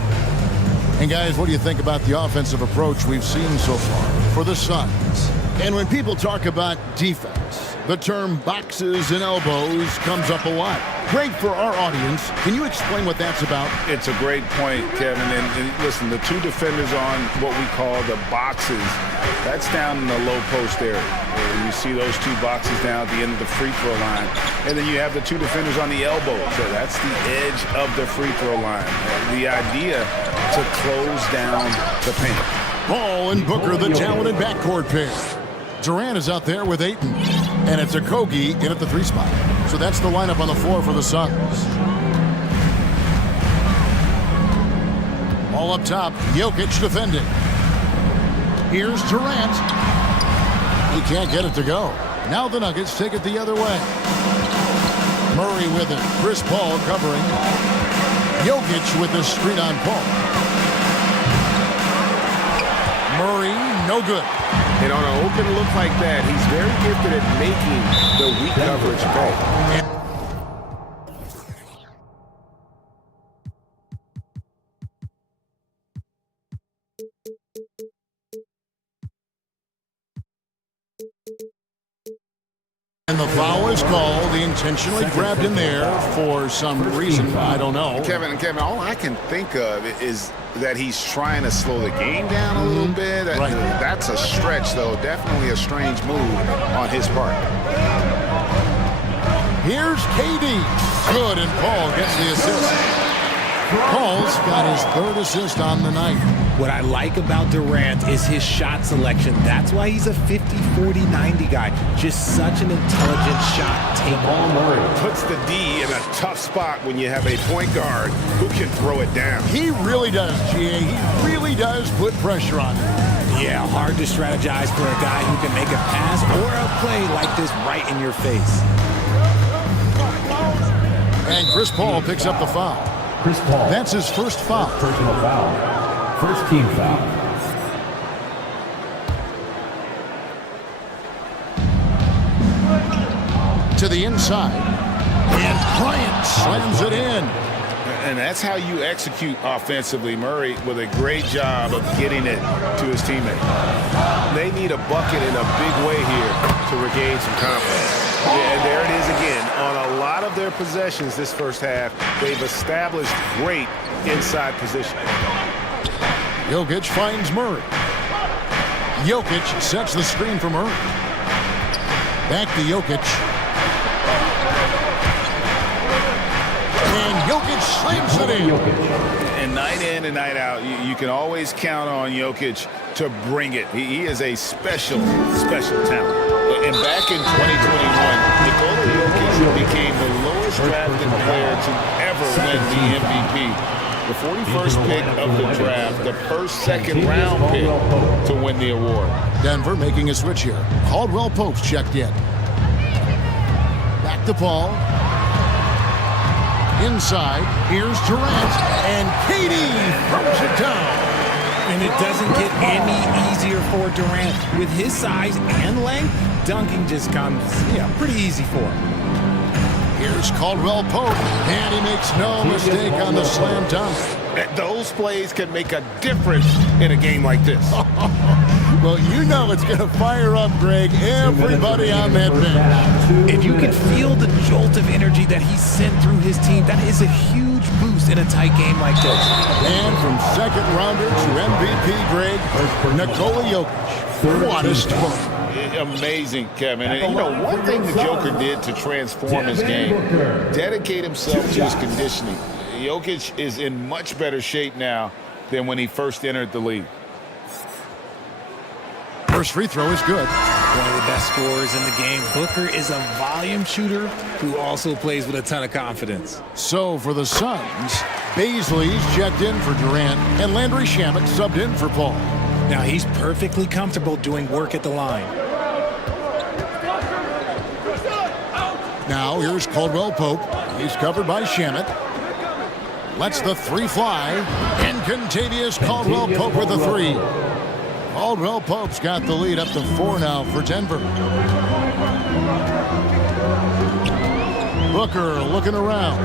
And guys, what do you think about the offensive approach we've seen so far for the Suns? And when people talk about defense, the term boxes and elbows comes up a lot. great for our audience. Can you explain what that's about? It's a great point, Kevin. And listen, the two defenders on what we call the boxes, that's down in the low post area. You see those two boxes down at the end of the free throw line. And then you have the two defenders on the elbow. So that's the edge of the free throw line. The idea to close down the paint. Paul and Booker, the talented backcourt pair. Durant is out there with Ayton. And it's Okogie in at the 3 spot. So that's the lineup on the floor for the Suns. All up top, Jokic defending. Here's Durant. He can't get it to go. Now the Nuggets take it the other way. Murray with it. Chris Paul covering. Jokic with the screen on Paul. Murray, no good. And on an open look like that, he's very gifted at making the weak coverage pay. And the foul is called. He intentionally grabbed him there for some reason. I don't know. Kevin, all I can think of is that he's trying to slow the game down a little bit. Right. That's a stretch, though. Definitely a strange move on his part. Here's KD. Good, and Paul gets the assist. Paul's got his 3rd assist on the night. What I like about Durant is his shot selection. That's why he's a 50, 40, 90 guy. Just such an intelligent shot taker. Puts the D in a tough spot when you have a point guard who can throw it down. He really does, GA. He really does put pressure on him. Yeah, hard to strategize for a guy who can make a pass or a play like this right in your face. And Chris Paul picks up the foul. Chris Paul. That's his first foul. Personal foul. First team foul. To the inside. And Bryant slams it in. And that's how you execute offensively. Murray with a great job of getting it to his teammate. They need a bucket in a big way here to regain some confidence. Yeah, and there it is again. On a lot of their possessions this first half, they've established great inside position. Jokic finds Murray. Jokic sets the screen for Murray. Back to Jokic. And Jokic slams it in. And night in and night out, you can always count on Jokic to bring it. He is a special talent. And back in 2021, Nikola Jokic became the lowest drafted player to ever win the MVP. The 41st pick of the draft, the first second-round pick to win the award. Denver making a switch here. Caldwell Pope's checked in. Back to Paul. Inside, here's Durant, and KD throws it down. And it doesn't get any easier for Durant. With his size and length, dunking just comes, pretty easy for him. Here's Caldwell Pope, and he makes no mistake on the slam dunk. Those plays can make a difference in a game like this. Well, you know it's going to fire up, Greg, everybody on that bench. If you can feel the jolt of energy that he sent through his team, that is a huge boost in a tight game like this. And from second rounder to MVP, Greg, Nikola Jokic. What a story. Amazing, Kevin. And, one thing the Joker did to transform his game, dedicate himself to his conditioning. Jokic is in much better shape now than when he first entered the league. First free throw is good. One of the best scorers in the game. Booker is a volume shooter who also plays with a ton of confidence. So for the Suns, Baisley's checked in for Durant, and Landry Shamet subbed in for Paul. Now he's perfectly comfortable doing work at the line. Now here's Caldwell Pope. He's covered by Shamet. Lets the three fly. And Contavious Caldwell Pope with the three. Caldwell Pope's got the lead up to 4 now for Denver. Booker looking around.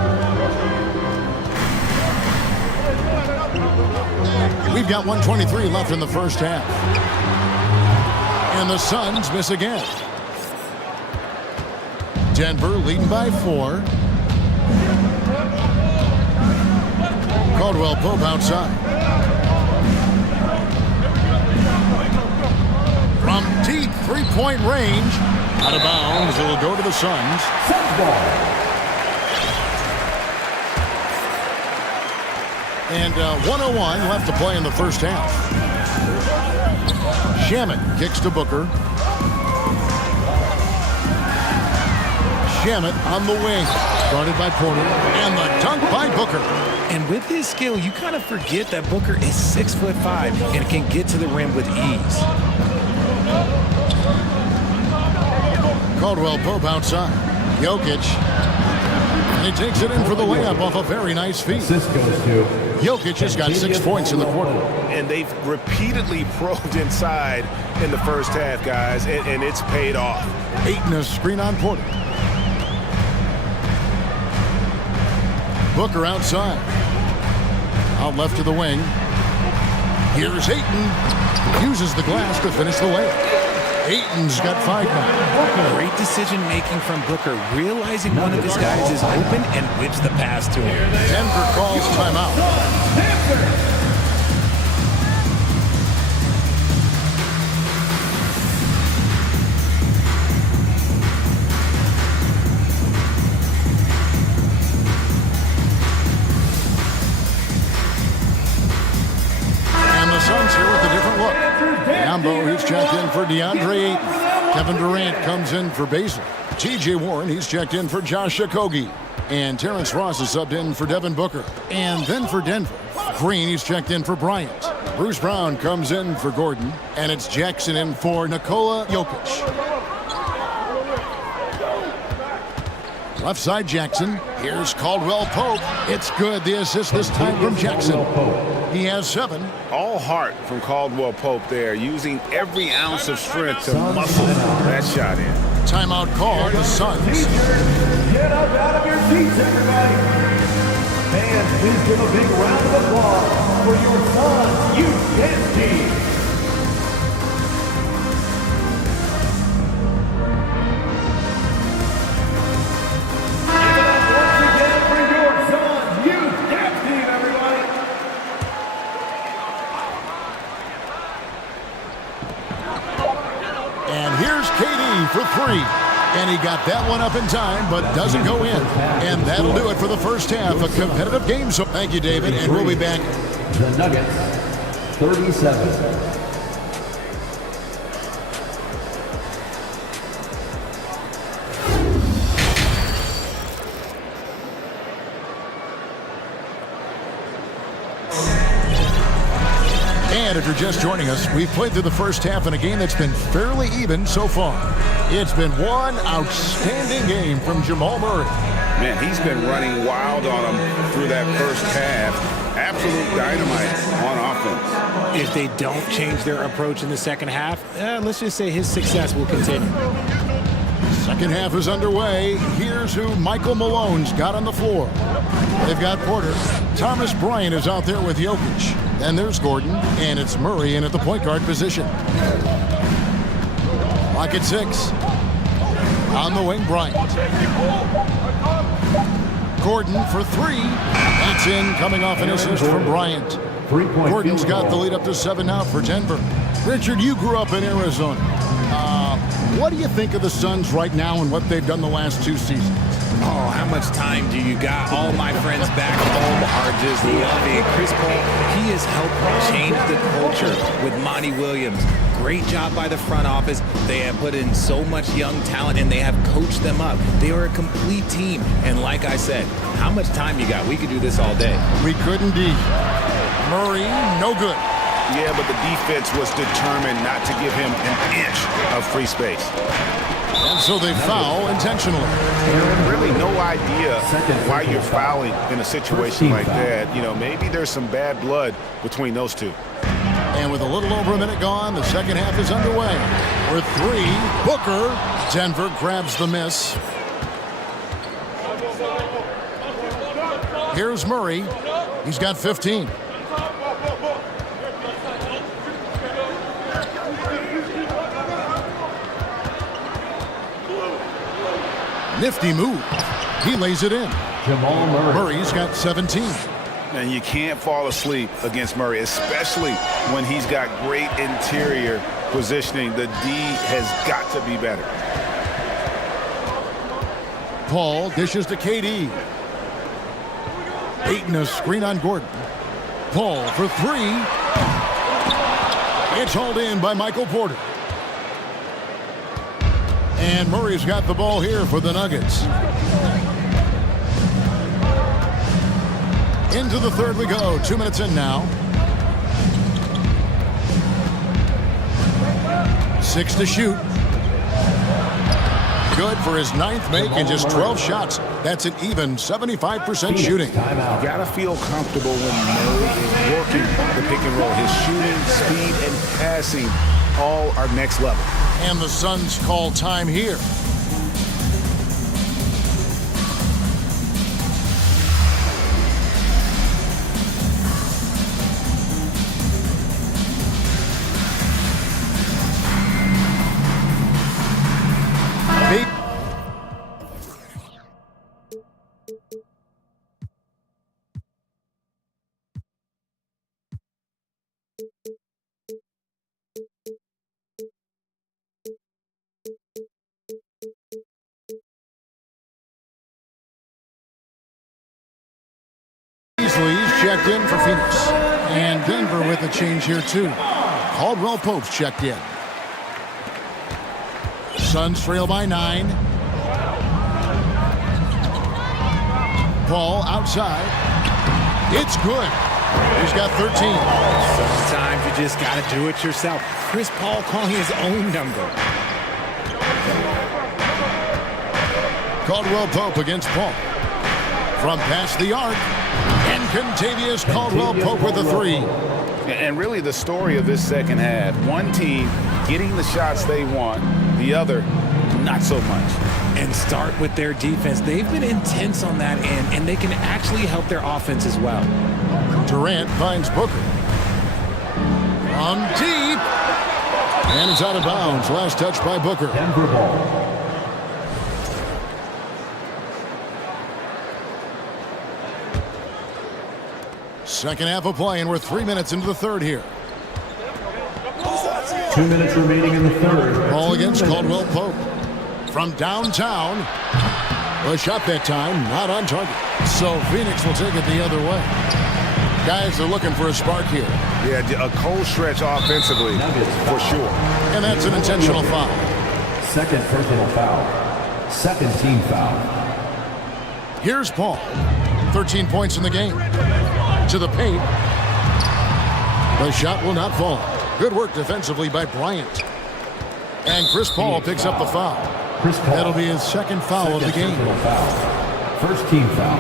We've got 1:23 left in the first half. And the Suns miss again. Denver leading by 4. Caldwell Pope outside. From deep three-point range. Out of bounds. It'll go to the Suns. And 1:01 left to play in the first half. Shamet kicks to Booker. Shamet on the wing. Guarded by Porter. And the dunk by Booker. And with his skill, you kind of forget that Booker is 6'5" and can get to the rim with ease. Caldwell Pope outside. Jokic. And he takes it in for the layup off a very nice feed. Jokic has got 6 points in the quarter. And they've repeatedly probed inside in the first half, guys, and it's paid off. Ayton a screen on Porter. Booker outside. Out left to the wing. Here's Ayton. Uses the glass to finish the layup. Ayton's got 5 now. Great decision making from Booker, realizing one of his guys is open and whips the pass to him. Denver calls timeout. Suns here with a different look. Yambo, he's checked in for DeAndre Ayton. Kevin Durant comes in for Basil. T.J. Warren, he's checked in for Josh Okogie. And Terrence Ross is subbed in for Devin Booker. And then for Denver, Green, he's checked in for Bryant. Bruce Brown comes in for Gordon. And it's Jackson in for Nikola Jokic. Left side Jackson. Here's Caldwell Pope. It's good. The assist this time from Jackson. He has 7. All heart from Caldwell Pope there, using every ounce of strength to muscle that shot in. Timeout call, the Suns. Get up out of your seats, everybody. Fans, please give a big round of applause for your Suns youth dance team. For 3. And he got that one up in time, but doesn't go in. And that'll do it for the first half. A competitive game. So thank you, David, and we'll be back. The Nuggets, 37. And if you're just joining us, we've played through the first half in a game that's been fairly even so far. It's been one outstanding game from Jamal Murray. Man, he's been running wild on them through that first half. Absolute dynamite on offense. If they don't change their approach in the second half, let's just say his success will continue. Second half is underway. Here's who Michael Malone's got on the floor. They've got Porter. Thomas Bryant is out there with Jokic. Then there's Gordon, and it's Murray in at the point guard position. Clock at 6. On the wing, Bryant. Gordon for 3. That's in, coming off an assist from Bryant. Gordon's got the lead up to 7 now for Denver. Richard, you grew up in Arizona. What do you think of the Suns right now and what they've done the last 2 seasons? Oh, how much time do you got? All my friends back home are just loving Chris Paul. He has helped change the culture with Monty Williams. Great job by the front office. They have put in so much young talent, and they have coached them up. They are a complete team. And like I said, how much time you got? We could do this all day. We could indeed. Murray, no good. Yeah, but the defense was determined not to give him an inch of free space. And so they foul intentionally. Really no idea why you're fouling in a situation like that. You know, maybe there's some bad blood between those two. And with a little over a minute gone, the second half is underway. For 3, Booker. Denver grabs the miss. Here's Murray. He's got 15. Nifty move. He lays it in. Jamal Murray. Murray's got 17. And you can't fall asleep against Murray, especially when he's got great interior positioning. The D has got to be better. Paul dishes to KD. Ayton a screen on Gordon. Paul for three. It's hauled in by Michael Porter. And Murray's got the ball here for the Nuggets. Into the third we go. 2 minutes in now. 6 to shoot. Good for his ninth make and just 12 shots. That's an even 75% shooting. You got to feel comfortable when Murray is working the pick and roll. His shooting, speed, and passing all are next level. And the Suns call time here. He's checked in for Phoenix. And Denver with a change here too. Caldwell Pope's checked in. Suns trail by 9. Paul outside. It's good. He's got 13. Sometimes you just got to do it yourself. Chris Paul calling his own number. Caldwell Pope against Paul. From past the arc. And Contavious Caldwell Pope with a three. And really the story of this second half, one team getting the shots they want, the other not so much. And start with their defense. They've been intense on that end, and they can actually help their offense as well. Durant finds Booker. From deep. And it's out of bounds. Last touch by Booker. Denver ball. Second half of play, and we're 3 minutes into the third here. 2 minutes remaining in the third. Ball against Caldwell Pope. From downtown. A shot that time, not on target. So Phoenix will take it the other way. Guys are looking for a spark here. Yeah, a cold stretch offensively, for sure. And that's an intentional foul. Second personal foul. Second team foul. Here's Paul. 13 points in the game. To the paint. The shot will not fall. Good work defensively by Bryant. And Chris Paul picks up the foul. That'll be his second foul of the game. First team foul.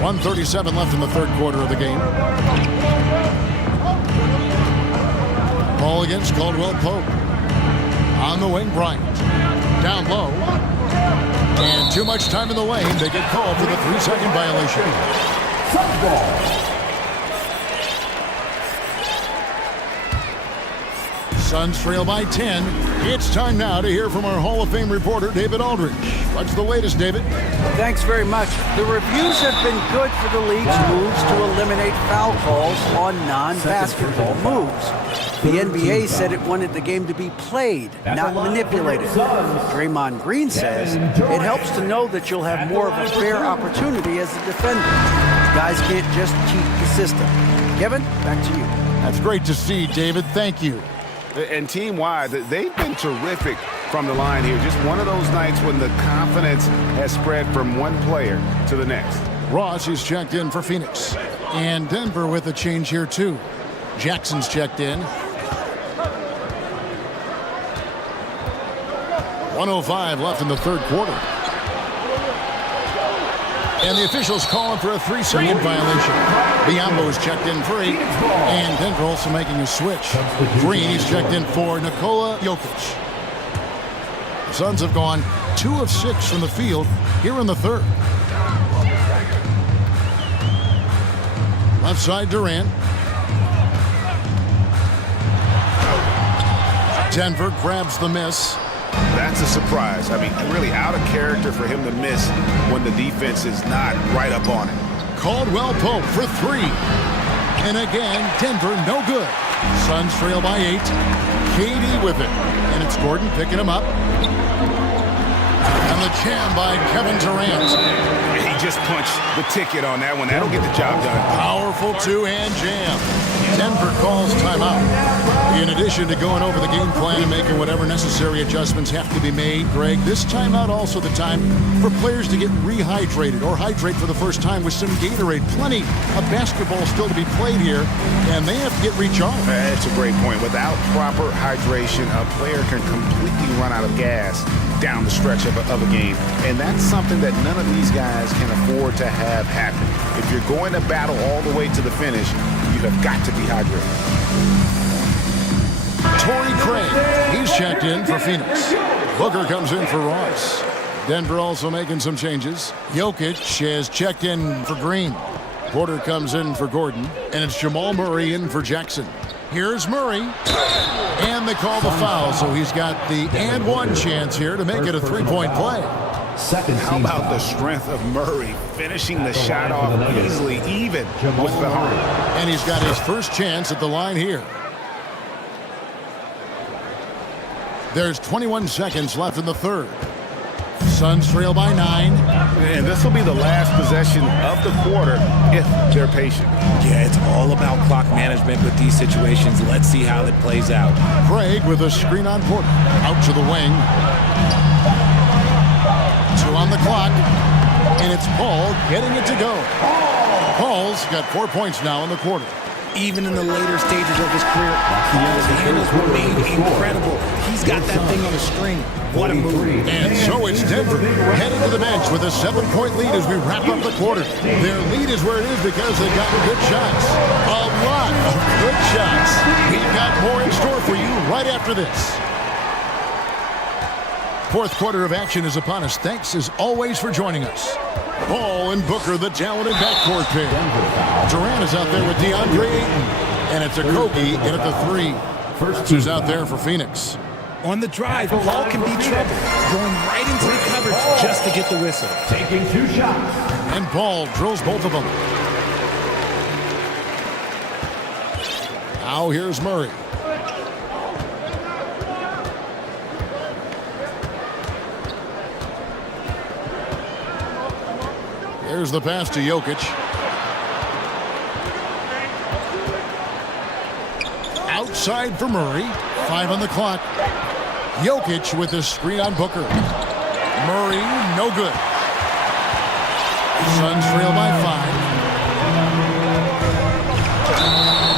1:37 left in the third quarter of the game. Ball against Caldwell Pope. On the wing, Bryant. Down low. And too much time in the lane. They get called for the 3-second violation. Suns trail by 10. It's time now to hear from our Hall of Fame reporter, David Aldridge. What's the latest, David? Thanks very much. The reviews have been good for the league's moves to eliminate foul calls on non-basketball moves. The NBA said it wanted the game to be played, not manipulated. Draymond Green says it helps to know that you'll have more of a fair opportunity as a defender. Guys can't just cheat the system. Kevin, back to you. That's great to see, David. Thank you. And team-wide, they've been terrific from the line here. Just one of those nights when the confidence has spread from one player to the next. Ross is checked in for Phoenix. And Denver with a change here, too. Jackson's checked in. 1:05 left in the third quarter. And the officials calling for a 3-second violation. Biombo is checked in for 8. And Denver also making a switch. Green is checked in for Nikola Jokic. The Suns have gone 2 of 6 from the field here in the third. Left side, Durant. Denver grabs the miss. That's a surprise. I mean, really out of character for him to miss when the defense is not right up on it. Caldwell Pope for three. And again, Denver no good. Suns trail by 8. KD with it. And it's Gordon picking him up. And the jam by Kevin Durant. He just punched the ticket on that one. That'll get the job done. Powerful two-hand jam. Denver calls timeout. In addition to going over the game plan and making whatever necessary adjustments have to be made, Greg, this timeout also the time for players to get rehydrated or hydrate for the first time with some Gatorade. Plenty of basketball still to be played here, and they have to get recharged. That's a great point. Without proper hydration, a player can completely run out of gas down the stretch of a game. And that's something that none of these guys can afford to have happen. If you're going to battle all the way to the finish, you have got to be hydrated. Torrey Craig, he's checked in for Phoenix. Booker comes in for Ross. Denver also making some changes. Jokic has checked in for Green. Porter comes in for Gordon. And it's Jamal Murray in for Jackson. Here's Murray. And they call the foul, so he's got the and one chance here to make it a three-point play. How about the strength of Murray finishing the shot off easily, even with the harm? And he's got his first chance at the line here. There's 21 seconds left in the third. Suns trail by 9. And this will be the last possession of the quarter if they're patient. Yeah, it's all about clock management with these situations. Let's see how it plays out. Craig with a screen on Porter. Out to the wing. 2 on the clock. And it's Paul getting it to go. Paul's got 4 points now in the quarter. Even in the later stages of his career, Paul's handles remain incredible. He's got that thing on a string. What a move. And so it's Denver heading to the bench with a 7-point lead as we wrap up the quarter. Their lead is where it is because they've gotten good shots. A lot of good shots. We've got more in store for you right after this. Fourth quarter of action is upon us. Thanks as always for joining us. Ball and Booker, the talented backcourt pair. Durant is out there with DeAndre Ayton. And it's Okogie in at the 3. Who's out there for Phoenix. On the drive, Paul can be trouble. Going right into the coverage just to get the whistle. Taking 2 shots. And Paul drills both of them. Now here's Murray. Here's the pass to Jokic. Outside for Murray. 5 on the clock. Jokic with the screen on Booker. Murray, no good. Suns trail by 5.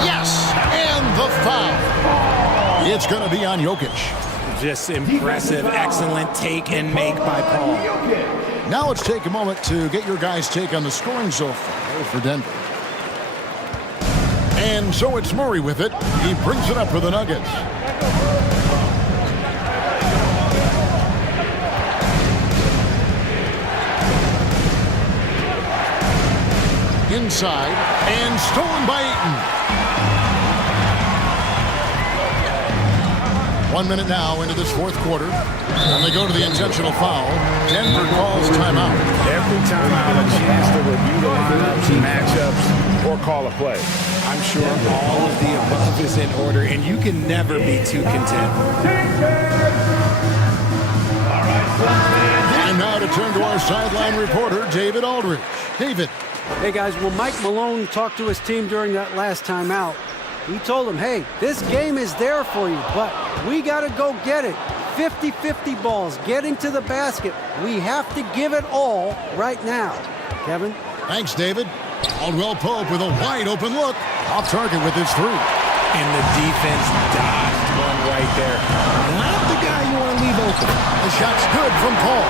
Yes, and the foul. It's going to be on Jokic. Just impressive, excellent take and make by Paul. Now let's take a moment to get your guys' take on the scoring so far for Denver. And so it's Murray with it. He brings it up for the Nuggets. Inside and stolen by Ayton. 1 minute now into this fourth quarter. And they go to the intentional foul. Denver calls timeout. Every timeout, a chance to review the lineups and matchups or call a play. I'm sure all of the above is in order, and you can never be too content. And now to turn to our sideline reporter, David Aldridge. David. Hey, guys, well, Mike Malone talked to his team during that last timeout. He told them, hey, this game is there for you, but we got to go get it. 50-50 balls, getting to the basket. We have to give it all right now. Kevin? Thanks, David. Caldwell Pope with a wide open look. Off target with his 3. And the defense dodged one right there. Not the guy you want to leave open. The shot's good from Paul.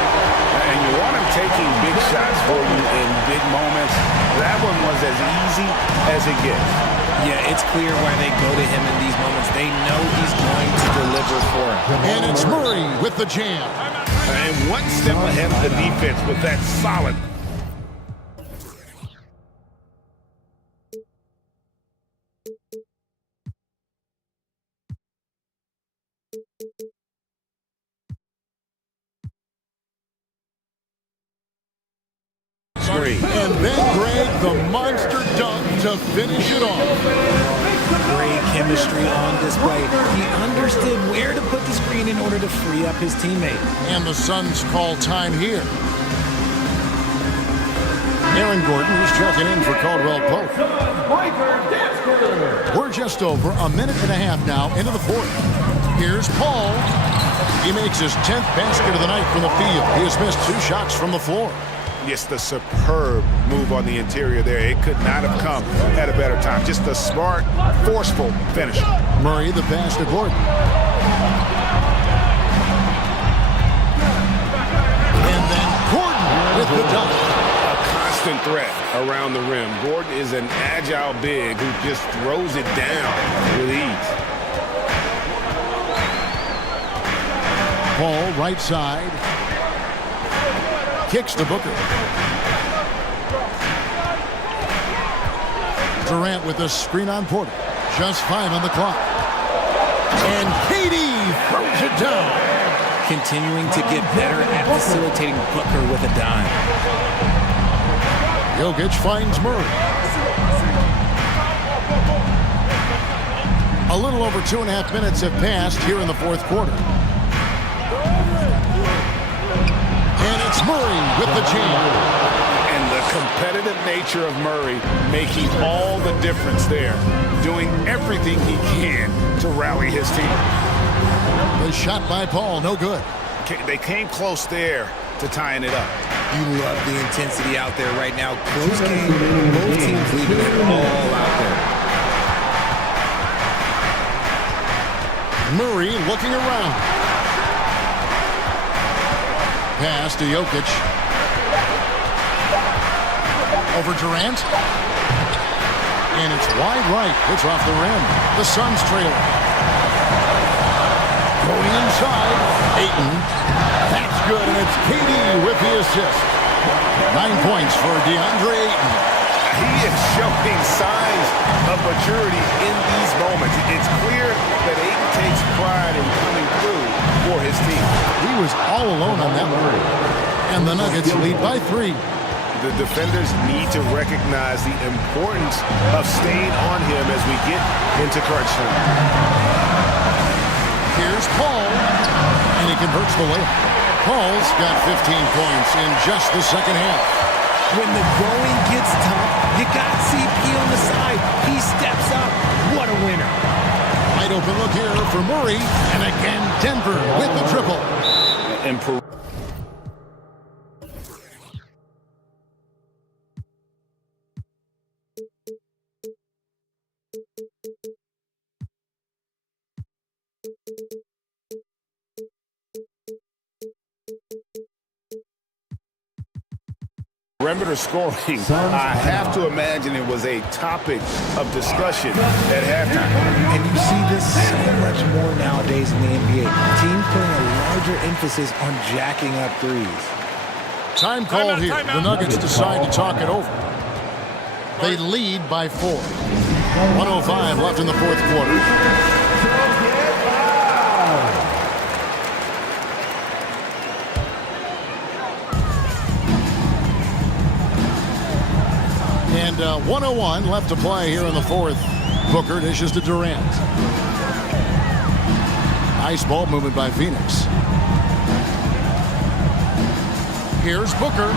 And you want him taking big shots for you in big moments. That one was as easy as it gets. Yeah, it's clear why they go to him in these moments. They know he's going to deliver for him. And it's Murray with the jam. And one step ahead of the defense with that solid three. And then Greg, the monster dunk to finish it off. Great chemistry on display. He understood where to put the screen in order to free up his teammate. And the Suns call time here. Aaron Gordon is checking in for Caldwell Pope. We're just over a minute and a half now into the fourth. Here's Paul. He makes his 10th basket of the night from the field. He has missed 2 shots from the floor. Yes, the superb move on the interior there. It could not have come at a better time. Just a smart, forceful finish. Murray, the pass to Gordon. And then Gordon with the dunk. Threat around the rim. Gordon is an agile big who just throws it down with ease. Paul, right side. Kicks to Booker. Durant with a screen on Porter. Just 5 on the clock. And KD throws it down. Continuing to get better at facilitating Booker with a dime. Jokic finds Murray. A little over 2.5 minutes have passed here in the fourth quarter. And it's Murray with the jam. And the competitive nature of Murray making all the difference there. Doing everything he can to rally his team. The shot by Paul, no good. They came close there to tying it up. You love the intensity out there right now. Close game, both teams leaving it all out there. Murray looking around. Pass to Jokic. Over Durant. And it's wide right. It's off the rim. The Suns trail. Going inside. Ayton. That's good, and it's KD with the assist. 9 points for DeAndre Ayton. He is showing signs of maturity in these moments. It's clear that Ayton takes pride in coming through for his team. He was all alone on that one. And the Nuggets lead by 3. The defenders need to recognize the importance of staying on him as we get into crunch time. Here's Paul, and he converts the layup. Paul's got 15 points in just the second half. When the going gets tough, you got CP on the side. He steps up. What a winner. Wide open look here for Murray. And again, Denver with the triple. Perimeter scoring, I have to imagine it was a topic of discussion at halftime. And you see this so much more nowadays in the NBA. Teams putting a larger emphasis on jacking up threes. Time called here. The Nuggets decide to talk it over. They lead by 4. 1:05 left in the fourth quarter. And 1:01 left to play here in the fourth. Booker dishes to Durant. Nice ball movement by Phoenix. Here's Booker.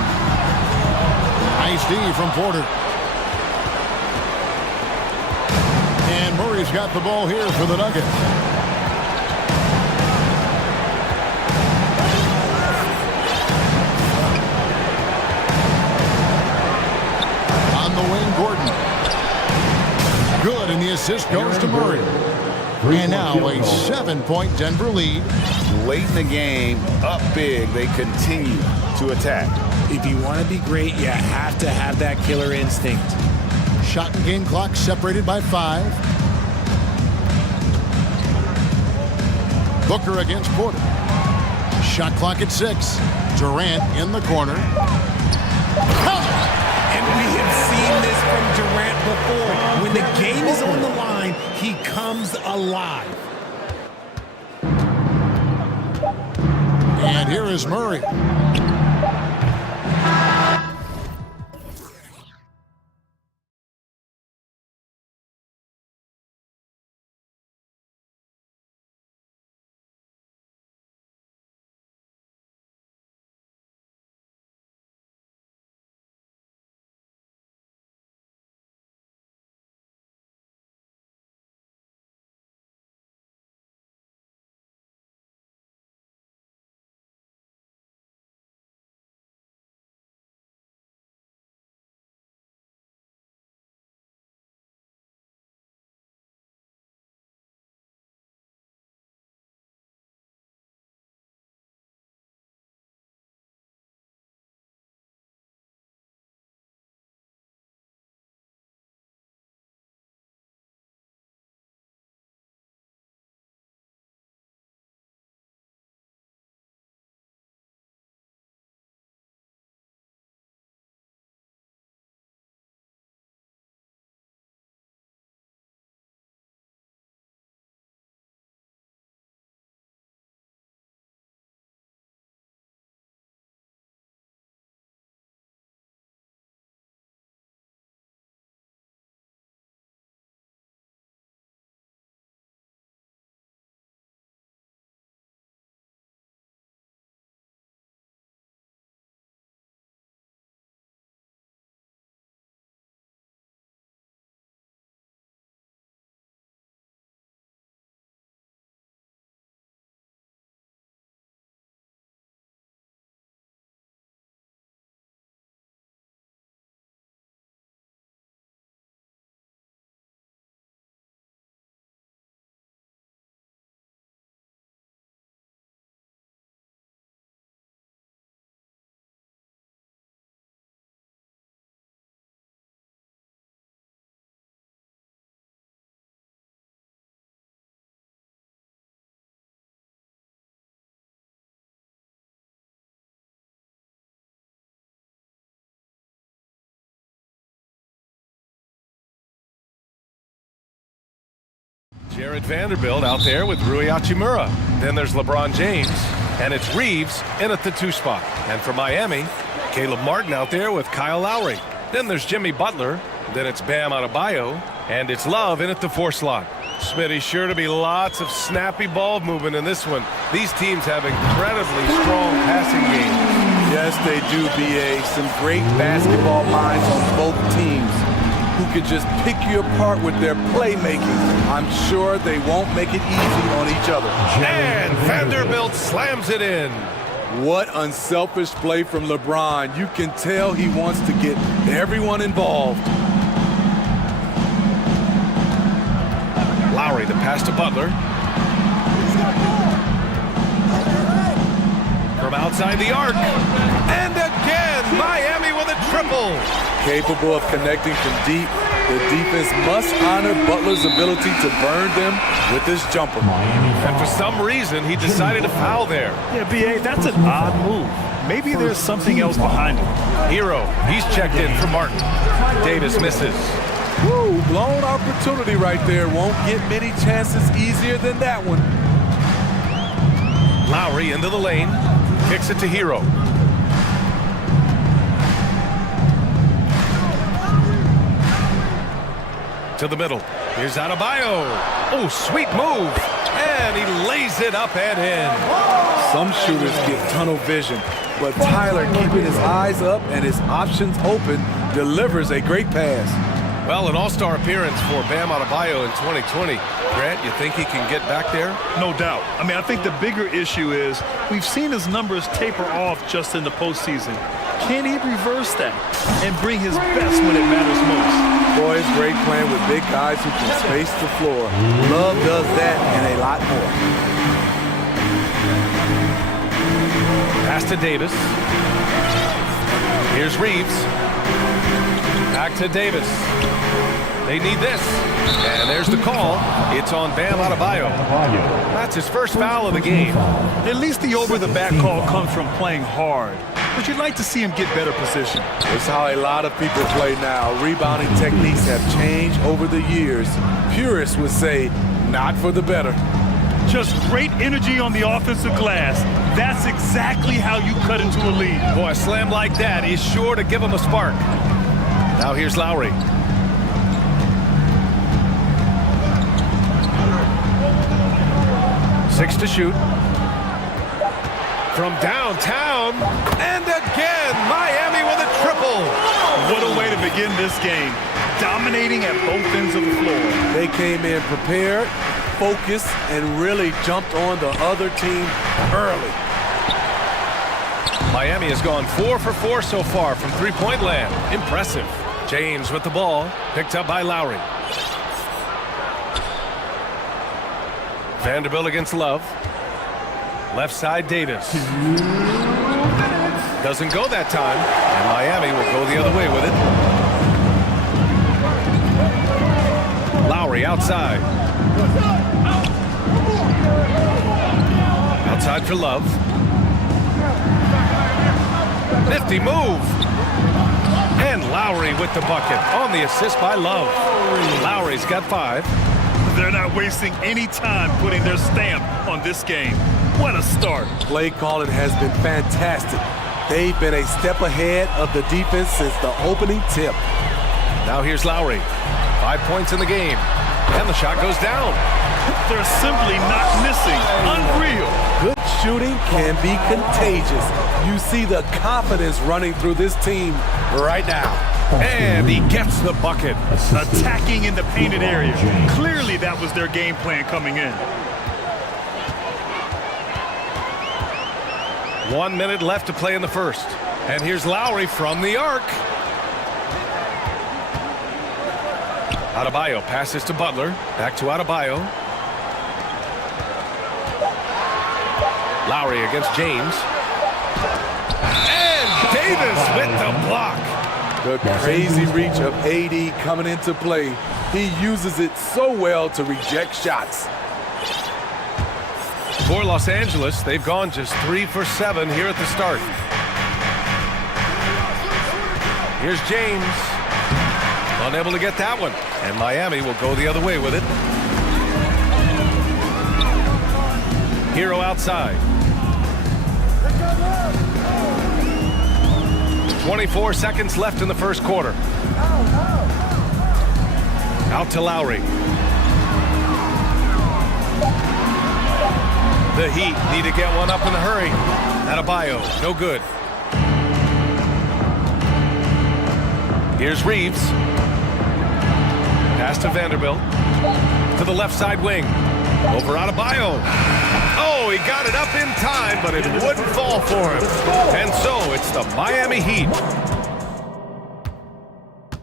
Nice D from Porter. And Murray's got the ball here for the Nuggets. Gordon. Good, and the assist goes to Murray. And now a 7-point Denver lead. Late in the game, up big, they continue to attack. If you want to be great, you have to have that killer instinct. Shot and game clock separated by 5. Booker against Porter. Shot clock at 6. Durant in the corner. And we have seen this from Durant before. When the game is on the line, he comes alive. And here is Murray. They're at Vanderbilt out there with Rui Hachimura. Then there's LeBron James, and it's Reeves in at the 2 spot. And for Miami, Caleb Martin out there with Kyle Lowry. Then there's Jimmy Butler. Then it's Bam Adebayo, and it's Love in at the 4 slot. Smitty, sure to be lots of snappy ball movement in this one. These teams have incredibly strong passing games. Yes, they do, B.A. Some great basketball minds on both teams who can just pick you apart with their playmaking. I'm sure they won't make it easy on each other. And Vanderbilt slams it in. What unselfish play from LeBron. You can tell he wants to get everyone involved. Lowry, the pass to Butler. From outside the arc. And again, Miami with a triple. Capable of connecting from deep, the defense must honor Butler's ability to burn them with this jumper. And for some reason, he decided to foul there. Yeah, B.A., that's an odd move. Maybe there's something else behind it. Hero, he's checked in for Martin. Davis misses. Woo, blown opportunity right there. Won't get many chances easier than that one. Lowry into the lane. Kicks it to Hero. To the middle. Here's Adebayo. Oh, sweet move. And he lays it up and in. Some shooters get tunnel vision, but Tyler, keeping his eyes up and his options open, delivers a great pass. Well, an all-star appearance for Bam Adebayo in 2020. Grant, you think he can get back there? No doubt. I mean, I think the bigger issue is we've seen his numbers taper off just in the postseason. Can he reverse that and bring his best when it matters most? Boy, it's great playing with big guys who can space the floor. Love does that and a lot more. Pass to Davis. Here's Reeves. Back to Davis. They need this. And there's the call. It's on Bam Adebayo. That's his first foul of the game. At least the over-the-back call comes from playing hard. But you'd like to see him get better position. It's how a lot of people play now. Rebounding techniques have changed over the years. Purists would say, not for the better. Just great energy on the offensive glass. That's exactly how you cut into a lead. Boy, a slam like that is sure to give him a spark. Now here's Lowry. Six to shoot. From downtown, and again, Miami with a triple. What a way to begin this game. Dominating at both ends of the floor. They came in prepared, focused, and really jumped on the other team early. Miami has gone 4 for 4 so far from three-point land. Impressive. James with the ball, picked up by Lowry. Vanderbilt against Love. Left side, Davis. Doesn't go that time, and Miami will go the other way with it. Lowry outside. Outside for Love. Nifty move. And Lowry with the bucket on the assist by Love. Lowry's got 5. They're not wasting any time putting their stamp on this game. What a start. Play calling has been fantastic. They've been a step ahead of the defense since the opening tip. Now here's Lowry. 5 points in the game. And the shot goes down. They're simply not missing. Unreal. Good shooting can be contagious. You see the confidence running through this team right now. And he gets the bucket. Attacking in the painted area. Clearly that was their game plan coming in. 1 minute left to play in the first. And here's Lowry from the arc. Adebayo passes to Butler. Back to Adebayo. Lowry against James. And Davis with the block. The crazy reach of AD coming into play. He uses it so well to reject shots. For Los Angeles, they've gone just 3 for 7 here at the start. Here's James. Unable to get that one. And Miami will go the other way with it. Hero outside. 24 seconds left in the first quarter. Out to Lowry. The Heat need to get one up in a hurry. Adebayo, no good. Here's Reeves. Pass to Vanderbilt. To the left side wing. Over Adebayo. Oh, he got it up in time, but it wouldn't fall for him. And so it's the Miami Heat.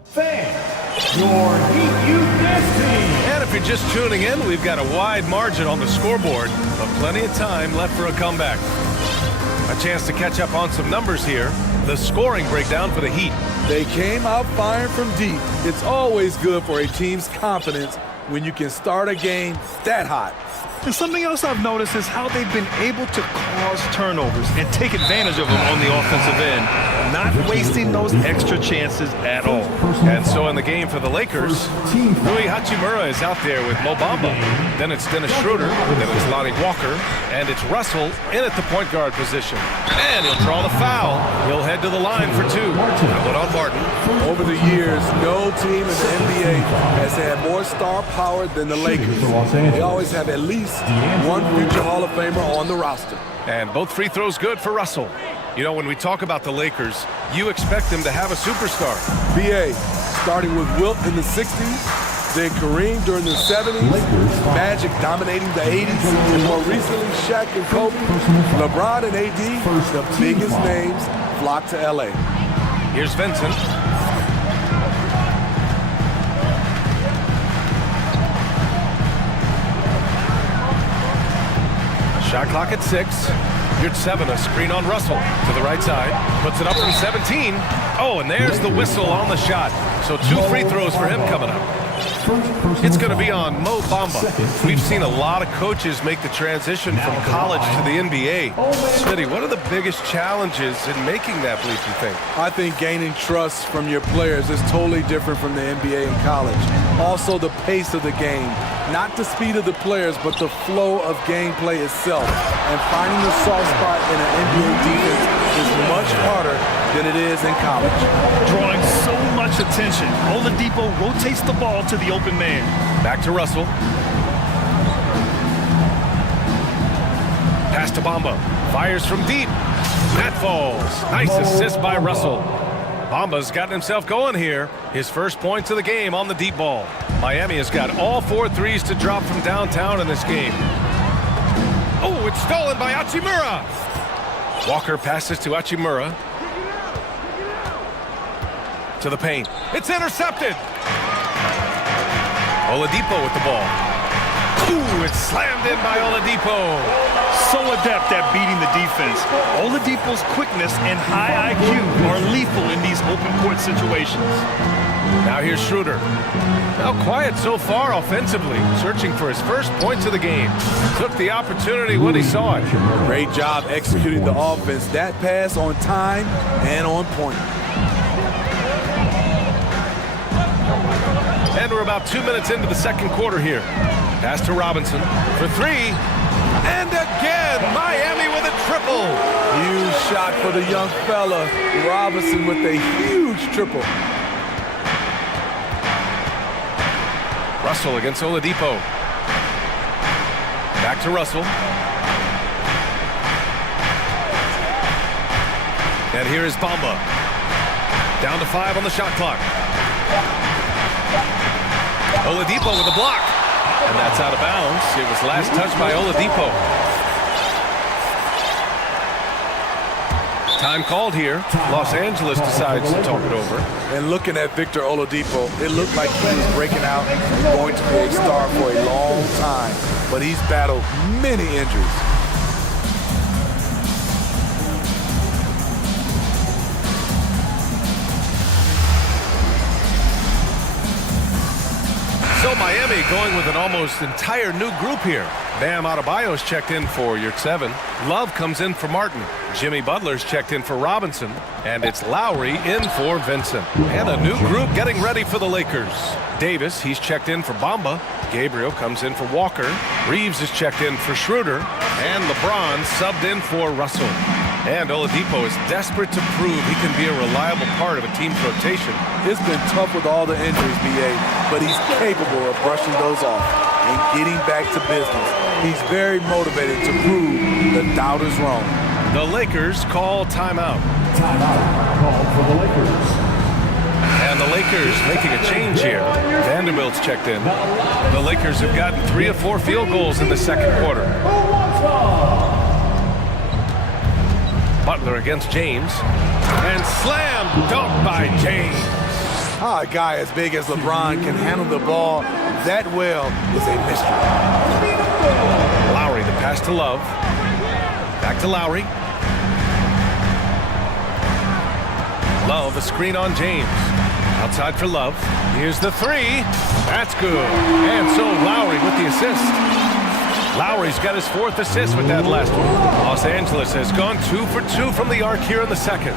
Fans, your Heat Youth Dance Team. And if you're just tuning in, we've got a wide margin on the scoreboard, but plenty of time left for a comeback. A chance to catch up on some numbers here. The scoring breakdown for the Heat. They came out firing from deep. It's always good for a team's confidence when you can start a game that hot. And something else I've noticed is how they've been able to cause turnovers and take advantage of them on the offensive end, not wasting those extra chances at all. And so in the game for the Lakers, Rui Hachimura is out there with Mo Bamba. Then it's Dennis Schroeder, then it's Lonnie Walker, and it's Russell in at the point guard position. And he'll draw the foul. He'll head to the line for two. Put on Martin. Over the years, no team in the NBA has had more star power than the Lakers. They always have at least one future Hall of Famer on the roster. And both free throws good for Russell. You know, when we talk about the Lakers, you expect them to have a superstar. BA, starting with Wilt in the 60s, then Kareem during the 70s, Magic dominating the 80s, and more recently Shaq and Kobe, LeBron and AD, the biggest names flock to LA. Here's Vincent. Shot clock at 6. Here's 7, a screen on Russell to the right side. Puts it up from 17. Oh, and there's the whistle on the shot. So 2 free throws for him coming up. It's going to be on Mo Bamba. We've seen a lot of coaches make the transition from college to the NBA. Smitty, what are the biggest challenges in making that leap, you think? I think gaining trust from your players is totally different from the NBA and college. Also, the pace of the game. Not the speed of the players, but the flow of gameplay itself. And finding the soft spot in an NBA defense is much harder than it is in college. Drawing so much attention, Oladipo rotates the ball to the open man. Back to Russell. Pass to Bamba. Fires from deep. That falls. Nice assist by Russell. Bamba's gotten himself going here. His first points of the game on the deep ball. Miami has got all 4 threes to drop from downtown in this game. Oh, it's stolen by Hachimura. Walker passes to Hachimura. To the paint. It's intercepted. Oladipo with the ball. Ooh, it's slammed in by Oladipo. So adept at beating the defense. Oladipo's quickness and high IQ are lethal in these open court situations. Now here's Schroeder. Now quiet so far offensively, searching for his first points of the game. Took the opportunity when he saw it. Great job executing the offense. That pass on time and on point. And we're about 2 minutes into the second quarter here. Pass to Robinson for 3. And again, Miami with a triple. Huge shot for the young fella. Robinson with a huge triple. Russell against Oladipo. Back to Russell. And here is Bamba. Down to 5 on the shot clock. Oladipo with a block. And that's out of bounds. It was last touched by Oladipo. Time called here. Los Angeles decides to talk it over. And looking at Victor Oladipo, it looked like he was breaking out and going to be a star for a long time. But he's battled many injuries. So Miami Miami going with an almost entire new group here. Bam Adebayo's checked in for Yurtseven. Love comes in for Martin. Jimmy Butler's checked in for Robinson. And it's Lowry in for Vincent. And a new group getting ready for the Lakers. Davis, he's checked in for Bamba. Gabriel comes in for Walker. Reeves is checked in for Schroeder. And LeBron subbed in for Russell. And Oladipo is desperate to prove he can be a reliable part of a team's rotation. It's been tough with all the injuries, B.A., but he's capable of brushing those off and getting back to business. He's very motivated to prove the doubters wrong. The Lakers call timeout. Timeout called for the Lakers. And the Lakers making a change here. Vanderbilt's checked in. The Lakers have gotten 3 of 4 field goals in the second quarter. Butler against James. And slam dunk by James. How a guy as big as LeBron can handle the ball that well is a mystery. Lowry, the pass to Love. Back to Lowry. Love, a screen on James. Outside for Love. Here's the 3. That's good. And so Lowry with the assist. Lowry's got his 4th assist with that last one. Los Angeles has gone 2 for 2 from the arc here in the second.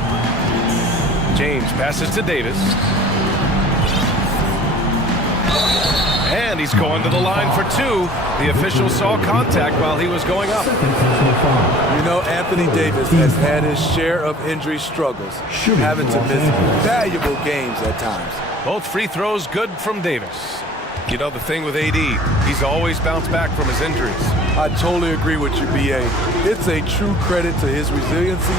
James passes to Davis. And he's going to the line for 2. The official saw contact while he was going up. You know, Anthony Davis has had his share of injury struggles, having to miss valuable games at times. Both free throws good from Davis. You know, the thing with AD, he's always bounced back from his injuries. I totally agree with you, B.A. It's a true credit to his resiliency,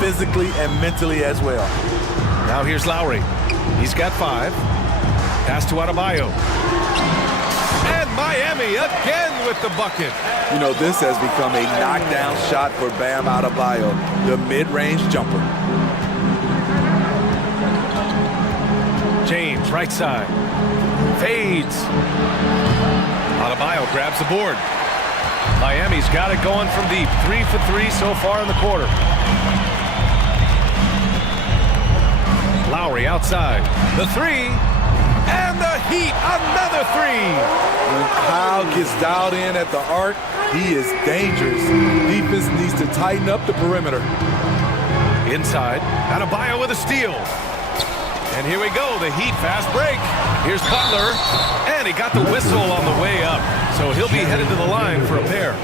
physically and mentally as well. Now here's Lowry. He's got 5. Pass to Adebayo. And Miami again with the bucket. You know, this has become a knockdown shot for Bam Adebayo, the mid-range jumper. James, right side. Fades. Adebayo grabs the board. Miami's got it going from deep. 3 for 3 so far in the quarter. Lowry outside. The 3. And the Heat, another 3. When Kyle gets dialed in at the arc, he is dangerous. Defense needs to tighten up the perimeter. Inside, Adebayo with a steal. And here we go, the Heat fast break. Here's Butler, and he got the whistle on the way up. So he'll be headed to the line for a pair.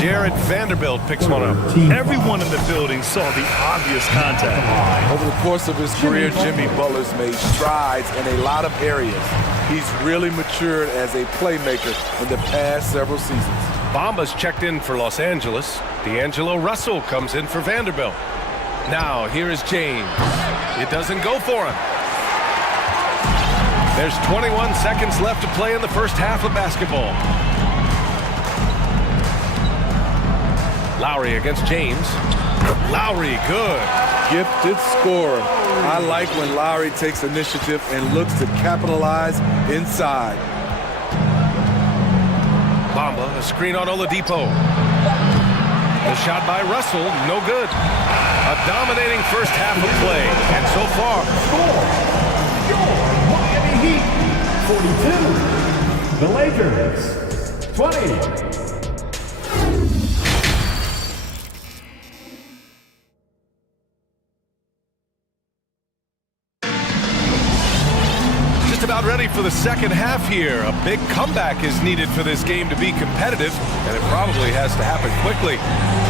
Jared Vanderbilt picks one up. Everyone in the building saw the obvious contact. Over the course of his career, Jimmy Butler's made strides in a lot of areas. He's really matured as a playmaker in the past several seasons. Bamba's checked in for Los Angeles. D'Angelo Russell comes in for Vanderbilt. Now, here is James. It doesn't go for him. There's 21 seconds left to play in the first half of basketball. Lowry against James. Lowry, good. Gifted scorer. I like when Lowry takes initiative and looks to capitalize inside. Bamba, a screen on Oladipo. The shot by Russell, no good. A dominating first half of play, and so far, Miami Heat, 42. The Lakers, 20. About ready for the second half here. A big comeback is needed for this game to be competitive, and it probably has to happen quickly.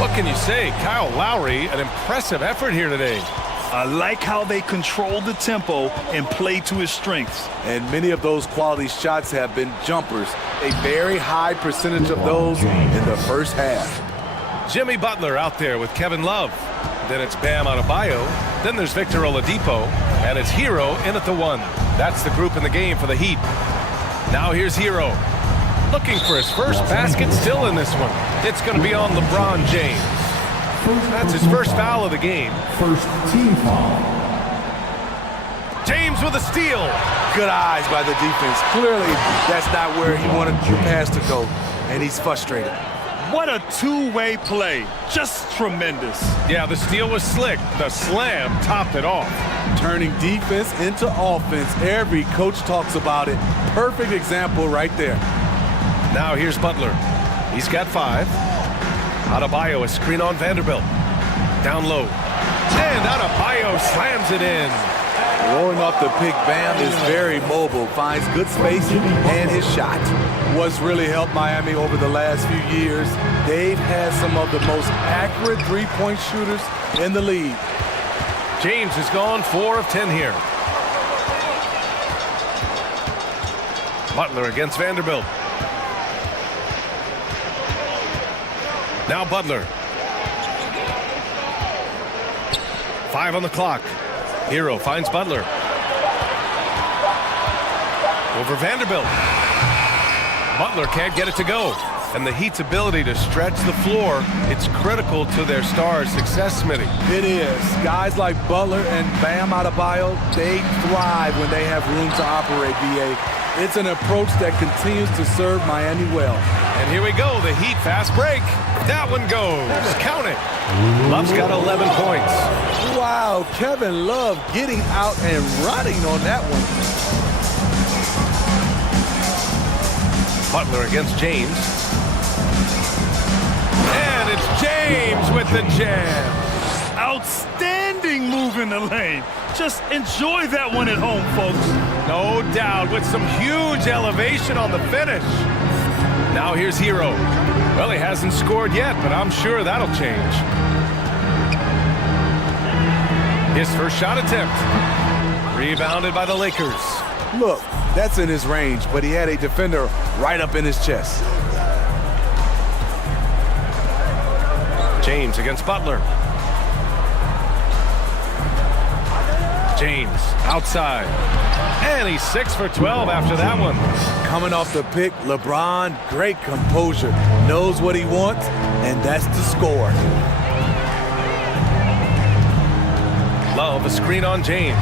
What can you say? Kyle Lowry, an impressive effort here today. I like how they control the tempo and play to his strengths. And many of those quality shots have been jumpers. A very high percentage of those in the first half. Jimmy Butler out there with Kevin Love. Then it's Bam Adebayo. Then there's Victor Oladipo. And it's Hero in at the 1. That's the group in the game for the Heat. Now here's Hero. Looking for his first basket still in this one. It's going to be on LeBron James. That's his first foul of the game. First team foul. James with a steal. Good eyes by the defense. Clearly, that's not where he wanted the pass to go, and he's frustrated. What a two-way play. Just tremendous. Yeah, the steal was slick. The slam topped it off. Turning defense into offense. Every coach talks about it. Perfect example right there. Now here's Butler. He's got 5. Adebayo, a screen on Vanderbilt. Down low. And Adebayo slams it in. Rolling off the pick, Bam is very mobile, finds good spacing and his shot. What's really helped Miami over the last few years, they've had some of the most accurate three-point shooters in the league. James has gone 4 of 10 here. Butler against Vanderbilt. Now Butler. 5 on the clock. Hero finds Butler. Over Vanderbilt. Butler can't get it to go. And the Heat's ability to stretch the floor, it's critical to their stars' success, Smitty. It is. Guys like Butler and Bam Adebayo, they thrive when they have room to operate, BA. It's an approach that continues to serve Miami well. And here we go, the Heat fast break. That one goes. Count it. Love's got 11 points. Wow, Kevin Love getting out and running on that one. Butler against James. And it's James with the jam. Outstanding move in the lane. Just enjoy that one at home, folks. No doubt, with some huge elevation on the finish. Now here's Hero. Well, he hasn't scored yet, but I'm sure that'll change. His first shot attempt. Rebounded by the Lakers. Look, that's in his range, but he had a defender right up in his chest. James against Butler. James outside. And he's 6 for 12 after that one. Coming off the pick, LeBron, great composure. Knows what he wants, and that's to score. Love, a screen on James.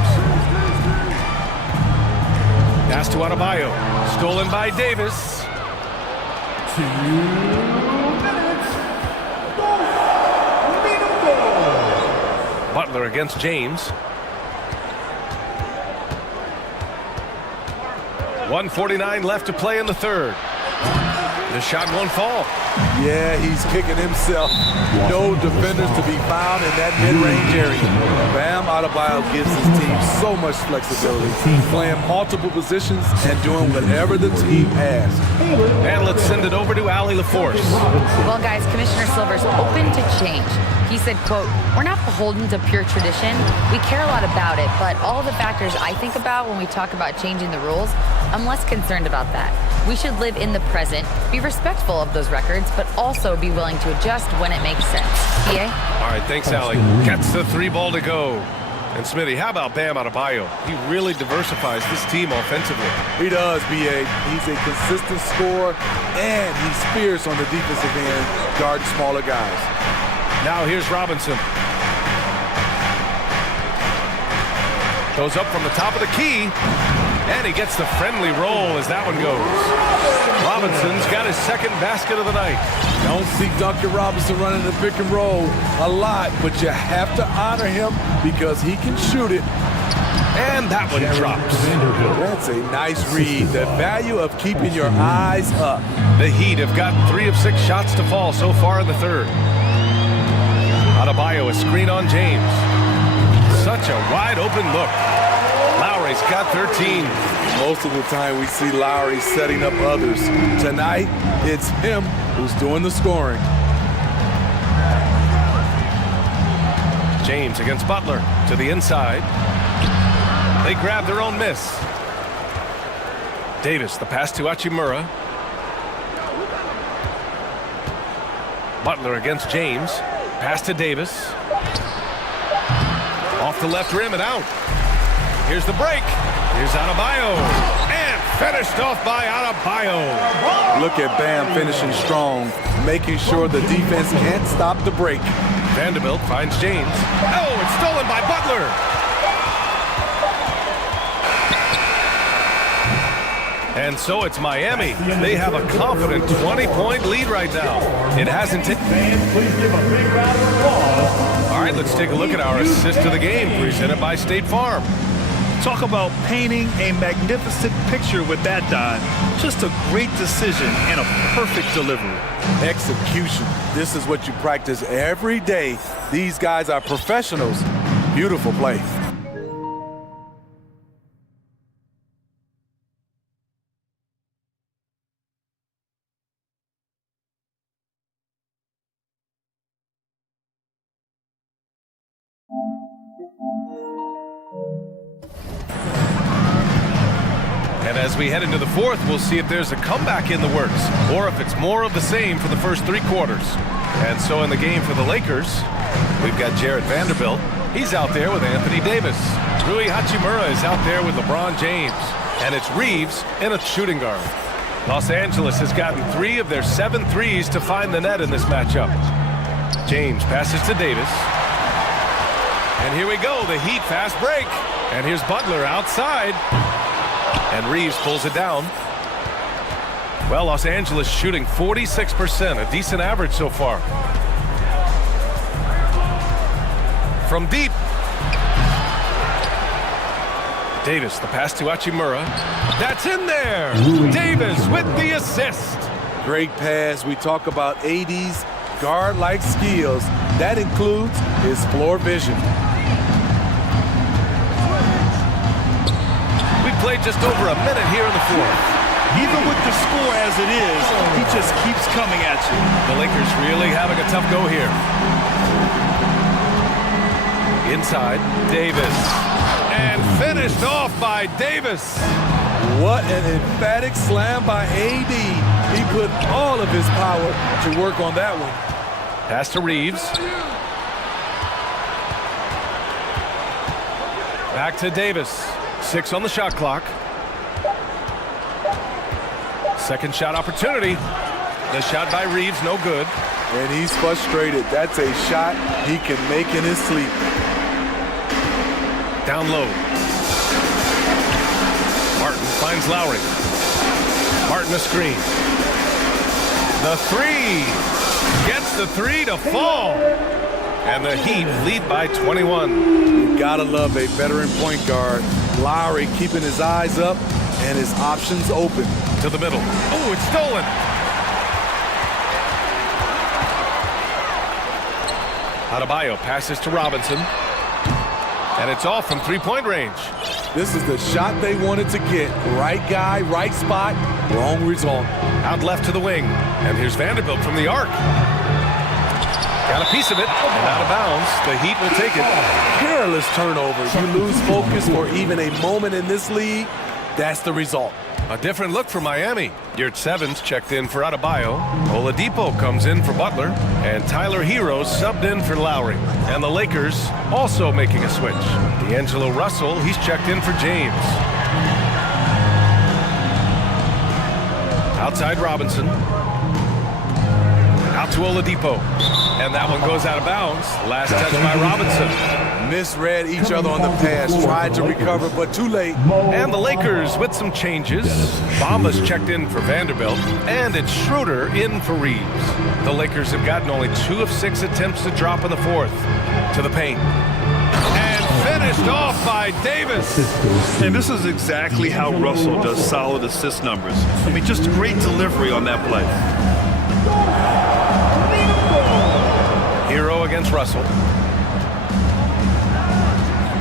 Pass to Adebayo. Stolen by Davis. 2 minutes. Butler against James. 1:49 left to play in the third. The shot won't fall. Yeah, he's kicking himself. No defenders to be found in that mid-range area. Bam Adebayo gives his team so much flexibility, playing multiple positions and doing whatever the team asks. And let's send it over to Allie LaForce. Well, guys, Commissioner Silver's open to change. He said, quote, "We're not beholden to pure tradition. We care a lot about it, but all the factors I think about when we talk about changing the rules, I'm less concerned about that. We should live in the present, be respectful of those records, but also be willing to adjust when it makes sense." PA? All right, thanks, Allie. Gets the 3 ball to go. And Smitty, how about Bam Adebayo? He really diversifies this team offensively. He does, BA. He's a consistent scorer, and he's fierce on the defensive end, guarding smaller guys. Now here's Robinson. Goes up from the top of the key. And he gets the friendly roll as that one goes. Robinson's got his second basket of the night. Don't see Duncan Robinson running the pick and roll a lot, but you have to honor him because he can shoot it. And that one drops. That's a nice read. The value of keeping your eyes up. The Heat have got 3 of 6 shots to fall so far in the third. Adebayo, a screen on James. Such a wide open look. Lowry's got 13. Most of the time we see Lowry setting up others. Tonight, it's him who's doing the scoring. James against Butler to the inside. They grab their own miss. Davis, the pass to Hachimura. Butler against James. Pass to Davis. Off the left rim and out. Here's the break. Here's Adebayo. And finished off by Adebayo. Look at Bam finishing strong, making sure the defense can't stop the break. Vanderbilt finds James. Oh, it's stolen by Butler. And so it's Miami. They have a confident 20-point lead right now. It hasn't taken... Please give a big round of applause. All right, let's take a look at our assist to the game, presented by State Farm. Talk about painting a magnificent picture with that dive. Just a great decision and a perfect delivery. Execution. This is what you practice every day. These guys are professionals. Beautiful play. And as we head into the fourth, we'll see if there's a comeback in the works, or if it's more of the same for the first three quarters. And so in the game for the Lakers, we've got Jarrett Vanderbilt. He's out there with Anthony Davis. Rui Hachimura is out there with LeBron James. And it's Reeves in a shooting guard. Los Angeles has gotten 3 of their 7 threes to find the net in this matchup. James passes to Davis. And here we go, the Heat fast break. And here's Butler outside. And Reeves pulls it down. Well, Los Angeles shooting 46%, a decent average so far. From deep. Davis, the pass to Hachimura. That's in there. Davis with the assist. Great pass. We talk about AD's guard-like skills. That includes his floor vision. Played just over a minute here in the fourth. Even with the score as it is, he just keeps coming at you. The Lakers really having a tough go here. Inside, Davis. And finished off by Davis. What an emphatic slam by AD. He put all of his power to work on that one. Pass to Reeves. Back to Davis. 6 on the shot clock. Second shot opportunity. The shot by Reeves, no good. And he's frustrated. That's a shot he can make in his sleep. Down low. Martin finds Lowry. Martin a screen. The 3. Gets the 3 to fall. And the Heat lead by 21. You gotta love a veteran point guard. Lowry keeping his eyes up and his options open. To the middle. Oh, it's stolen. Adebayo passes to Robinson. And it's off from three-point range. This is the shot they wanted to get. Right guy, right spot, wrong result. Out left to the wing. And here's Vanderbilt from the arc. Got a piece of it, and out of bounds. The Heat will take it. Careless turnover. You lose focus for even a moment in this league. That's the result. A different look for Miami. Yurt Sevens checked in for Adebayo. Oladipo comes in for Butler. And Tyler Hero subbed in for Lowry. And the Lakers also making a switch. D'Angelo Russell, he's checked in for James. Outside Robinson. Out to Oladipo. And that one goes out of bounds. Last touch by Robinson. Misread each other on the pass. Tried to recover, but too late. And the Lakers with some changes. Bamba's checked in for Vanderbilt. And it's Schroeder in for Reeves. The Lakers have gotten only 2 of 6 attempts to drop in the fourth. To the paint. And finished off by Davis. And this is exactly how Russell does solid assist numbers. I mean, just great delivery on that play. Hero against Russell.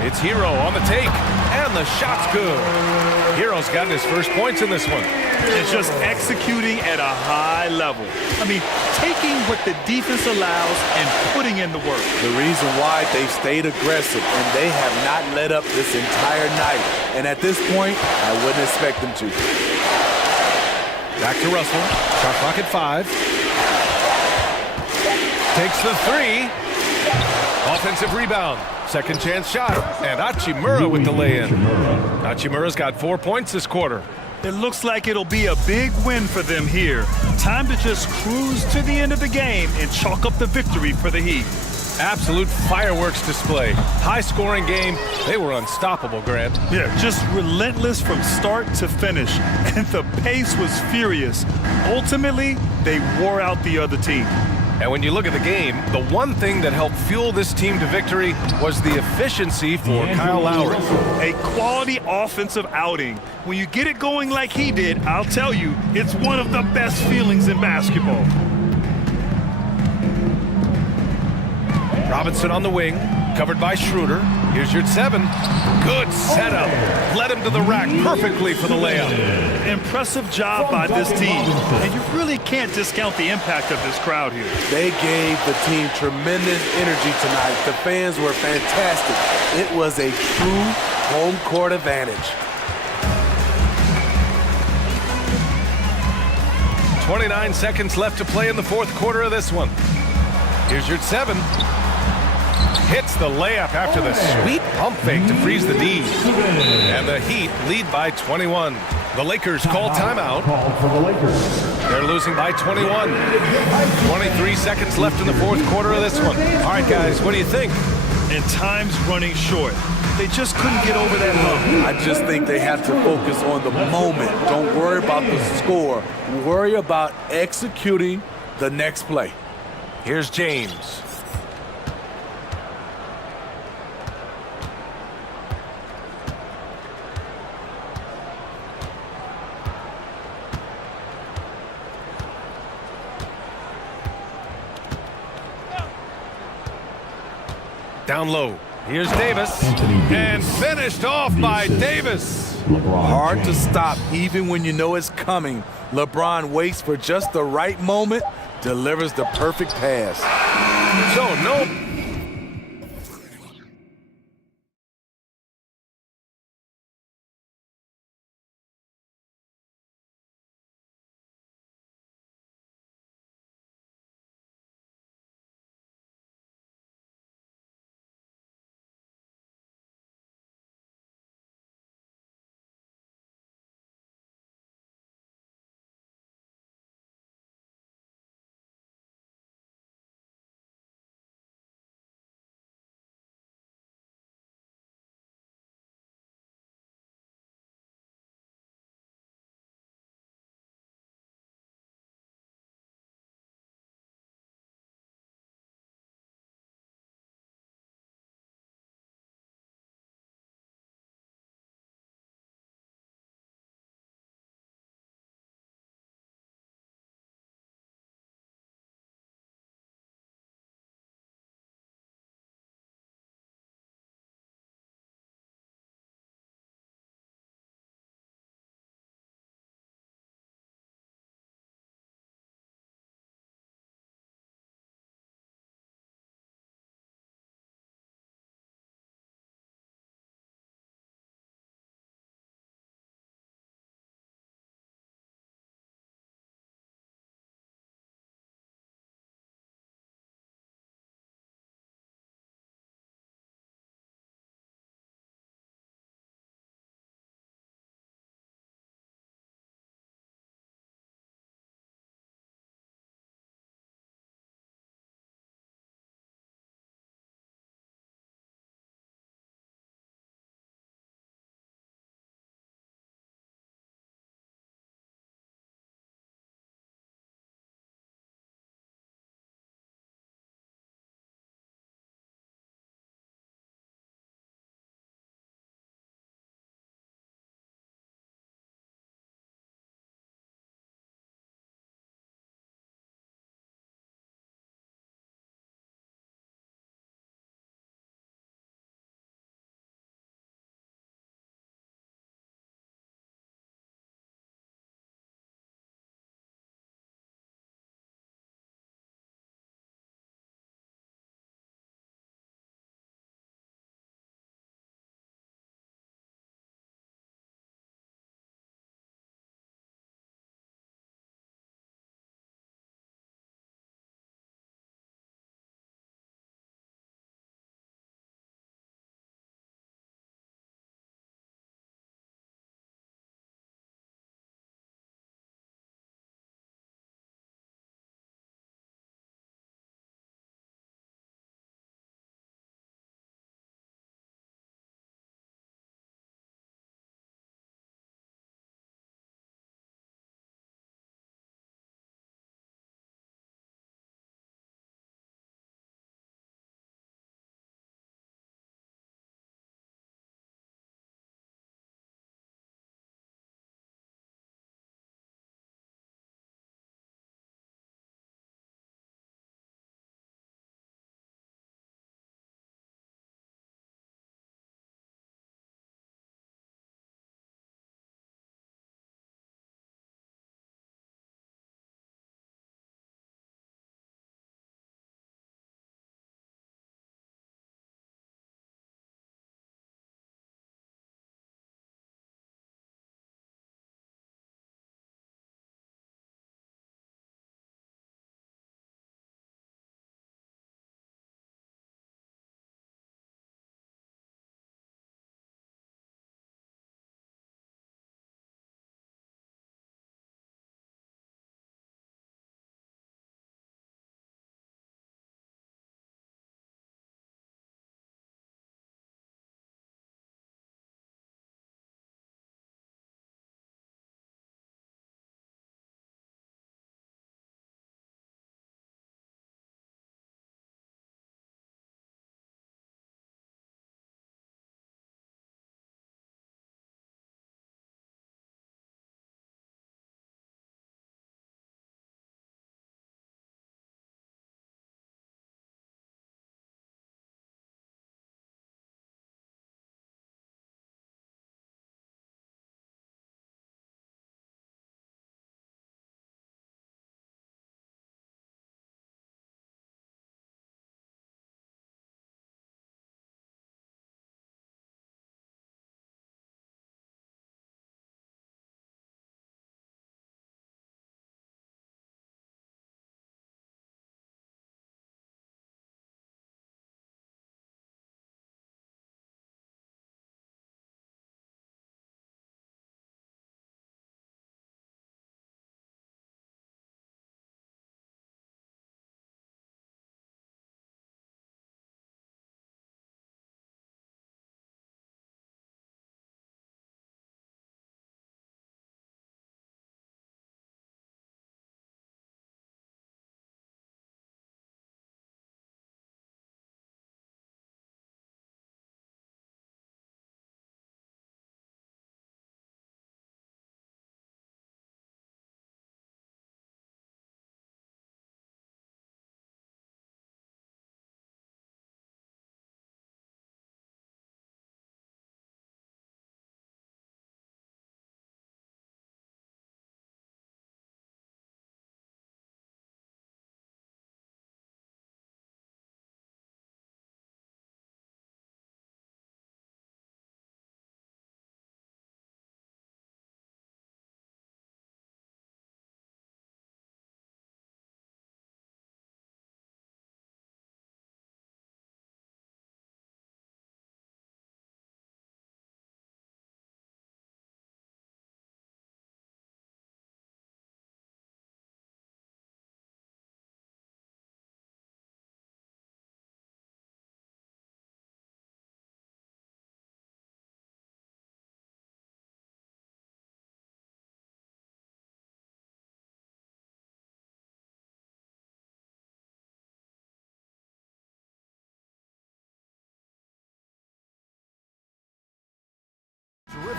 It's Hero on the take, and the shot's good. Hero's gotten his first points in this one. It's just executing at a high level. I mean, taking what the defense allows and putting in the work. The reason why they've stayed aggressive, and they have not let up this entire night. And at this point, I wouldn't expect them to. Back to Russell. Shot clock at 5. Takes the 3. Offensive rebound. Second chance shot. And Hachimura with the lay-in. Hachimura's got 4 points this quarter. It looks like it'll be a big win for them here. Time to just cruise to the end of the game and chalk up the victory for the Heat. Absolute fireworks display. High-scoring game. They were unstoppable, Grant. Yeah, just relentless from start to finish. And the pace was furious. Ultimately, they wore out the other team. And when you look at the game, the one thing that helped fuel this team to victory was the efficiency for Kyle Lowry. A quality offensive outing. When you get it going like he did, I'll tell you, it's one of the best feelings in basketball. Robinson on the wing, covered by Schroeder. Here's your 7. Good setup. Led him to the rack perfectly for the layup. Impressive job by this team. And you really can't discount the impact of this crowd here. They gave the team tremendous energy tonight. The fans were fantastic. It was a true home court advantage. 29 seconds left to play in the fourth quarter of this one. Here's your 7. Hits the layup after the sweet pump fake to freeze the D. And the Heat lead by 21. The Lakers call timeout. They're losing by 21. 23 seconds left in the fourth quarter of this one. All right, guys, what do you think? And time's running short. They just couldn't get over that hump. I just think they have to focus on the moment. Don't worry about the score. Worry about executing the next play. Here's James. Down low. Here's Davis. And finished off by Davis. Hard to stop even when you know it's coming. LeBron waits for just the right moment, delivers the perfect pass. So, no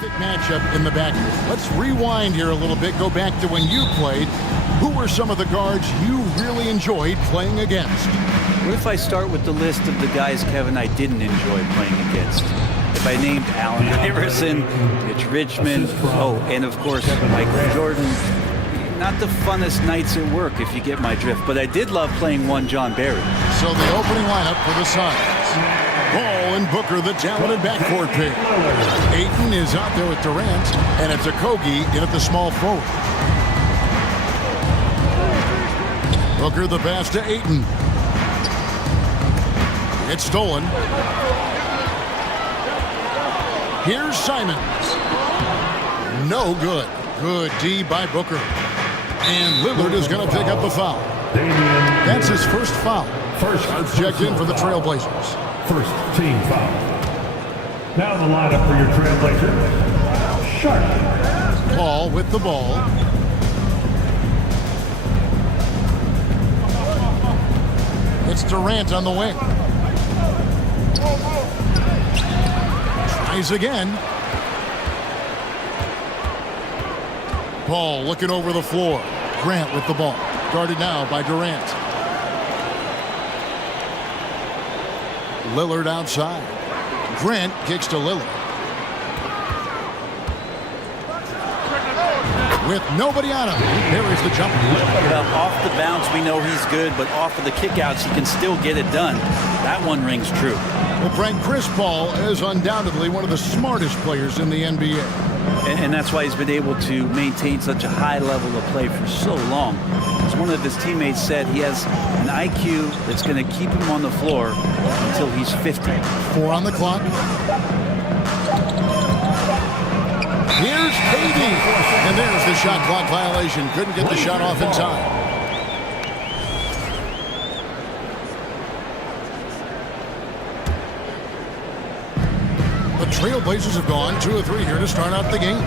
classic matchup in the backcourt. Let's rewind here a little bit, go back to when you played. Who were some of the guards you really enjoyed playing against? What if I start with the list of the guys, Kevin, I didn't enjoy playing against? If I named Allen Iverson, Mitch Richmond, and of course, Michael Jordan. Not the funnest nights at work, if you get my drift, but I did love playing one John Barry. So the opening lineup for the Suns. Ball and Booker, the talented backcourt pair. Ayton is out there with Durant, and it's Okogie in at the small forward. Booker the pass to Ayton. It's stolen. Here's Simons. No good. Good D by Booker. And Lillard is going to pick up the foul. That's his first foul. First checked in for the Trailblazers. First team foul. Now the lineup for your Trailblazers. Sharp. Paul with the ball. It's Durant on the wing. Tries again. Paul looking over the floor. Grant with the ball. Guarded now by Durant. Lillard outside. Grant kicks to Lillard. With nobody on him, there is the jumper. Well, off the bounce, we know he's good, but off of the kickouts, he can still get it done. That one rings true. Well, Frank, Chris Paul is undoubtedly one of the smartest players in the NBA. And that's why he's been able to maintain such a high level of play for so long. As one of his teammates said, he has an IQ that's going to keep him on the floor until he's 50. 4 on the clock. Here's KD. And there's the shot clock violation. Couldn't get the shot off in time. The Trailblazers have gone 2 of 3 here to start out the game.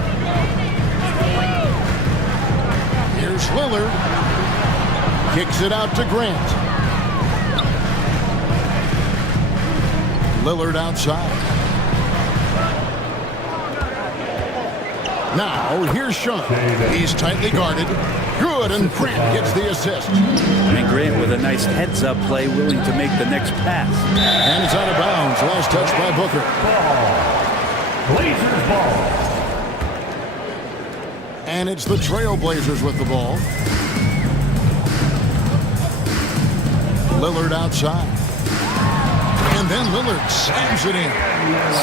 Here's Lillard. Kicks it out to Grant. Lillard outside. Now, here's Sean. He's tightly guarded. Good, and Grant gets the assist. And Grant with a nice heads-up play, willing to make the next pass. And it's out of bounds. Last touch by Booker. Blazers ball. And it's the Trailblazers with the ball. Lillard outside. And then Lillard slams it in.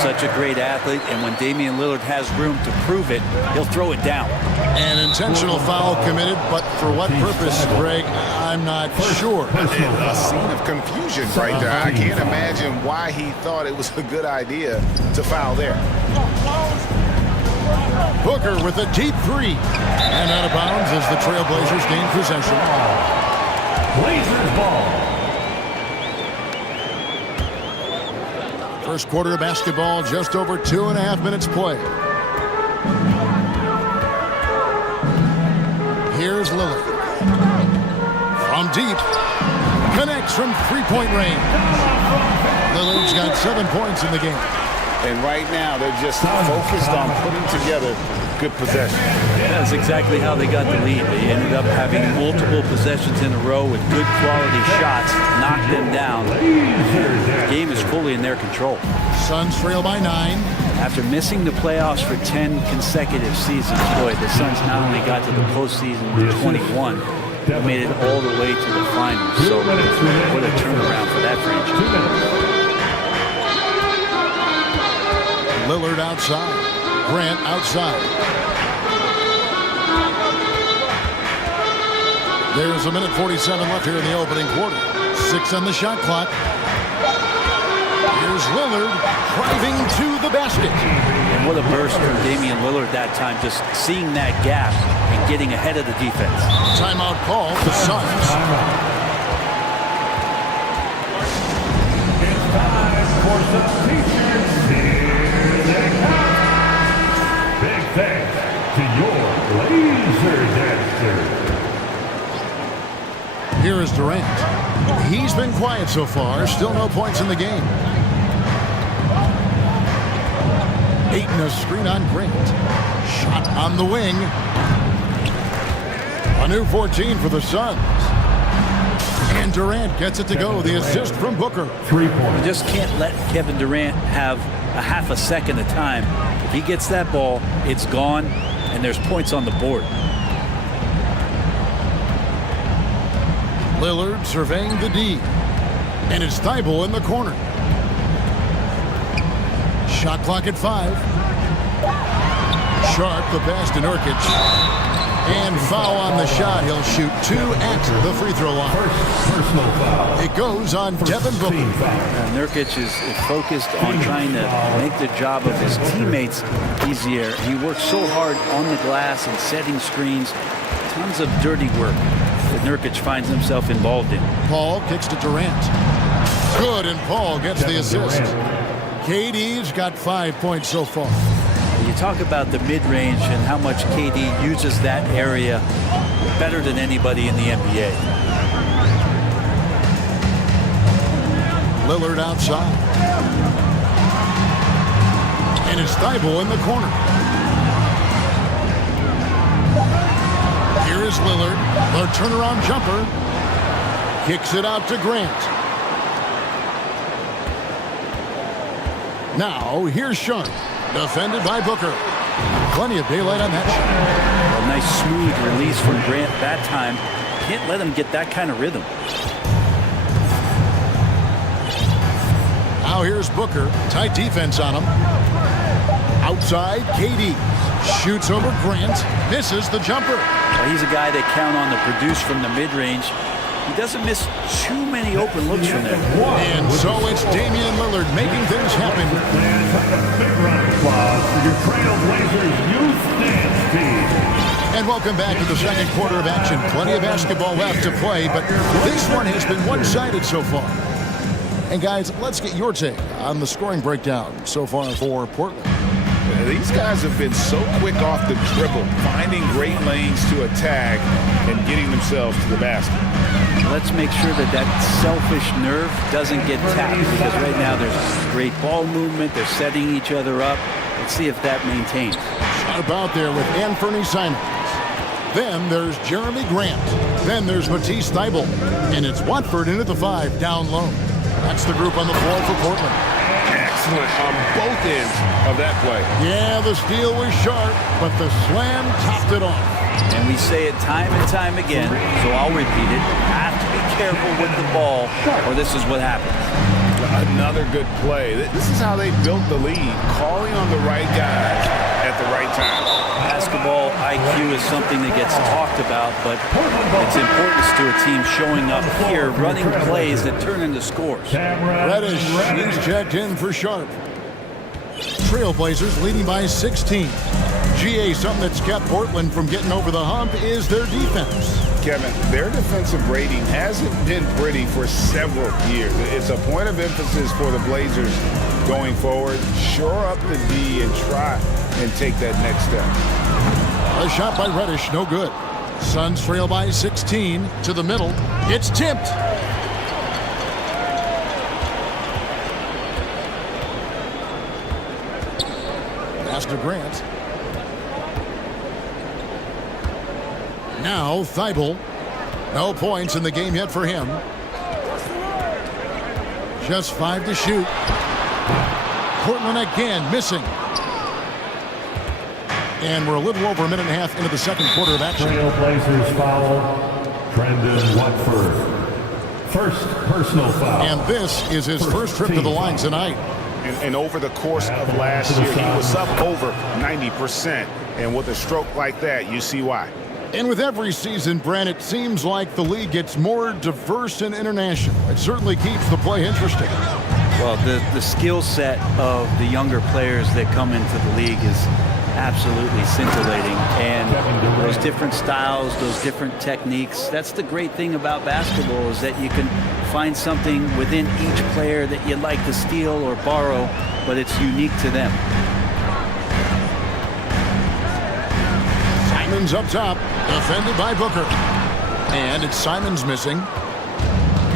Such a great athlete, and when Damian Lillard has room to prove it, he'll throw it down. An intentional foul committed, but for what purpose, Greg, I'm not sure. A scene of confusion right there. I can't imagine why he thought it was a good idea to foul there. Booker with a deep 3. And out of bounds as the Trailblazers gain possession. Blazers ball. First quarter of basketball, just over 2.5 minutes play. Here's Lillard. From deep. Connects from 3-point range. Lillard's got 7 points in the game. And right now, they're just focused on putting together good possession. That's exactly how they got the lead. They ended up having multiple possessions in a row with good quality shots, knocked them down. The game is fully in their control. Suns trail by 9. After missing the playoffs for 10 consecutive seasons, boy, the Suns not only got to the postseason in 21, they made it all the way to the finals. So what a turnaround for that franchise. Lillard outside. Grant outside. There's a minute 47 left here in the opening quarter. 6 on the shot clock. Here's Lillard driving to the basket. And what a burst from Damian Lillard that time, just seeing that gap and getting ahead of the defense. Timeout call for Suns. It's time for some t-shirts. Here they come. Big thanks to your laser dancer. Here is Durant. He's been quiet so far. Still no points in the game. Ayton a screen on Grant. Shot on the wing. A new 14 for the Suns. And Durant gets it to go. The assist from Booker. 3 points. You just can't let Kevin Durant have a half a second of time. If he gets that ball, it's gone, and there's points on the board. Lillard surveying the D. And it's Thibault in the corner. Shot clock at 5. Sharp the pass to Nurkic. And foul on the shot. He'll shoot 2 at the free throw line. Personal foul. It goes on Devin Booker. Nurkic is focused on trying to make the job of his teammates easier. He works so hard on the glass and setting screens. Tons of dirty work that Nurkic finds himself involved in. Paul kicks to Durant. Good, and Paul gets the assist. KD's got 5 points so far. You talk about the mid-range and how much KD uses that area better than anybody in the NBA. Lillard outside. And it's Thibault in the corner. Here is Lillard. The turnaround jumper. Kicks it out to Grant. Now, here's Sharp. Defended by Booker. Plenty of daylight on that shot. A nice smooth release from Grant that time. Can't let him get that kind of rhythm. Now here's Booker. Tight defense on him. Outside, KD. Shoots over Grant. Misses the jumper. Well, he's a guy they count on to produce from the mid-range. He doesn't miss too many open looks from there. And so it's Damian Lillard making things happen. Big round of applause for your Trailblazers youth dance team. And welcome back to the second quarter of action. Plenty of basketball left to play, but this one has been one-sided so far. And guys, let's get your take on the scoring breakdown so far for Portland. These guys have been so quick off the dribble, finding great lanes to attack and getting themselves to the basket. Let's make sure that that selfish nerve doesn't get tapped, because right now there's great ball movement. They're setting each other up. Let's see if that maintains. Sharp out there with Anthony Simons. Then there's Jeremy Grant. Then there's Matisse Thybulle. And it's Watford in at the 5 down low. That's the group on the floor for Portland. Excellent on both ends of that play. Yeah, the steal was sharp, but the slam topped it off. And we say it time and time again, so I'll repeat it. Have to be careful with the ball, or this is what happens. Another good play. This is how they built the lead, calling on the right guys at the right time. Basketball IQ is something that gets talked about, but its importance to a team showing up here, running plays that turn into scores. Reddish, he's checked in for Sharp. Trailblazers leading by 16. GA, something that's kept Portland from getting over the hump is their defense. Kevin, their defensive rating hasn't been pretty for several years. It's a point of emphasis for the Blazers going forward. Shore up the D and try and take that next step. A shot by Reddish, no good. Suns trail by 16 to the middle. It's tipped. Pass to Grant. Now Thybulle. No points in the game yet for him. Just 5 to shoot. Portland again missing. And we're a little over a minute and a half into the second quarter of action. Trailblazers foul. Trendon Watford. First personal foul. And this is his first trip to the line tonight. And over the course of last year, he was up over 90%. And with a stroke like that, you see why. And with every season, Brent, it seems like the league gets more diverse and international. It certainly keeps the play interesting. Well, the skill set of the younger players that come into the league is absolutely scintillating. And those different styles, those different techniques, that's the great thing about basketball, is that you can find something within each player that you'd like to steal or borrow, but it's unique to them. Simons up top, defended by Booker. And it's Simons missing.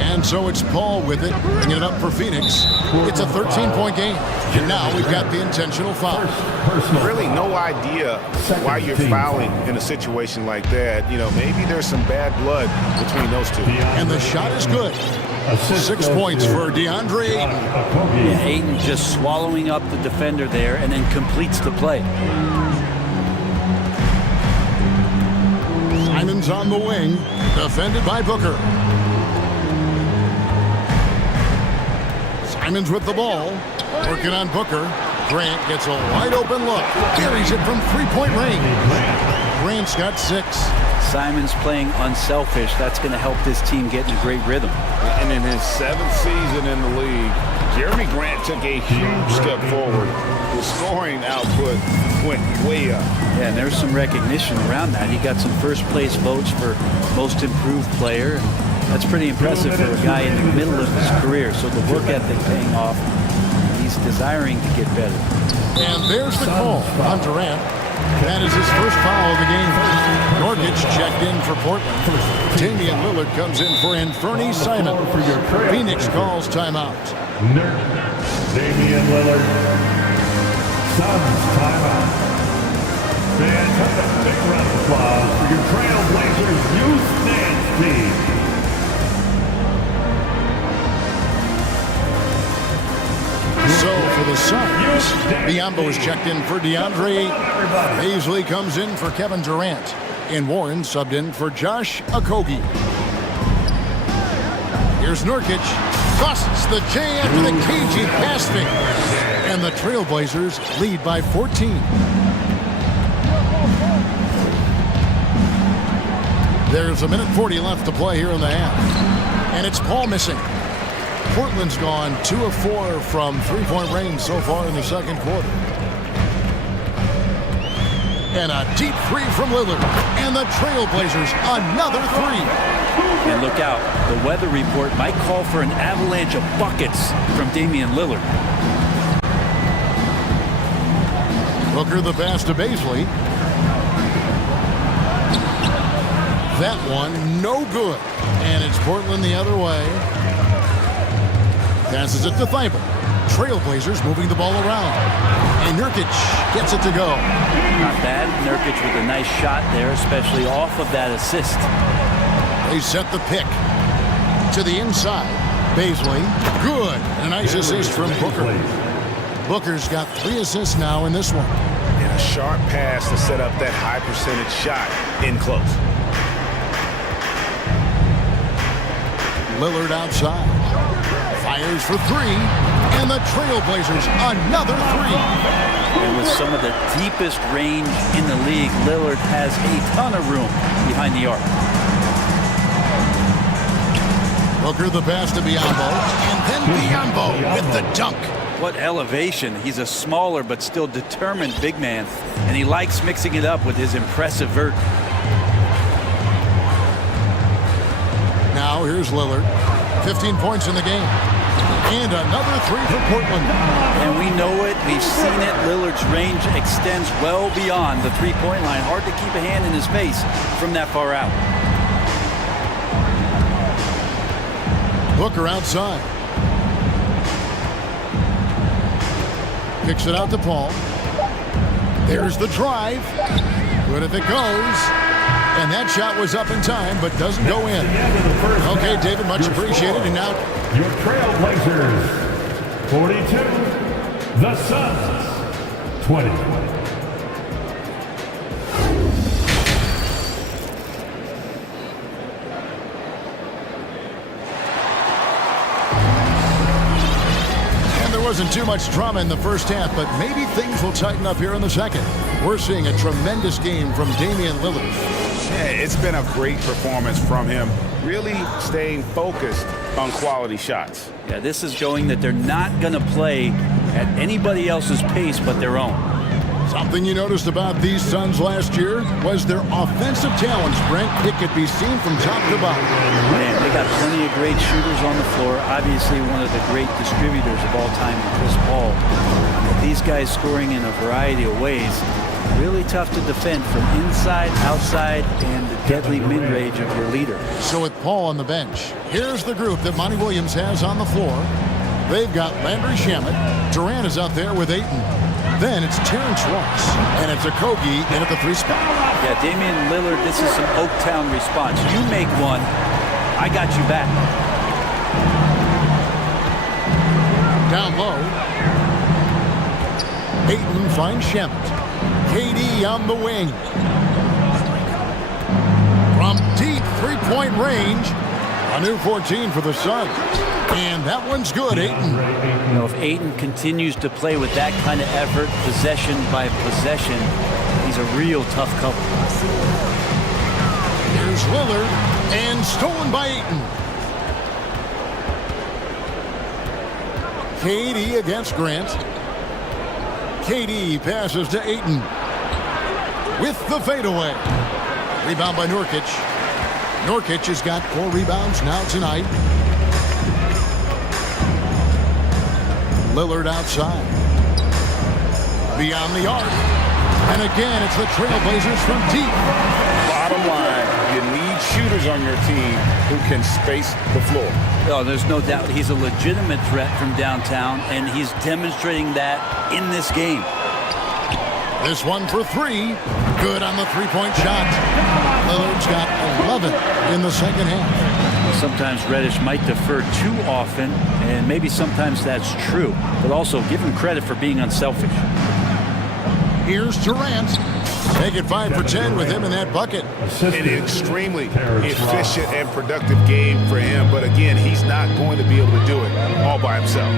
And so it's Paul with it, bringing it up for Phoenix. It's a 13-point game. And now we've got the intentional foul. Really no idea why you're fouling in a situation like that. You know, maybe there's some bad blood between those two. And the shot is good. 6 points for DeAndre Ayton. Yeah, Ayton just swallowing up the defender there and then completes the play. Simon's on the wing, defended by Booker. Simon's with the ball, working on Booker. Grant gets a wide open look, buries it from 3-point range. Grant's got 6. Simon's playing unselfish. That's going to help this team get in a great rhythm. And in his 7th season in the league, Jeremy Grant took a huge step forward. His scoring output went way up. Yeah, and there's some recognition around that. He got some first place votes for most improved player. That's pretty impressive for a guy in the middle of his career. So the work ethic paying off. He's desiring to get better. And there's the call on Durant. That is his first foul of the game. Norkic checked in for Portland. Damian Lillard comes in for Anthony Simon. Phoenix calls timeout. Damian Lillard. Suns timeout. Fans, have a big round of applause for your Trailblazers youth dance team. So for the Suns, Biyombo is checked in for DeAndre Ayton. Paisley comes in for Kevin Durant. And Warren subbed in for Josh Okogie. Here's Nurkic. Busts the J after the cagey pass fake. And the Trailblazers lead by 14. There's a minute 40 left to play here in the half. And it's Paul missing. Portland's gone 2 of 4 from 3-point range so far in the second quarter. And a deep 3 from Lillard. And the Trailblazers another 3. And look out, the weather report might call for an avalanche of buckets from Damian Lillard. Booker the pass to Paisley. That one no good. And it's Portland the other way. Passes it to Thibault. Trailblazers moving the ball around. And Nurkic gets it to go. Not bad. Nurkic with a nice shot there, especially off of that assist. They set the pick to the inside. Paisley, good. And a nice assist from Booker. Booker's got 3 assists now in this one. And a sharp pass to set up that high percentage shot in close. Lillard outside. Fires for 3, and the Trailblazers another 3. And with some of the deepest range in the league, Lillard has a ton of room behind the arc. Booker the pass to Biyombo, and then Biyombo with the dunk. What elevation. He's a smaller but still determined big man, and he likes mixing it up with his impressive vert. Now here's Lillard. 15 points in the game. And another 3 for Portland. And we know it. We've seen it. Lillard's range extends well beyond the 3-point line. Hard to keep a hand in his face from that far out. Booker outside. Kicks it out to Paul. There's the drive. Good if it goes. And that shot was up in time, but doesn't go in. Okay, David, much appreciated. And now your Trailblazers, 42. The Suns, 20. And there wasn't too much drama in the first half, but maybe things will tighten up here in the second. We're seeing a tremendous game from Damian Lillard. Yeah, it's been a great performance from him. Really staying focused on quality shots. Yeah, this is showing that they're not going to play at anybody else's pace but their own. Something you noticed about these Suns last year was their offensive talents, Brent. It could be seen from top to bottom. Man, they got plenty of great shooters on the floor. Obviously, one of the great distributors of all time, Chris Paul. On the these guys scoring in a variety of ways. Really tough to defend from inside, outside, and the deadly mid-range of your leader. So with Paul on the bench, here's the group that Monty Williams has on the floor. They've got Landry Shamet. Durant is out there with Ayton. Then it's Terrence Ross, and it's Okogie in at the 3 spot. Yeah, Damian Lillard, this is some Oaktown response. You make one, I got you back. Down low. Ayton finds Shamet. KD on the wing. From deep three-point range, a new 14 for the Suns. And that one's good, Ayton. You know, if Ayton continues to play with that kind of effort, possession by possession, he's a real tough cover. Here's Lillard, and stolen by Ayton. KD against Grant. KD passes to Ayton with the fadeaway. Rebound by Nurkic. Nurkic has got 4 rebounds now tonight. Lillard outside. Beyond the arc. And again, it's the Trailblazers from deep. Bottom line, you need shooters on your team who can space the floor. Oh, there's no doubt he's a legitimate threat from downtown, and he's demonstrating that in this game. This one for 3. Good on the three-point shot. Lillard's got 11 in the second half. Sometimes Reddish might defer too often, and maybe sometimes that's true, but also give him credit for being unselfish. Here's Durant. Make it 5 for 10 with him in that bucket. An extremely efficient and productive game for him, but again, he's not going to be able to do it all by himself.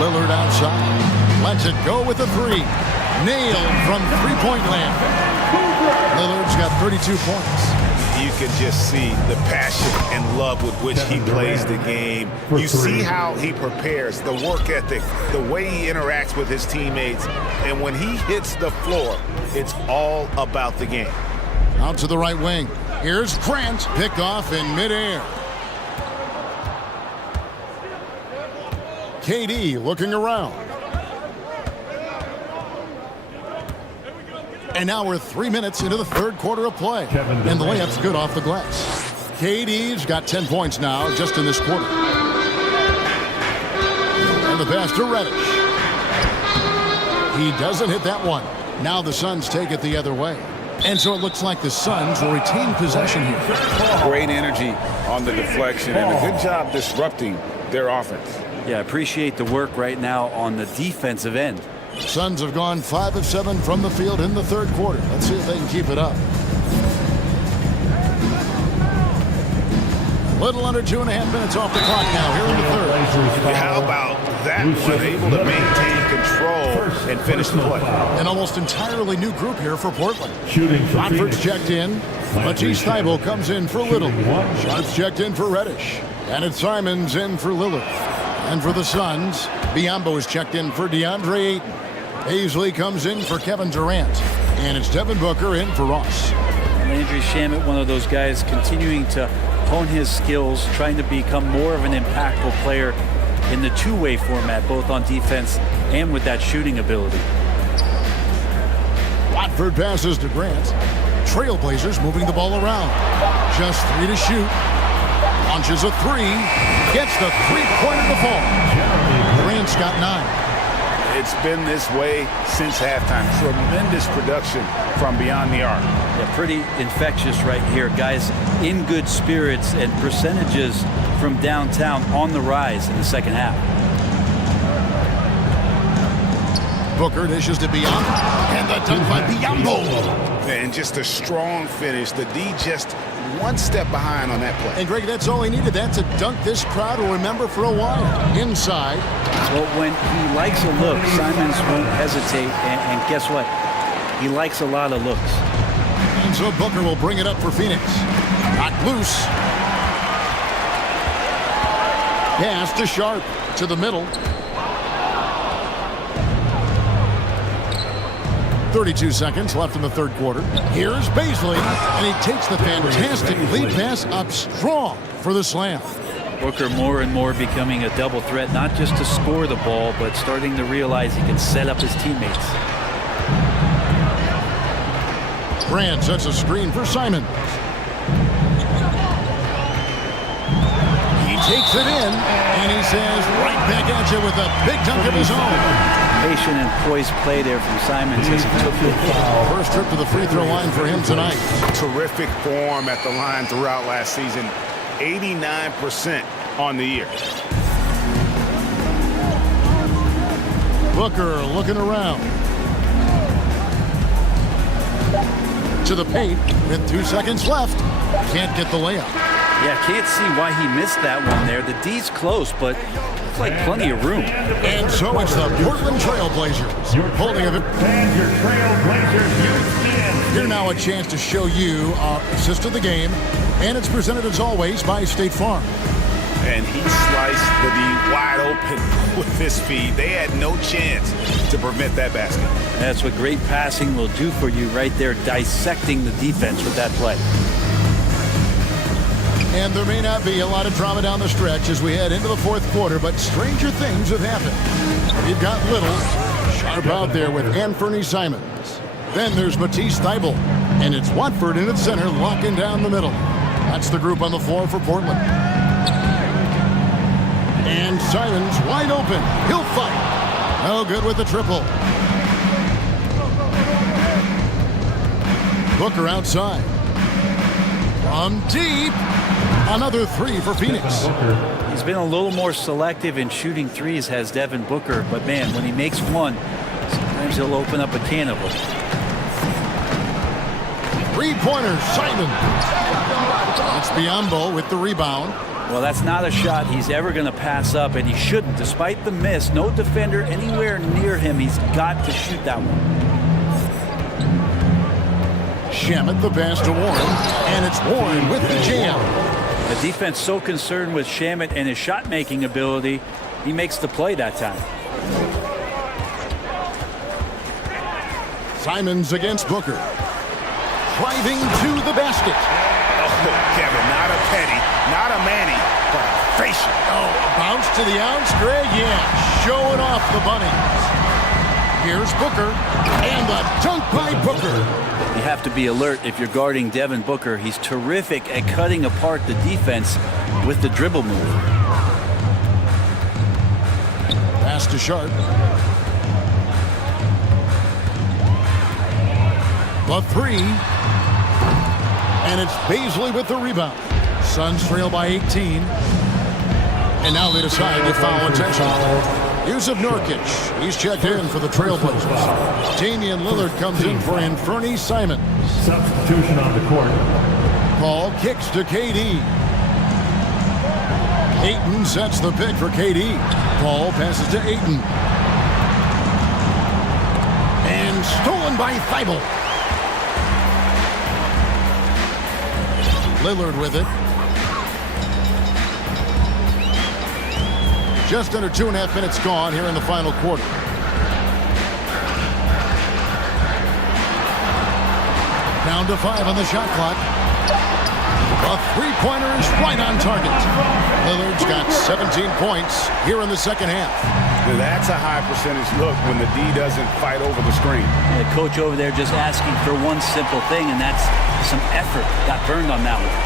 Lillard outside. Lets it go with a 3. Nailed from three-point land. Lillard's got 32 points. You can just see the passion and love with which he plays the game. You see how he prepares, the work ethic, the way he interacts with his teammates. And when he hits the floor, it's all about the game. Out to the right wing. Here's Grant, picked off in midair. KD looking around. And now we're 3 minutes into the third quarter of play. And the layup's good off the glass. KD's got 10 points now just in this quarter. And the pass to Reddish. He doesn't hit that one. Now the Suns take it the other way. And so it looks like the Suns will retain possession here. Great energy on the deflection and a good job disrupting their offense. Yeah, appreciate the work right now on the defensive end. Suns have gone 5 of 7 from the field in the third quarter. Let's see if they can keep it up. Little under 2.5 minutes off the clock now here in the third. How about that one? Able to maintain control and finish the play. An almost entirely new group here for Portland. Shooting. Rockford's checked in. Matisse Thybulle comes in for Little. Sharp's checked in for Reddish. And it's Simons in for Lillard. And for the Suns, Biyombo is checked in for DeAndre Ayton. Paisley comes in for Kevin Durant. And it's Devin Booker in for Ross. Landry Shamet, one of those guys continuing to hone his skills, trying to become more of an impactful player in the two-way format, both on defense and with that shooting ability. Watford passes to Grant. Trailblazers moving the ball around. Just 3 to shoot. Launches a 3. Gets the three-pointer to fall. Grant's got 9. It's been this way since halftime. Tremendous production from beyond the arc. Yeah, pretty infectious right here. Guys in good spirits and percentages from downtown on the rise in the second half. Booker dishes to Biyombo. And the dunk by Biyombo. And just a strong finish. The D just one step behind on that play. And Greg, that's all he needed. That's a dunk this crowd will remember for a while. Inside. Well, when he likes a look, Simons won't hesitate. And guess what? He likes a lot of looks. And so Booker will bring it up for Phoenix. Knocked loose. Pass to Sharp. To the middle. 32 seconds left in the third quarter. Here's Paisley, and he takes the fantastic lead pass up strong for the slam. Booker more and more becoming a double threat, not just to score the ball, but starting to realize he can set up his teammates. Grant sets a screen for Simon. He takes it in, and he says right back at you with a big dunk of his own. Patient and poised play there from Simons as he took it. First trip to the free throw line for him tonight. Terrific form at the line throughout last season. 89% on the year. Booker looking around. To the paint with 2 seconds left. Can't get the layup. Yeah, can't see why he missed that one there. The D's close, but it's like plenty of room. And so it's the Portland Trailblazers holding of it. And your Trailblazers use Here now a chance to show you our assist of the game, and it's presented as always by State Farm. And he sliced the D wide open with his feed. They had no chance to prevent that basket. That's what great passing will do for you right there, dissecting the defense with that play. And there may not be a lot of drama down the stretch as we head into the fourth quarter, but stranger things have happened. You've got Little, sharp out there with Anthony Simons. Then there's Matisse Thybulle, and it's Watford in its center, locking down the middle. That's the group on the floor for Portland. And Simons wide open. He'll fight. No good with the triple. Booker outside. From deep. Another three for Phoenix. He's been a little more selective in shooting threes, has Devin Booker. But, man, when he makes one, sometimes he'll open up a can of them. Three-pointer, Simon. It's Biyombo with the rebound. Well, that's not a shot he's ever going to pass up, and he shouldn't. Despite the miss, no defender anywhere near him. He's got to shoot that one. Shamet the pass to Warren, and it's Warren with the jam. The defense so concerned with Shamet and his shot-making ability, he makes the play that time. Simons against Booker. Driving to the basket. Oh, Kevin, not a Petty, not a Manny, but a facial. Oh, a bounce to the ounce, Greg, yeah. Showing off the bunnies. Here's Booker, and the dunk by Booker. You have to be alert if you're guarding Devin Booker. He's terrific at cutting apart the defense with the dribble move. Pass to Sharp. The three. And it's Baisley with the rebound. Suns trail by 18. And now they decide to foul intentional. Yusuf Nurkic, he's checked in for the Trailblazers. Damian Lillard comes in for Anthony Simons. Substitution on the court. Paul kicks to KD. Ayton sets the pick for KD. Paul passes to Ayton. And stolen by Thybulle. Lillard with it. Just under 2.5 minutes gone here in the final quarter. Down to 5 on the shot clock. A three-pointer is right on target. Lillard's got 17 points here in the second half. Now that's a high percentage look when the D doesn't fight over the screen. The coach over there just asking for one simple thing, and that's some effort. Got burned on that one.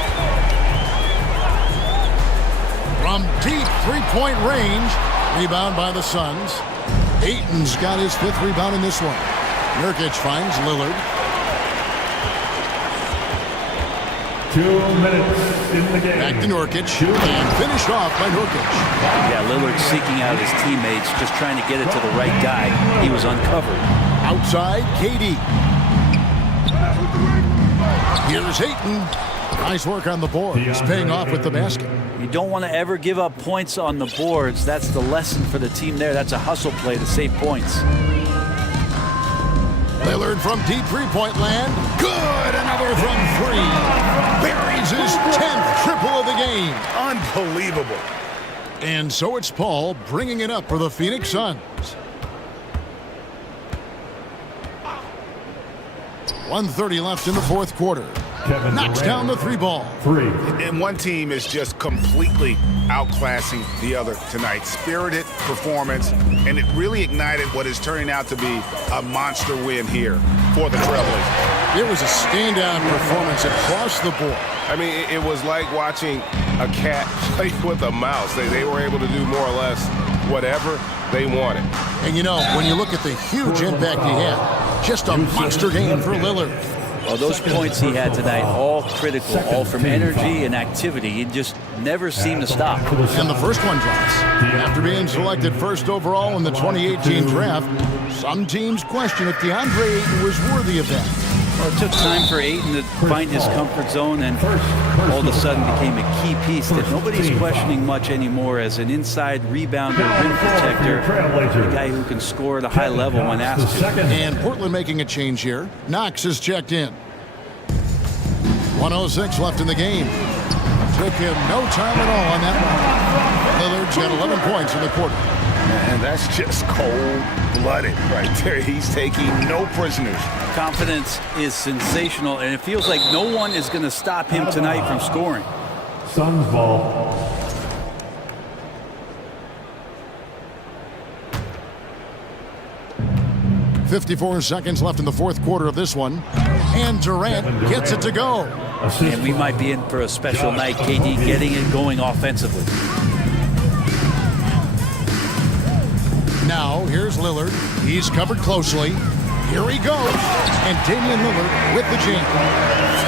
From deep three-point range, rebound by the Suns. Ayton's got his 5th rebound in this one. Nurkic finds Lillard. 2 minutes in the game. Back to Nurkic, and finished off by Nurkic. Yeah, Lillard seeking out his teammates, just trying to get it to the right guy. He was uncovered. Outside, KD. Here's Ayton. Nice work on the board. He's paying off with the basket. You don't want to ever give up points on the boards. That's the lesson for the team there. That's a hustle play to save points. Lillard from deep three-point land. Good! Another from 3. Buries his 10th triple of the game. Unbelievable. And so it's Paul bringing it up for the Phoenix Suns. 1:30 left in the fourth quarter. Knocks down the 3-ball. And one team is just completely outclassing the other tonight. Spirited performance, and it really ignited what is turning out to be a monster win here for the Trailblazers. It was a standout performance across the board. I mean, it was like watching a cat play with a mouse. They were able to do more or less whatever they wanted. And you know, when you look at the huge impact he had, just a monster game for Lillard. Well, those points he had tonight, all critical, all from energy and activity. He just never seemed to stop. And the first one drops. After being selected first overall in the 2018 draft, some teams question if DeAndre Ayton was worthy of that. Well, it took time for Ayton to find his comfort zone, and all of a sudden became a key piece that nobody's questioning much anymore as an inside rebounder, rim protector, a guy who can score at a high level when asked to. And Portland making a change here. Knox is checked in. 1:06 left in the game. Took him no time at all on that one. Lillard's got 11 points in the quarter. And that's just cold-blooded right there. He's taking no prisoners. Confidence is sensational, and it feels like no one is going to stop him tonight from scoring. Suns ball. .54 seconds left in the fourth quarter of this one. And Durant gets it to go. And we might be in for a special night, KD, getting it going offensively. Now, here's Lillard. He's covered closely. Here he goes. And Damian Lillard with the jam.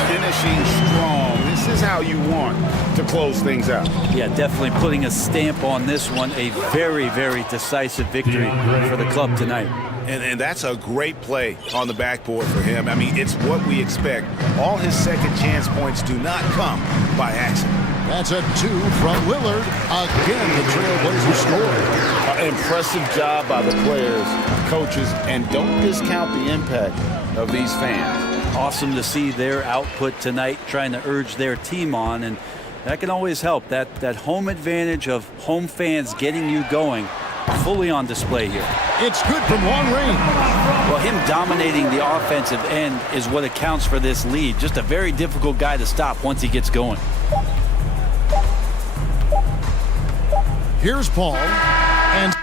Finishing strong. This is how you want to close things out. Yeah, definitely putting a stamp on this one. A very, very decisive victory for the club tonight. And that's a great play on the backboard for him. I mean, it's what we expect. All his second chance points do not come by accident. That's a 2 from Lillard. Again, the Trailblazers score. Impressive job by the players, coaches, and don't discount the impact of these fans. Awesome to see their output tonight, trying to urge their team on, and that can always help. That home advantage of home fans getting you going, fully on display here. It's good from long range. Well, him dominating the offensive end is what accounts for this lead. Just a very difficult guy to stop once he gets going. Here's Paul. And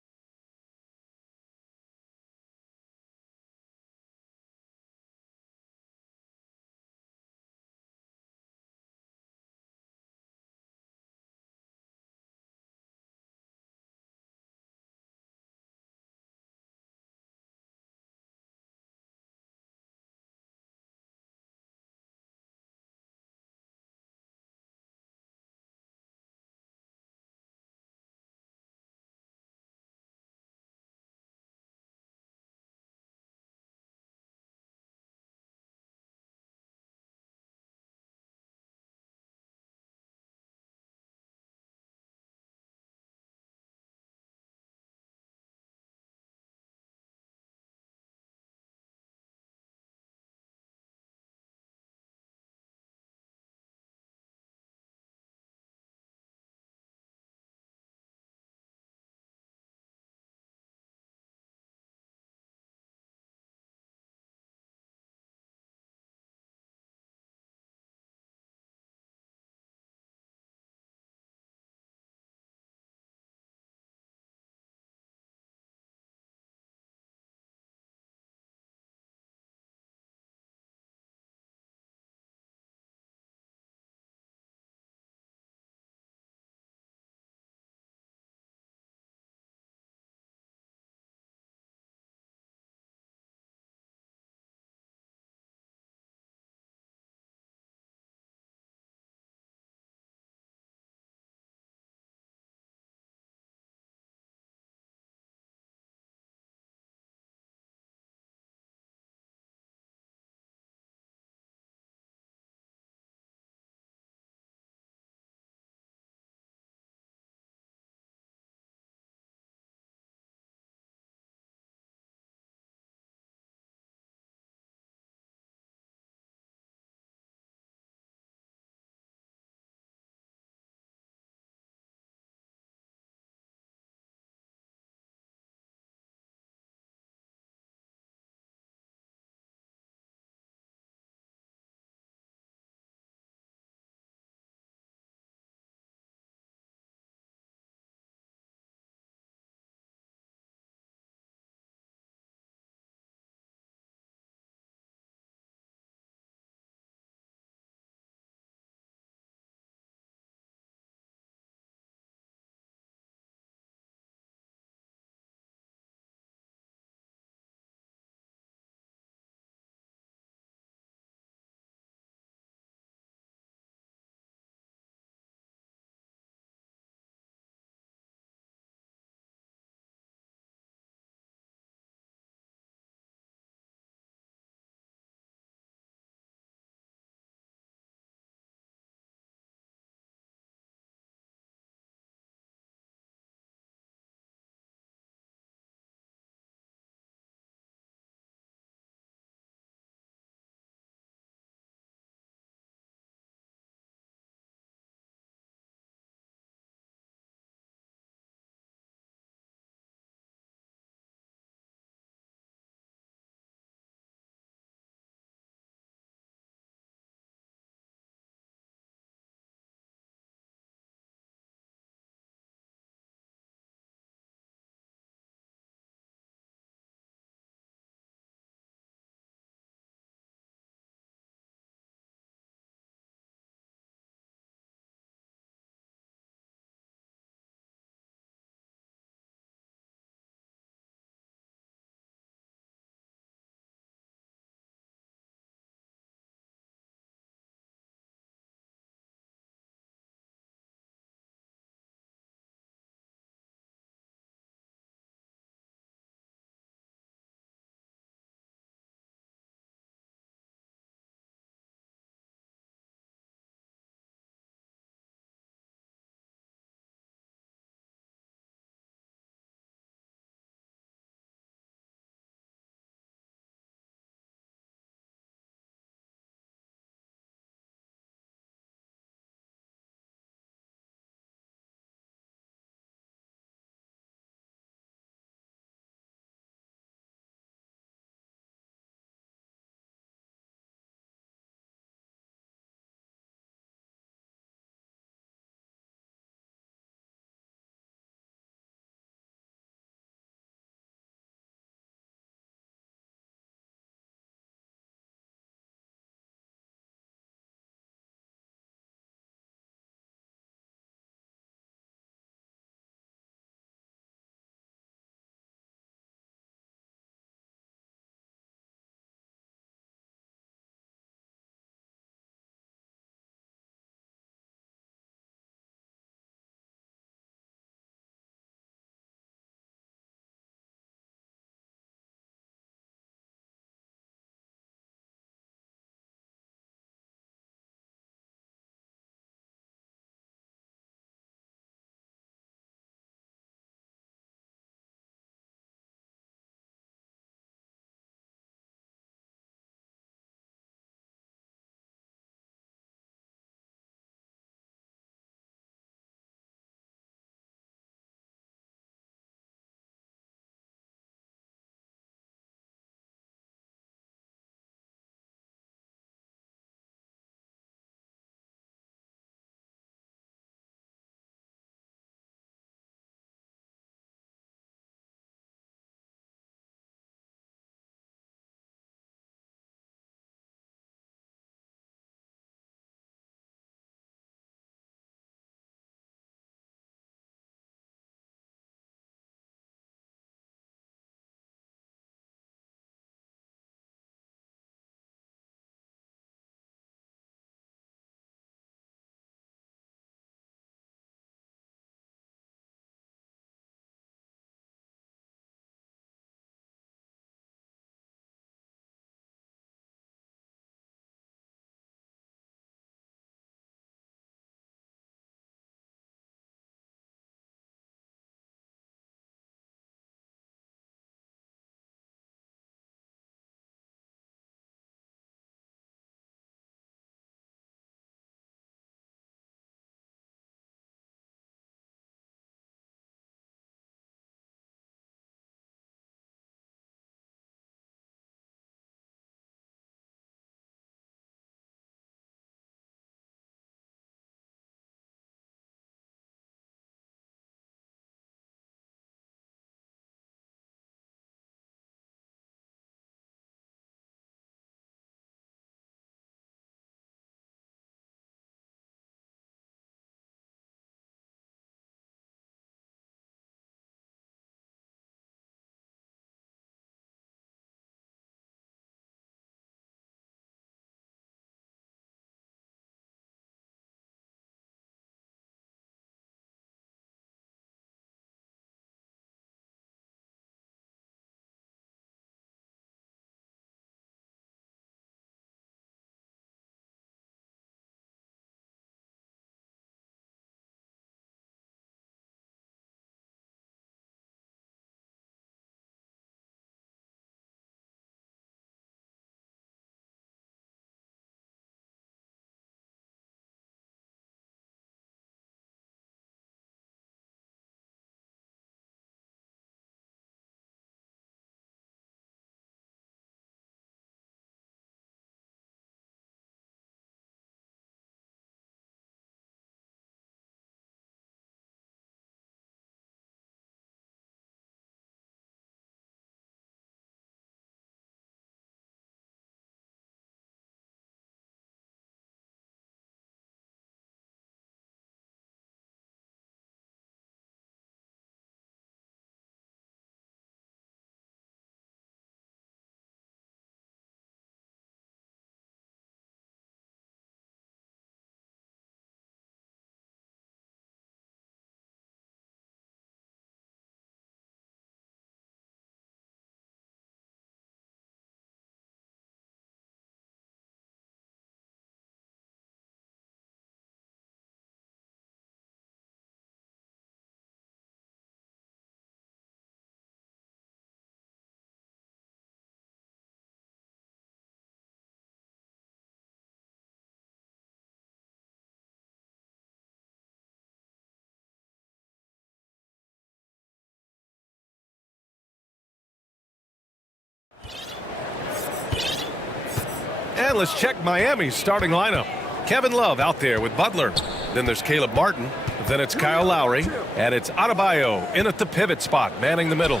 And let's check Miami's starting lineup. Kevin Love out there with Butler. Then there's Caleb Martin. Then it's Kyle Lowry. And it's Adebayo in at the pivot spot, manning the middle.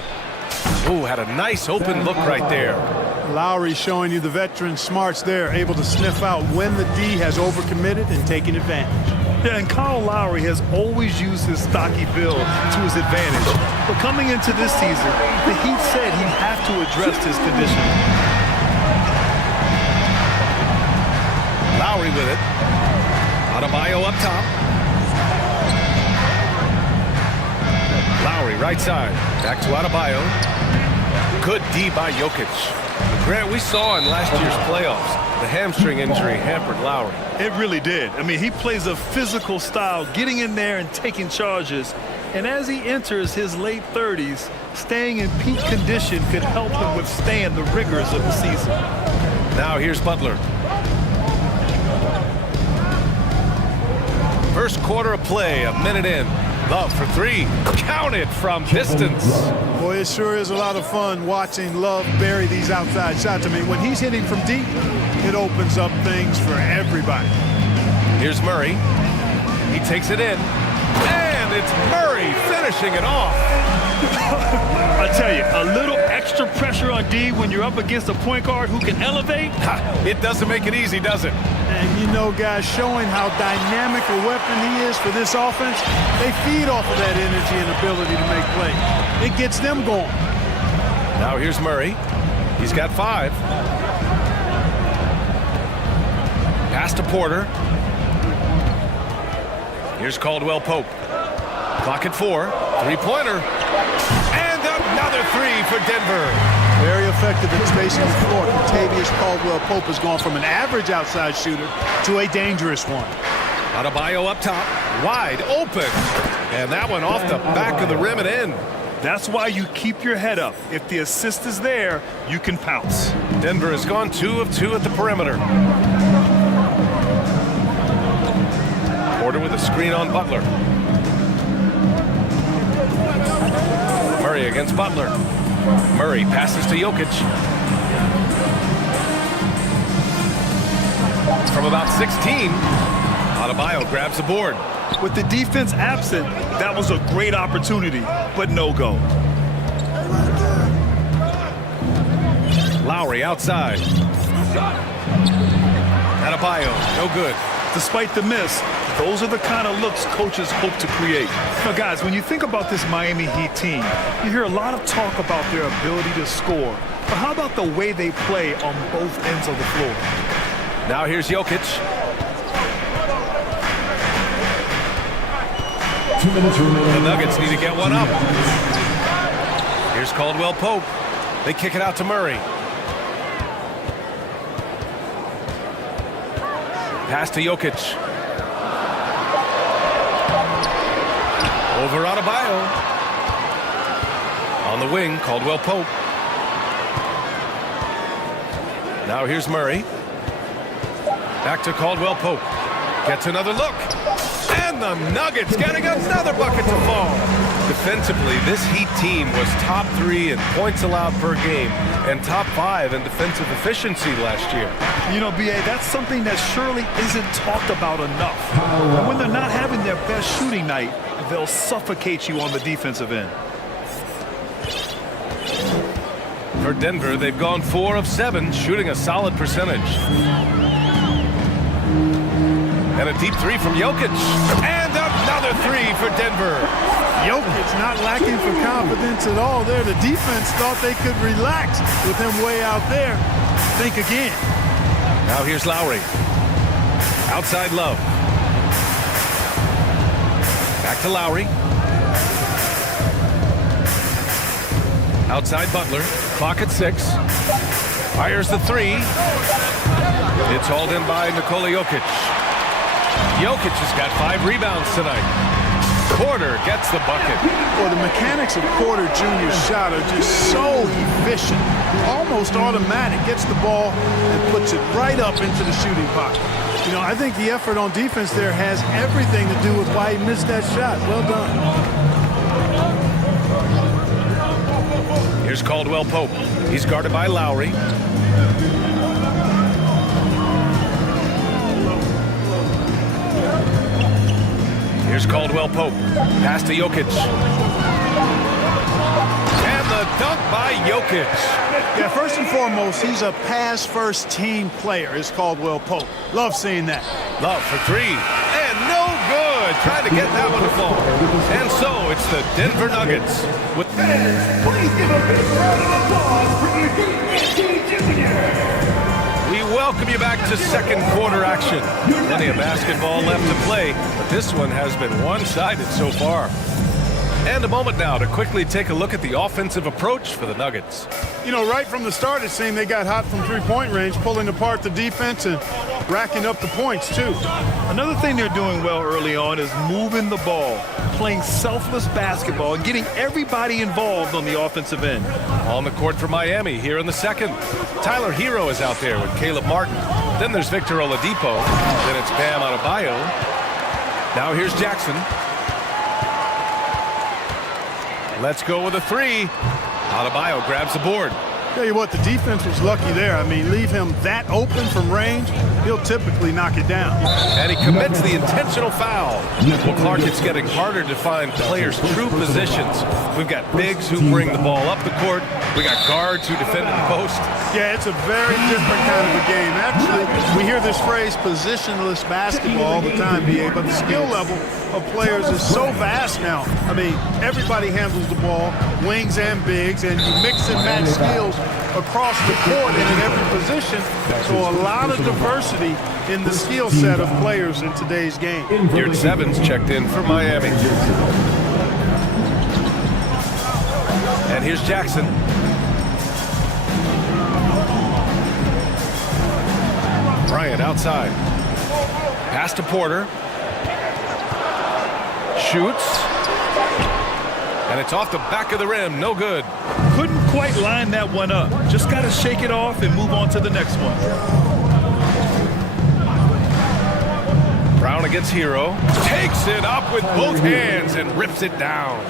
Ooh, had a nice open look right there. Lowry showing you the veteran smarts there, able to sniff out when the D has overcommitted and taking advantage. Yeah, and Kyle Lowry has always used his stocky build to his advantage. But coming into this season, the Heat said he'd have to address his condition. Lowry with it. Adebayo up top. Lowry right side. Back to Adebayo. Good D by Jokic. Grant, we saw in last year's playoffs, the hamstring injury hampered Lowry. It really did. I mean, he plays a physical style, getting in there and taking charges. And as he enters his late 30s, staying in peak condition could help him withstand the rigors of the season. Now here's Butler. First quarter of play, a minute in. Love for three. Count it from distance. Boy, it sure is a lot of fun watching Love bury these outside shots. I mean, when he's hitting from deep, it opens up things for everybody. Here's Murray. He takes it in. And it's Murray finishing it off. I tell you, a little extra pressure on D when you're up against a point guard who can elevate. It doesn't make it easy, does it? And you know, guys, showing how dynamic a weapon he is for this offense, they feed off of that energy and ability to make plays. It gets them going. Now here's Murray. He's got 5. Pass to Porter. Here's Caldwell Pope. Clock at 4. Three-pointer. And another 3 for Denver. Very effective in spacing the floor. Contavious Caldwell Pope has gone from an average outside shooter to a dangerous one. Adebayo up top, wide open. And that one off the back of the rim and in. That's why you keep your head up. If the assist is there, you can pounce. Denver has gone 2 of 2 at the perimeter. Porter with a screen on Butler. Murray against Butler. Murray passes to Jokic. From about 16, Adebayo grabs the board. With the defense absent, that was a great opportunity, but no go. Lowry outside. Adebayo, no good. Despite the miss, those are the kind of looks coaches hope to create. Now, guys, when you think about this Miami Heat team, you hear a lot of talk about their ability to score. But how about the way they play on both ends of the floor? Now here's Jokic. 2 minutes remaining. The Nuggets need to get one up. Here's Caldwell Pope. They kick it out to Murray. Pass to Jokic. Over Adebayo. On the wing, Caldwell Pope. Now here's Murray. Back to Caldwell Pope. Gets another look. And the Nuggets getting another bucket to fall. Defensively, this Heat team was top 3 in points allowed per game and top 5 in defensive efficiency last year. You know, B.A., that's something that surely isn't talked about enough. And when they're not having their best shooting night, they'll suffocate you on the defensive end. For Denver, they've gone 4 of 7, shooting a solid percentage. And a deep 3 from Jokic. And another 3 for Denver. Jokic not lacking for confidence at all there. The defense thought they could relax with him way out there. Think again. Now here's Lowry. Outside Love. Back to Lowry. Outside Butler. Clock at 6. Fires the 3. It's hauled in by Nikola Jokic. Jokic has got 5 rebounds tonight. Porter gets the bucket. Well, the mechanics of Porter Jr.'s shot are just so efficient. Almost automatic. Gets the ball and puts it right up into the shooting pocket. You know, I think the effort on defense there has everything to do with why he missed that shot. Well done. Here's Caldwell Pope. He's guarded by Lowry. Here's Caldwell Pope. Pass to Jokic. And the dunk by Jokic. Yeah, first and foremost, he's a pass-first team player, is Caldwell Pope. Love seeing that. Love for three. And no good. Trying to get that one to fall. And so it's the Denver Nuggets. With Please give a big round of applause for ESportsBattle Junior. We welcome you back to second quarter action. Plenty of basketball left to play, but this one has been one-sided so far. And a moment now to quickly take a look at the offensive approach for the Nuggets. You know, right from the start, it seemed they got hot from three-point range, pulling apart the defense and racking up the points, too. Another thing they're doing well early on is moving the ball, playing selfless basketball, and getting everybody involved on the offensive end. On the court for Miami here in the second. Tyler Hero is out there with Caleb Martin. Then there's Victor Oladipo. Then it's Bam Adebayo. Now here's Jackson. Let's go with a three. Adebayo grabs the board. Tell you what, the defense was lucky there. I mean, leave him that open from range, he'll typically knock it down. And he commits the intentional foul. Well, Clark, it's getting harder to find players' true positions. We've got bigs who bring the ball up the court. We got guards who defend the post. Yeah, it's a very different kind of a game. Actually, we hear this phrase positionless basketball all the time, BA, but the skill level of players is so vast now. I mean, everybody handles the ball, wings and bigs, and you mix and match skills across the court and in every position. So a lot of diversity in the skill set of players in today's game. Yurt Sevens checked in for Miami. And here's Jackson. Bryant outside. Pass to Porter. Shoots. And it's off the back of the rim. No good. Couldn't quite line that one up. Just got to shake it off and move on to the next one. Brown against Hero. Takes it up with both hands and rips it down.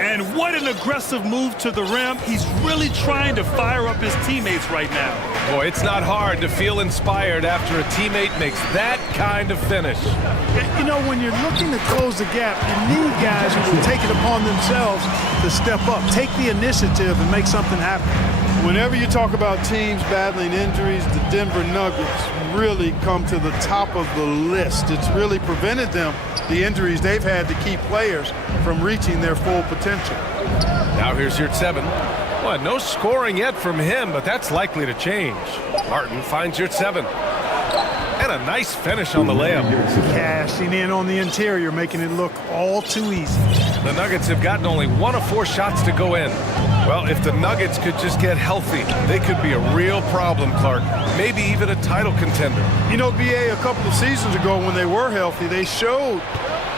And what an aggressive move to the rim. He's really trying to fire up his teammates right now. Boy, it's not hard to feel inspired after a teammate makes that kind of finish. You know, when you're looking to close the gap, you need guys who will take it upon themselves to step up, take the initiative and make something happen. Whenever you talk about teams battling injuries, the Denver Nuggets really come to the top of the list. It's really prevented them, the injuries they've had to keep players from reaching their full potential. Now here's Yurt Seven. Well, no scoring yet from him, but that's likely to change. Martin finds Yurt Seven. And a nice finish on the layup. Cashing in on the interior, making it look all too easy. The Nuggets have gotten only 1 of 4 shots to go in. Well, if the Nuggets could just get healthy, they could be a real problem, Clark. Maybe even a title contender. You know, BA, a couple of seasons ago when they were healthy, they showed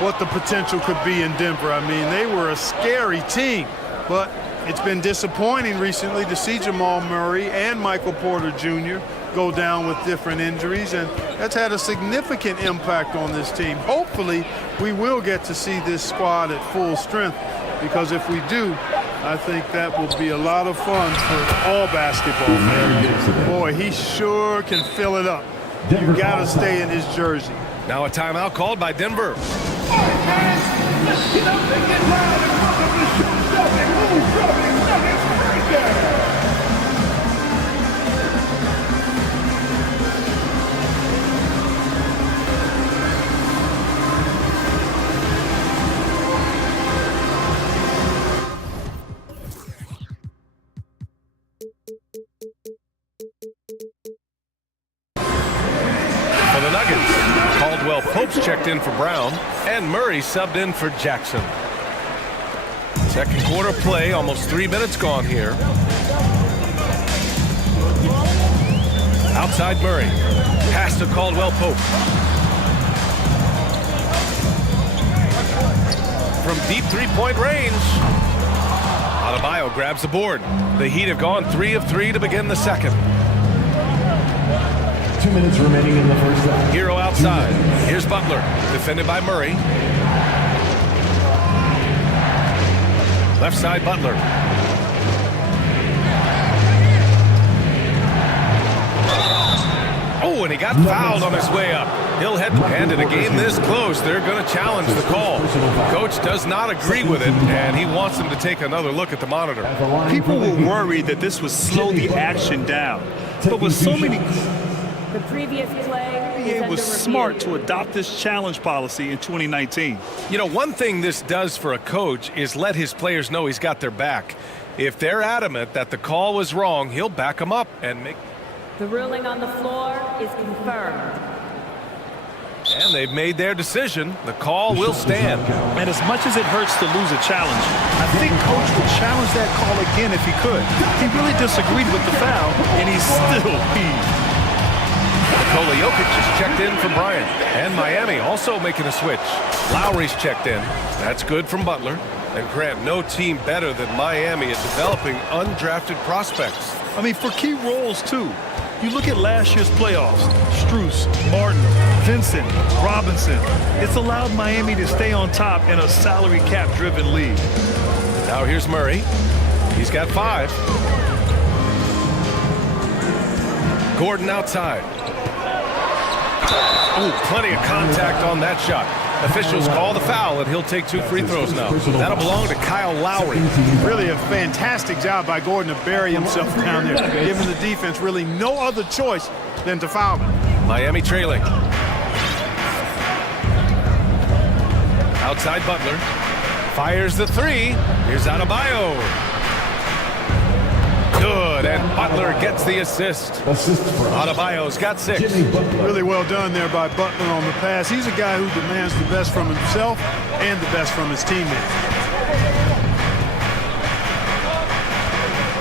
what the potential could be in Denver. I mean, they were a scary team, but it's been disappointing recently to see Jamal Murray and Michael Porter Jr. go down with different injuries, and that's had a significant impact on this team. Hopefully, we will get to see this squad at full strength, because if we do, I think that will be a lot of fun for all basketball fans. Boy, he sure can fill it up. You got to stay in his jersey. Now a timeout called by Denver. Let's get up and get loud in front of the show-stopping, move-dropping Nuggets right there. For the Nuggets, Caldwell Pope's checked in for Brown, and Murray subbed in for Jackson. Second quarter play, almost 3 minutes gone here. Outside Murray. Pass to Caldwell Pope. From deep three-point range. Adebayo grabs the board. The Heat have gone 3 of 3 to begin the second. 2 minutes remaining in the first half. Hero outside. Here's Butler, defended by Murray. Left side, Butler. Oh, and he got fouled on his way up. He'll head and in a game this close, they're going to challenge the call. Coach does not agree with it, and he wants them to take another look at the monitor. People were worried that this would slow the action down. But with so many... The previous play It was smart to adopt this challenge policy in 2019. You know, one thing this does for a coach is let his players know he's got their back. If they're adamant that the call was wrong, he'll back them up and make... The ruling on the floor is confirmed. And they've made their decision. The call will stand. And as much as it hurts to lose a challenge, I think Coach would challenge that call again if he could. He really disagreed with the foul, and he's still peeved. Nikola Jokic just checked in from Bryant. And Miami also making a switch. Lowry's checked in. That's good from Butler. And Grant, no team better than Miami at developing undrafted prospects. I mean, for key roles, too. You look at last year's playoffs, Strus, Martin, Vincent, Robinson. It's allowed Miami to stay on top in a salary cap-driven league. Now here's Murray. He's got 5. Gordon outside. Oh, plenty of contact on that shot. Officials call the foul, and he'll take 2 free throws now. That'll belong to Kyle Lowry. Really a fantastic job by Gordon to bury himself down there, giving the defense really no other choice than to foul him. Miami trailing. Outside Butler. Fires the 3. Here's Adebayo. Good, and Butler gets the assist. Adebayo's got 6. Really well done there by Butler on the pass. He's a guy who demands the best from himself and the best from his teammates.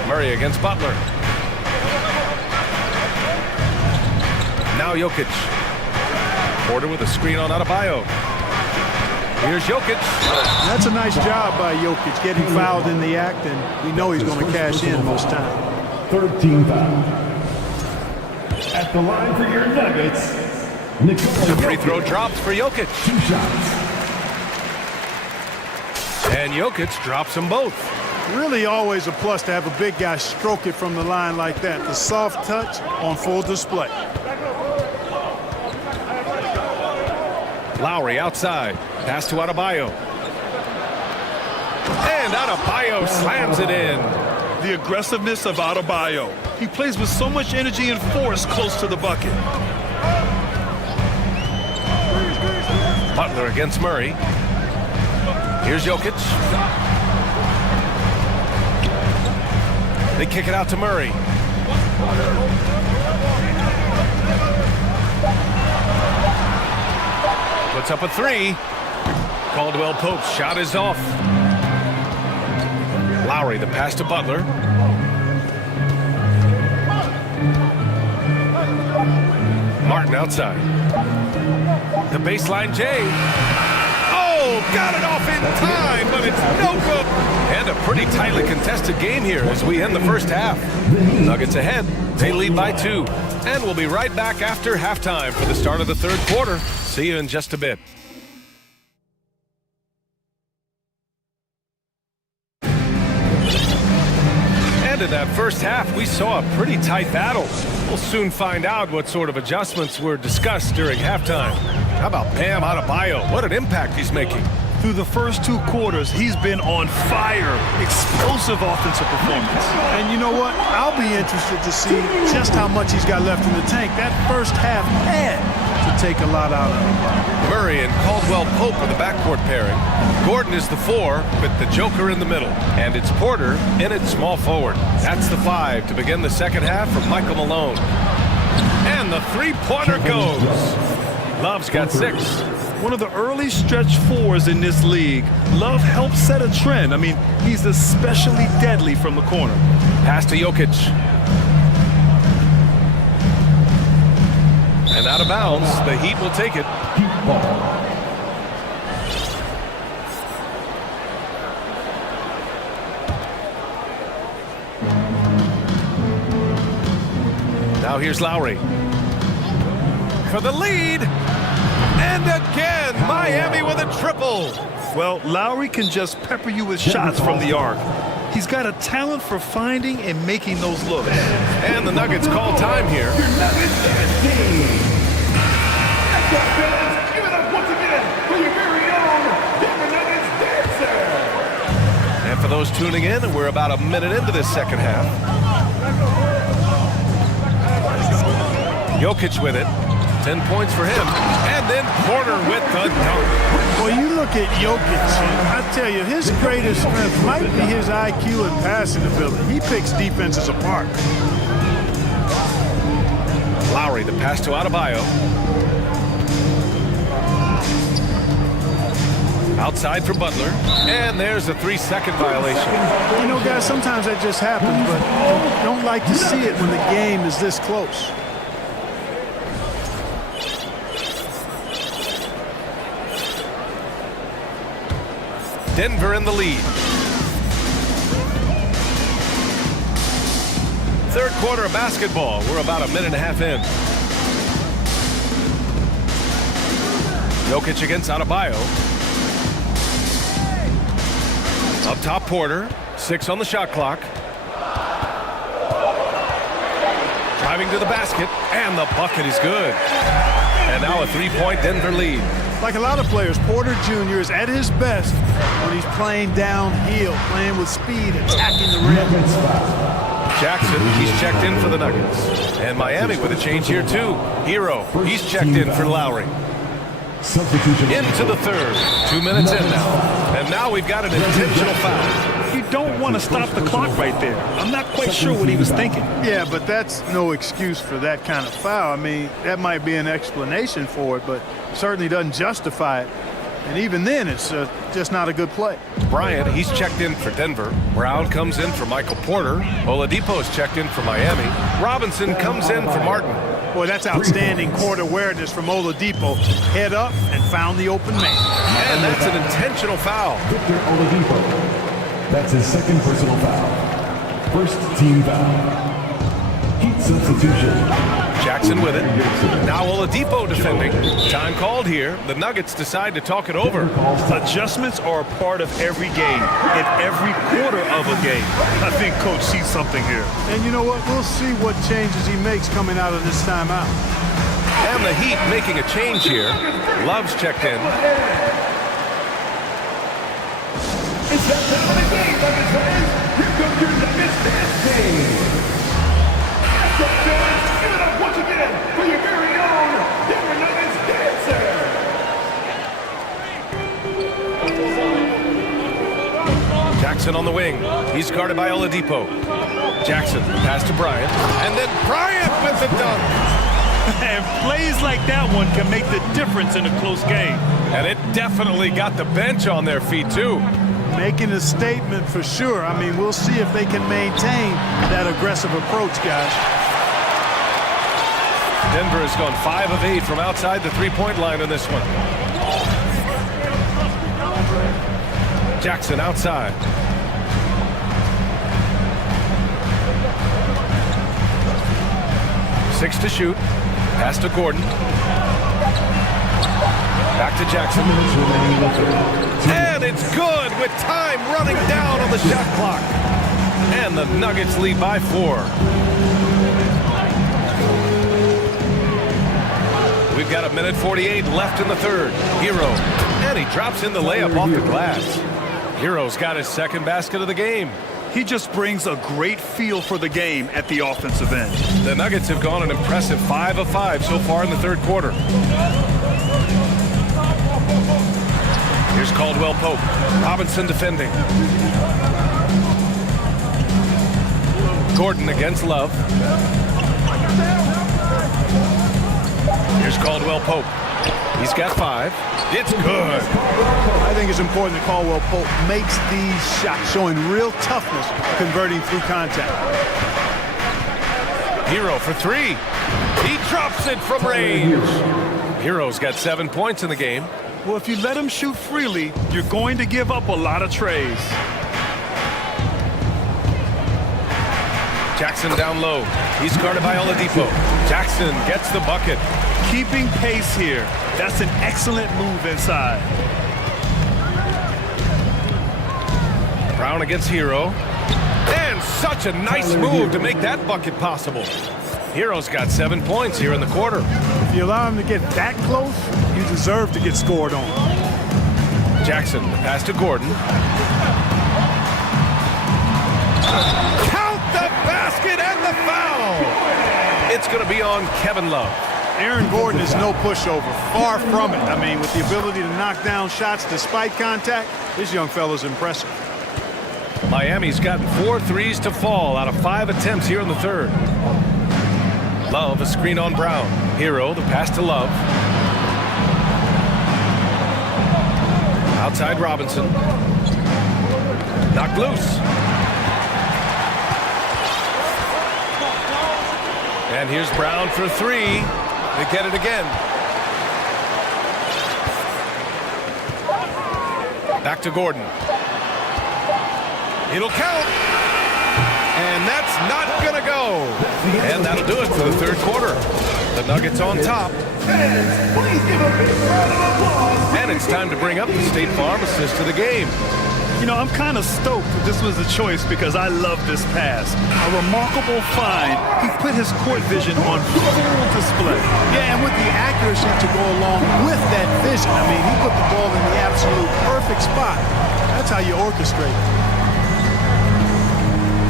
Murray against Butler. Now Jokic. Porter with a screen on Adebayo. Here's Jokic. That's a nice job by Jokic, getting fouled in the act, and we know he's going to cash in most times. 13 foul. At the line for your Nuggets, Nikola Free throw drops for Jokic. 2 shots. And Jokic drops them both. Really always a plus to have a big guy stroke it from the line like that. The soft touch on full display. Lowry outside. Pass to Adebayo. And Adebayo slams it in. The aggressiveness of Adebayo. He plays with so much energy and force close to the bucket. Butler against Murray. Here's Jokic. They kick it out to Murray. Puts up a 3. Caldwell Pope's shot is off. Lowry, the pass to Butler. Martin outside. The baseline J. Oh, got it off in time, but it's no good. And a pretty tightly contested game here as we end the first half. Nuggets ahead. They lead by 2. And we'll be right back after halftime for the start of the 3rd quarter. See you in just a bit. And in that first half, we saw a pretty tight battle. We'll soon find out what sort of adjustments were discussed during halftime. How about Bam Adebayo? What an impact he's making. Through the first 2 quarters, he's been on fire. Explosive offensive performance. And you know what? I'll be interested to see just how much he's got left in the tank. That first half had to take a lot out of him. Murray and Caldwell Pope are the backcourt pairing. Gordon is the 4, with the Joker in the middle. And it's Porter in at small forward. That's the 5 to begin the second half from Michael Malone. And the 3-pointer goes. Love's got 6. One of the early stretch 4s in this league. Love helps set a trend. I mean, he's especially deadly from the corner. Pass to Jokic. And out of bounds, the Heat will take it. Now here's Lowry. For the lead. And again, Miami with a triple. Well, Lowry can just pepper you with shots from the arc. He's got a talent for finding and making those looks. And the Nuggets call time here. Give it up once again for your very own Denver Nuggets dancer. And for those tuning in, we're about a minute into this second half. Jokic with it. 10 points for him. And then Porter with the dunk. Well, you look at Jokic, I tell you, his greatest strength might be his IQ and passing ability. He picks defenses apart. Lowry, the pass to Adebayo. Outside for Butler. And there's a 3-second violation. You know, guys, sometimes that just happens, but don't like to see it when the game is this close. Denver in the lead. Third quarter of basketball. We're about a minute and a half in. Jokic against Adebayo. Up top, Porter. 6 on the shot clock. Driving to the basket, and the bucket is good. And now a 3-point Denver lead. Like a lot of players, Porter Jr. is at his best when he's playing downhill, playing with speed, attacking the rim. Jackson, he's checked in for the Nuggets. And Miami with a change here too. Hero, he's checked in for Lowry. Into the third. 2 minutes in now. And now we've got an intentional foul. You don't want to stop the clock right there. I'm not quite sure what he was thinking. Yeah, but that's no excuse for that kind of foul. I mean, that might be an explanation for it, but certainly doesn't justify it. And even then, it's just not a good play. Bryant, he's checked in for Denver. Brown comes in for Michael Porter. Oladipo's checked in for Miami. Robinson comes in for Martin. Boy, that's outstanding court awareness from Oladipo. Head up and found the open man. And that's an intentional foul. Victor Oladipo. That's his second personal foul. First team foul. Heat substitution. Jackson with it. Now Oladipo defending. Time called here. The Nuggets decide to talk it over. Adjustments are a part of every game, in every quarter of a game. I think Coach sees something here. And you know what? We'll see what changes he makes coming out of this timeout. And the Heat making a change here. Love's checked in. It's that time of the game, Nuggets fans. Here comes your Nuggets dance team. That's right, fans. Give it up once again for your very own Denver Nuggets dancer. Jackson on the wing. He's guarded by Oladipo. Jackson, pass to Bryant. And then Bryant with the dunk. And plays like that one can make the difference in a close game. And it definitely got the bench on their feet, too. Making a statement for sure. I mean, we'll see if they can maintain that aggressive approach, guys. Denver has gone 5 of 8 from outside the three-point line in this one. Jackson outside. Six to shoot. Pass to Gordon. Back to Jackson. And it's good with time running down on the shot clock. And the Nuggets lead by 4. We've got a minute 48 left in the third. Hero. And he drops in the layup off the glass. Hero's got his second basket of the game. He just brings a great feel for the game at the offensive end. The Nuggets have gone an impressive 5 of 5 so far in the third quarter. Here's Caldwell Pope. Robinson defending. Gordon against Love. Here's Caldwell Pope. He's got 5. It's good. I think it's important that Caldwell Pope makes these shots, showing real toughness, converting through contact. Hero for 3. He drops it from range. Hero's got 7 points in the game. Well, if you let him shoot freely, you're going to give up a lot of trays. Jackson down low. He's guarded by Oladipo. Jackson gets the bucket. Keeping pace here. That's an excellent move inside. Brown against Hero. And such a nice move to make that bucket possible. Hero's got 7 points here in the quarter. If you allow him to get that close, you deserve to get scored on. Jackson, pass to Gordon. Count the basket and the foul! It's going to be on Kevin Love. Aaron Gordon is no pushover, far from it. I mean, with the ability to knock down shots despite contact, this young fella's impressive. Miami's gotten 4 threes to fall out of 5 attempts here in the third. Love, a screen on Brown. Hero, the pass to Love. Outside Robinson. Knocked loose. And here's Brown for 3. They get it again. Back to Gordon. It'll count. And that's not going to go. And that'll do it for the third quarter. The Nuggets on top. And it's time to bring up the State Farm assist of the game. You know, I'm kind of stoked that this was a choice because I love this pass. A remarkable find. He put his court vision on full display. Yeah, and with the accuracy to go along with that vision. I mean, he put the ball in the absolute perfect spot. That's how you orchestrate.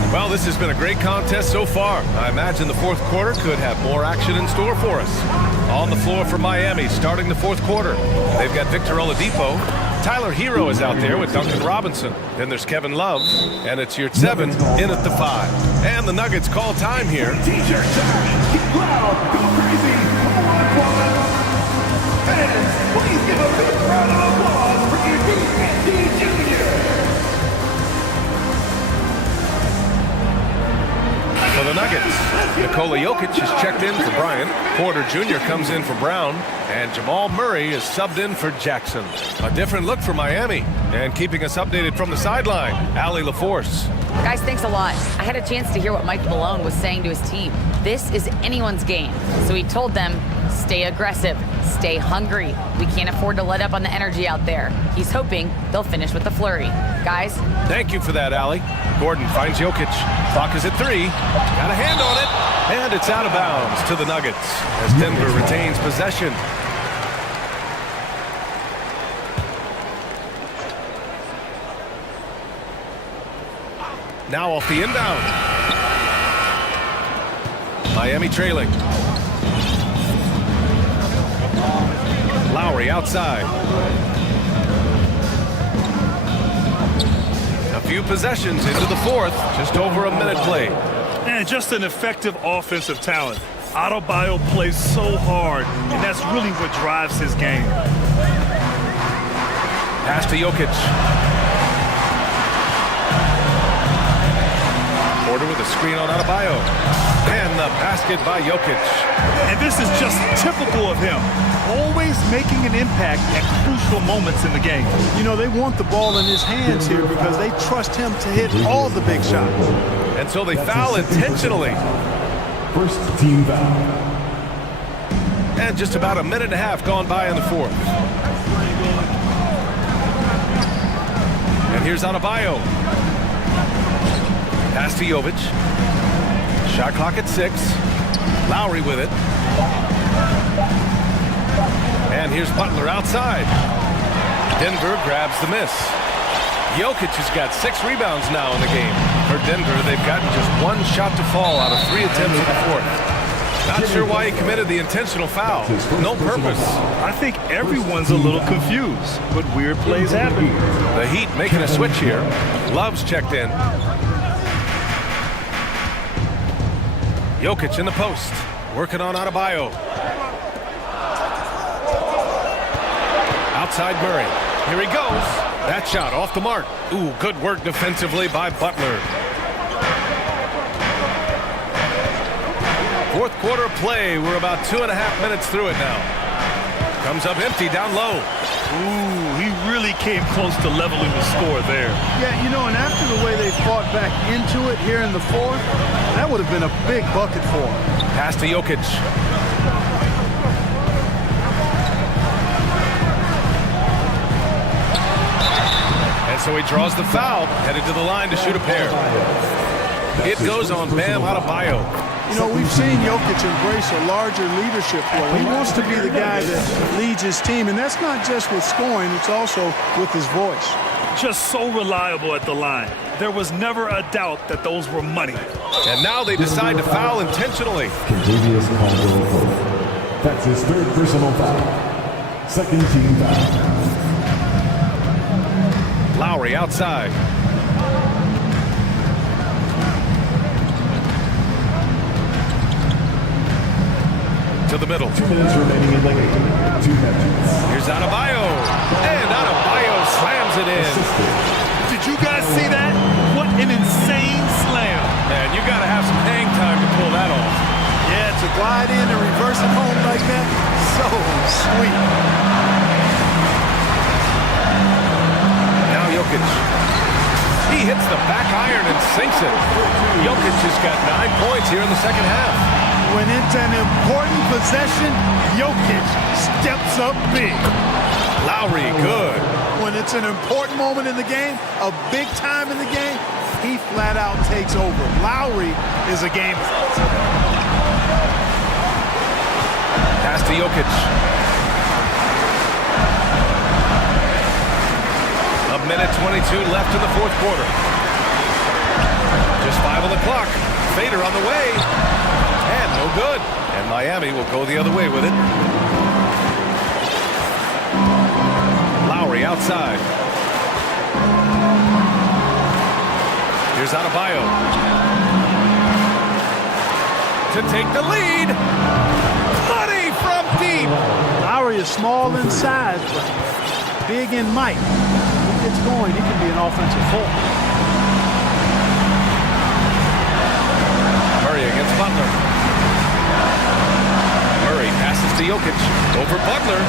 Well, this has been a great contest so far. I imagine the fourth quarter could have more action in store for us. On the floor for Miami, starting the fourth quarter, they've got Victor Oladipo. Tyler Hero is out there with Duncan Robinson. Then there's Kevin Love, and it's your 7 in at the 5. And the Nuggets call time here. T-shirt time. Keep loud. Go crazy. Come on, fans, please give a big round of applause for ESportsBattle Jr. For the Nuggets, Nikola Jokic is checked in for Bryant. Porter Jr. comes in for Brown. And Jamal Murray is subbed in for Jackson. A different look for Miami. And keeping us updated from the sideline, Allie LaForce. Guys, thanks a lot. I had a chance to hear what Mike Malone was saying to his team. This is anyone's game. So he told them, stay aggressive, stay hungry. We can't afford to let up on the energy out there. He's hoping they'll finish with the flurry. Guys? Thank you for that, Allie. Gordon finds Jokic. Clock is at 3. Got a hand on it. And it's out of bounds to the Nuggets as Denver retains possession. Now off the inbound. Miami trailing. Lowry outside. A few possessions into the fourth. Just over a minute played. And just an effective offensive talent. Adebayo plays so hard, and that's really what drives his game. Pass to Jokic. Porter with a screen on Adebayo. And the basket by Jokic. And this is just typical of him. Always making an impact at crucial moments in the game. You know, they want the ball in his hands here because they trust him to hit all the big shots. And so they foul intentionally. First team foul. And just about a minute and a half gone by in the fourth. And here's Adebayo. Pass to Jovic. Shot clock at 6. Lowry with it. And here's Butler outside. Denver grabs the miss. Jokic has got 6 rebounds now in the game. For Denver, they've gotten just 1 shot to fall out of 3 attempts in the fourth. Not sure why he committed the intentional foul. No purpose. I think everyone's a little confused, but weird plays happen. The Heat making a switch here. Love's checked in. Jokic in the post. Working on Adebayo. Outside Murray. Here he goes. That shot off the mark. Ooh, good work defensively by Butler. Fourth quarter play. We're about 2.5 minutes through it now. Comes up empty down low. Ooh, he really came close to leveling the score there. Yeah, you know, and after the way they fought back into it here in the fourth, that would have been a big bucket for him. Pass to Jokic. And so he draws the foul, headed to the line to shoot a pair. It goes on Bam Adebayo. You know, we've seen Jokic embrace a larger leadership role. He wants to be the guy that leads his team, and that's not just with scoring, it's also with his voice. Just so reliable at the line. There was never a doubt that those were money. And now they decide to foul intentionally. Contagious Caldwell Pope. That's his third personal foul. Second team foul. Lowry outside. To the middle. 2 minutes remaining in the game. 2 matches. Here's Adebayo. And Adebayo slams it in. Did you guys see that? What an insane slam. And you got to have some hang time to pull that off. Yeah, to glide in and reverse it home like that, so sweet. Now Jokic. He hits the back iron and sinks it. Jokic has got 9 points here in the second half. When it's an important possession, Jokic steps up big. Lowry, good. When it's an important moment in the game, a big time in the game, he flat out takes over. Lowry is a gamer. Pass to Jokic. A minute 22 left in the fourth quarter. Just 5 on the clock. Fader on the way. And no good. And Miami will go the other way with it. Lowry outside. Here's Adebayo. To take the lead. Money from deep. Lowry is small in size, but big in might. When he gets going, he can be an offensive force. Murray against Butler. Murray passes to Jokic. Over Butler.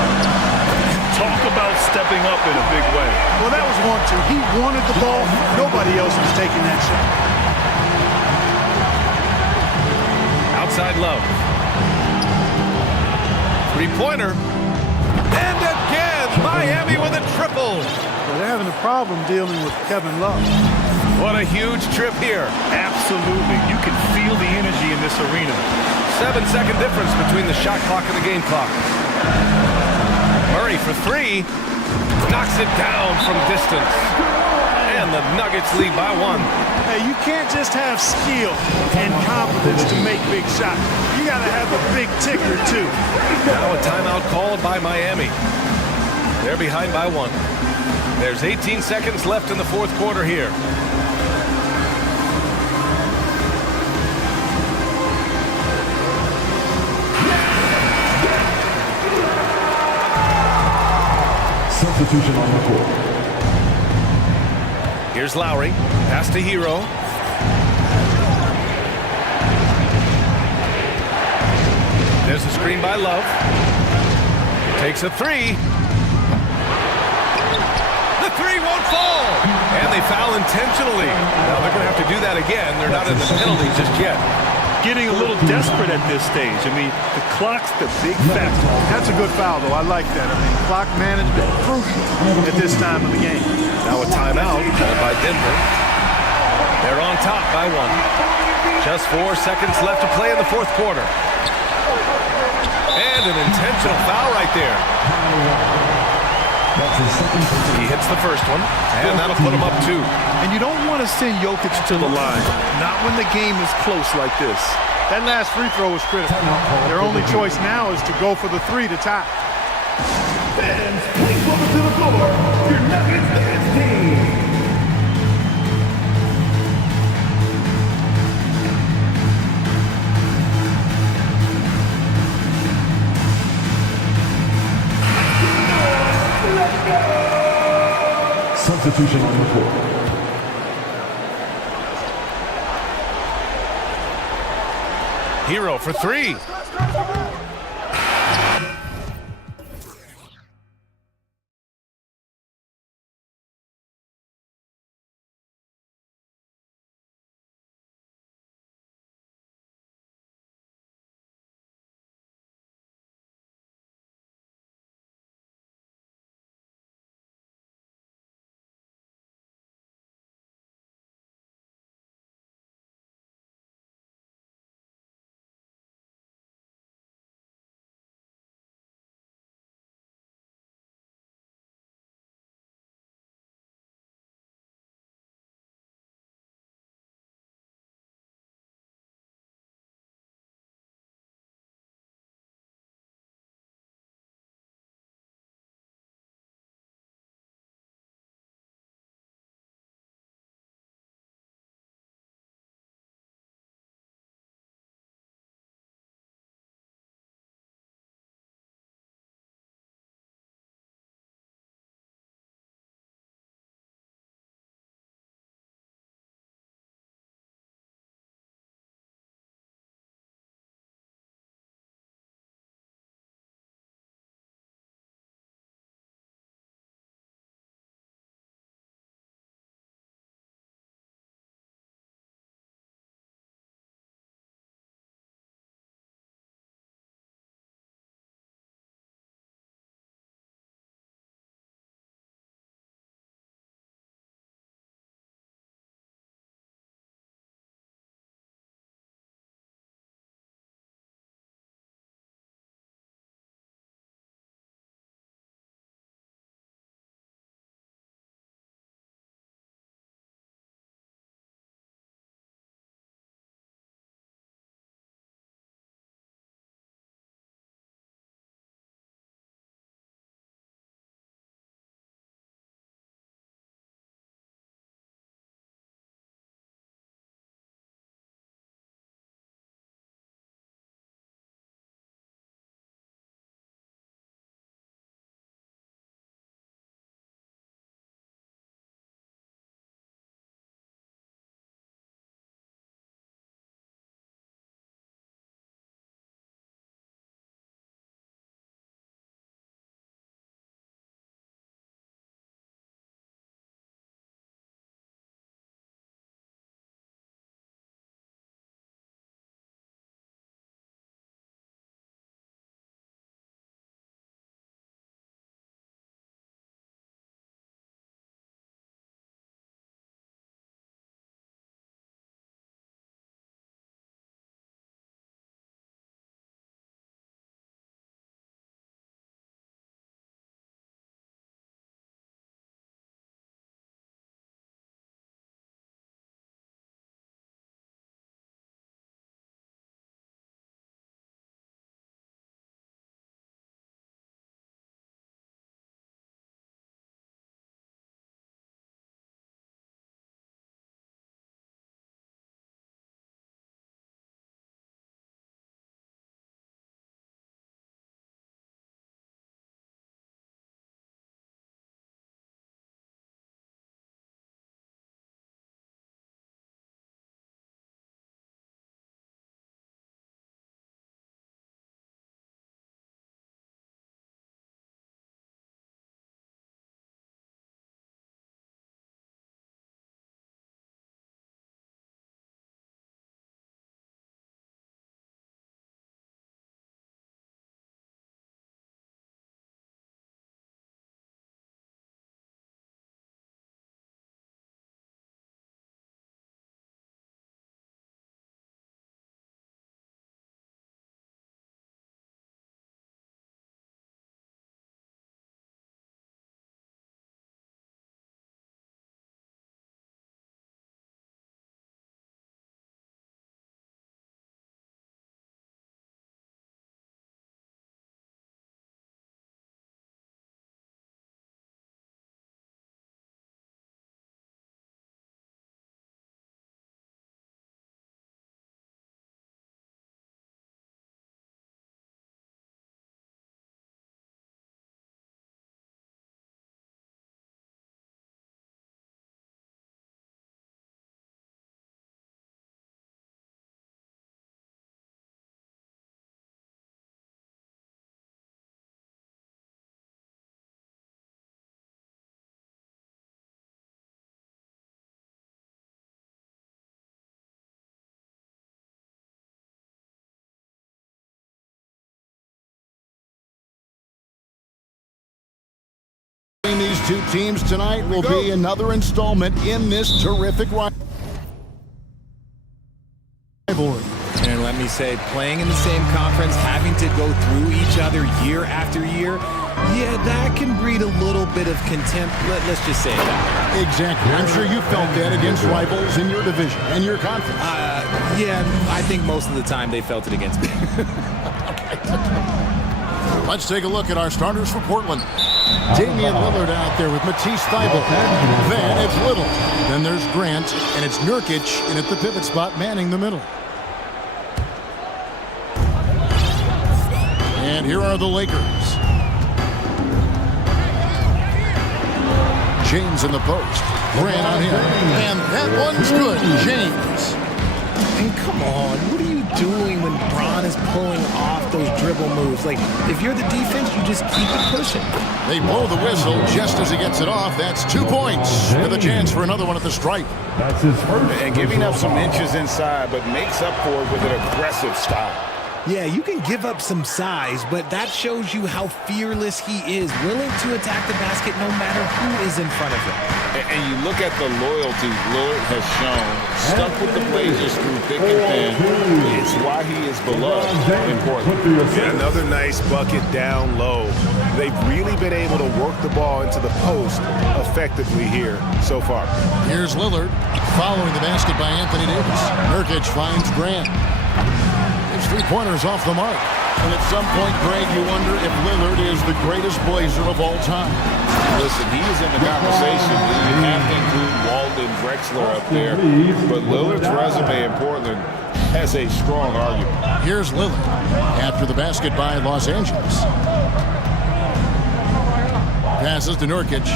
Talk about stepping up in a big way. Well, that was 1-2. He wanted the ball. Nobody else was taking that shot. Outside Love. Three-pointer. And again, Miami with a triple. Well, they're having a problem dealing with Kevin Love. What a huge trip here. Absolutely. You can feel the energy in this arena. 7-second difference between the shot clock and the game clock. Murray for three. Knocks it down from distance. And the Nuggets lead by 1. Hey, you can't just have skill and confidence to make big shots. You got to have a big ticker, too. Now a timeout called by Miami. They're behind by 1. There's 18 seconds left in the fourth quarter here. Substitution on the court. Here's Lowry. Pass to Hero. There's a screen by Love. Takes a three. The three won't fall. And they foul intentionally. Now they're going to have to do that again. They're not in the penalty just yet. Getting a little desperate at this stage. I mean, the clock's the big factor. That's a good foul, though. I like that. I mean, clock management crucial at this time of the game. Now a timeout called by Denver. They're on top by 1. Just 4 seconds left to play in the fourth quarter. And an intentional foul right there. He hits the first one, and that'll put him up 2. And you don't want to send Jokic to the line. Not when the game is close like this. That last free throw was critical. Their only choice now is to go for the 3 to tie. Fans, please welcome to the floor your Nuggets dance team. Substitution on the court. Hero for 3. two teams tonight will be another installment in this terrific rivalry. And let me say, playing in the same conference, having to go through each other year after year, yeah, that can breed a little bit of contempt. Let's just say that. Exactly. I'm sure you felt that against rivals in your division and your conference. Yeah, I think most of the time they felt it against me. Let's take a look at our starters for Portland. Damian Lillard out there with Matisse Thybulle. Then it's Little. Then there's Grant, and it's Nurkic in at the pivot spot, manning the middle. And here are the Lakers. James in the post. Grant on him. And that one's good. James. And come on, what are you doing when Bron is pulling off those dribble moves? Like, if you're the defense, you just keep it pushing. They blow the whistle just as he gets it off. That's 2 points with a chance for another one at the stripe. That's his first. And giving up some inches inside, but makes up for it with an aggressive style. Yeah, you can give up some size, but that shows you how fearless he is, willing to attack the basket no matter who is in front of him. And you look at the loyalty Lillard has shown, stuck with the Blazers through thick and thin. It's why he is beloved in Portland. And another nice bucket down low. They've really been able to work the ball into the post effectively here so far. Here's Lillard following the basket by Anthony Davis. Nurkic finds Grant. His three-pointers off the mark. And at some point, Greg, you wonder if Lillard is the greatest Blazer of all time. Listen, he is in the conversation. You have to include Walden, Drexler up there. But Lillard's resume in Portland has a strong argument. Here's Lillard after the basket by Los Angeles. Passes to Nurkic.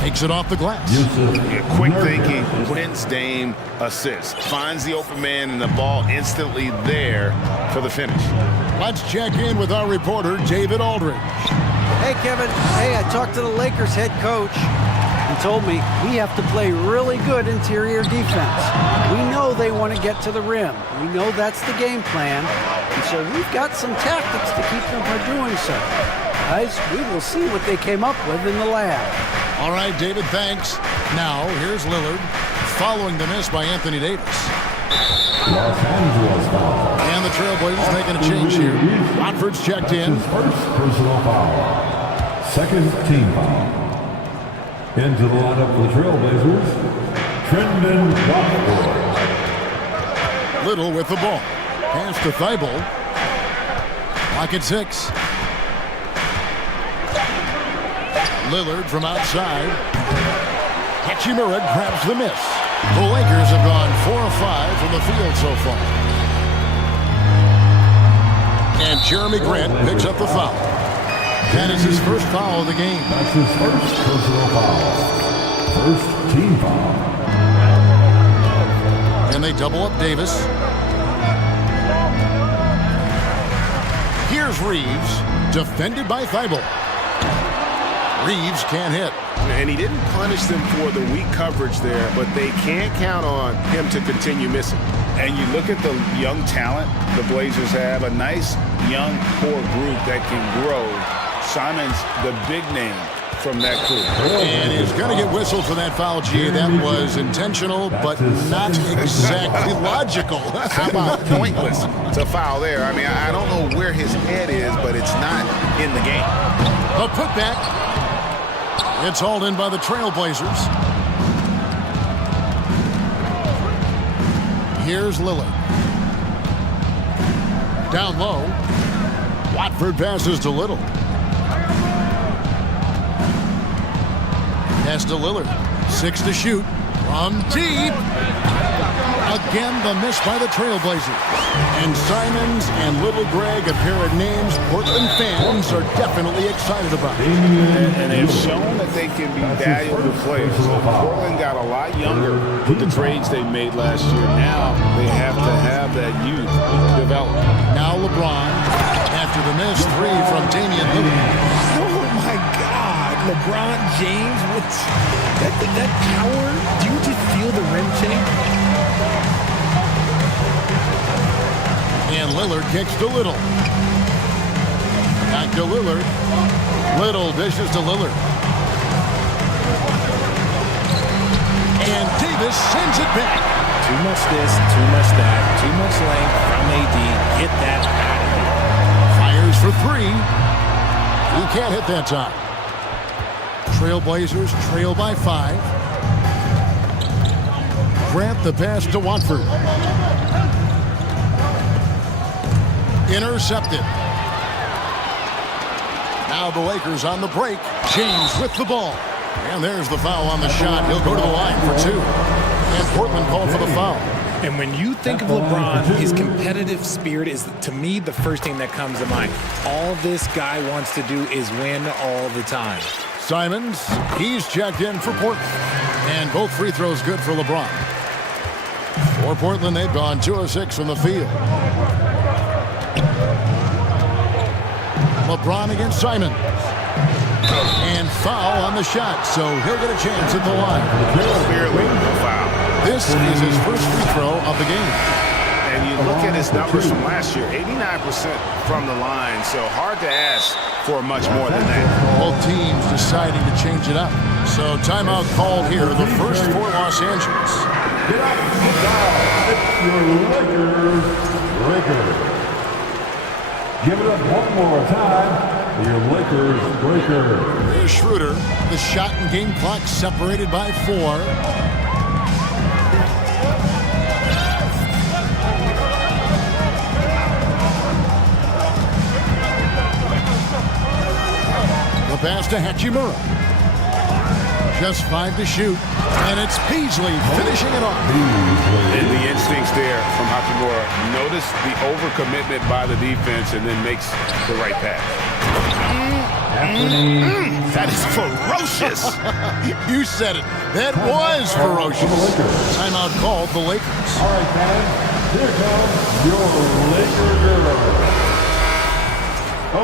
Takes it off the glass. Yeah, quick thinking, wins Dame, assist. Finds the open man and the ball instantly there for the finish. Let's check in with our reporter, David Aldridge. Hey, Kevin. Hey, I talked to the Lakers head coach. He told me we have to play really good interior defense. We know they want to get to the rim. We know that's the game plan. And so we've got some tactics to keep them from doing so. Guys, we will see what they came up with in the lab. All right, David, thanks. Now, here's Lillard following the miss by Anthony Davis. Los Angeles foul. And the Trailblazers making a change here. Watford's checked in. His first personal foul. Second team foul. Into the lineup for the Trailblazers, Trendon Watford. Little with the ball. Pass to Thybulle. Clock at 6. Lillard from outside. Hachimura grabs the miss. The Lakers have gone 4 of 5 from the field so far. And Jeremy Grant picks up the foul. That is his first foul of the game. That's his first personal foul. First team foul. And they double up Davis. Here's Reeves, defended by Thybulle. Reeves can't hit. And he didn't punish them for the weak coverage there, but they can't count on him to continue missing. And you look at the young talent the Blazers have, a nice young core group that can grow. Simon's the big name from that crew. And he's going to get whistled for that foul, G. That was intentional, but not exactly logical. How about pointless? It's a foul there. I mean, I don't know where his head is, but it's not in the game. A putback. It's hauled in by the Trailblazers. Here's Lillard. Down low. Watford passes to Little. Pass to Lillard. 6 to shoot. From deep. Again, the miss by the Trailblazers. And Simons and Little Greg, a pair of names Portland fans are definitely excited about. And they've shown that they can be valuable players. So Portland got a lot younger with the trades they made last year. Now they have to have that youth develop. Now LeBron, after the miss, 3 from Damian Lillard. Oh my God, LeBron James with that power. Do you just feel the rim change? And Lillard kicks to Little. Back to Lillard. Little dishes to Lillard. And Davis sends it back. Too much this, too much that, too much length from AD. Get that out of here. Fires for three. He can't hit that time. Trailblazers trail by 5. Grant the pass to Watford. Intercepted. Now the Lakers on the break. James with the ball. And there's the foul on the shot. He'll go to the line for 2. And Portland called for the foul. And when you think of LeBron, his competitive spirit is, to me, the first thing that comes to mind. All this guy wants to do is win all the time. Simons, he's checked in for Portland. And both free throws good for LeBron. For Portland, they've gone 2 of 6 from the field. LeBron against Simons. And foul on the shot, so he'll get a chance at the line. Clearly a foul. This is his first free throw of the game. And you look at his numbers from last year, 89% from the line, so hard to ask for much more than that. Both teams deciding to change it up. So timeout called here, the first for Los Angeles. Get up and it's your Lakers. Give it up one more time. Your Lakers breaker. Here's Schroeder. The shot and game clock separated by 4. The pass to Hachimura. Just 5 to shoot. And it's Beasley finishing it off. And the instincts there from Hachimura. Notice the overcommitment by the defense and then makes the right pass. That is ferocious. You said it. That was ferocious. Timeout called the Lakers. All right, fans. Here comes your Laker girl.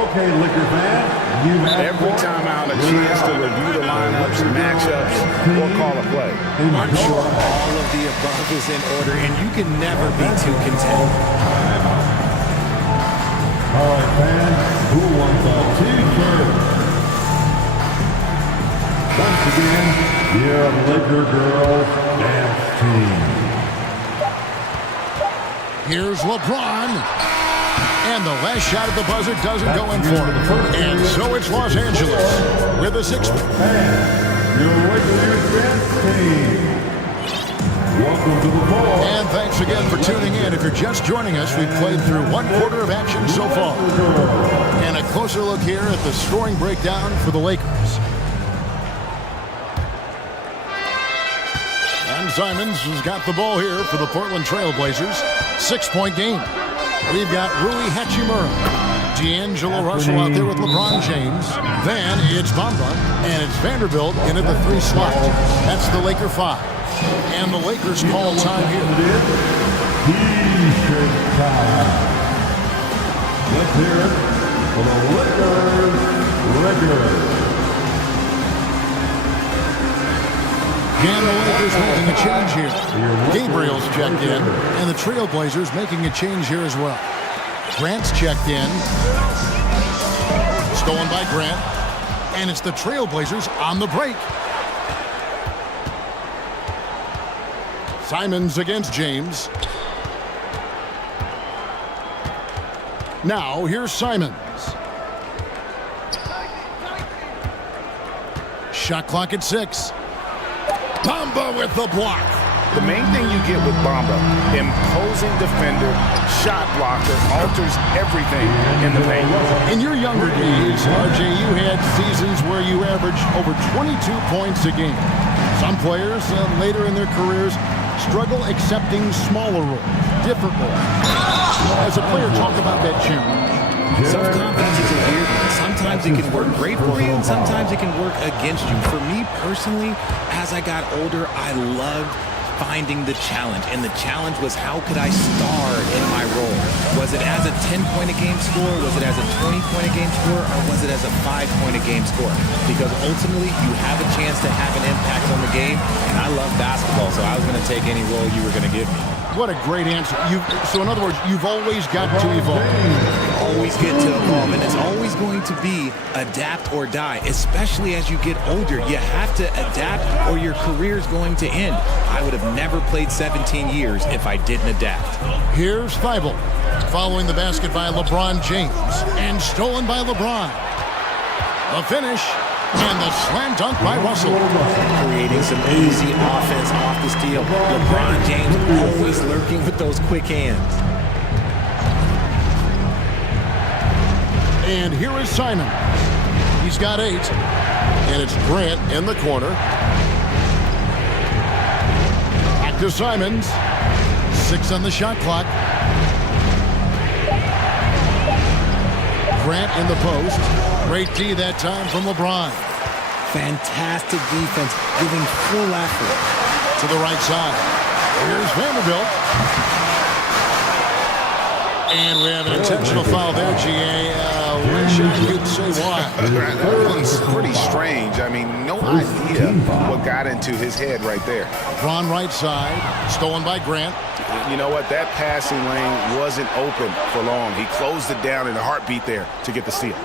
Okay, Laker fans. Every timeout, a chance to review the lineups, matchups, or call a play. I'm sure all of the above is in order, and you can never be too content. All right, fans, who wants a T-shirt? Once again, your Laker girls dance team. Here's LeBron. And the last shot at the buzzer doesn't go in for him. And so it's Los Angeles with a 6. Your Lakers dance team. Welcome to the ball. And thanks again for tuning in. If you're just joining us, we've played through 1 quarter of action so far. And a closer look here at the scoring breakdown for the Lakers. And Simons has got the ball here for the Portland Trailblazers. 6-point game. We've got Rui Hachimura. D'Angelo Russell out there with LeBron James. Then it's Bamba, and it's Vanderbilt in at the 3 slot. That's the Laker 5. And the Lakers call time here. T-shirt time. Let's hear it for the Lakers. And the Lakers making a change here. Gabriel's checked in, and the Trailblazers making a change here as well. Grant's checked in. Stolen by Grant. And it's the Trailblazers on the break. Simons against James. Now, here's Simons. Shot clock at 6. Bamba with the block. The main thing you get with Bamba, imposing defender, shot blocker, alters everything in the paint. In your younger days, RJ, you had seasons where you averaged over 22 points a game. Some players later in their careers struggle accepting smaller roles, different roles. As a player, talk about that challenge. Self-confidence is a weird one. Sometimes it can work great for you, and sometimes it can work against you. For me personally, as I got older, I loved finding the challenge. And the challenge was, how could I star in my role? Was it as a 10-point-a-game score? Was it as a 20-point-a-game score? Or was it as a 5-point-a-game score? Because ultimately, you have a chance to have an impact on the game. And I love basketball, so I was going to take any role you were going to give me. What a great answer. So in other words, you've always got to evolve. always get to evolve, and it's always going to be adapt or die, especially as you get older. You have to adapt or your career is going to end. I would have never played 17 years if I didn't adapt. Here's Thibault, following the basket by LeBron James, and stolen by LeBron. The finish, and the slam dunk by Russell. Creating some easy offense off the steal. LeBron James always lurking with those quick hands. And here is Simon. He's got 8. And it's Grant in the corner. Back to Simons. 6 on the shot clock. Grant in the post. Great D that time from LeBron. Fantastic defense, giving full effort. To the right side. Here's Vanderbilt. And we have an intentional foul there, GA. Wish I could say why. That one's pretty strange. I mean, no idea what got into his head right there. LeBron right side. Stolen by Grant. You know what? That passing lane wasn't open for long. He closed it down in a heartbeat there to get the steal.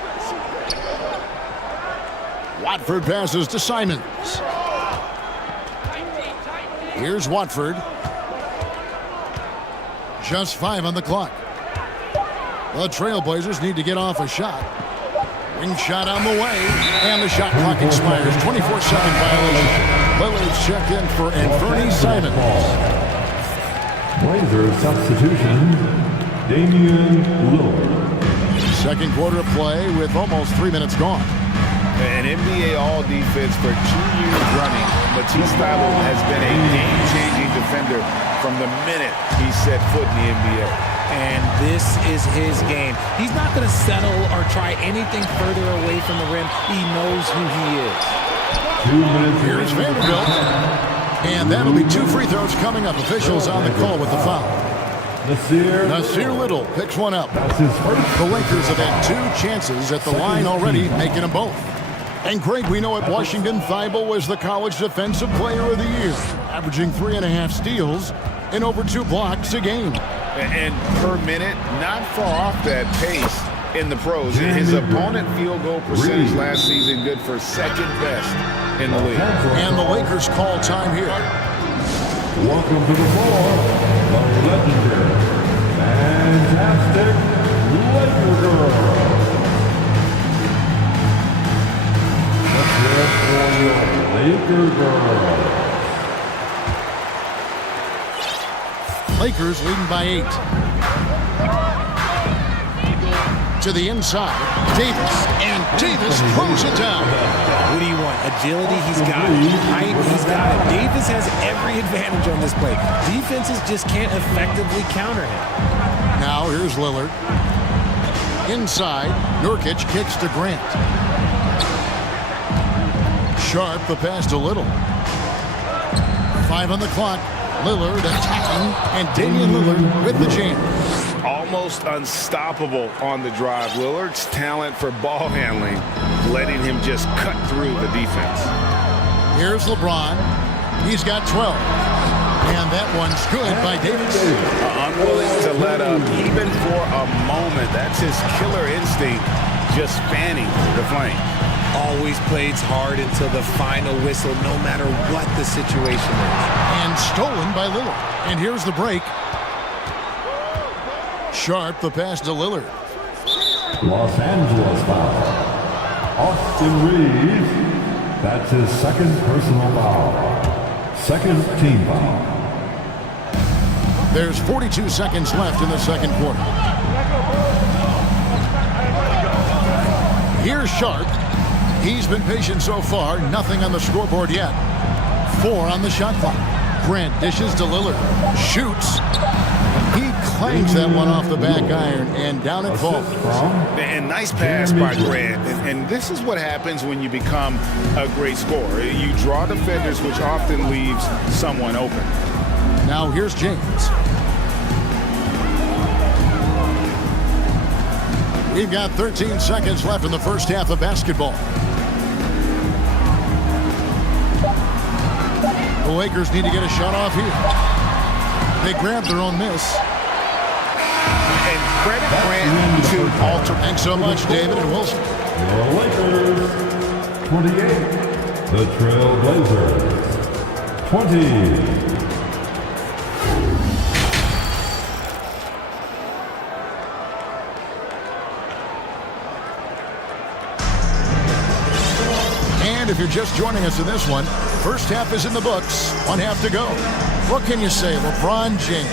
Watford passes to Simons. Here's Watford. Just 5 on the clock. The Trailblazers need to get off a shot. Wing shot on the way, and the shot clock expires. 24-second violation. Lillard's checked in for Anthony Simons. Blazer substitution, Damian Lillard. Second quarter of play with almost 3 minutes gone. An NBA All-Defense for 2 years running. Matisse Thybulle has been a game-changing defender from the minute he set foot in the NBA. And this is his game. He's not going to settle or try anything further away from the rim. He knows who he is. 2 minutes. Here's Vanderbilt. And that'll be 2 free throws coming up. Officials on the call with the foul. Nasir Little picks one up. That's his first. The Lakers have had 2 chances at the line already, making them both. And Craig, we know at Washington, Thybulle was the College Defensive Player of the Year, averaging 3.5 steals and over 2 blocks a game. And per minute, not far off that pace in the pros. His opponent field goal percentage last season good for 2nd best in the league. And the Lakers call time here. Welcome to the floor, the legendary, fantastic Laker girl. Let's hear it for your Laker girl. Lakers leading by 8. To the inside, Davis, and Davis throws it down. What do you want? Agility, he's got it. Height, he's got it. Davis has every advantage on this play. Defenses just can't effectively counter him. Now here's Lillard. Inside, Nurkic kicks to Grant. Sharp, the pass to Little. 5 on the clock. Lillard attacking, and Damian Lillard with the jam. Almost unstoppable on the drive. Lillard's talent for ball handling, letting him just cut through the defense. Here's LeBron. He's got 12. And that one's good by Davis. Unwilling to let up, even for a moment. That's his killer instinct, just fanning the flame. Always plays hard until the final whistle, no matter what the situation is. And stolen by Lillard. And here's the break. Sharp, the pass to Lillard. Los Angeles foul. Austin Reeves. That's his 2nd personal foul. 2nd team foul. There's 42 seconds left in the 2nd quarter. Here's Sharp. He's been patient so far. Nothing on the scoreboard yet. 4 on the shot clock. Grant dishes to Lillard. Shoots. He clanks that one off the back iron, and down it falls. And nice pass by Grant. And this is what happens when you become a great scorer. You draw defenders, which often leaves someone open. Now here's James. We've got 13 seconds left in the first half of basketball. The Lakers need to get a shot off here. They grab their own miss. And credit Grant to Thanks so much, David and Wilson. The Lakers, 28. The Trail Blazers, 20. And if you're just joining us in this one, first half is in the books, one half to go. What can you say, LeBron James?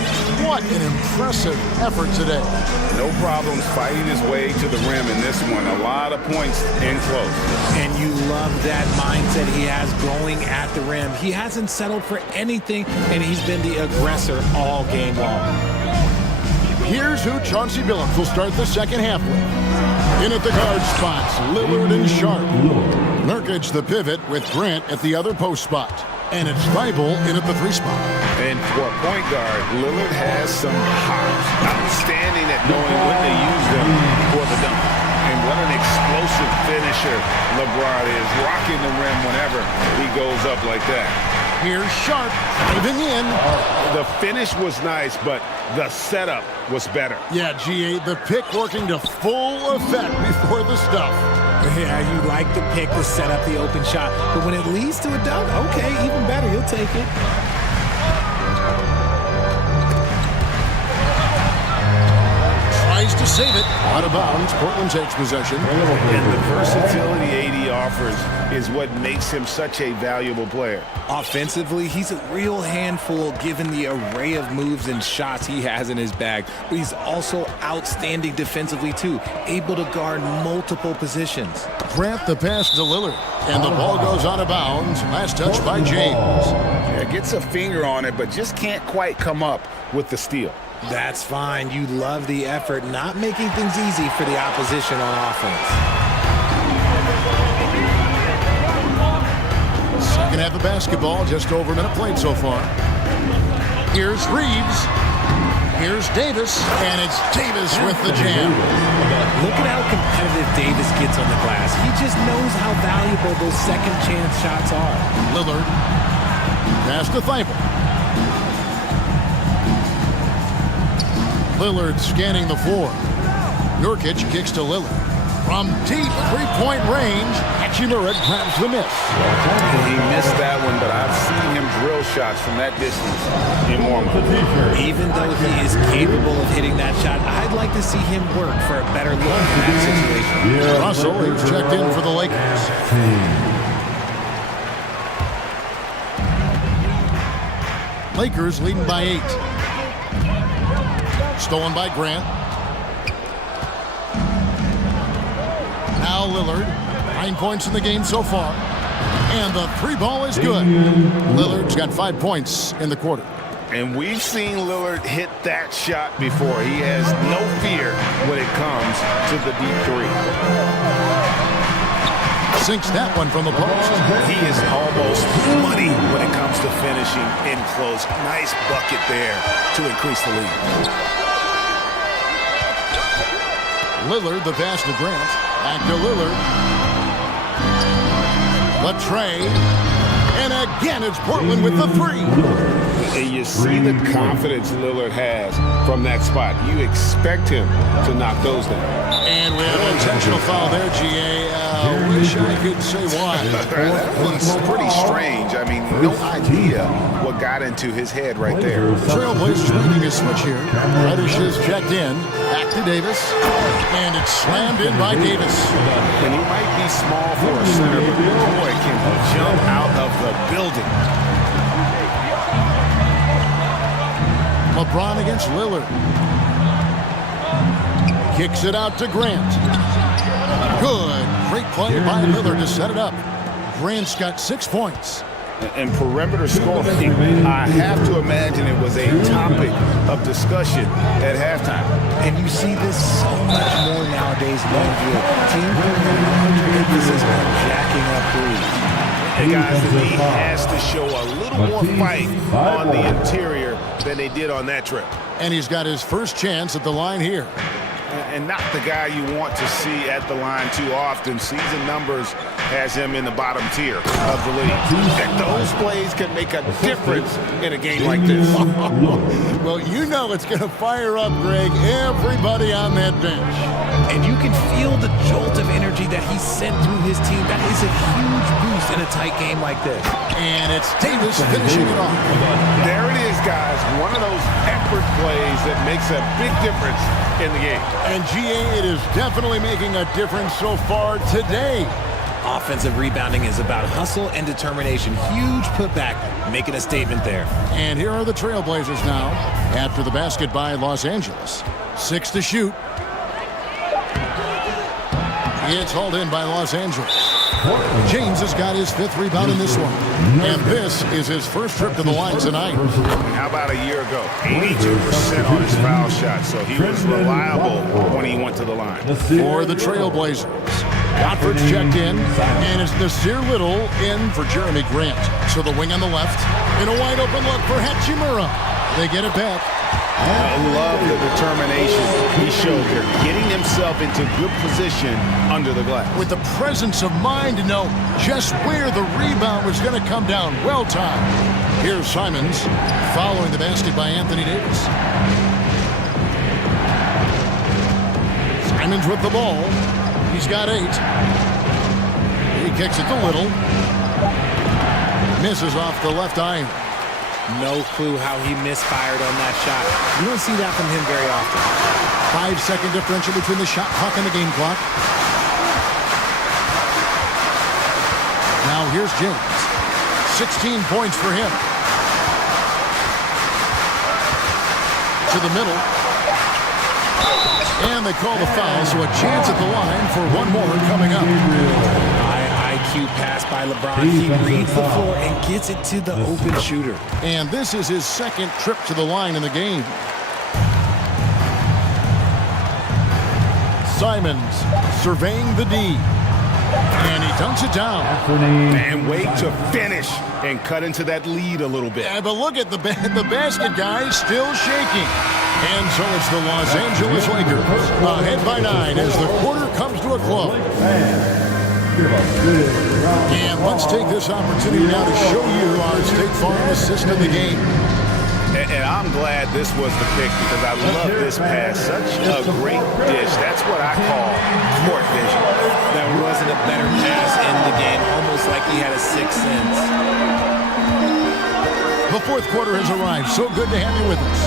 What an impressive effort today. No problems fighting his way to the rim in this one. A lot of points in close. And you love that mindset he has going at the rim. He hasn't settled for anything, and he's been the aggressor all game long. Here's who Chauncey Billups will start the second half with. In at the guard spots, Lillard and Sharp. Nurkic the pivot with Grant at the other post spot. And it's Thibault in at the 3 spot. And for a point guard, Lillard has some hops. Outstanding at knowing when to use them for the dunk. And what an explosive finisher LeBron is, rocking the rim whenever he goes up like that. Here's Sharp driving in. The finish was nice, but the setup was better. Yeah, GA, the pick working to full effect before the stuff. Yeah, you like the pick to set up the open shot, but when it leads to a dunk, okay, even better, you'll take it. Tries to save it. Out of bounds, Portland takes possession. And the versatility AD offers is what makes him such a valuable player. Offensively, he's a real handful given the array of moves and shots he has in his bag, but he's also outstanding defensively too, able to guard multiple positions. Grant the pass to Lillard, and the ball goes out of bounds. Last touch by James. Yeah, gets a finger on it, but just can't quite come up with the steal. That's fine. You love the effort, not making things easy for the opposition on offense. Second half of basketball, just over a minute played so far. Here's Reeves. Here's Davis, and it's Davis with the jam. Look at how competitive Davis gets on the glass. He just knows how valuable those second chance shots are. Lillard. Pass to Thibault. Lillard scanning the floor. Nurkic kicks to Lillard. From deep three-point range, Hachimura grabs the miss. He missed that one, but I've seen him drill shots from that distance in warm-up. Even though he is capable of hitting that shot, I'd like to see him work for a better look in that situation. Russell is checked in for the Lakers. Lakers leading by 8. Stolen by Grant. Now Lillard. 9 points in the game so far. And the 3 ball is good. Lillard's got 5 points in the quarter. And we've seen Lillard hit that shot before. He has no fear when it comes to the deep 3. Sinks that one from the post. He is almost money when it comes to finishing in close. Nice bucket there to increase the lead. Lillard, the pass to Grant. Back to Lillard. The trade. And again, it's Portland with the 3. And you see the confidence Lillard has from that spot. You expect him to knock those down. And we have an intentional foul there, GA. Wish I could say why. That one's pretty strange. I mean, no idea what got into his head right there. Trailblazers making a switch here. Reddish is checked in. Back to Davis. And it's slammed in by Davis. And he might be small for a center, but boy, can he jump out of the building. LeBron against Lillard. Kicks it out to Grant. Good. Great play by Lillard to set it up. Grant's got 6 points. And perimeter scoring, I have to imagine it was a topic of discussion at halftime. And you see this so much more nowadays in the NBA. Teams put emphasis on jacking up threes. And guys, the D has to show a little more fight on the interior than they did on that trip. And he's got his first chance at the line here. And not the guy you want to see at the line too often. Season numbers has him in the bottom tier of the league. And those plays can make a difference in a game like this. Well, you know it's going to fire up, Greg, everybody on that bench. And you can feel the jolt of energy that he sent through his team. That is a huge boost in a tight game like this. And it's Davis finishing it off. There it is, guys. One of those effort plays that makes a big difference in the game. And GA, it is definitely making a difference so far today. Offensive rebounding is about hustle and determination. Huge putback, making a statement there. And here are the Trailblazers now after the basket by Los Angeles. 6 to shoot. It's hauled in by Los Angeles. James has got his 5th rebound in this one. And this is his first trip to the line tonight. How about a year ago? 82% on his foul shot, so he was reliable when he went to the line. For the Trailblazers, Watford's checked in, and it's Nasir Little in for Jeremy Grant. So the wing on the left, and a wide open look for Hachimura. They get it back. I love the determination he showed there, getting himself into good position under the glass. With the presence of mind to know just where the rebound was going to come down. Well timed. Here's Simons following the basket by Anthony Davis. Simons with the ball. He's got 8. He kicks it to Little. Misses off the left iron. No clue how he misfired on that shot. You don't see that from him very often. 5-second differential between the shot clock and the game clock. Now here's James. 16 points for him. To the middle. And they call the foul, so a chance at the line for one more coming up. High IQ pass by LeBron. He reads the floor and gets it to the open shooter. And this is his 2nd trip to the line in the game. Simons surveying the D. And he dunks it down. And wait to finish and cut into that lead a little bit. Yeah, but look at the basket guy still shaking. And so it's the Los Angeles Lakers ahead by 9 as the quarter comes to a close. And let's take this opportunity now to show you our State Farm assist in the game. And I'm glad this was the pick because I love this pass. Such a great dish. That's what I call court vision. There wasn't a better pass in the game, almost like he had a 6th sense. The 4th quarter has arrived. So good to have you with us.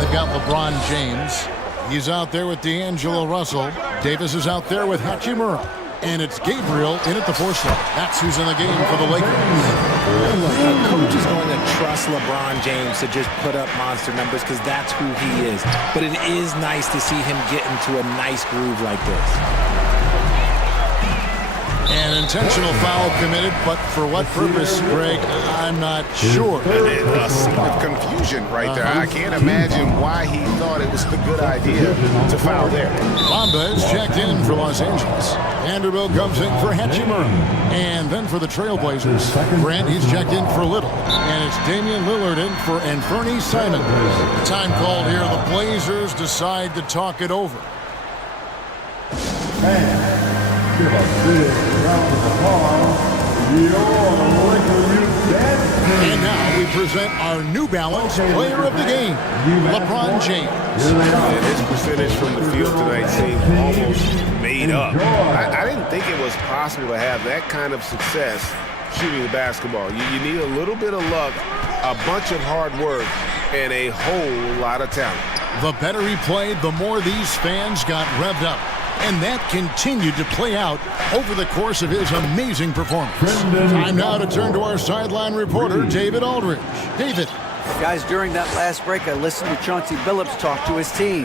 They've got LeBron James. He's out there with D'Angelo Russell. Davis is out there with Hachimura. And it's Gabriel in at the 4 slot. That's who's in the game for the Lakers. A coach is going to trust LeBron James to just put up monster numbers because that's who he is. But it is nice to see him get into a nice groove like this. An intentional foul committed, but for what purpose, Greg, I'm not sure. A scene of confusion right there. I can't imagine why he thought it was a good idea to foul there. Bamba is checked in for Los Angeles. Vanderbilt comes in for Hachimura. And then for the Trailblazers, Grant, he's checked in for Little. And it's Damian Lillard in for Anthony Simons. Time called here. The Blazers decide to talk it over. And now we present our New Balance Player of the Game, LeBron James. And his percentage from the field tonight seemed almost made up. I didn't think it was possible to have that kind of success shooting the basketball. You need a little bit of luck, a bunch of hard work, and a whole lot of talent. The better he played, the more these fans got revved up. And that continued to play out over the course of his amazing performance. Time now to turn to our sideline reporter, David Aldridge. David. Guys, during that last break, I listened to Chauncey Billups talk to his team.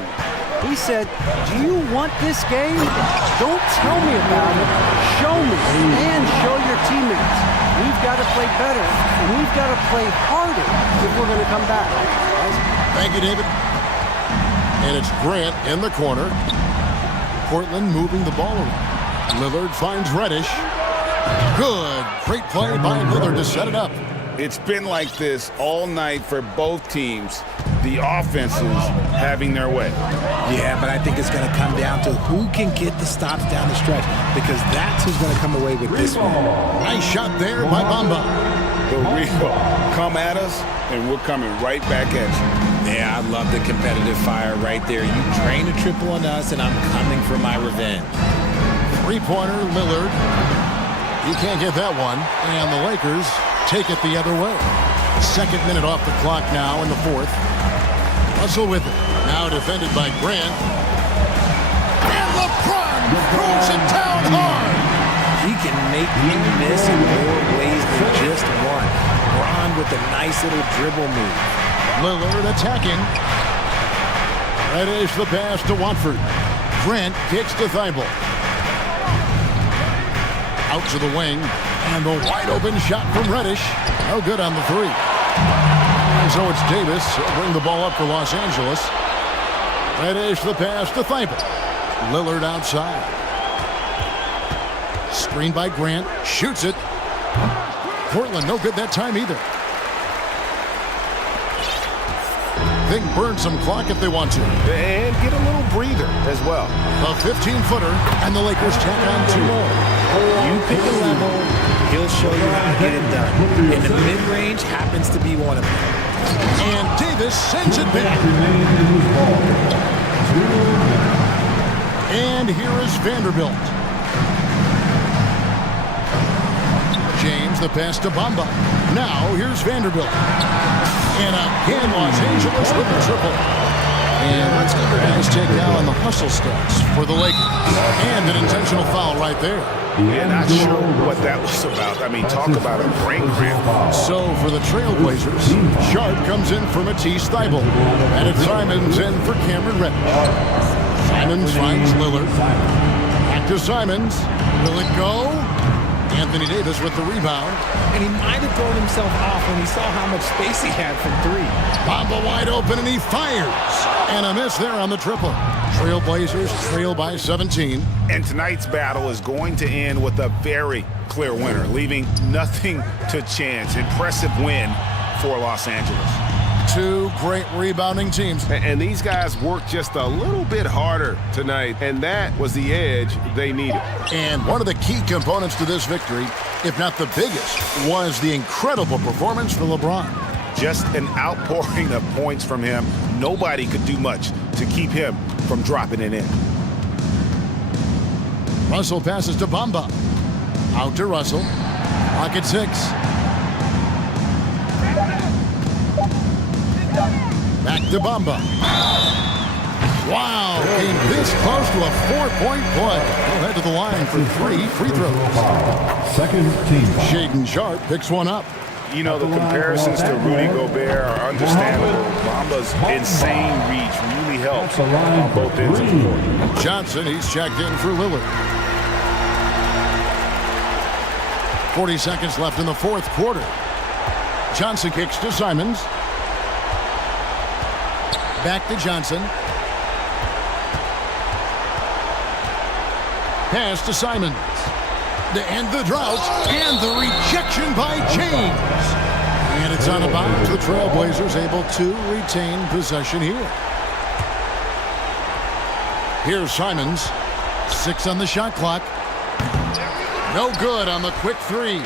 He said, do you want this game? Don't tell me about it. Show me and show your teammates. We've got to play better, and we've got to play harder if we're going to come back. Thank you, David. And it's Grant in the corner. Portland moving the ball around. Lillard finds Reddish. Good. Great play by Lillard to set it up. It's been like this all night for both teams. The offenses having their way. Yeah, but I think it's going to come down to who can get the stops down the stretch because that's who's going to come away with this one. Nice shot there by Bamba. the real. Come at us, and we're coming right back at you. Yeah, I love the competitive fire right there. You drain a triple on us, and I'm coming for my revenge. Three-pointer, Lillard. He can't get that one, and the Lakers take it the other way. Second minute off the clock now in the fourth. Russell with it. Now defended by Grant. And LeBron throws it down hard. He can make you miss in more ways than just one. Ron with a nice little dribble move. Lillard attacking. Reddish the pass to Watford. Grant kicks to Thibault. Out to the wing. And the wide open shot from Reddish. No good on the three. And so it's Davis. He'll bring the ball up for Los Angeles. Reddish the pass to Thibault. Lillard outside. Screened by Grant. Shoots it. Portland no good that time either. They can burn some clock if they want to. And get a little breather as well. A 15-footer, and the Lakers tack on two more. You pick a level, he'll show you how to get it done. And the mid-range happens to be one of them. And Davis sends it back. And here is Vanderbilt. James, the pass to Bamba. Now, here's Vanderbilt. And again, Los Angeles with the triple. And let's get the guys take now on the hustle stats for the Lakers. And an intentional foul right there. Yeah, not sure what that was about. I mean, talk about a brain cramp. So for the Trailblazers, Sharp comes in for Matisse Thybulle. And it's Simons in for Cameron Reddish. Simons finds Lillard. Back to Simons. Will it go? Anthony Davis with the rebound. And he might have thrown himself off when he saw how much space he had from three. Bamba wide open, and he fires. And a miss there on the triple. Trailblazers trail by 17. And tonight's battle is going to end with a very clear winner, leaving nothing to chance. Impressive win for Los Angeles. Two great rebounding teams. And these guys worked just a little bit harder tonight, and that was the edge they needed. And one of the key components to this victory, if not the biggest, was the incredible performance for LeBron. Just an outpouring of points from him. Nobody could do much to keep him from dropping it in. Russell passes to Bamba. Out to Russell. Pocket 6. Back to Bamba. Wow, came this close to a 4-point play. He'll head to the line for 3 free throws. Second team. Shaden Sharp picks one up. You know, the comparisons to Rudy Gobert are understandable. Bamba's insane reach really helps on both ends of the court. Johnson, he's checked in for Lillard. 40 seconds left in the fourth quarter. Johnson kicks to Simons. Back to Johnson. Pass to Simons. And the drought. And the rejection by James. And it's on a bounce. The Trailblazers able to retain possession here. Here's Simons. 6 on the shot clock. No good on the quick three.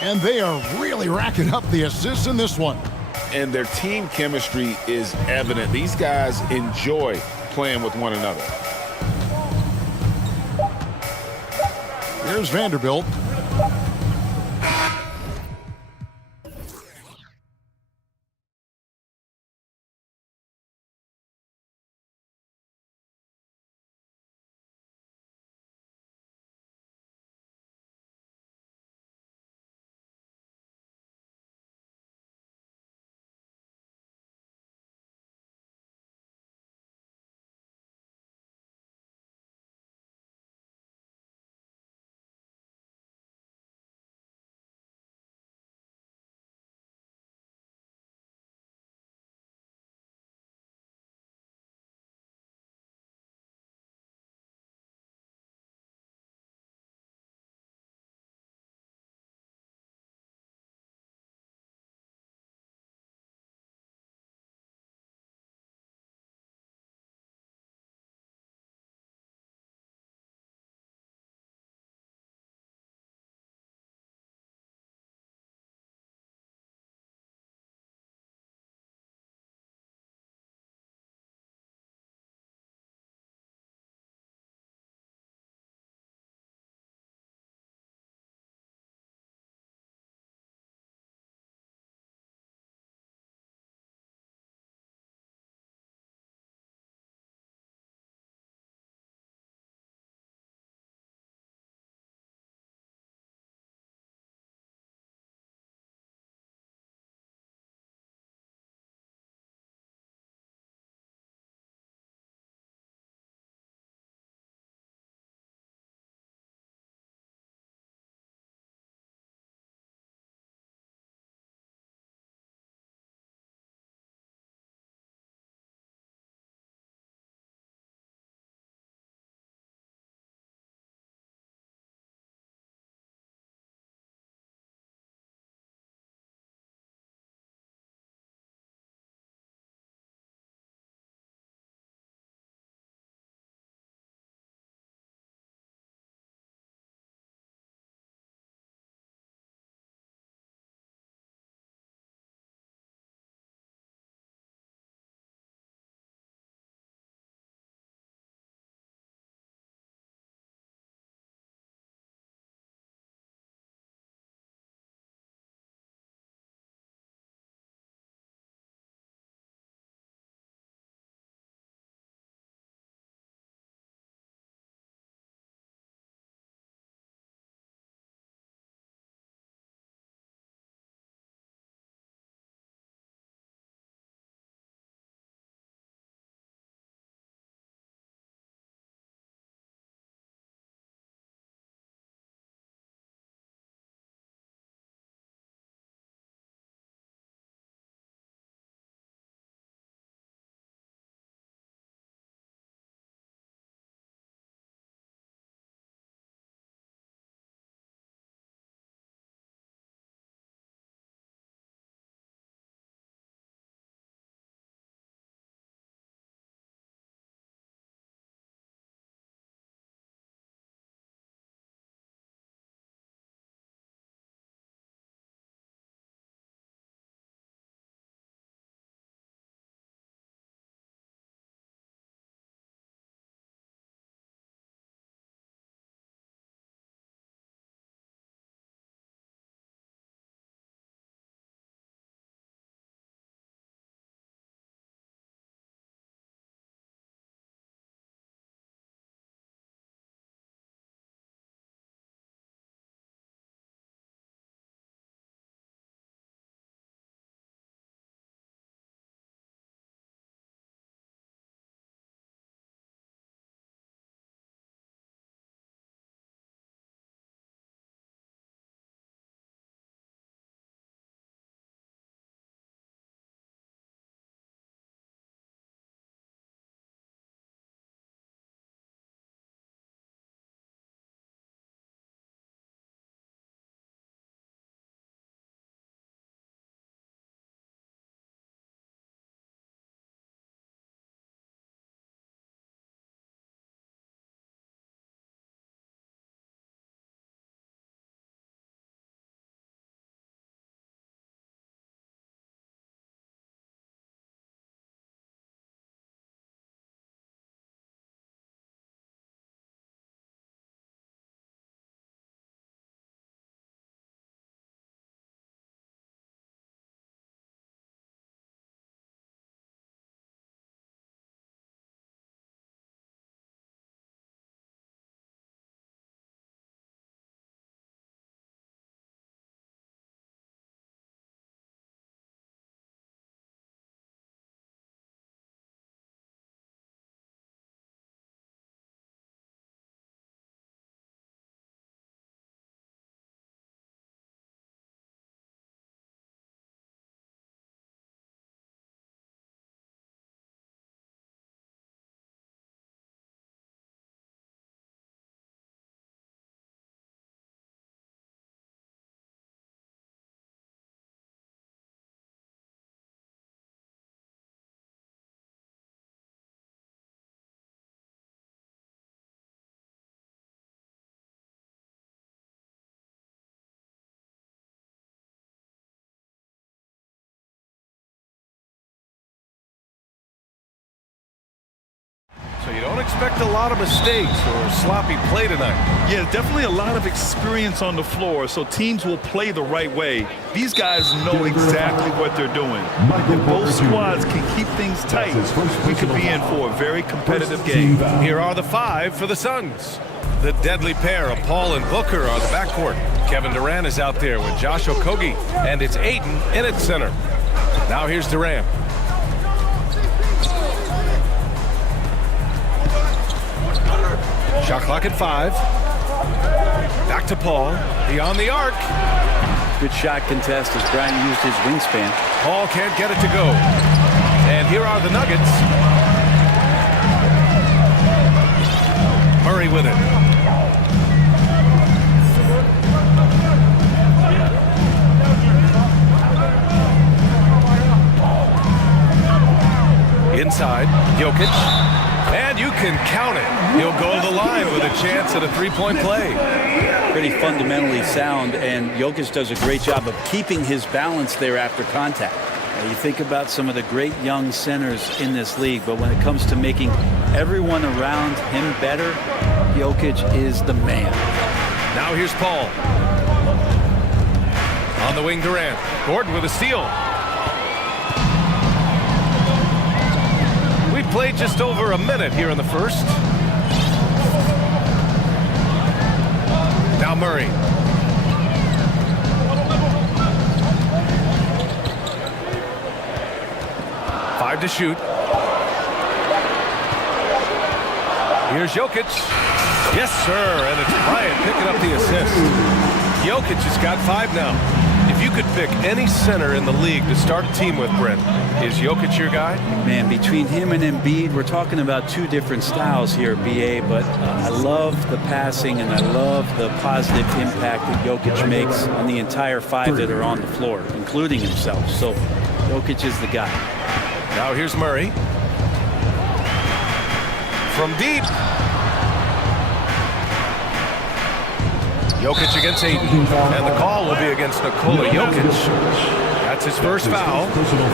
And they are really racking up the assists in this one. And their team chemistry is evident. These guys enjoy playing with one another. Here's Vanderbilt. expect a lot of mistakes or sloppy play tonight. Yeah, definitely a lot of experience on the floor, so teams will play the right way. These guys know exactly what they're doing. If both squads can keep things tight, we could be in for a very competitive game. Here are the 5 for the Suns. The deadly pair of Paul and Booker are the backcourt. Kevin Durant is out there with Josh Okogie, and it's Ayton in at center. Now here's Durant. Shot clock at 5. Back to Paul. Beyond the arc. Good shot contest as Bryant used his wingspan. Paul can't get it to go. And here are the Nuggets. Murray with it. Inside, Jokic. And you can count it. He'll go to the line with a chance at a three-point play. Pretty fundamentally sound, and Jokic does a great job of keeping his balance there after contact. You think about some of the great young centers in this league, but when it comes to making everyone around him better, Jokic is the man. Now here's Paul. On the wing, Durant. Gordon with a steal. We played just over a minute here in the first. Now Murray. Five to shoot. Here's Jokic. Yes, sir. And it's Bryant picking up the assist. Jokic has got 5 now. If you could pick any center in the league to start a team with, Brent, is Jokic your guy? Man, between him and Embiid, we're talking about 2 different styles here, BA, but I love the passing and I love the positive impact that Jokic makes on the entire 5 that are on the floor, including himself. So Jokic is the guy. Now here's Murray. From deep. Jokic against Ayton, and the call will be against Nikola Jokic. That's his first foul.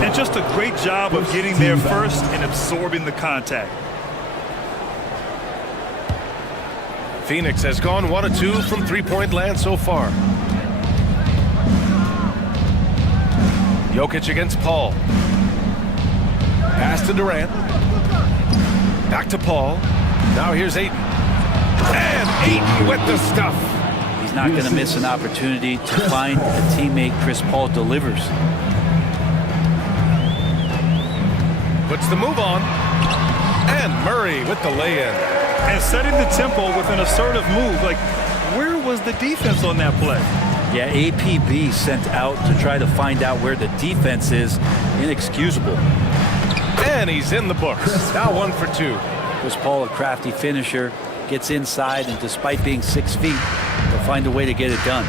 And just a great job of getting there first and absorbing the contact. Phoenix has gone 1 of 2 from three-point land so far. Jokic against Paul. Pass to Durant. Back to Paul. Now here's Ayton. And Ayton with the stuff. Not going to miss an opportunity to find a teammate. Chris Paul delivers. Puts the move on. And Murray with the lay-in. And setting the tempo with an assertive move. Like, where was the defense on that play? Yeah, APB sent out to try to find out where the defense is. Inexcusable. And he's in the books. Now 1 for 2. Chris Paul, a crafty finisher, gets inside, and despite being 6 feet, they'll find a way to get it done.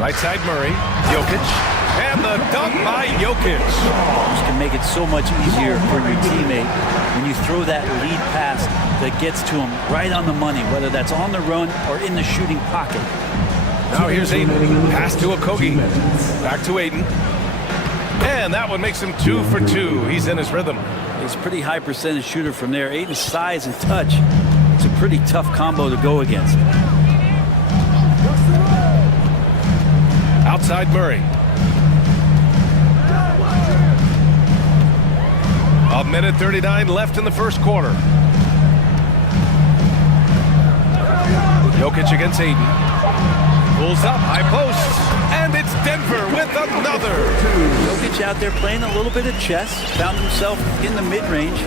Right side Murray, Jokic, and the dunk by Jokic. This can make it so much easier for your teammate when you throw that lead pass that gets to him right on the money, whether that's on the run or in the shooting pocket. Now here's Ayton. Pass to Okogie. Back to Ayton. And that one makes him 2 for 2. He's in his rhythm. He's a pretty high percentage shooter from there. Ayton's size and touch, it's a pretty tough combo to go against. Outside Murray. A minute 39 left in the first quarter. Jokic against Ayton. Pulls up, high post, and it's Denver with another. Jokic out there playing a little bit of chess, found himself in the mid-range,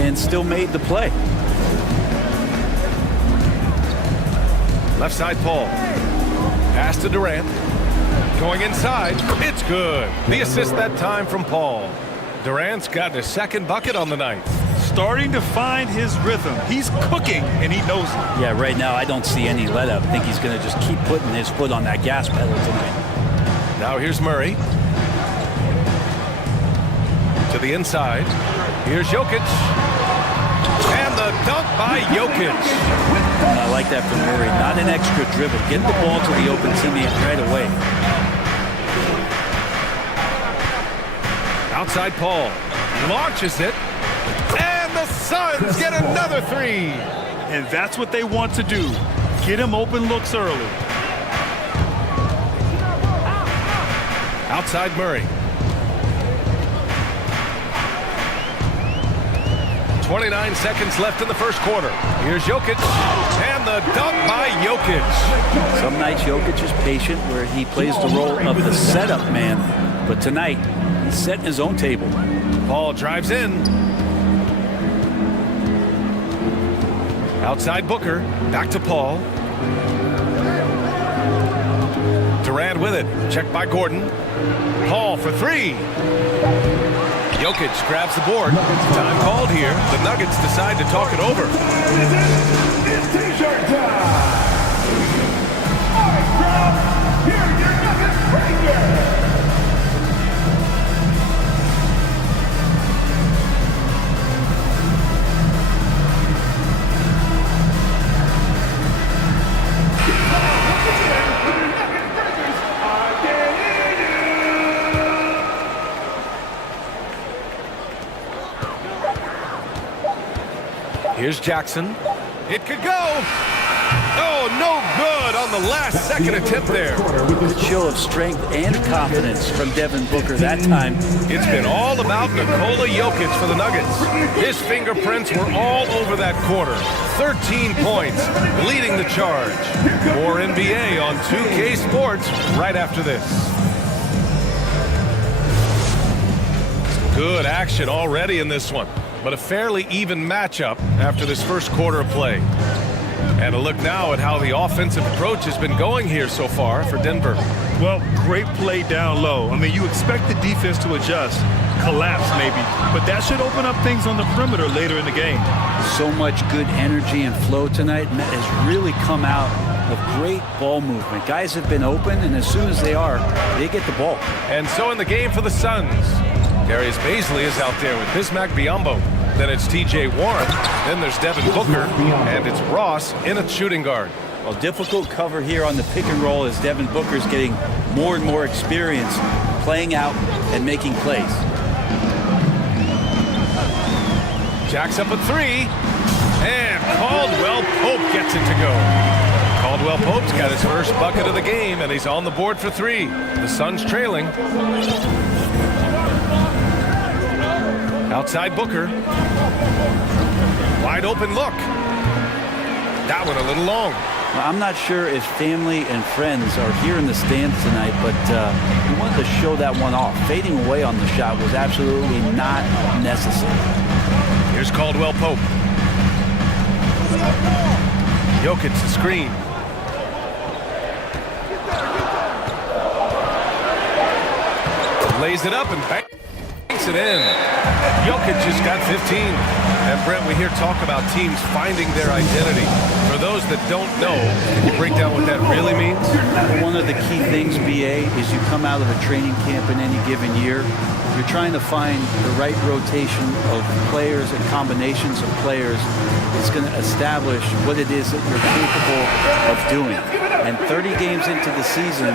and still made the play. Left side Paul. Pass to Durant. Going inside, it's good. The assist that time from Paul. Durant's got his second bucket on the night. Starting to find his rhythm. He's cooking, and he knows it. Yeah, right now I don't see any let-up. I think he's going to just keep putting his foot on that gas pedal tonight. Now here's Murray. To the inside. Here's Jokic. And the dunk by Jokic. And I like that from Murray. Not an extra dribble. Get the ball to the open teammate right away. Outside Paul. Launches it. the Suns get another three. And that's what they want to do. Get him open looks early. Outside Murray. 29 seconds left in the first quarter. Here's Jokic, and the dunk by Jokic. Some nights Jokic is patient where he plays the role of the setup man. But tonight, he's setting his own table. Paul drives in. Outside Booker, back to Paul. Durant with it, checked by Gordon. Paul for three. Jokic grabs the board. Time called here. The Nuggets decide to talk it over. It's t-shirt time. All right, crowd, here are your Nuggets Rangers. Here's Jackson. It could go. Oh, no good on the last second attempt there. A show of strength and confidence from Devin Booker that time. It's been all about Nikola Jokic for the Nuggets. His fingerprints were all over that quarter. 13 points, leading the charge. More NBA on 2K Sports right after this. Good action already in this one, but a fairly even matchup after this first quarter of play. And a look now at how the offensive approach has been going here so far for Denver. Well, great play down low. I mean, you expect the defense to adjust, collapse maybe, but that should open up things on the perimeter later in the game. So much good energy and flow tonight has really come out of great ball movement. Guys have been open, and as soon as they are, they get the ball. And so in the game for the Suns, Darius Bazley is out there with Bismack Biyombo. Then it's TJ Warren. Then there's Devin Booker. And it's Ross in at shooting guard. Well, difficult cover here on the pick and roll as Devin Booker's getting more and more experience playing out and making plays. Jack's up at three. And Caldwell Pope gets it to go. Caldwell Pope's got his first bucket of the game, and he's on the board for three. The Suns trailing. Outside Booker. Wide open look. That one a little long. Well, I'm not sure if family and friends are here in the stands tonight, but we wanted to show that one off. Fading away on the shot was absolutely not necessary. Here's Caldwell Pope. Jokic the screen. Lays it up and banks it in. Jokic just got 15. And Brent, we hear talk about teams finding their identity. For those that don't know, can you break down what that really means? One of the key things, BA, is you come out of a training camp in any given year. You're trying to find the right rotation of players and combinations of players that's going to establish what it is that you're capable of doing. And 30 games into the season,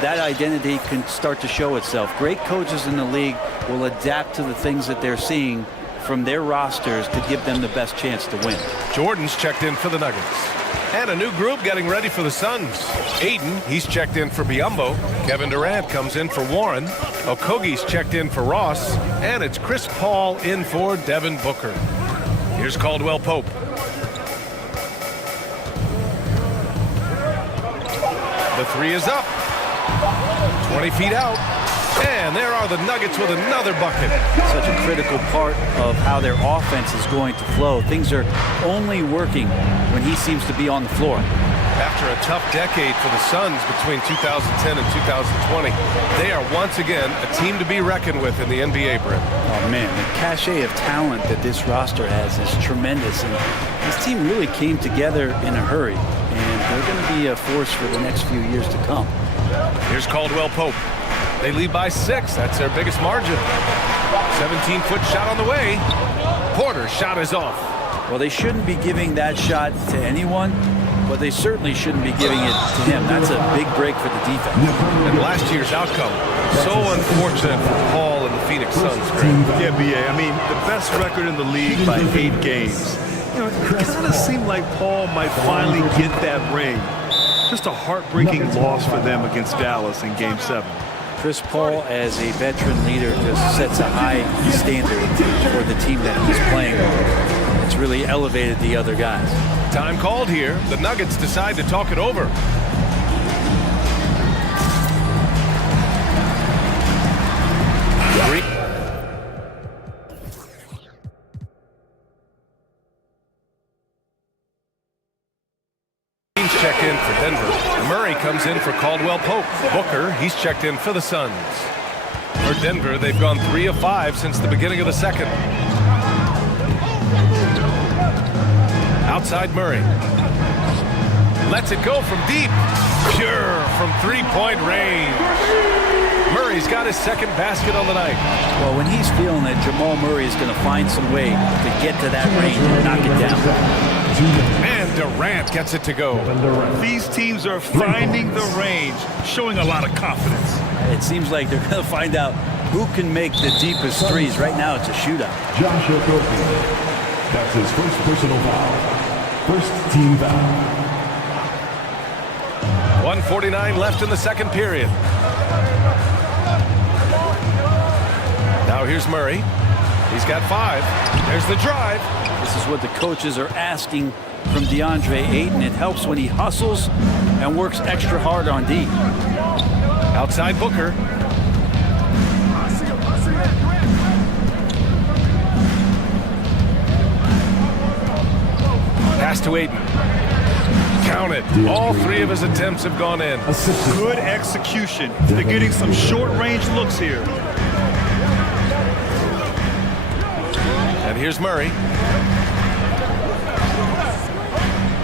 that identity can start to show itself. Great coaches in the league will adapt to the things that they're seeing from their rosters to give them the best chance to win. Jordan's checked in for the Nuggets. And a new group getting ready for the Suns. Aiden, he's checked in for Biyombo. Kevin Durant comes in for Warren. Okogie's checked in for Ross. And it's Chris Paul in for Devin Booker. Here's Caldwell Pope. The three is up. 20 feet out. And there are the Nuggets with another bucket. Such a critical part of how their offense is going to flow. Things are only working when he seems to be on the floor. After a tough decade for the Suns between 2010 and 2020, they are once again a team to be reckoned with in the NBA, Brent. Oh, man, the cachet of talent that this roster has is tremendous. And this team really came together in a hurry. And they're going to be a force for the next few years to come. Here's Caldwell Pope. They lead by 6. That's their biggest margin. 17-foot shot on the way. Porter's shot is off. Well, they shouldn't be giving that shot to anyone, but they certainly shouldn't be giving it to him. That's a big break for the defense. And last year's outcome, so unfortunate for Paul and the Phoenix Suns, Greg. Yeah, B.A. I mean, the best record in the league by 8 games. You know, it kind of seemed like Paul might finally get that ring. Just a heartbreaking loss for them against Dallas in Game 7. Chris Paul, as a veteran leader, just sets a high standard for the team that he's playing with. It's really elevated the other guys. Time called here. The Nuggets decide to talk it over. Check in for Denver. Murray comes in for Caldwell Pope. Booker, he's checked in for the Suns. For Denver, they've gone 3 of 5 since the beginning of the second. Outside Murray. Lets it go from deep. Pure from three-point range. Murray's got his second basket on the night. Well, when he's feeling it, Jamal Murray is going to find some way to get to that range and knock it down. And Durant gets it to go. These teams are finding the range, showing a lot of confidence. It seems like they're going to find out who can make the deepest threes. Right now, it's a shootout. Josh Okogie. That's his first personal foul. First team foul. 1:49 left in the second period. Now here's Murray. He's got 5. There's the drive. This is what the coaches are asking from DeAndre Ayton. It helps when he hustles and works extra hard on D. Outside Booker. Pass to Ayton. Count it. All 3 of his attempts have gone in. Good execution. They're getting some short-range looks here. And here's Murray.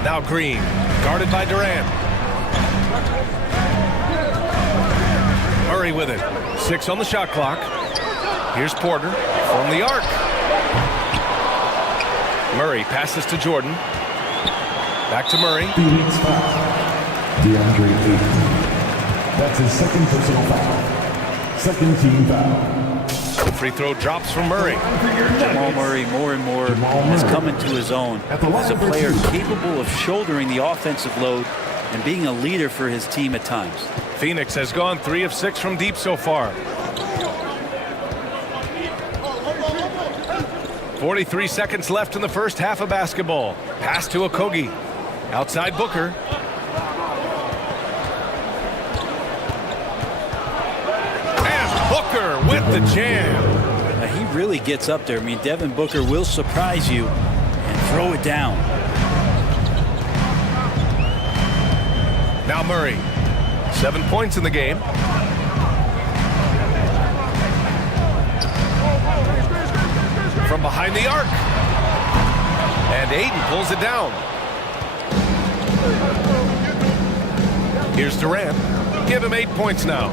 Now Green, guarded by Durant. Murray with it. 6 on the shot clock. Here's Porter from the arc. Murray passes to Jordan. Back to Murray. Phoenix foul. DeAndre Ayton. That's his second personal foul. Second team foul. Free throw drops from Murray. Jamal Murray more and more has come into his own as a player capable of shouldering the offensive load and being a leader for his team at times. Phoenix has gone 3 of 6 from deep so far. 43 seconds left in the first half of basketball. Pass to Okogie. Outside Booker. Booker with the jam. Now he really gets up there. I mean, Devin Booker will surprise you and throw it down. Now Murray. 7 points in the game. From behind the arc. And Ayton pulls it down. Here's Durant. Give him 8 points now.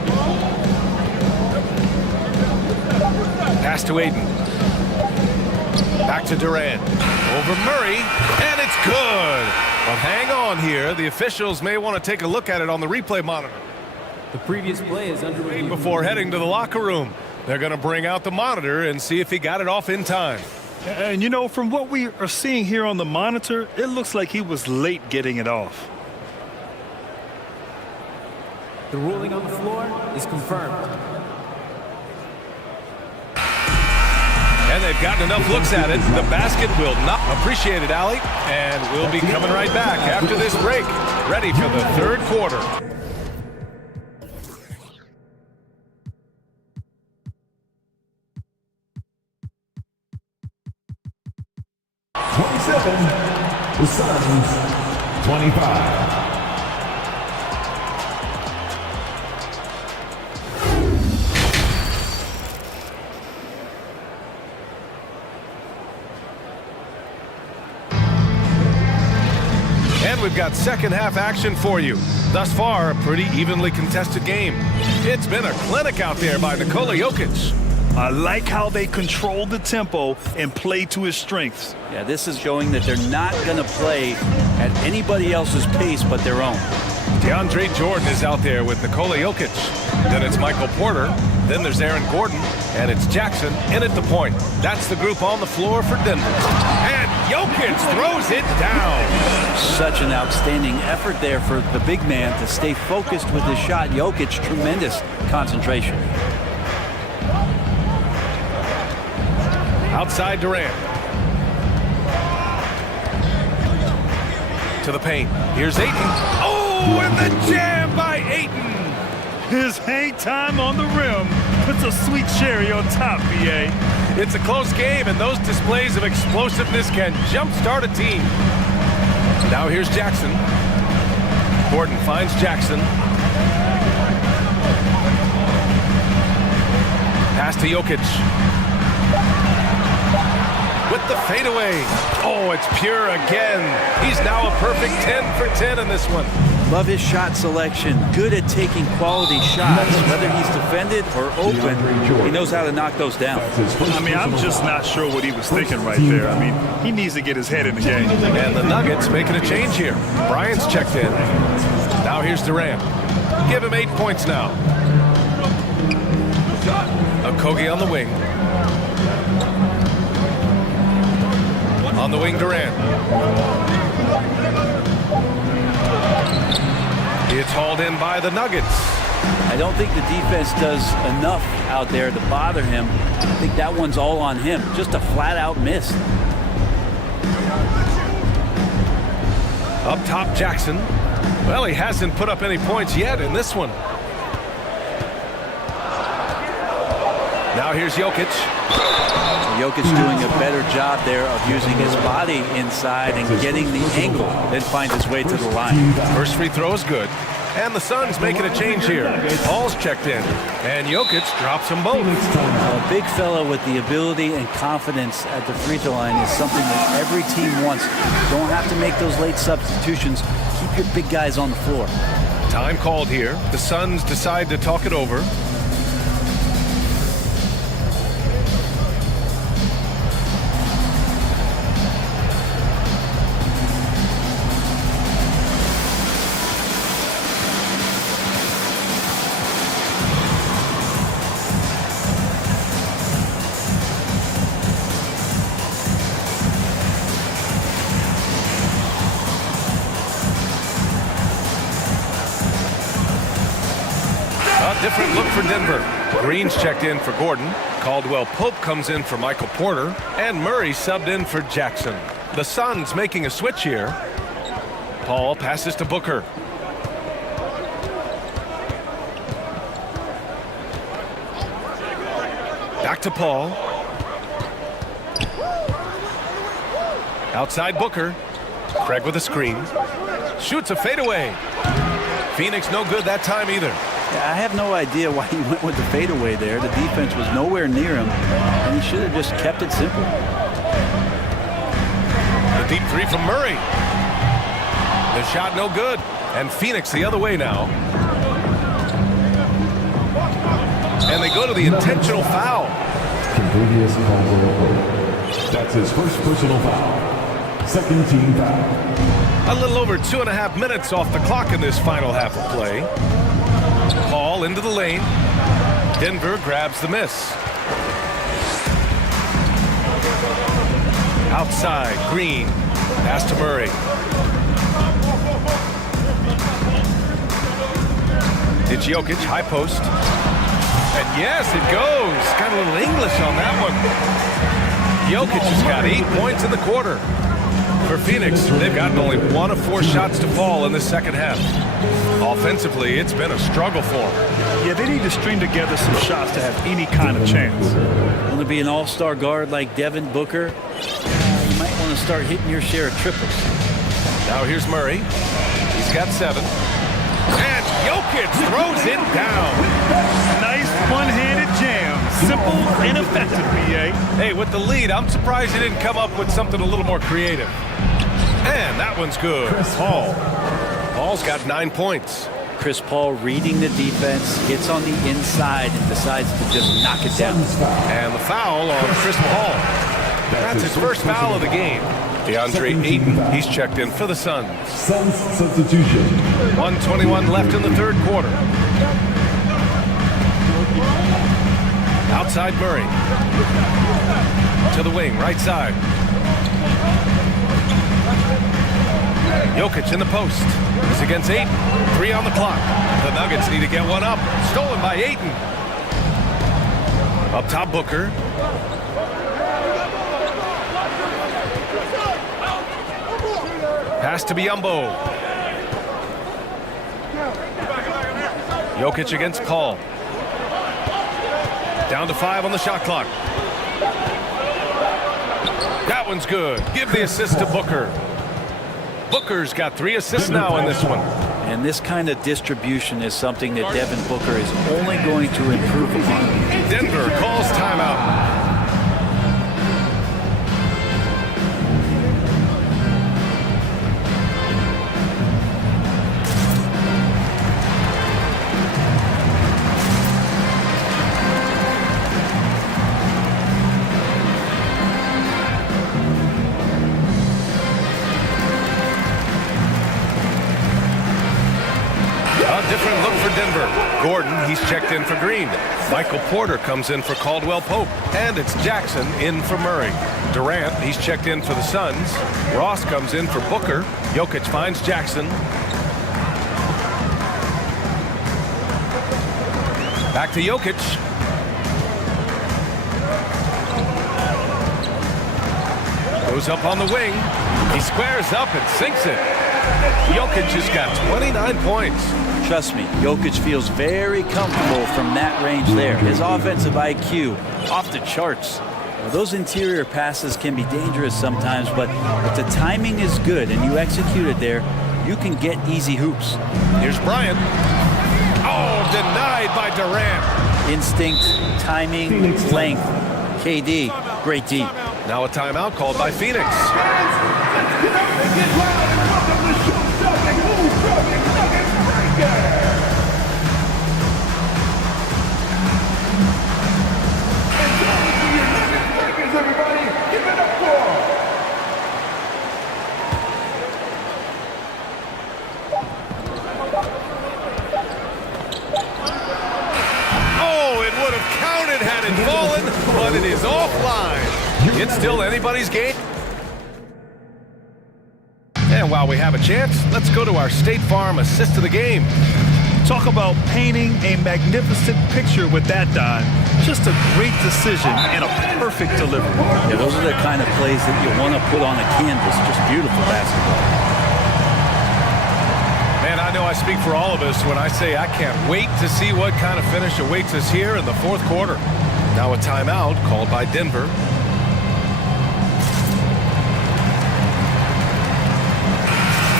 Pass to Ayton. Back to Durant. Over Murray, and it's good. But hang on here. The officials may want to take a look at it on the replay monitor. The previous play is under review. Before heading to the locker room, they're going to bring out the monitor and see if he got it off in time. And, you know, from what we are seeing here on the monitor, it looks like he was late getting it off. The ruling on the floor is confirmed. And they've gotten enough looks at it. The basket will not appreciate it, Allie. And we'll be coming right back after this break. Ready for the third quarter. The Suns, 25. And we've got second half action for you. Thus far, a pretty evenly contested game. It's been a clinic out there by Nikola Jokic. I like how they control the tempo and play to his strengths. Yeah, this is showing that they're not going to play at anybody else's pace but their own. DeAndre Jordan is out there with Nikola Jokic. Then it's Michael Porter. Then there's Aaron Gordon, and it's Jackson in at the point. That's the group on the floor for Denver. And Jokic throws it down. Such an outstanding effort there for the big man to stay focused with his shot. Jokic, tremendous concentration. Outside Durant. To the paint. Here's Ayton. Oh, and the jam by Ayton. His hang time on the rim puts a sweet cherry on top, BA. It's a close game, and those displays of explosiveness can jumpstart a team. Now here's Jackson. Gordon finds Jackson. Pass to Jokic. With the fadeaway. Oh, it's pure again. He's now a perfect 10 for 10 in this one. Love his shot selection. Good at taking quality shots. Whether he's defended or open, he knows how to knock those down. I mean, I'm just not sure what he was thinking right there. I mean, he needs to get his head in the game. And the Nuggets making a change here. Bryant's checked in. Now here's Durant. Give him 8 points now. Okogie on the wing. On the wing, Durant. It's hauled in by the Nuggets. I don't think the defense does enough out there to bother him. I think that one's all on him. Just a flat-out miss. Up top, Jackson. Well, he hasn't put up any points yet in this one. Now here's Jokic. Jokic doing a better job there of using his body inside and getting the angle, then finds his way to the line. First free throw is good. And the Suns making a change here. Paul's checked in. And Jokic drops them both. A big fella with the ability and confidence at the free throw line is something that every team wants. Don't have to make those late substitutions. Keep your big guys on the floor. Time called here. The Suns decide to talk it over. Different look for Denver. Green's checked in for Gordon. Caldwell Pope comes in for Michael Porter. And Murray subbed in for Jackson. The Suns making a switch here. Paul passes to Booker. Back to Paul. Outside Booker. Craig with a screen. Shoots a fadeaway. Phoenix no good that time either. Yeah, I have no idea why he went with the fadeaway there. The defense was nowhere near him, and he should have just kept it simple. The deep three from Murray. The shot no good, and Phoenix the other way now. And they go to the intentional foul. That's his first personal foul. Second team foul. A little over 2.5 minutes off the clock in this final half of play. Paul into the lane. Denver grabs the miss. Outside, Green. Pass to Murray. It's Jokic, high post. And yes, it goes. Got a little English on that one. Jokic has got 8 points in the quarter. For Phoenix, they've gotten only 1 of 4 shots to fall in the second half. Offensively, it's been a struggle for them. Yeah, they need to string together some shots to have any kind of chance. Want to be an all-star guard like Devin Booker? You might want to start hitting your share of triples. Now here's Murray. He's got 7. And Jokic throws it down. Nice one-handed jam. Simple and effective, BA. Hey, with the lead, I'm surprised he didn't come up with something a little more creative. And that one's good. Paul. Paul's got 9 points. Chris Paul reading the defense, gets on the inside and decides to just knock it down. And the foul on Chris Paul. That's his first foul of the game. DeAndre Ayton, he's checked in for the Suns. Suns substitution. 1:21 left in the third quarter. Outside Murray. To the wing, right side. Jokic in the post. He's against Ayton. 3 on the clock. The Nuggets need to get one up. Stolen by Ayton. Up top, Booker. Pass to Biyombo. Jokic against Paul. Down to 5 on the shot clock. That one's good. Give the assist to Booker. Booker's got 3 assists now in this one. And this kind of distribution is something that Devin Booker is only going to improve upon. Denver calls timeout. Different look for Denver. Gordon, he's checked in for Green. Michael Porter comes in for Caldwell Pope. And it's Jackson in for Murray. Durant, he's checked in for the Suns. Ross comes in for Booker. Jokic finds Jackson. Back to Jokic. Goes up on the wing. He squares up and sinks it. Jokic has got 29 points. Trust me, Jokic feels very comfortable from that range there. His offensive IQ, off the charts. Well, those interior passes can be dangerous sometimes, but if the timing is good and you execute it there, you can get easy hoops. Here's Bryant. Oh, denied by Durant. Instinct, timing, length. KD, great D. Now a timeout called by Phoenix. Fallen, but it is offline. It's still anybody's game. And while we have a chance, let's go to our State Farm assist of the game. Talk about painting a magnificent picture with that dive. Just a great decision and a perfect delivery. Yeah, those are the kind of plays that you want to put on a canvas. Just beautiful basketball. Man, I know I speak for all of us when I say I can't wait to see what kind of finish awaits us here in the fourth quarter. Now a timeout called by Denver.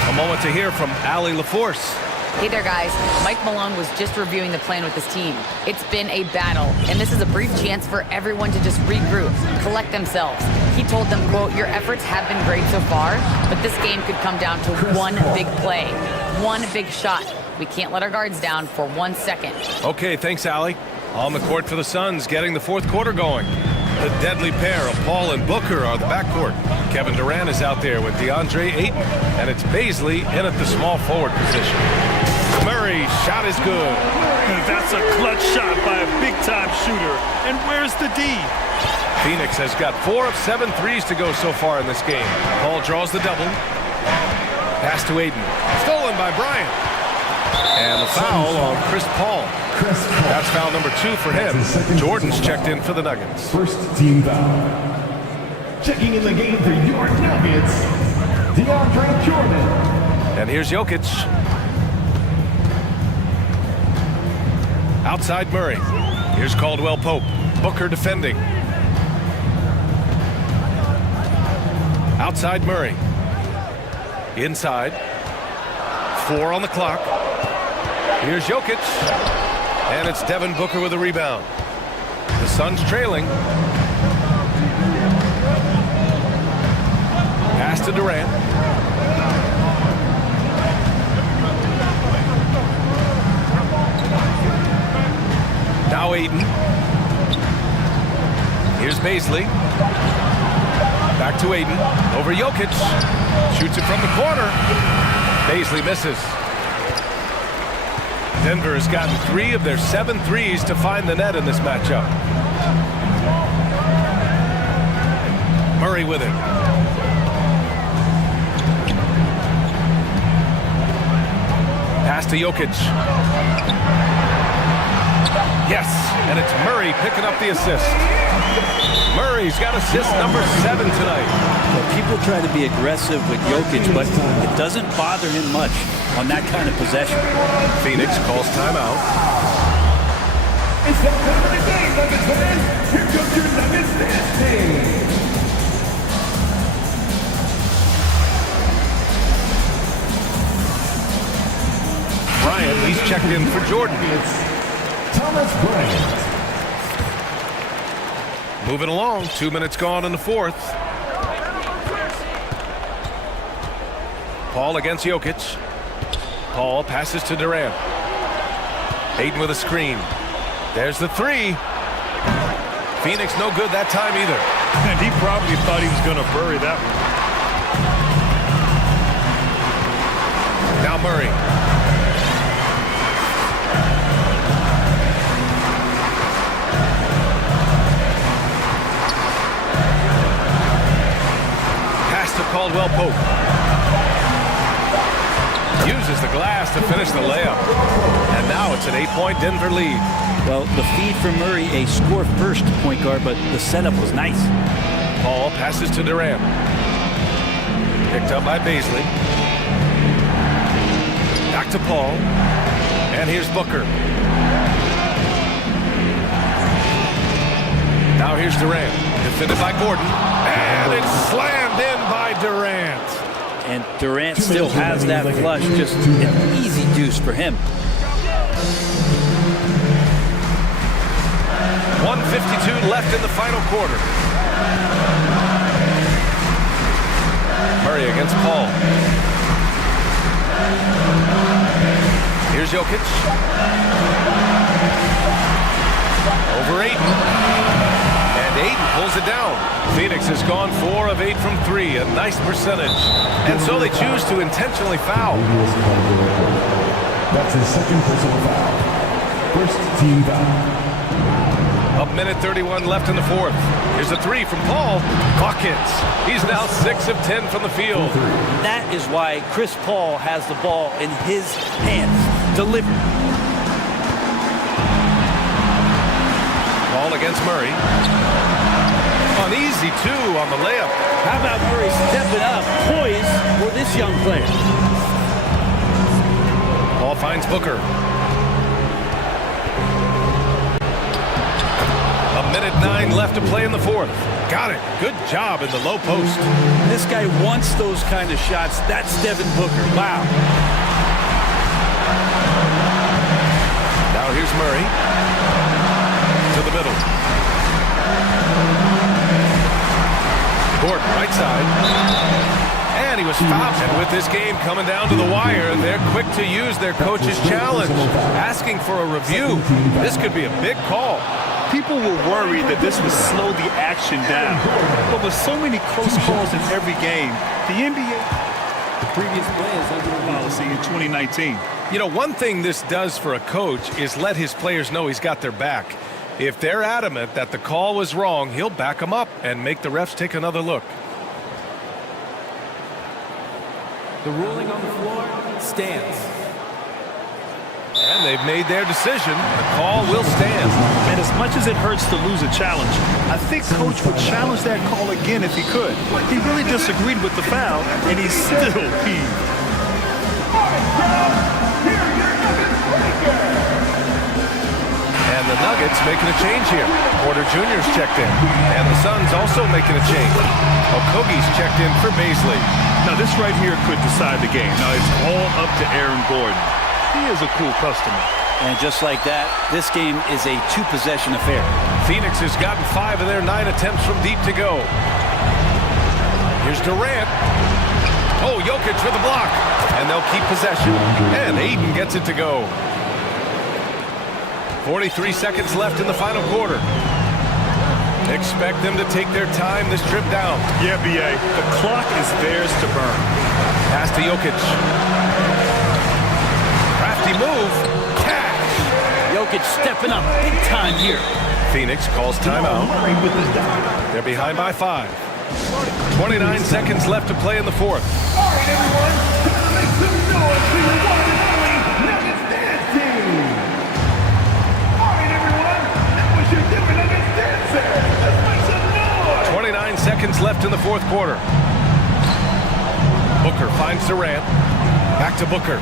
A moment to hear from Allie LaForce. Hey there, guys. Mike Malone was just reviewing the plan with his team. It's been a battle, and this is a brief chance for everyone to just regroup, collect themselves. He told them, quote, your efforts have been great so far, but this game could come down to one big play, one big shot. We can't let our guards down for 1 second. Okay, thanks, Allie. On the court for the Suns, getting the fourth quarter going. The deadly pair of Paul and Booker are the backcourt. Kevin Durant is out there with DeAndre Ayton, and it's Bazley in at the small forward position. Murray's shot is good. That's a clutch shot by a big-time shooter. And where's the D? Phoenix has got 4 of 7 threes to go so far in this game. Paul draws the double. Pass to Ayton. Stolen by Bryant. And the foul on Chris Paul. That's foul number 2 for him. Jordan's checked in for the Nuggets. First team foul. Checking in the game for your Nuggets, DeAndre Jordan. And here's Jokic. Outside Murray. Here's Caldwell Pope. Booker defending. Outside Murray. Inside. 4 on the clock. Here's Jokic. And it's Devin Booker with a rebound. The Suns trailing. Pass to Durant. Now Ayton. Here's Bazley. Back to Ayton. Over Jokic. Shoots it from the corner. Bazley misses. Denver has gotten 3 of their 7 threes to find the net in this matchup. with it. Pass to Jokic. Yes, and it's Murray picking up the assist. Murray's got assist number 7 tonight. Well, people try to be aggressive with Jokic, but it doesn't bother him much on that kind of possession. Phoenix calls timeout. It's that time of the game, Nuggets fans. Here comes your Nuggets dance team. Bryant, he's checked in for Jordan. Thomas Bryant. Moving along, 2 minutes gone in the fourth. Paul against Jokic. Paul passes to Durant. Hayden with a screen. There's the three. Phoenix no good that time either. And he probably thought he was going to bury that one. Now Murray. Pass to Caldwell Pope. Uses the glass to finish the layup. And now it's an 8-point Denver lead. Well, the feed for Murray, a score-first point guard, but the setup was nice. Paul passes to Durant. Picked up by Baisley. Back to Paul. And here's Booker. Now here's Durant. Defended by Gordon. And it's slammed in by Durant. And Durant still has that flush, just an easy deuce for him. 1:52 left in the final quarter. Murray against Paul. Here's Jokic. Over Ayton. And Ayton pulls it down. Phoenix has gone 4 of 8 from 3, a nice percentage. And so they choose to intentionally foul. That's his second personal foul. First team foul. A minute 31 left in the fourth. Here's a three from Paul. Buckets. He's now 6 of 10 from the field. That is why Chris Paul has the ball in his hands. Delivered. Paul against Murray. An easy 2 on the layup. How about Murray stepping up, poised for this young player? Paul finds Booker. A minute 9 left to play in the fourth. Got it. Good job in the low post. This guy wants those kind of shots. That's Devin Booker. Wow. Now here's Murray. To the middle. Gordon, right side. And he was fouled. And with this game coming down to the wire, they're quick to use their coach's challenge. Asking for a review. This could be a big call. People were worried that this would slow the action down. But with so many close calls in every game, the NBA The previous play is under the policy in 2019. You know, one thing this does for a coach is let his players know he's got their back. If they're adamant that the call was wrong, he'll back them up and make the refs take another look. The ruling on the floor stands. And they've made their decision. The call will stand. And as much as it hurts to lose a challenge, I think Coach would challenge that call again if he could. He really disagreed with the foul, and he's still peeved. And the Nuggets making a change here. Porter Jr.'s checked in. And the Suns also making a change. Okogie's checked in for Baisley. Now this right here could decide the game. Now it's all up to Aaron Gordon. He is a cool customer. And just like that, this game is a 2-possession affair. Phoenix has gotten 5 of their 9 attempts from deep to go. Here's Durant. Oh, Jokic with a block. And they'll keep possession. And Ayton gets it to go. 43 seconds left in the final quarter. Expect them to take their time this trip down. Yeah, B.A. The clock is theirs to burn. Pass to Jokic. Crafty move. Cash. Jokic stepping up big time here. Phoenix calls timeout. They're behind by 5. 29 seconds left to play in the fourth. All right, everyone, time to make some noise for your one and only Nuggets dance team. All right, everyone, that was your Denver Nuggets dancer. Let's make some noise. 29 seconds left in the fourth quarter. Booker finds Durant. Back to Booker.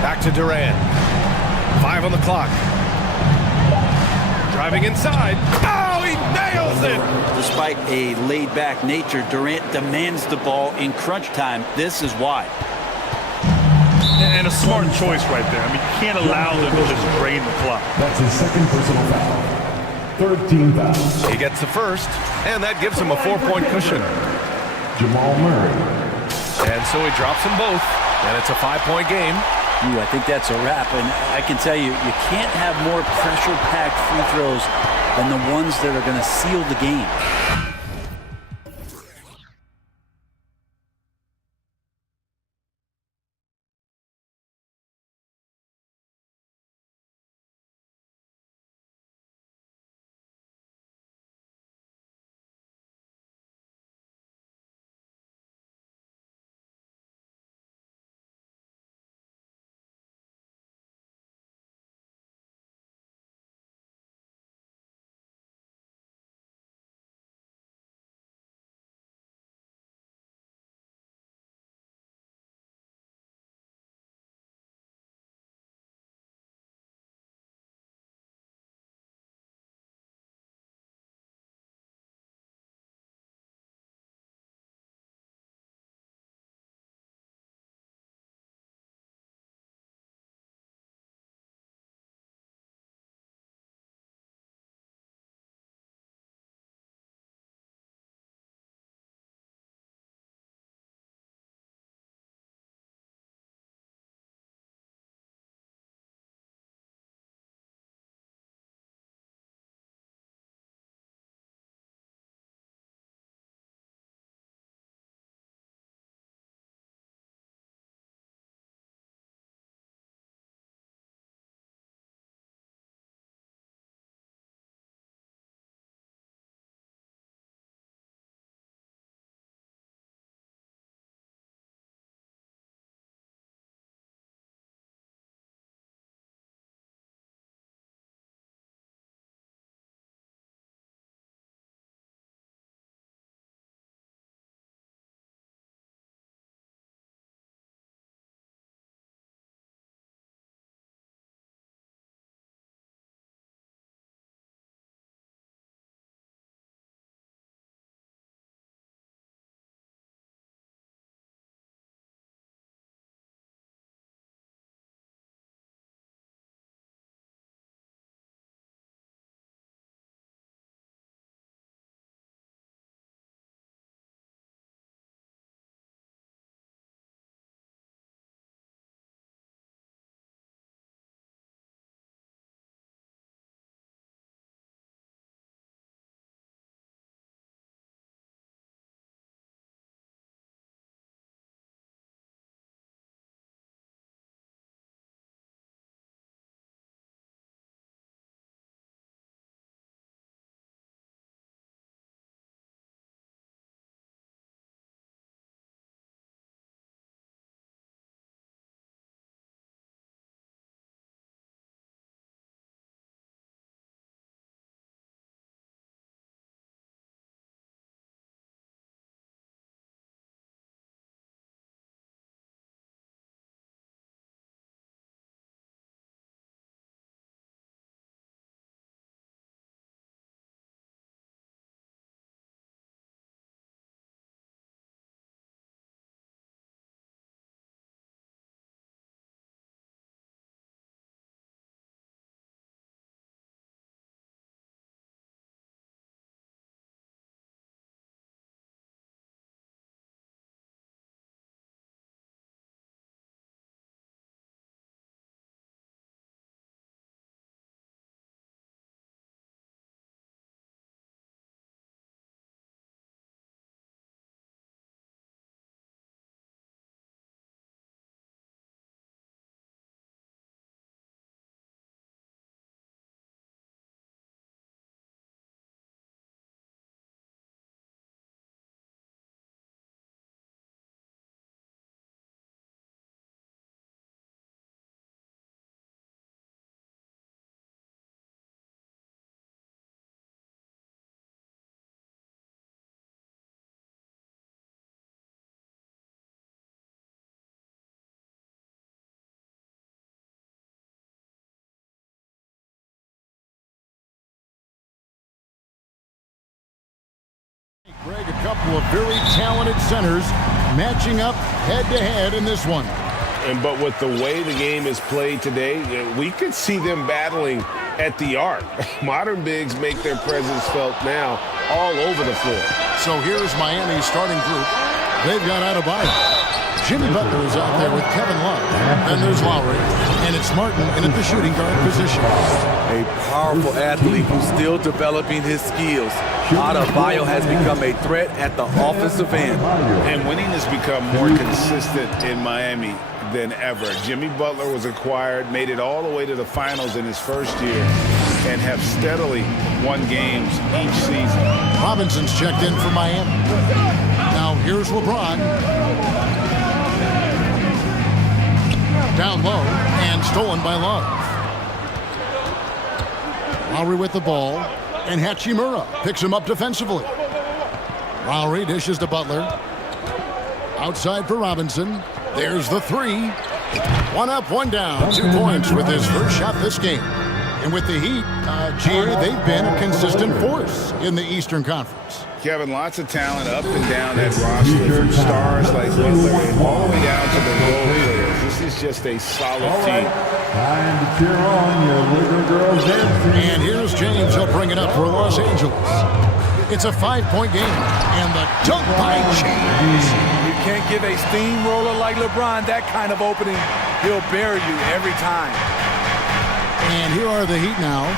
Back to Durant. 5 on the clock. Driving inside. Oh, he nails it! Despite a laid-back nature, Durant demands the ball in crunch time. This is why. And a smart choice right there. I mean, you can't allow them to just drain the clock. That's his second personal foul. Third team foul. He gets the first, and that gives him a 4-point cushion. Jamal Murray. And so he drops them both, and it's a 5-point game. Ooh, I think that's a wrap, and I can tell you, you can't have more pressure-packed free throws than the ones that are going to seal the game. couple of very talented centers matching up head-to-head in this one. But with the way the game is played today, we could see them battling at the arc. Modern bigs make their presence felt now all over the floor. So here's Miami's starting group. They've got Adebayo. Jimmy Butler is out there with Kevin Love. Then there's Lowry. And it's Martin in at the shooting guard position. A powerful athlete who's still developing his skills. Adebayo has become a threat at the offensive end. And winning has become more consistent in Miami than ever. Jimmy Butler was acquired, made it all the way to the finals in his first year, and have steadily won games each season. Robinson's checked in for Miami. Now here's LeBron. Down low and stolen by Love. Lowry with the ball, and Hachimura picks him up defensively. Lowry dishes to Butler. Outside for Robinson. There's the three. One up, one down. 2 points with his first shot this game. And with the Heat, they've been a consistent force in the Eastern Conference. Kevin, lots of talent up and down that roster, from stars like Butler and all the way down to the role players. This is just a solid team. Time to cheer on your little girls dancing. And here's James. He'll bring it up for Los Angeles. It's a 5-point game. And the dunk by James. You can't give a steamroller like LeBron that kind of opening. He'll bury you every time. And here are the Heat now,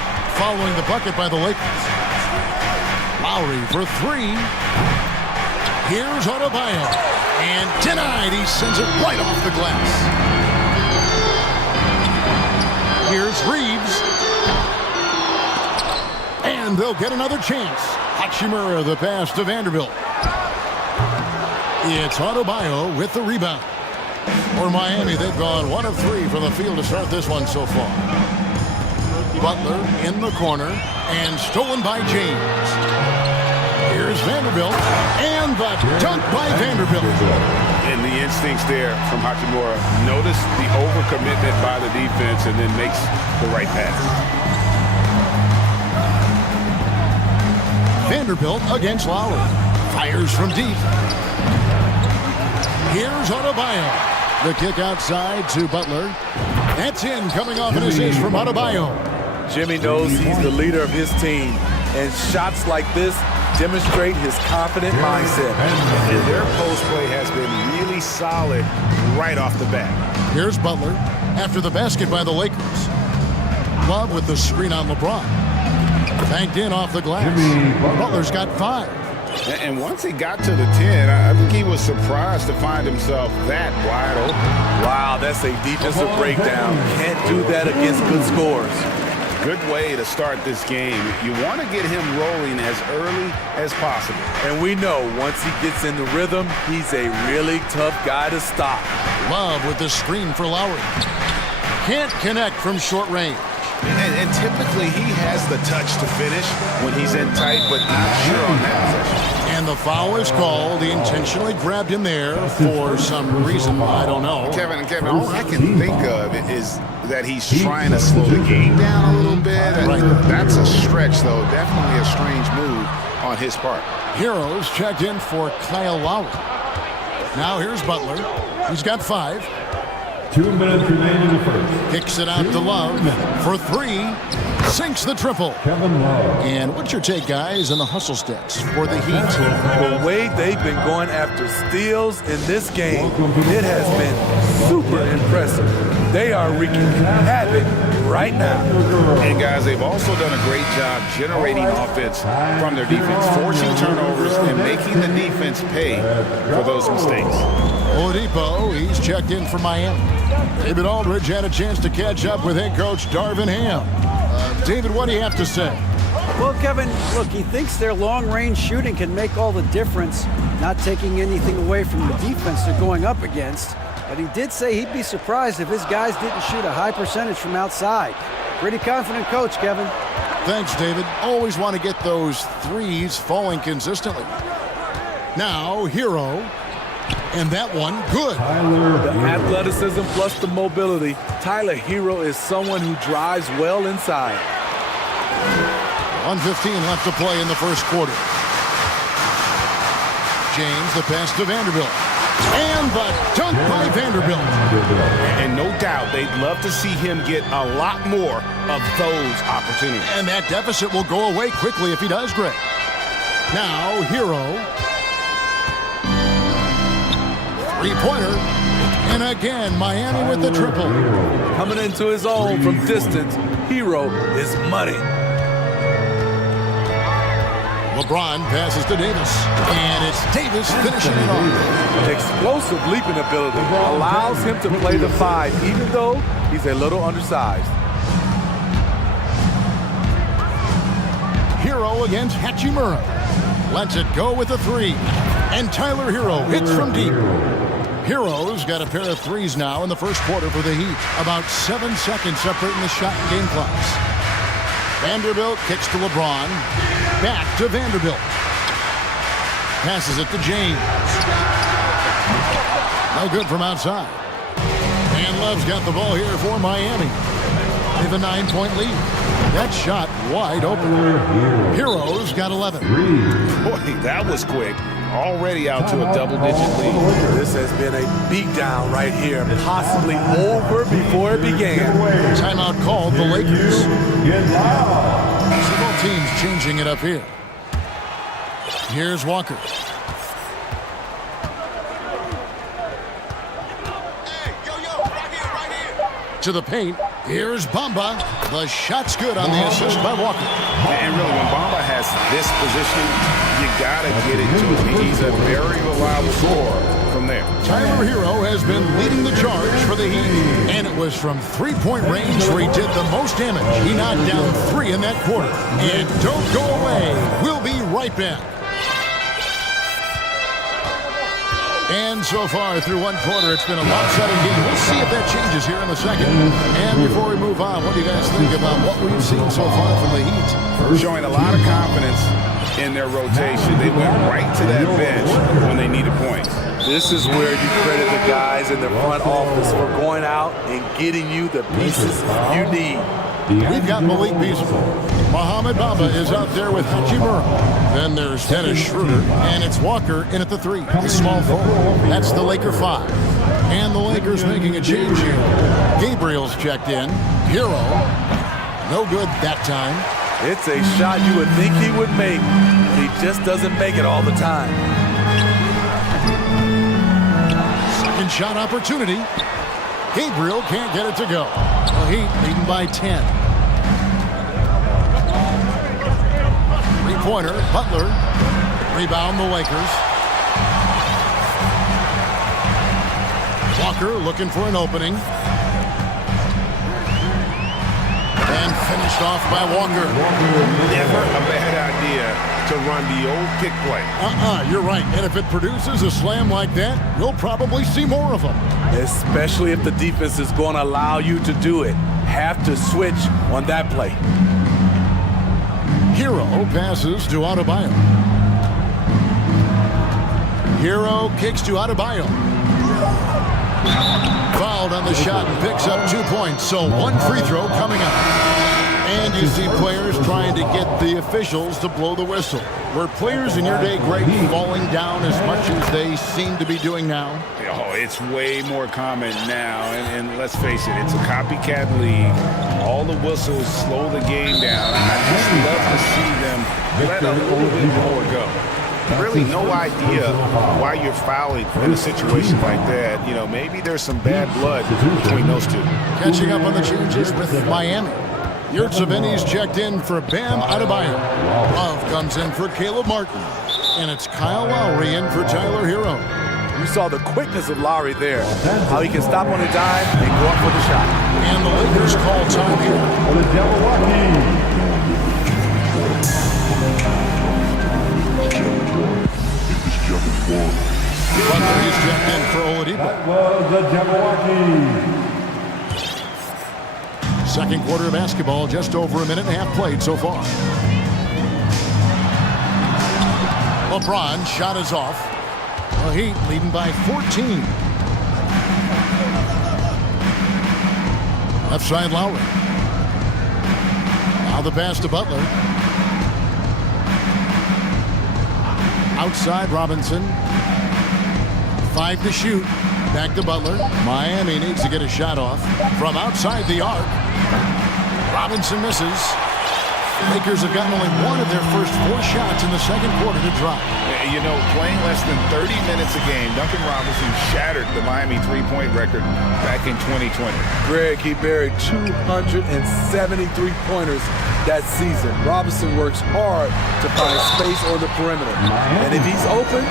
following the bucket by the Lakers. Lowry for three. Here's Adebayo. And denied. He sends it right off the glass. Here's Reeves. And they'll get another chance. Hachimura the pass to Vanderbilt. It's Adebayo with the rebound. For Miami, they've gone 1 of 3 from the field to start this one so far. Butler in the corner and stolen by James. Here's Vanderbilt and the dunk by Vanderbilt. And the instincts there from Hachimura. Notice the overcommitment by the defense and then makes the right pass. Vanderbilt against Lowry. Fires from deep. Here's Adebayo. The kick outside to Butler. That's in, coming off an assist from Adebayo. Jimmy knows he's the leader of his team, and shots like this demonstrate his confident mindset. And their post play has been really solid right off the bat. Here's Butler after the basket by the Lakers. Love with the screen on LeBron. Banked in off the glass. Butler's got 5. And once he got to the 10, I think he was surprised to find himself that wide open. Wow, that's a defensive breakdown. Can't do that against good scores. Good way to start this game. You want to get him rolling as early as possible. And we know once he gets in the rhythm, he's a really tough guy to stop. Love with the screen for Lowry. Can't connect from short range. And typically he has the touch to finish when he's in tight, but not sure on that possession. And the foul is called. He intentionally grabbed him there for some reason. I don't know. Kevin, all I can think of is that he's trying to slow the game down a little bit. That's a stretch, though. Definitely a strange move on his part. Heroes checked in for Kyle Lowry. Now here's Butler. He's got 5. 2 minutes remaining in the first. Kicks it out to Love for 3. Sinks the triple. Kevin Love. And what's your take, guys, on the hustle stats for the Heat? The way they've been going after steals in this game, it has been super impressive. They are wreaking havoc right now. And guys, they've also done a great job generating offense from their defense, forcing turnovers and making the defense pay for those mistakes. Oladipo, he's checked in for Miami. David Aldridge had a chance to catch up with head coach Darvin Ham. David, what do you have to say? Well, Kevin, look, he thinks their long-range shooting can make all the difference, not taking anything away from the defense they're going up against. But he did say he'd be surprised if his guys didn't shoot a high percentage from outside. Pretty confident coach, Kevin. Thanks, David. Always want to get those threes falling consistently. Now, Hero. And that one, good. The athleticism plus the mobility. Tyler Hero is someone who drives well inside. 1:15 left to play in the first quarter. James, the pass to Vanderbilt. And the dunk by Vanderbilt. And no doubt they'd love to see him get a lot more of those opportunities. And that deficit will go away quickly if he does, Greg. Now, Hero. Three-pointer. And again, Miami with the triple. Coming into his own from distance, Hero is money. LeBron passes to Davis. And it's Davis finishing it off. Explosive leaping ability allows him to play the 5, even though he's a little undersized. Hero against Hachimura. Lets it go with a 3. And Tyler Hero hits from deep. Hero's got a pair of threes now in the first quarter for the Heat. About 7 seconds separating the shot and game clocks. Vanderbilt kicks to LeBron. Back to Vanderbilt. Passes it to James. No good from outside. And Love's got the ball here for Miami. They have a 9-point lead. That shot wide open. Hero's got 11. Boy, that was quick. Already out to a double-digit lead. This has been a beatdown right here, possibly over before it began. Timeout called the Lakers. So both teams changing it up here. Here's Walker. To the paint. Here's Bamba. The shot's good on the assist by Walker. And really, when Bamba has this positioning, you got to get it to him. He's a very reliable scorer from there. Tyler Hero has been leading the charge for the Heat. And it was from three-point range where he did the most damage. He knocked down 3 in that quarter. And don't go away. We'll be right back. And so far through one quarter, it's been a lopsided game. We'll see if that changes here in the second. And before we move on, what do you guys think about what we've seen so far from the Heat? Showing a lot of confidence in their rotation. They went right to that bench when they needed points. This is where you credit the guys in the front office for going out and getting you the pieces you need. We've got Malik Beasley. Mohamed Bamba is out there with Hachimura. Then there's Dennis Schroeder, and it's Walker in at the 3. The small forward. That's the Laker 5. And the Lakers making a change here. Gabriel's checked in. Hero. No good that time. It's a shot you would think he would make, but he just doesn't make it all the time. Second shot opportunity. Gabriel can't get it to go. The Heat leading by 10. Three-pointer, Butler. Rebound the Lakers. Walker looking for an opening. And finished off by Walker. Never a bad idea to run the old pick play. You're right. And if it produces a slam like that, you'll probably see more of them. Especially if the defense is going to allow you to do it. Have to switch on that play. Hero passes to Adebayo. Hero kicks to Adebayo. Fouled on the shot and picks up 2 points. So one free throw coming up. And you see players trying to get the officials to blow the whistle. Were players in your day, Greg, falling down as much as they seem to be doing now? Oh, it's way more common now. And let's face it, it's a copycat league. All the whistles slow the game down. And I just love to see them let a little bit more go. Really no idea why you're fouling in a situation like that. You know, maybe there's some bad blood between those two. Catching up on the changes with Miami. Yurtseveni's checked in for Bam Adebayo. Love comes in for Caleb Martin. And it's Kyle Lowry in for Tyler Hero. You saw the quickness of Lowry there. How he can stop on a dime and go up for the shot. And the Lakers call time here. Butler is checked in for Oladipo. That was the Jabberwocky. Second quarter of basketball, just over a minute and a half played so far. LeBron shot is off. The Heat leading by 14. Left side Lowry. Now the pass to Butler. Outside Robinson. 5 to shoot. Back to Butler. Miami needs to get a shot off. From outside the arc. Robinson misses. Lakers have gotten only one of their first 4 shots in the second quarter to drop. You know, playing less than 30 minutes a game, Duncan Robinson shattered the Miami three-point record back in 2020. Greg, he buried 273 pointers that season. Robinson works hard to find space on the perimeter. And if he's open,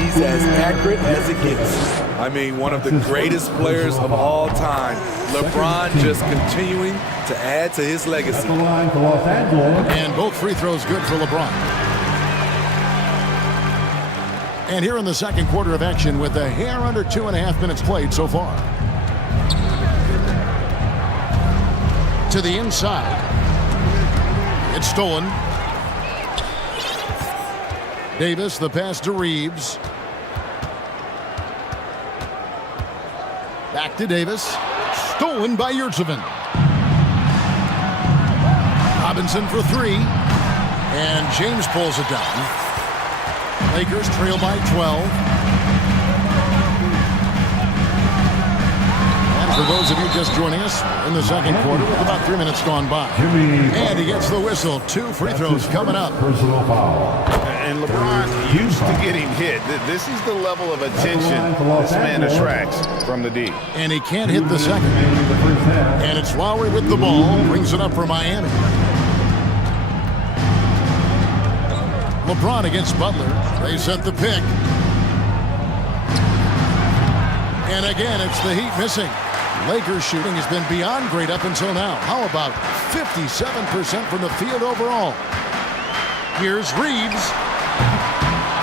he's as accurate as it gets. I mean, one of the greatest players of all time. LeBron just continuing to add to his legacy. And both free throws good for LeBron. And here in the second quarter of action with a hair under 2.5 minutes played so far. To the inside. It's stolen. Davis, the pass to Reeves. Back to Davis. Stolen by Yurtseven. Robinson for 3. And James pulls it down. Lakers trail by 12. And for those of you just joining us in the second quarter with about 3 minutes gone by. And he gets the whistle. 2 free throws coming up. And LeBron used to getting hit. This is the level of attention this man attracts from the D. And he can't hit the second. And it's Lowry with the ball. Brings it up for Miami. LeBron against Butler. They set the pick. And again, it's the Heat missing. Lakers shooting has been beyond great up until now. How about 57% from the field overall? Here's Reeves.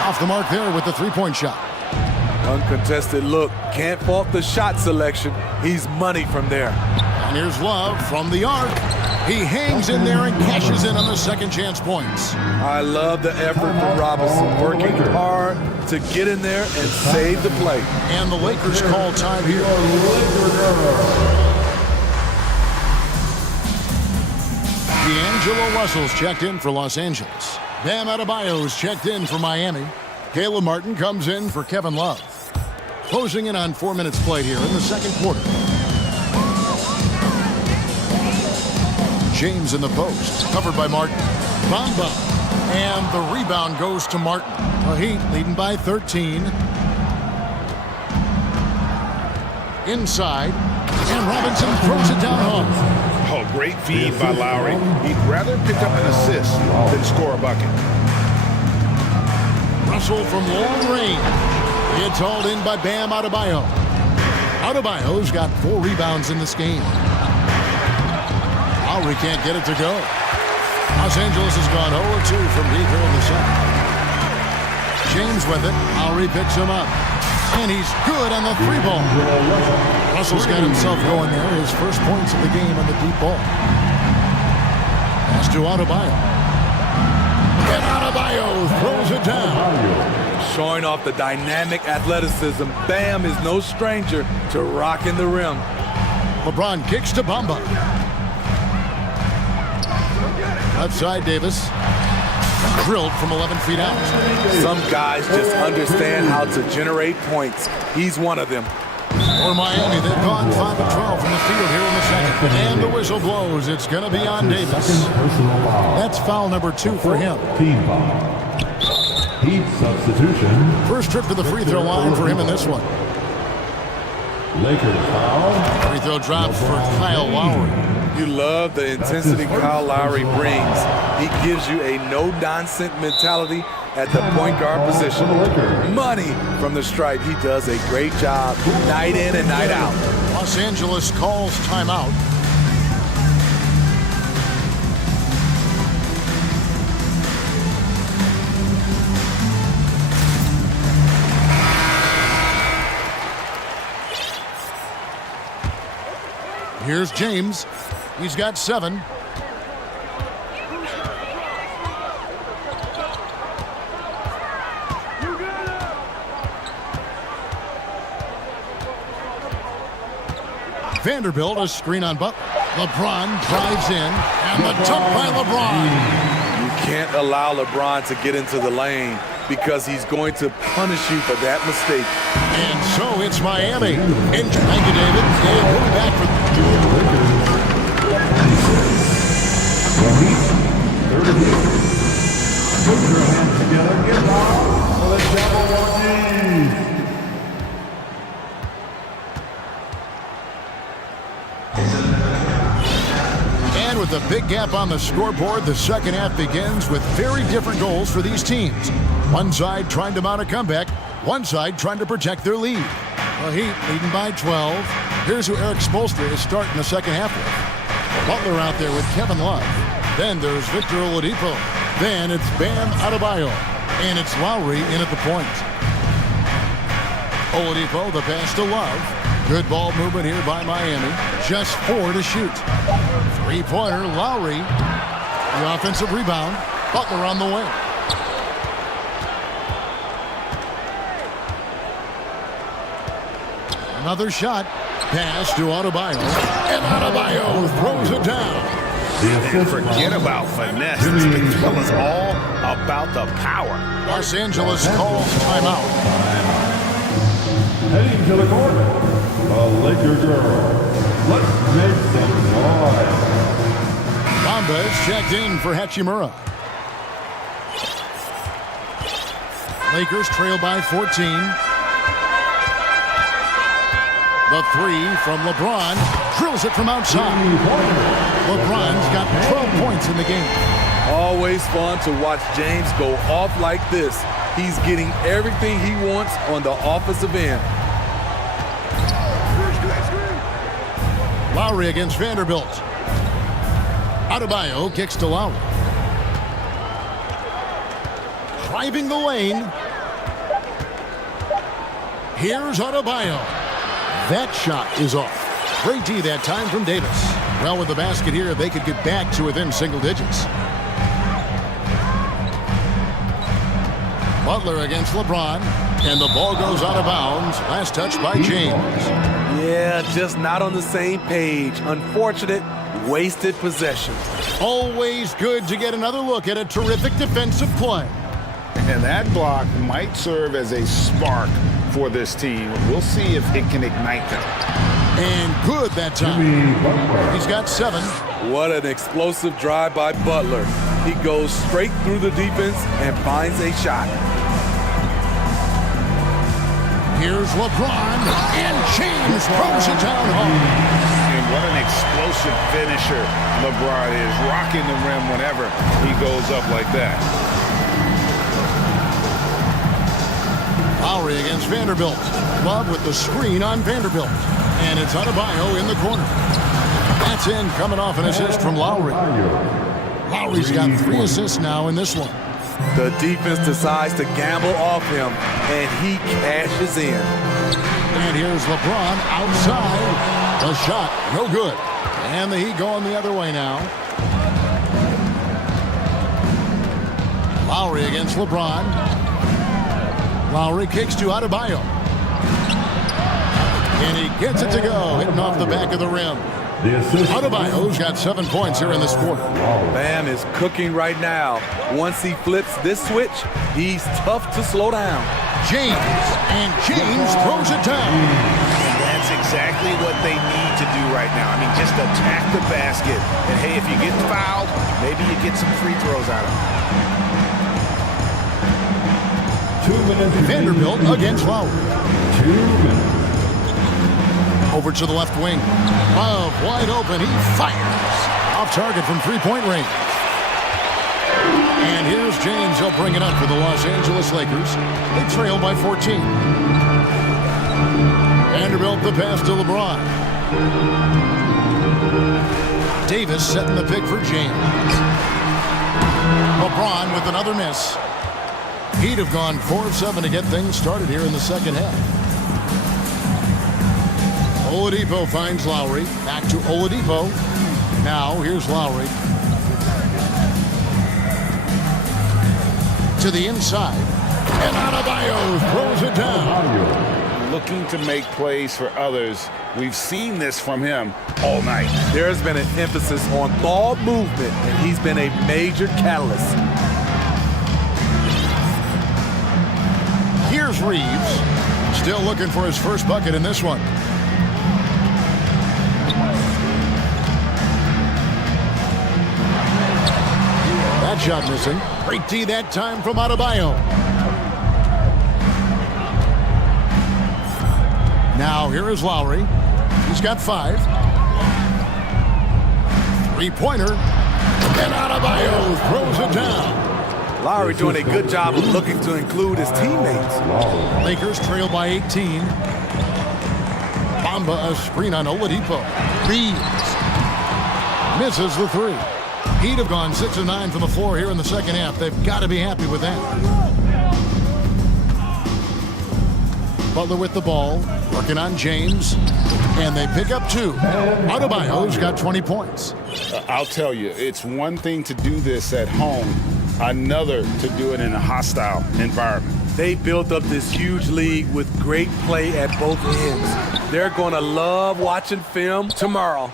Off the mark there with the three-point shot. Uncontested look. Can't fault the shot selection. He's money from there. And here's Love from the arc. He hangs in there and cashes in on the second chance points. I love the effort from Robinson, working hard to get in there and save the play. And the Lakers call time here. D'Angelo Russell's checked in for Los Angeles. Bam Adebayo's checked in for Miami. Caleb Martin comes in for Kevin Love. Closing in on 4 minutes played here in the second quarter. James in the post, covered by Martin. Bamba, and the rebound goes to Martin. The Heat leading by 13. Inside, and Robinson throws it down home. Oh, great feed by Lowry. He'd rather pick up an assist than score a bucket. Russell from long range. It's hauled in by Bam Adebayo. Adebayo's got 4 rebounds in this game. Lowry can't get it to go. Los Angeles has gone 0-2 from deep here in the second. James with it. Lowry picks him up. And he's good on the 3-ball. Russell's got himself going there. His first points of the game on the deep ball. Pass to Adebayo. And Adebayo throws it down. Showing off the dynamic athleticism, Bam is no stranger to rocking the rim. LeBron kicks to Bamba. Left side, Davis. Drilled from 11 feet out. Some guys just understand how to generate points. He's one of them. For Miami, they've gone 5 of 12 from the field here in the second. And the whistle blows. It's going to be on Davis. That's foul number 2 for him. Team foul. Heat substitution. First trip to the free throw line for him in this one. Lakers foul. Free throw drops for Kyle Lowry. You love the intensity Kyle Lowry brings. He gives you a no-nonsense mentality at the point guard position. Money from the stripe. He does a great job night in and night out. Los Angeles calls timeout. Here's James. He's got 7. Vanderbilt, a screen on Butler. LeBron drives in, and the dunk by LeBron. You can't allow LeBron to get into the lane. because he's going to punish you for that mistake. And so it's Miami. And thank you, David. And we'll be back for Put your hands together. Get loud for the Devil Ortiz. And with a big gap on the scoreboard, the second half begins with very different goals for these teams. One side trying to mount a comeback, one side trying to protect their lead. The Heat leading by 12. Here's who Eric Spoelstra is starting the second half with. Butler out there with Kevin Love. Then there's Victor Oladipo. Then it's Bam Adebayo. And it's Lowry in at the point. Oladipo, the pass to Love. Good ball movement here by Miami. Just 4 to shoot. Three-pointer, Lowry. The offensive rebound. Butler on the wing. Another shot. Pass to Adebayo. And Adebayo throws it down. And forget about finesse. This midfield is all about the power. Los Angeles calls timeout. Heading to the corner, the Laker girl. Let's make some noise. Bamba is checked in for Hachimura. Lakers trail by 14. The three from LeBron. Drills it from outside. LeBron's got 12 points in the game. Always fun to watch James go off like this. He's getting everything he wants on the offensive end. Lowry against Vanderbilt. Adebayo kicks to Lowry. Driving the lane. Here's Adebayo. That shot is off. Great D that time from Davis. Well, with the basket here, they could get back to within single digits. Butler against LeBron. And the ball goes out of bounds. Last touch by James. Yeah, just not on the same page. Unfortunate, wasted possession. Always good to get another look at a terrific defensive play. And that block might serve as a spark for this team. We'll see if it can ignite them. And good that time. He's got 7. What an explosive drive by Butler. He goes straight through the defense and finds a shot. Here's LeBron, and James throws it down home. And what an explosive finisher LeBron is, rocking the rim whenever he goes up like that. Lowry against Vanderbilt. Love with the screen on Vanderbilt. And it's Adebayo in the corner. That's in, coming off an assist from Lowry. Lowry's got 3 assists now in this one. The defense decides to gamble off him, and he cashes in. And here's LeBron outside. The shot, no good. And the Heat going the other way now. Lowry against LeBron. Lowry kicks to Adebayo. And he gets it to go, hitting off the back of the rim. Adebayo's got 7 points here in this quarter. Bam is cooking right now. Once he flips this switch, he's tough to slow down. James, and James throws it down. And that's exactly what they need to do right now. I mean, just attack the basket. And hey, if you get fouled, maybe you get some free throws out of it. 2 minutes. Vanderbilt against Lowry. 2 minutes. Over to the left wing. Love wide open. He fires. Off target from three-point range. And here's James. He'll bring it up for the Los Angeles Lakers. They trail by 14. Vanderbilt the pass to LeBron. Davis setting the pick for James. LeBron with another miss. He'd have gone 4 of 7 to get things started here in the second half. Oladipo finds Lowry. Back to Oladipo. Now here's Lowry. To the inside. And Adebayo throws it down. Looking to make plays for others. We've seen this from him all night. There's been an emphasis on ball movement, and he's been a major catalyst. Here's Reeves. Still looking for his first bucket in this one. That shot missing. Great D that time from Adebayo. Now here is Lowry. He's got 5. Three-pointer. And Adebayo throws it down. Lowry doing a good job of looking to include his teammates. Lakers trail by 18. Bamba a screen on Oladipo. Reeves misses the 3. Heat have gone 6 of 9 from the floor here in the second half. They've got to be happy with that. Butler with the ball, working on James, and they pick up 2. Adebayo's got 20 points. I'll tell you, it's one thing to do this at home, another to do it in a hostile environment. They built up this huge league with great play at both ends. They're going to love watching film tomorrow.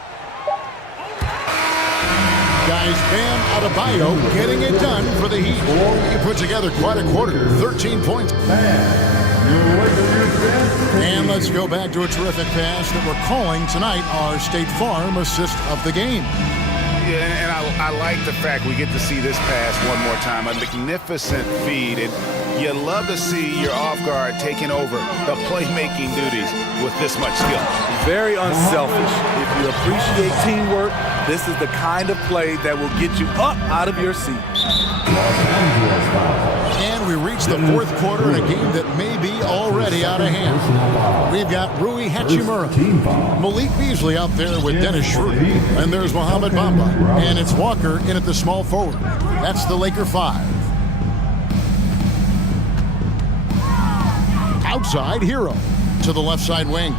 Guys, Bam Adebayo getting it done for the Heat. He put together quite a quarter, 13 points. And let's go back to a terrific pass that we're calling tonight our State Farm assist of the game. Yeah, and I like the fact we get to see this pass one more time. A magnificent feed, and you love to see your off guard taking over the playmaking duties with this much skill. Very unselfish. If you appreciate teamwork, this is the kind of play that will get you up out of your seat. And we reach the fourth quarter in a game that may be already out of hand. We've got Rui Hachimura, Malik Beasley out there with Dennis Schroeder, and there's Mohamed Bamba, and it's Walker in at the small forward. That's the Laker 5. Outside, Hero to the left side wing.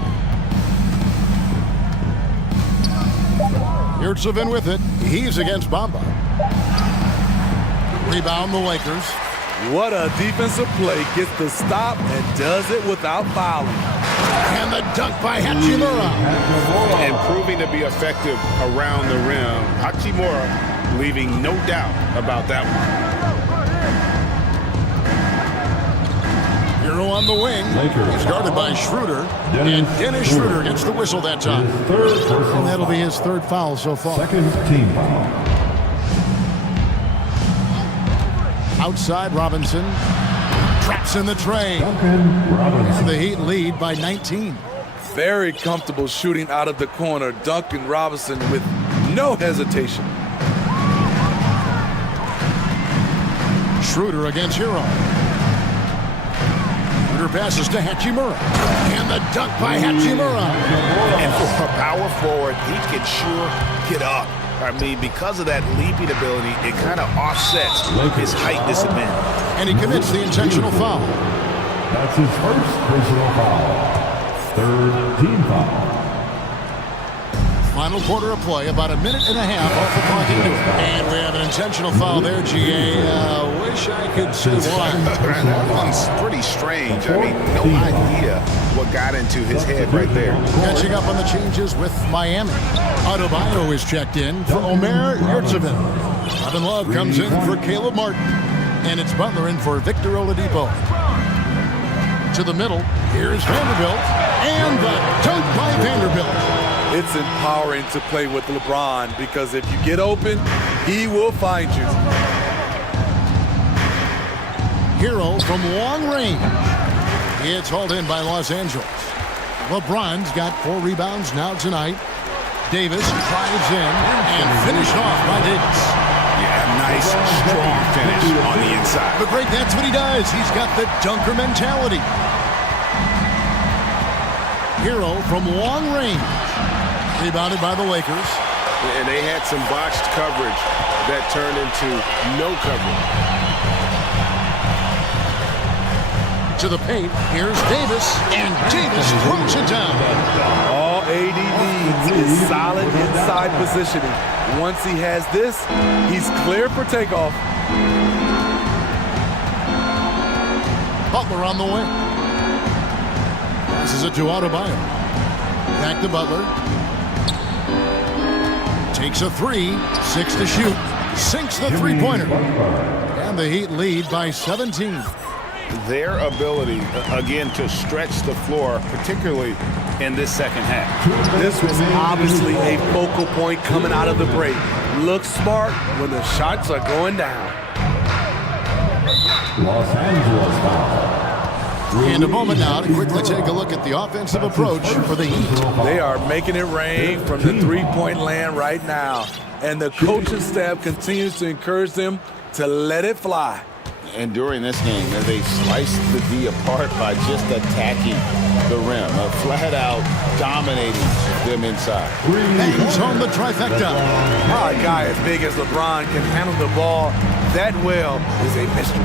Yurtsevin with it. He's against Bamba. Rebound the Lakers. What a defensive play. Gets the stop and does it without fouling. And the dunk by Hachimura. And proving to be effective around the rim. Hachimura leaving no doubt about that one. Hero on the wing. He's guarded by Schroeder. And Dennis Schroeder gets the whistle that time. And that'll be his 3rd foul so far. Second team foul. Outside, Robinson traps in the tray. The Heat lead by 19. Very comfortable shooting out of the corner. Duncan Robinson with no hesitation. Schroeder against Hero. Schroeder passes to Hachimura. And the dunk by Hachimura. And for a power forward, he can sure get up. I mean, because of that leaping ability, it kind of offsets his height disadvantage. And he commits the intentional foul. That's his first personal foul. 3rd team foul. Final quarter of play, about a minute and a half off the clock into it. And we have an intentional foul there, GA. Wish I could see why. That one's pretty strange. I mean, no idea what got into his head right there. Catching up on the changes with Miami. Adebayo is checked in for Omer Yurtsevin. Kevin Love comes in for Caleb Martin. And it's Butler in for Victor Oladipo. To the middle, here's Vanderbilt. And the dunk by Vanderbilt. It's empowering to play with LeBron because if you get open, he will find you. Hero from long range. It's hauled in by Los Angeles. LeBron's got 4 rebounds now tonight. Davis drives in and finished off by Davis. Yeah, nice, strong finish on the inside. But great, that's what he does. He's got the dunker mentality. Hero from long range. Rebounded by the Lakers. And they had some botched coverage that turned into no coverage. To the paint, here's Davis, and Davis throws it down. All AD needs is solid inside positioning. Once he has this, he's clear for takeoff. Butler on the wing. Passes it to Adebayo. Back to Butler. Takes a 3, 6 to shoot. Sinks the three-pointer. And the Heat lead by 17. their ability, again, to stretch the floor, particularly in this second half. This was obviously a focal point coming out of the break. Look smart when the shots are going down. Los Angeles foul. And a moment now to quickly take a look at the offensive approach for the Heat. They are making it rain from the three-point land right now. And the coaching staff continues to encourage them to let it fly. And during this game, they sliced the D apart by just attacking the rim, flat out dominating them inside. Bangs home the trifecta. How a guy as big as LeBron can handle the ball that well is a mystery.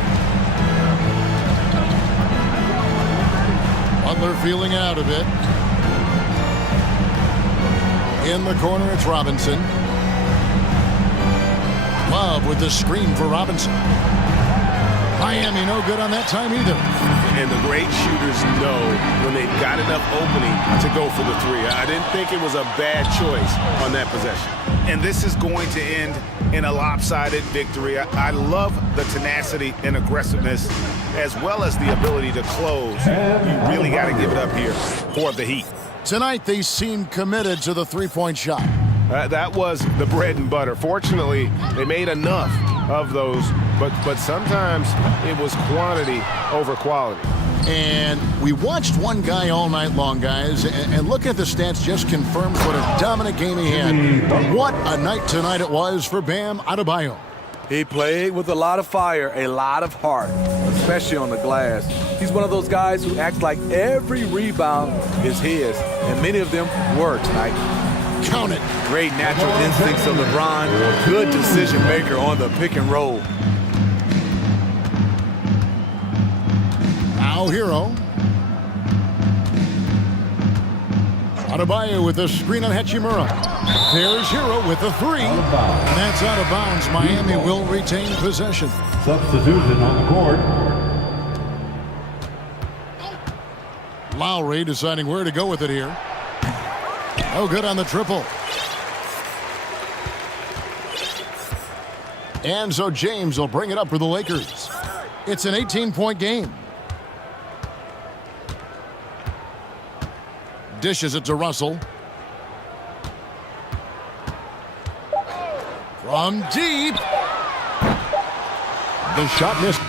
Butler feeling out a bit. In the corner, it's Robinson. Love with the screen for Robinson. Miami no good on that time either. And the great shooters know when they've got enough opening to go for the three. I didn't think it was a bad choice on that possession. And this is going to end in a lopsided victory. I love the tenacity and aggressiveness as well as the ability to close. You really got to give it up here for the Heat. Tonight they seem committed to the three-point shot. That was the bread and butter. Fortunately, they made enough of those, but sometimes it was quantity over quality. And we watched one guy all night long, guys, and look at the stats just confirms what a dominant game he had. What a night tonight it was for Bam Adebayo. He played with a lot of fire, a lot of heart, especially on the glass. He's one of those guys who acts like every rebound is his, and many of them were tonight. Count it. Great natural instincts of LeBron. Good decision maker on the pick and roll. Now Hero. Adebayo with a screen on Hachimura. There's Hero with a three. And that's out of bounds. Miami will retain possession. Substitution on the court. Lowry deciding where to go with it here. No good on the triple. And so James will bring it up for the Lakers. It's an 18-point game. Dishes it to Russell. From deep. The shot missed.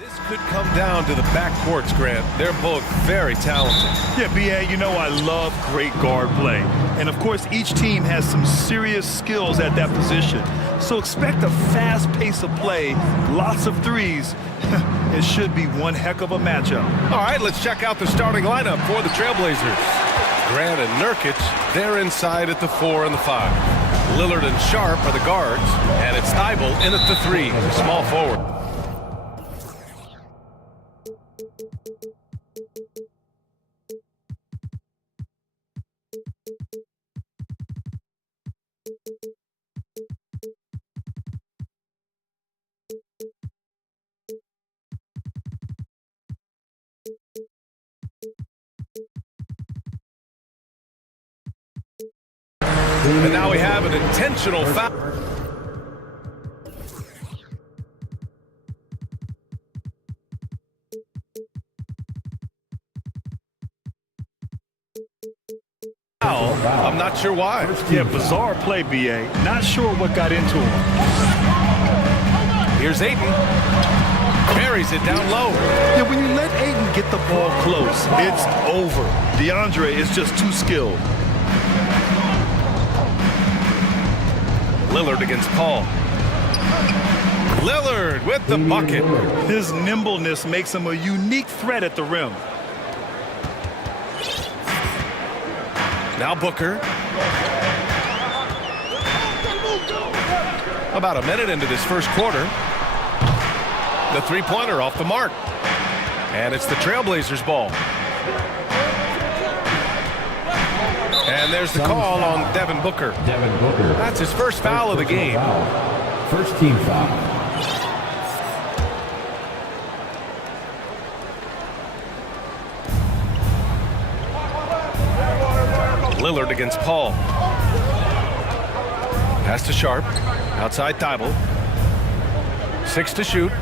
This could come down to the backcourts, Grant. They're both very talented. Yeah, B.A., you know I love great guard play. And, of course, each team has some serious skills at that position. So expect a fast pace of play, lots of threes. It should be one heck of a matchup. All right, let's check out the starting lineup for the Trailblazers. Grant and Nurkic, they're inside at the 4 and the 5. Lillard and Sharp are the guards, and it's Thibault in at the 3, small forward. And now we have an intentional foul. I'm not sure why. Yeah, bizarre play, B.A. Not sure what got into him. Here's Ayton. Buries it down low. Yeah, when you let Ayton get the ball close, it's over. DeAndre is just too skilled. Lillard against Paul. Lillard with the bucket. His nimbleness makes him a unique threat at the rim. Now Booker. About a minute into this first quarter. The three-pointer off the mark. And it's the Trailblazers' ball. And there's the call on Devin Booker. That's his first foul of the game. First team foul. Lillard against Paul. Pass to Sharp. Outside Thibault. 6 to shoot.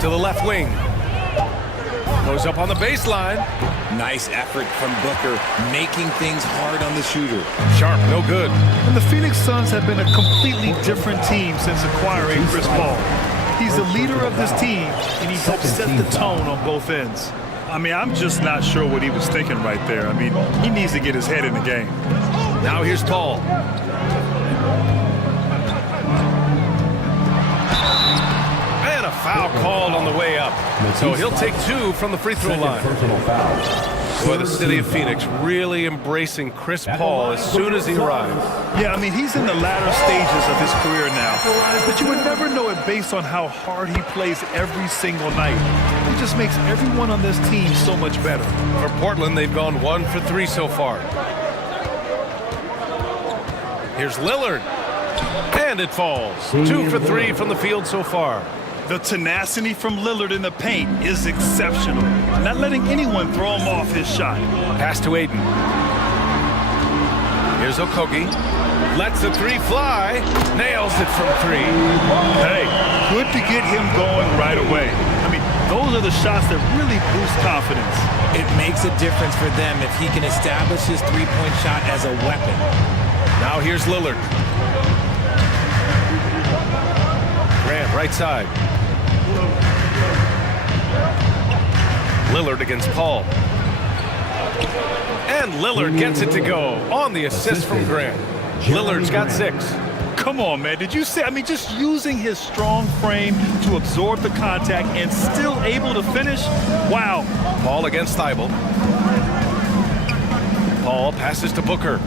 To the left wing. Goes up on the baseline. Nice effort from Booker, making things hard on the shooter. Sharp, no good. And the Phoenix Suns have been a completely different team since acquiring Chris Paul. He's the leader of this team, and he helps set the tone on both ends. I mean, I'm just not sure what he was thinking right there. I mean, he needs to get his head in the game. Now here's Paul. And a foul called on the way up. So he'll take 2 from the free throw line. Boy, the city of Phoenix really embracing Chris Paul as soon as he arrives. Yeah, I mean, he's in the latter stages of his career now. But you would never know it based on how hard he plays every single night. He just makes everyone on this team so much better. For Portland, they've gone 1 for 3 so far. Here's Lillard. And it falls. 2 for 3 from the field so far. The tenacity from Lillard in the paint is exceptional. Not letting anyone throw him off his shot. Pass to Ayton. Here's Okogie. Lets the 3 fly. Nails it from 3. Hey, good to get him going right away. I mean, those are the shots that really boost confidence. It makes a difference for them if he can establish his three-point shot as a weapon. Now here's Lillard. Grant, right side. Lillard against Paul. And Lillard gets it to go on the assist from Grant. Lillard's got 6. Come on, man. Did you see? I mean, just using his strong frame to absorb the contact and still able to finish. Wow. Paul against Thibault. Paul passes to Booker.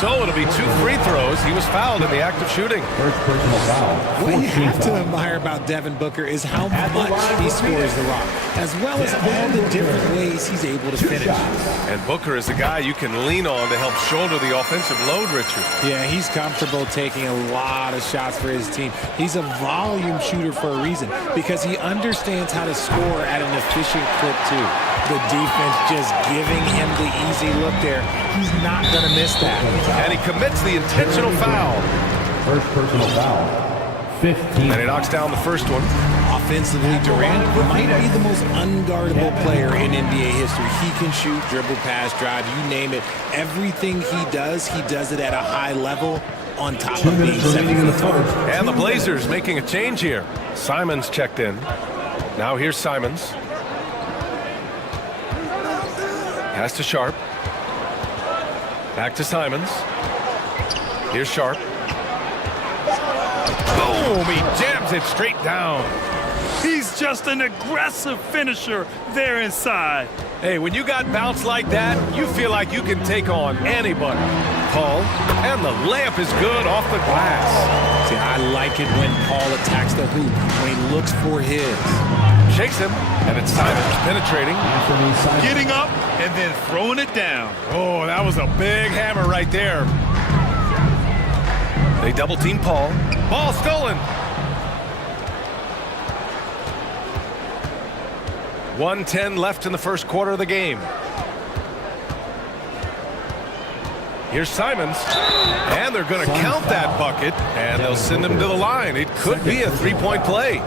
So it'll be 2 free throws. He was fouled in the act of shooting. First personal foul. What you have to admire about Devin Booker is how much he scores the rock, as well as all the different ways he's able to finish. And Booker is a guy you can lean on to help shoulder the offensive load, Richard. Yeah, he's comfortable taking a lot of shots for his team. He's a volume shooter for a reason, because he understands how to score at an efficient clip, too. The defense just giving him the easy look there. He's not going to miss that. And he commits the intentional foul. First personal foul. 15. And he knocks down the first one. Offensively, Durant might be the most unguardable player in NBA history. He can shoot, dribble, pass, drive, you name it. Everything he does it at a high level on top of being 7 foot tall. And the Blazers making a change here. Simons checked in. Now here's Simons. Pass to Sharp. Back to Simons. Here's Sharp. Boom! He jams it straight down. He's just an aggressive finisher there inside. Hey, when you got bounce like that, you feel like you can take on anybody. Paul, and the layup is good off the glass. See, I like it when Paul attacks the hoop, when he looks for his. Shakes him, and it's Simons penetrating. Getting up and then throwing it down. Oh, that was a big hammer right there. They double team Paul. Ball stolen. 1:10 left in the first quarter of the game. Here's Simons, and they're going to count that bucket, and they'll send him to the line. It could be a three-point play.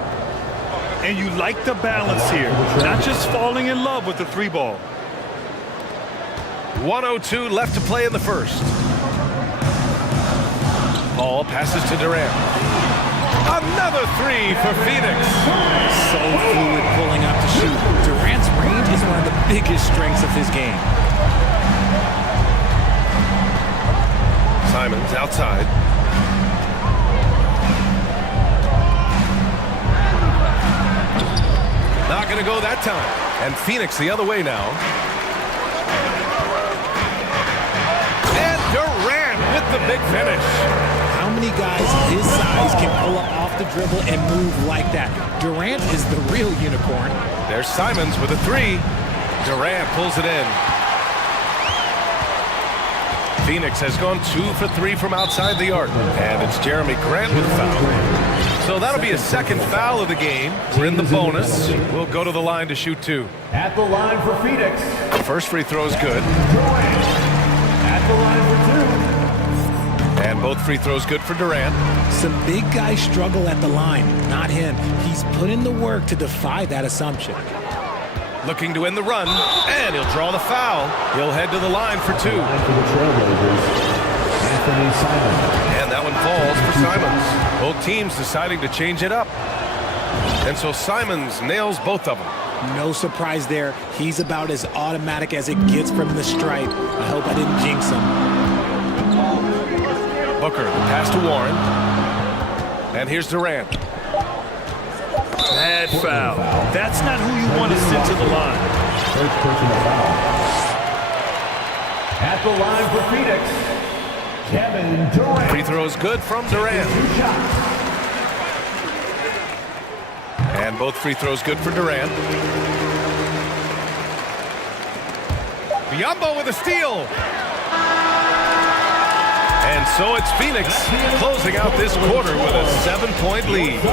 And you like the balance here, not just falling in love with the three ball. 1:02 left to play in the first. Paul passes to Durant. Another three for Phoenix. So fluid pulling up to shoot. Durant's range is one of the biggest strengths of his game. Simons outside. Not going to go that time. And Phoenix the other way now. And Durant with the big finish. How many guys his size can pull up off the dribble and move like that? Durant is the real unicorn. There's Simons with a three. Durant pulls it in. Phoenix has gone 2 for 3 from outside the arc. And it's Jeremy Grant with a foul. So that'll be a second foul of the game. We're in the bonus. We'll go to the line to shoot 2. At the line for Phoenix. The first free throw is good. At the line for 2. And both free throws good for Durant. Some big guys struggle at the line, not him. He's put in the work to defy that assumption. Looking to end the run, and he'll draw the foul. He'll head to the line for 2. And that one falls for Simons. Both teams deciding to change it up. And so Simons nails both of them. No surprise there. He's about as automatic as it gets from the stripe. I hope I didn't jinx him. Booker, the pass to Warren. And here's Durant. Bad foul. That's not who you want to send to the line. First personal foul. At the line for Phoenix, Kevin Durant. Free throw is good from Durant. 2 shots. And both free throws good for Durant. Biyombo with a steal. And so it's Phoenix closing out this quarter with a 7-point lead.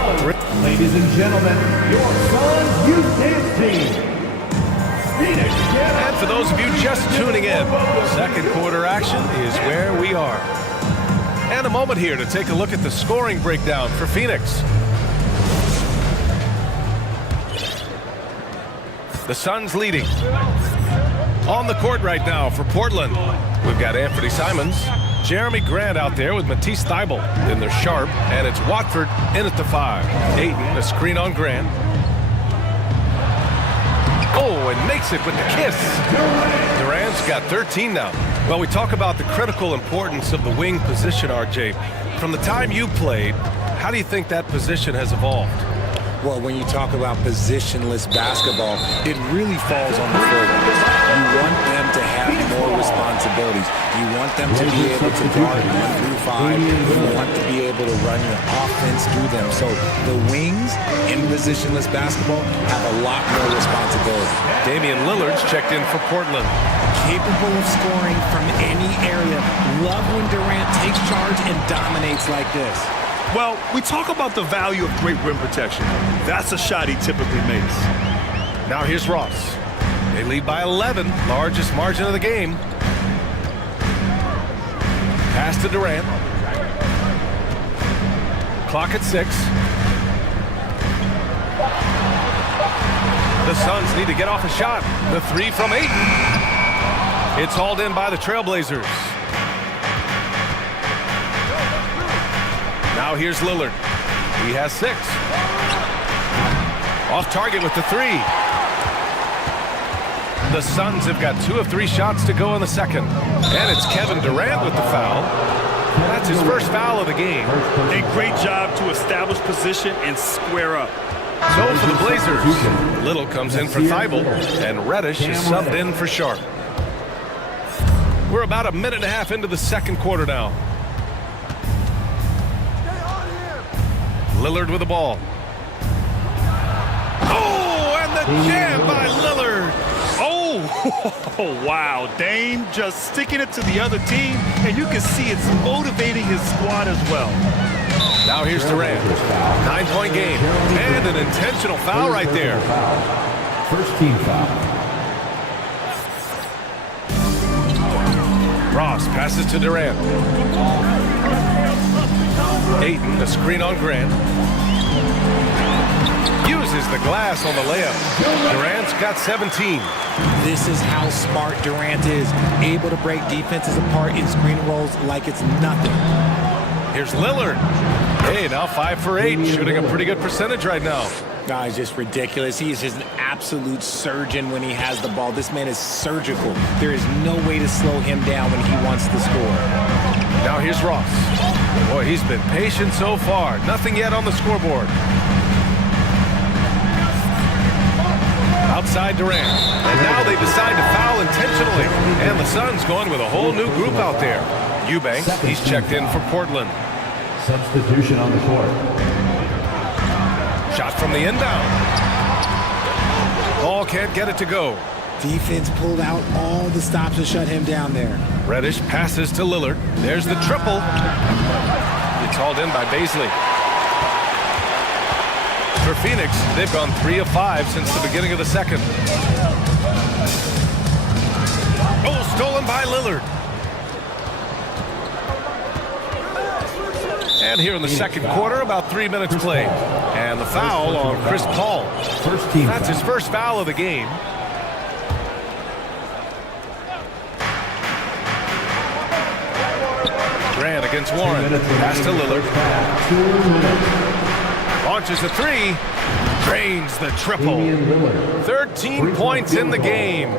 Ladies and gentlemen, your Suns Youth Dance Team. Phoenix. And for those of you just tuning in, second quarter action is where we are. And a moment here to take a look at the scoring breakdown for Phoenix. The Suns leading. On the court right now for Portland, we've got Anthony Simons, Jeremy Grant out there with Matisse Thybulle. Then there's Sharp, and it's Watford in at the 5. Ayton, a screen on Grant. Oh, and makes it with the kiss. Durant's got 13 now. Well, we talk about the critical importance of the wing position, RJ. From the time you played, how do you think that position has evolved? Well, when you talk about positionless basketball, it really falls on the forwards. You want them to have more responsibilities. You want them to be able to guard 1 through 5. You want to be able to run your offense through them. So the wings in positionless basketball have a lot more responsibility. Damian Lillard's checked in for Portland. Capable of scoring from any area. Love when Durant takes charge and dominates like this. Well, we talk about the value of great rim protection. That's a shot he typically makes. Now here's Ross. They lead by 11, largest margin of the game. Pass to Durant. Clock at 6. The Suns need to get off a shot. The three from Ayton. It's hauled in by the Trailblazers. Now here's Lillard. He has 6. Off target with the 3. The Suns have got 2 of 3 shots to go in the second. And it's Kevin Durant with the foul. That's his first foul of the game. A great job to establish position and square up. So for the Blazers, Little comes in for Thibault, and Reddish is subbed in for Sharp. We're about a minute and a half into the second quarter now. Lillard with the ball. Oh, and the jam by Lillard. Oh, wow. Dame just sticking it to the other team, and you can see it's motivating his squad as well. Now here's Durant. 9-point game. And an intentional foul right there. First team foul. Ross passes to Durant. Ayton, the screen on Grant. Uses the glass on the layup. Durant's got 17. This is how smart Durant is. Able to break defenses apart in screen rolls like it's nothing. Here's Lillard. Hey, now 5 for 8. Shooting a pretty good percentage right now. He's just ridiculous. He is just an absolute surgeon when he has the ball. This man is surgical. There is no way to slow him down when he wants to score. Now here's Ross. Boy, he's been patient so far. Nothing yet on the scoreboard. Outside Durant. And now they decide to foul intentionally. And the Suns going with a whole new group out there. Eubanks, he's checked in for Portland. Substitution on the court. Shot from the inbound. Ball can't get it to go. Defense pulled out all the stops to shut him down there. Reddish passes to Lillard. There's the triple. It's hauled in by Baisley. For Phoenix, they've gone 3 of 5 since the beginning of the second. Oh, stolen by Lillard. And here in the second quarter, about 3 minutes played. And the foul on Chris Paul. First team That's his first foul of the game. Grant against Warren. Pass to Lillard. 2 minutes. Launches a 3. Drains the triple. 13 points in the game.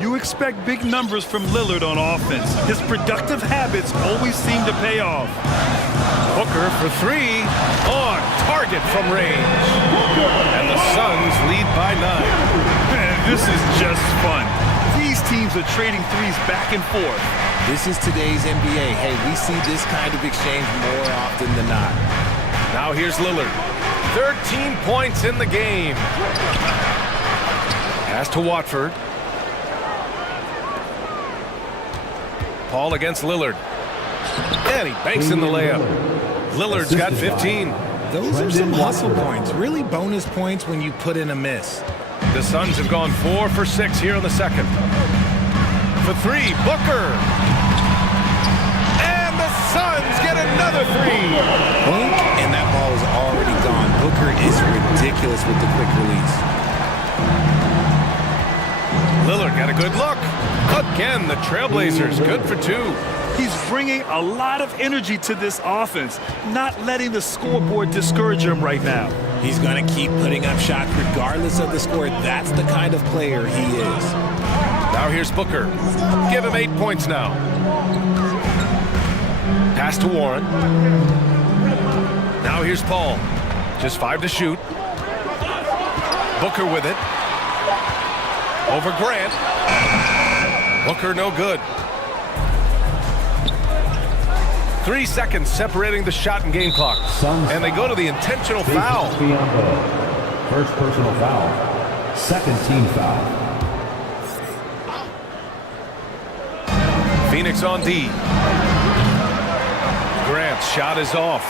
You expect big numbers from Lillard on offense. His productive habits always seem to pay off. Booker for 3. On target from range. And the Suns lead by 9. Man, this is just fun. These teams are trading threes back and forth. This is today's NBA. Hey, we see this kind of exchange more often than not. Now here's Lillard. 13 points in the game. Pass to Watford. Paul against Lillard. And he banks in the layup. Lillard's got 15. Those are some hustle points. Really bonus points when you put in a miss. The Suns have gone 4 for 6 here in the second. For 3, Booker. And the Suns get another 3. Blink, and that ball is already gone. Booker is ridiculous with the quick release. Lillard got a good look. Again, the Trailblazers good for 2. He's bringing a lot of energy to this offense, not letting the scoreboard discourage him right now. He's going to keep putting up shots regardless of the score. That's the kind of player he is. Now here's Booker. Give him 8 points now. Pass to Warren. Now here's Paul. Just 5 to shoot. Booker with it. Over Grant. Booker no good. 3 seconds separating the shot and game clock. And they go to the intentional foul. First personal foul. Second team foul. Phoenix on D. Grant's shot is off.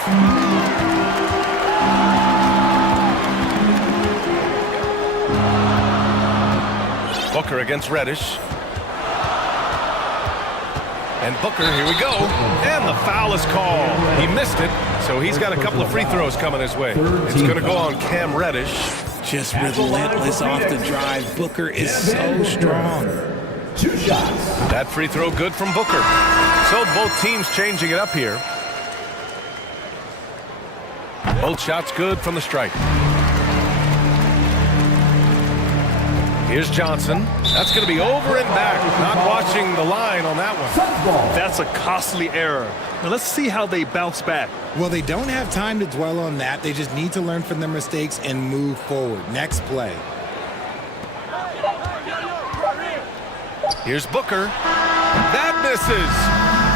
Booker against Reddish. And Booker, here we go. And the foul is called. He missed it, so he's got a couple of free throws coming his way. It's going to go on Cam Reddish. Just relentless off the drive. Booker is so strong. 2 shots. That free throw good from Booker. So both teams changing it up here. Both shots good from the stripe. Here's Johnson. That's going to be over and back. Not watching the line on that one. That's a costly error. Now let's see how they bounce back. Well, they don't have time to dwell on that. They just need to learn from their mistakes and move forward. Next play. Here's Booker. That misses.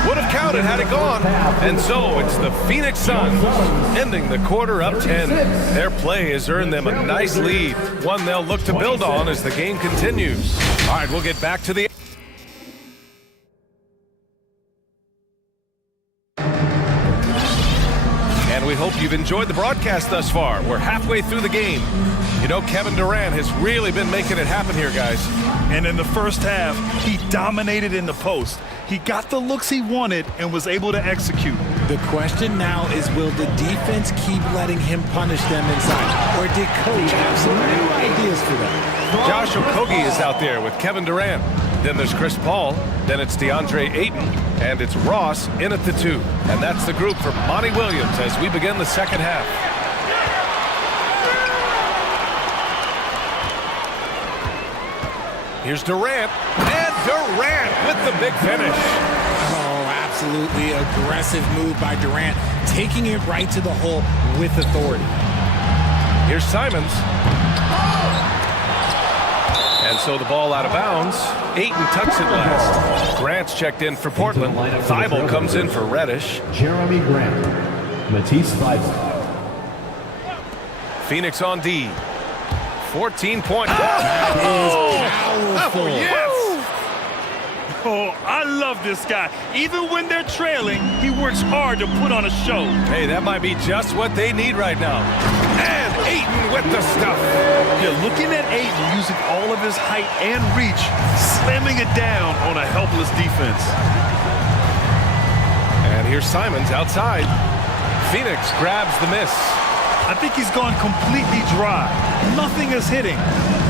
Would have counted had it gone. And so it's the Phoenix Suns ending the quarter up 10. Their play has earned them a nice lead, one they'll look to build on as the game continues. All right, we'll get back to the... And we hope you've enjoyed the broadcast thus far. We're halfway through the game. You know, Kevin Durant has really been making it happen here, guys. And in the first half, he dominated in the post. He got the looks he wanted and was able to execute. The question now is, will the defense keep letting him punish them inside? Or did Coach have some new ideas for them? Josh Okogie is out there with Kevin Durant. Then there's Chris Paul. Then it's DeAndre Ayton. And it's Ross in at the 2. And that's the group for Monty Williams as we begin the second half. Here's Durant. And Durant with the big finish. Oh, absolutely aggressive move by Durant, taking it right to the hole with authority. Here's Simons. And so the ball out of bounds. Ayton tucks it last. Grant's checked in for Portland. Thibault comes in for Reddish. Jeremy Grant. Matisse Thibault. Phoenix on D. 14 points. Powerful. Yes! Oh, I love this guy. Even when they're trailing, he works hard to put on a show. Hey, that might be just what they need right now. And Ayton with the stuff. You're looking at Ayton using all of his height and reach, slamming it down on a helpless defense. And here's Simons outside. Phoenix grabs the miss. I think he's gone completely dry. Nothing is hitting.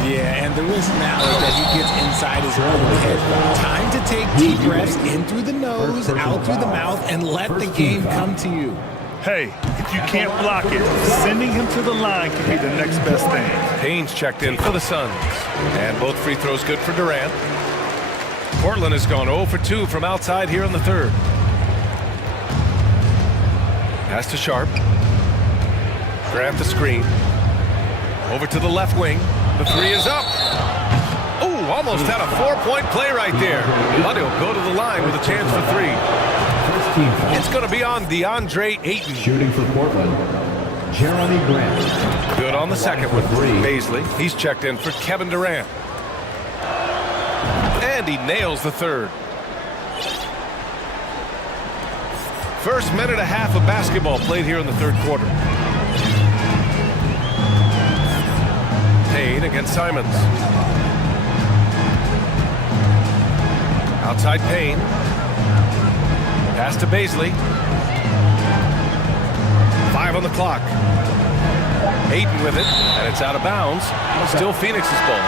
Yeah, and the risk now is that he gets inside his own head. Time to take deep breaths in through the nose, out through the mouth, and let the game come to you. Hey, if you can't block it, sending him to the line can be the next best thing. Payne's checked in for the Suns. And both free throws good for Durant. Portland has gone 0 for 2 from outside here in the third. Pass to Sharp. Grant the screen. Over to the left wing. The 3 is up. Oh, almost had a 4-point play right there. But he'll go to the line with a chance for 3. It's going to be on DeAndre Ayton. Shooting for Portland. Jeremy Grant. Good on the second with Baisley. He's checked in for Kevin Durant. And he nails the third. First minute and a half of basketball played here in the third quarter. Payne against Simons. Outside Payne. Pass to Baisley. 5 on the clock. Ayton with it, and it's out of bounds. Still Phoenix's ball.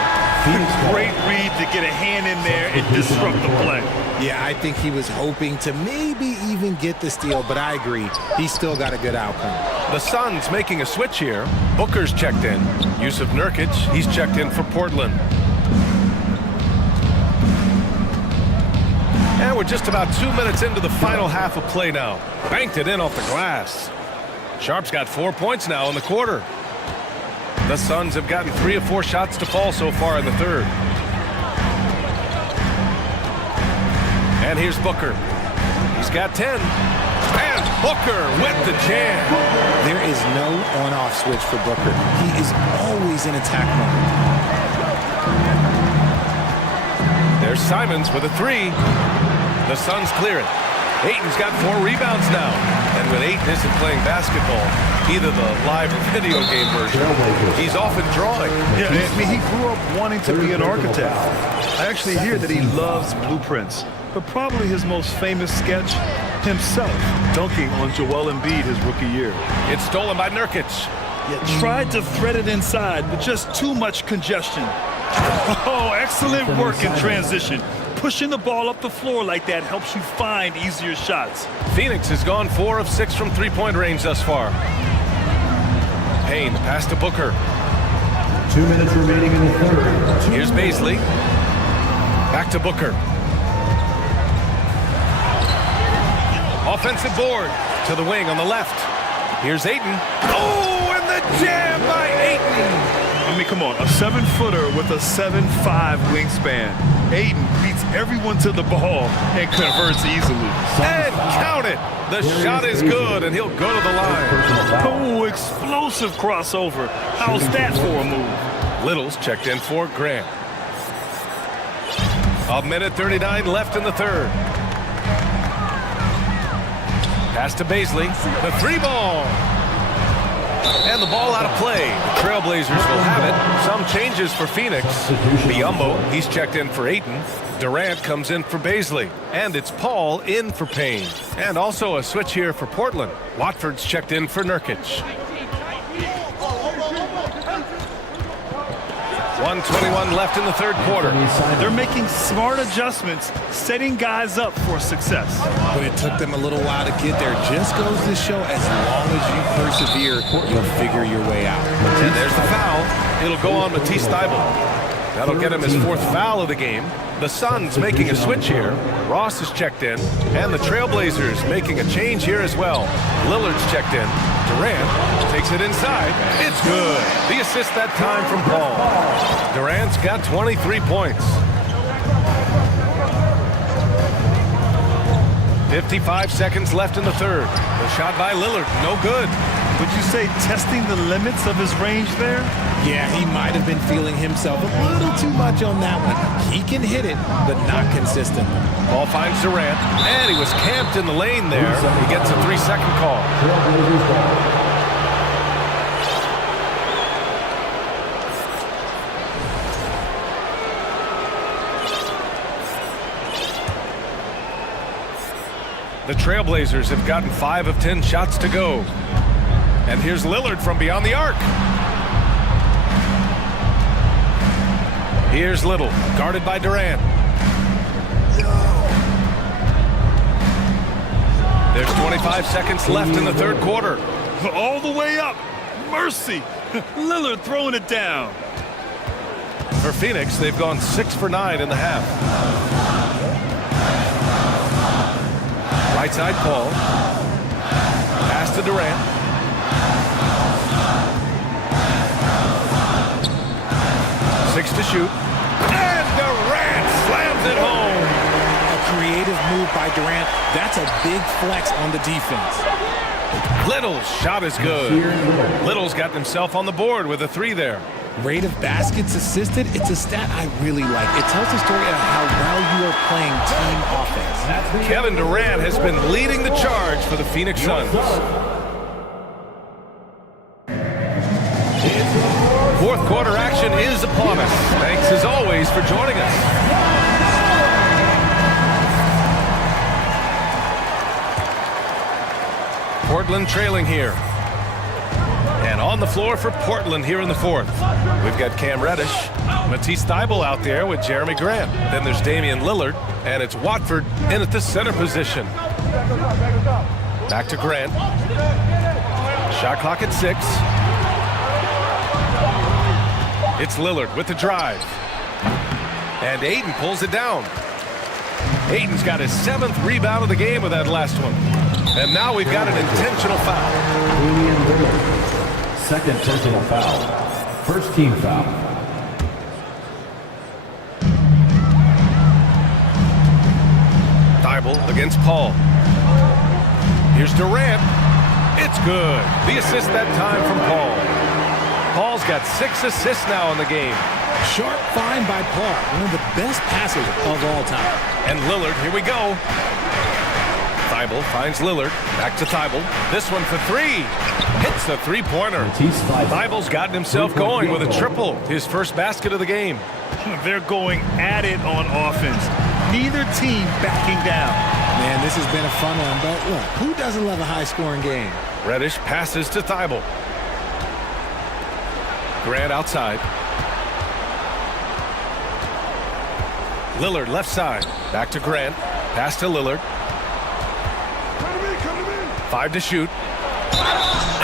Great read to get a hand in there and disrupt the play. Yeah, I think he was hoping to maybe even get the steal, but I agree. He still got a good outcome. The Suns making a switch here. Booker's checked in. Yusuf Nurkic, he's checked in for Portland. And we're just about 2 minutes into the final half of play now. Banked it in off the glass. Sharp's got 4 points now in the quarter. The Suns have gotten 3 of 4 shots to fall so far in the third. And here's Booker. He's got 10. And Booker with the jam. There is no on-off switch for Booker. He is always in attack mode. There's Simons with a 3. The Suns clear it. Ayton's got 4 rebounds now. And when Ayton isn't playing basketball, either the live or video game version, he's often drawing. Yeah, I mean, he grew up wanting to be an architect. I actually hear that he loves blueprints, but probably his most famous sketch, himself dunking on Joel Embiid his rookie year. It's stolen by Nurkic. Yeah, tried to thread it inside, but just too much congestion. Oh, excellent work in transition. Pushing the ball up the floor like that helps you find easier shots. Phoenix has gone 4 of 6 from three-point range thus far. Payne, pass to Booker. 2 minutes remaining in the third. Here's Baisley. Back to Booker. Offensive board to the wing on the left. Here's Ayton. Oh, and the jam by Ayton. I mean, come on, a 7-footer with a 7'5" wingspan. Ayton beats everyone to the ball and converts easily. And count it. The shot is good, and he'll go to the line. Oh, explosive crossover. How's that for a move? Little's checked in for Grant. 1:39 left in the third. Pass to Baisley. The 3-ball. And the ball out of play. The Trailblazers will have it. Some changes for Phoenix. Biyombo, he's checked in for Ayton. Durant comes in for Baisley. And it's Paul in for Payne. And also a switch here for Portland. Watford's checked in for Nurkic. 1:21 left in the third quarter. They're making smart adjustments, setting guys up for success. But it took them a little while to get there. Just goes to show, as long as you persevere, you'll figure your way out. And there's the foul. It'll go on Matisse Thybulle. That'll get him his 4th foul of the game. The Suns making a switch here. Ross is checked in. And the Trailblazers making a change here as well. Lillard's checked in. Durant takes it inside. It's good. The assist that time from Paul. Durant's got 23 points. 55 seconds left in the third. The shot by Lillard, no good. Would you say testing the limits of his range there? Yeah, he might have been feeling himself a little too much on that one. He can hit it, but not consistent. Ball finds Durant, and he was camped in the lane there. He gets a 3-second call. The Trailblazers have gotten 5 of 10 shots to go. And here's Lillard from beyond the arc. Here's Little, guarded by Durant. There's 25 seconds left in the third quarter. All the way up. Mercy. Lillard throwing it down. For Phoenix, they've gone 6 for 9 in the half. Right side, Paul. Pass to Durant. Six to shoot. And Durant slams it home. A creative move by Durant. That's a big flex on the defense. Little's shot is good. Little's got himself on the board with a 3 there. Rate of baskets assisted, it's a stat I really like. It tells the story of how well you are playing team offense. Kevin Durant has been leading the charge for the Phoenix Suns. Fourth quarter action is upon us. Thanks as always for joining us. Portland trailing here. And on the floor for Portland here in the fourth. We've got Cam Reddish, Matisse Thybulle out there with Jeremy Grant. Then there's Damian Lillard, and it's Watford in at the center position. Back to Grant. Shot clock at 6. It's Lillard with the drive. And Ayton pulls it down. Ayton's got his 7th rebound of the game with that last one. And now we've got an intentional foul. Second personal foul. First team foul. Thybulle against Paul. Here's Durant. It's good. The assist that time from Paul. Paul's got 6 assists now in the game. Sharp find by Paul. One of the best passers of all time. And Lillard, here we go. Thybulle finds Lillard. Back to Thybulle. This one for 3. Hits the 3-pointer. Thybulle's gotten himself going with a triple. His first basket of the game. They're going at it on offense. Neither team backing down. Man, this has been a fun one, but look, who doesn't love a high-scoring game? Reddish passes to Thybulle. Grant outside. Lillard left side. Back to Grant. Pass to Lillard. 5 to shoot.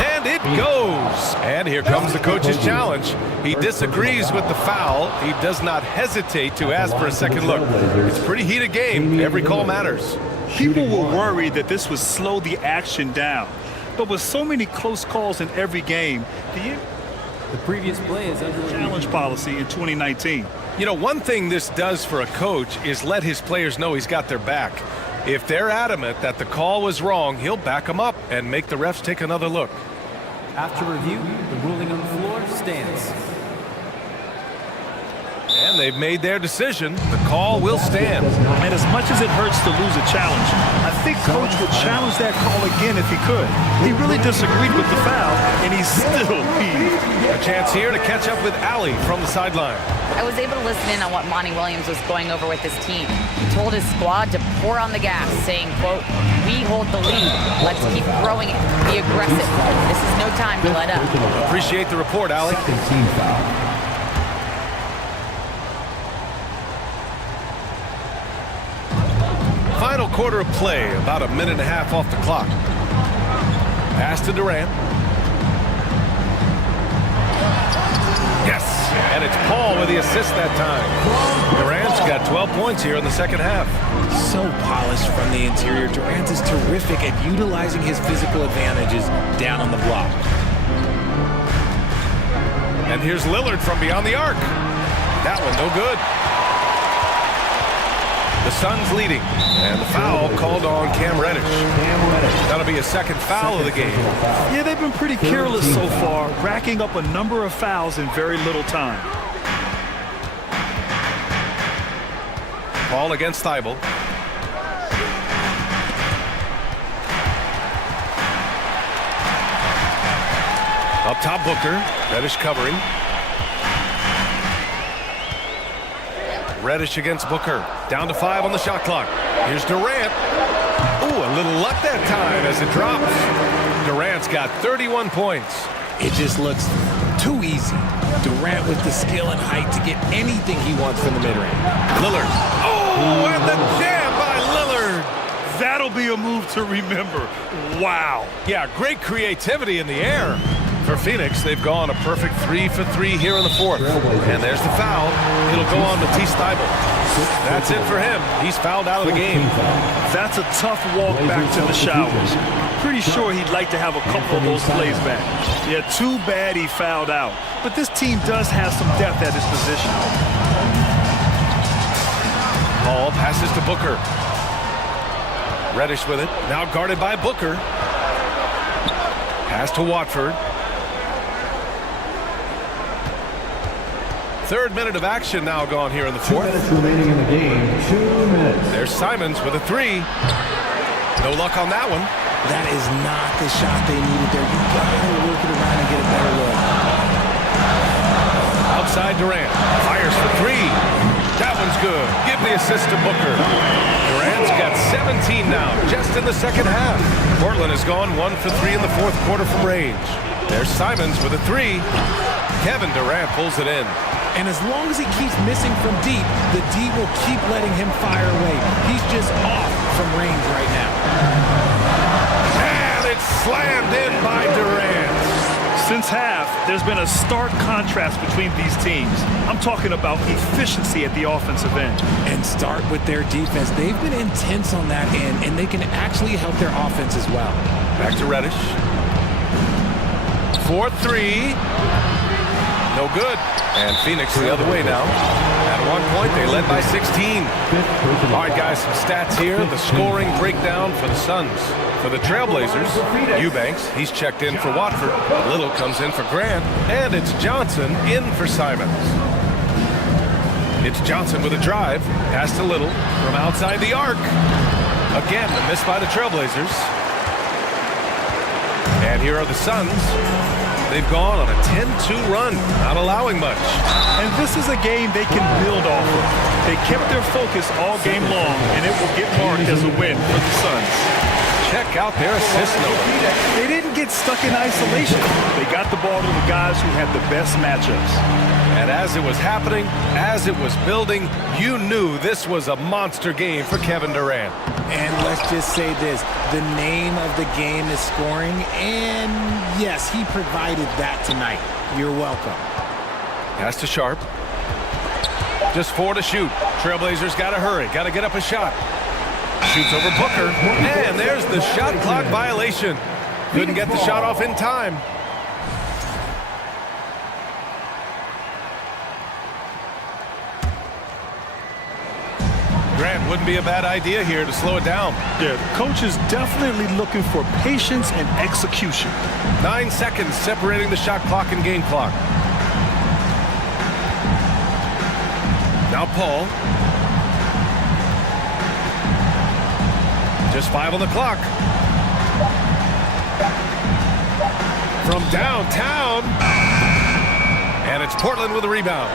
And it goes. And here comes the coach's challenge. He disagrees with the foul. He does not hesitate to ask for a second look. It's a pretty heated game. Every call matters. People were worried that this would slow the action down. But with so many close calls in every game, The previous play is under challenge policy in 2019. You know, one thing this does for a coach is let his players know he's got their back. If they're adamant that the call was wrong, he'll back them up and make the refs take another look. After review, the ruling on the floor stands. And they've made their decision. The call will stand. And as much as it hurts to lose a challenge, I think Coach would challenge that call again if he could. He really disagreed with the foul, and he's still peeved. A chance here to catch up with Allie from the sideline. I was able to listen in on what Monty Williams was going over with his team. He told his squad to pour on the gas, saying, quote, "We hold the lead. Let's keep throwing it. Be aggressive. This is no time to let up." Appreciate the report, Allie. Team foul. Final quarter of play, about a minute and a half off the clock. Pass to Durant. Yes, and it's Paul with the assist that time. Durant's got 12 points here in the second half. So polished from the interior. Durant is terrific at utilizing his physical advantages down on the block. And here's Lillard from beyond the arc. That one no good. The Suns leading, and the foul called on Cam Reddish. That'll be a second foul of the game. Yeah, they've been pretty careless so far, racking up a number of fouls in very little time. Paul against Thibault. Up top, Booker. Reddish covering. Reddish against Booker. Down to 5 on the shot clock. Here's Durant. Ooh, a little luck that time as it drops. Durant's got 31 points. It just looks too easy. Durant with the skill and height to get anything he wants from the mid-range. Lillard. Oh, and the jam by Lillard. That'll be a move to remember. Wow. Yeah, great creativity in the air. For Phoenix, they've gone a perfect 3 for 3 here in the fourth. And there's the foul. It'll go on Matisse Thibault. That's it for him. He's fouled out of the game. That's a tough walk back to the showers. Pretty sure he'd like to have a couple of those plays back. Yeah, too bad he fouled out. But this team does have some depth at his position. Paul passes to Booker. Reddish with it. Now guarded by Booker. Pass to Watford. Third minute of action now gone here in the fourth. 2 minutes remaining in the game. 2 minutes. There's Simons with a 3. No luck on that one. That is not the shot they needed there. You gotta work it around and get a better look. Outside Durant. Fires for 3. That one's good. Give the assist to Booker. Durant's got 17 now, just in the second half. Portland has gone 1 for 3 in the fourth quarter from range. There's Simons with a 3. Kevin Durant pulls it in. And as long as he keeps missing from deep, the D will keep letting him fire away. He's just off from range right now. And it's slammed in by Durant. Since half, there's been a stark contrast between these teams. I'm talking about efficiency at the offensive end. And start with their defense. They've been intense on that end, and they can actually help their offense as well. Back to Reddish. 4-3. No good. And Phoenix the other way now. At one point, they led by 16. All right, guys, some stats here. The scoring breakdown for the Suns. For the Trailblazers, Eubanks, he's checked in for Watford. Little comes in for Grant. And it's Johnson in for Simons. It's Johnson with a drive. Pass to Little from outside the arc. Again, the miss by the Trailblazers. And here are the Suns. They've gone on a 10-2 run, not allowing much. And this is a game they can build off of. They kept their focus all game long, and it will get marked as a win for the Suns. check out their assist number. They didn't get stuck in isolation. They got the ball to the guys who had the best matchups. And as it was happening, as it was building, you knew this was a monster game for Kevin Durant. And let's just say this, the name of the game is scoring, and yes, he provided that tonight. You're welcome. Pass to Sharp. Just 4 to shoot. Trailblazers got to hurry, got to get up a shot. Shoots over Booker, and there's the shot clock violation. Couldn't get the shot off in time. Grant, wouldn't be a bad idea here to slow it down. Yeah, the coach is definitely looking for patience and execution. 9 seconds separating the shot clock and game clock. Now Paul. Just 5 on the clock. From downtown. And it's Portland with a rebound.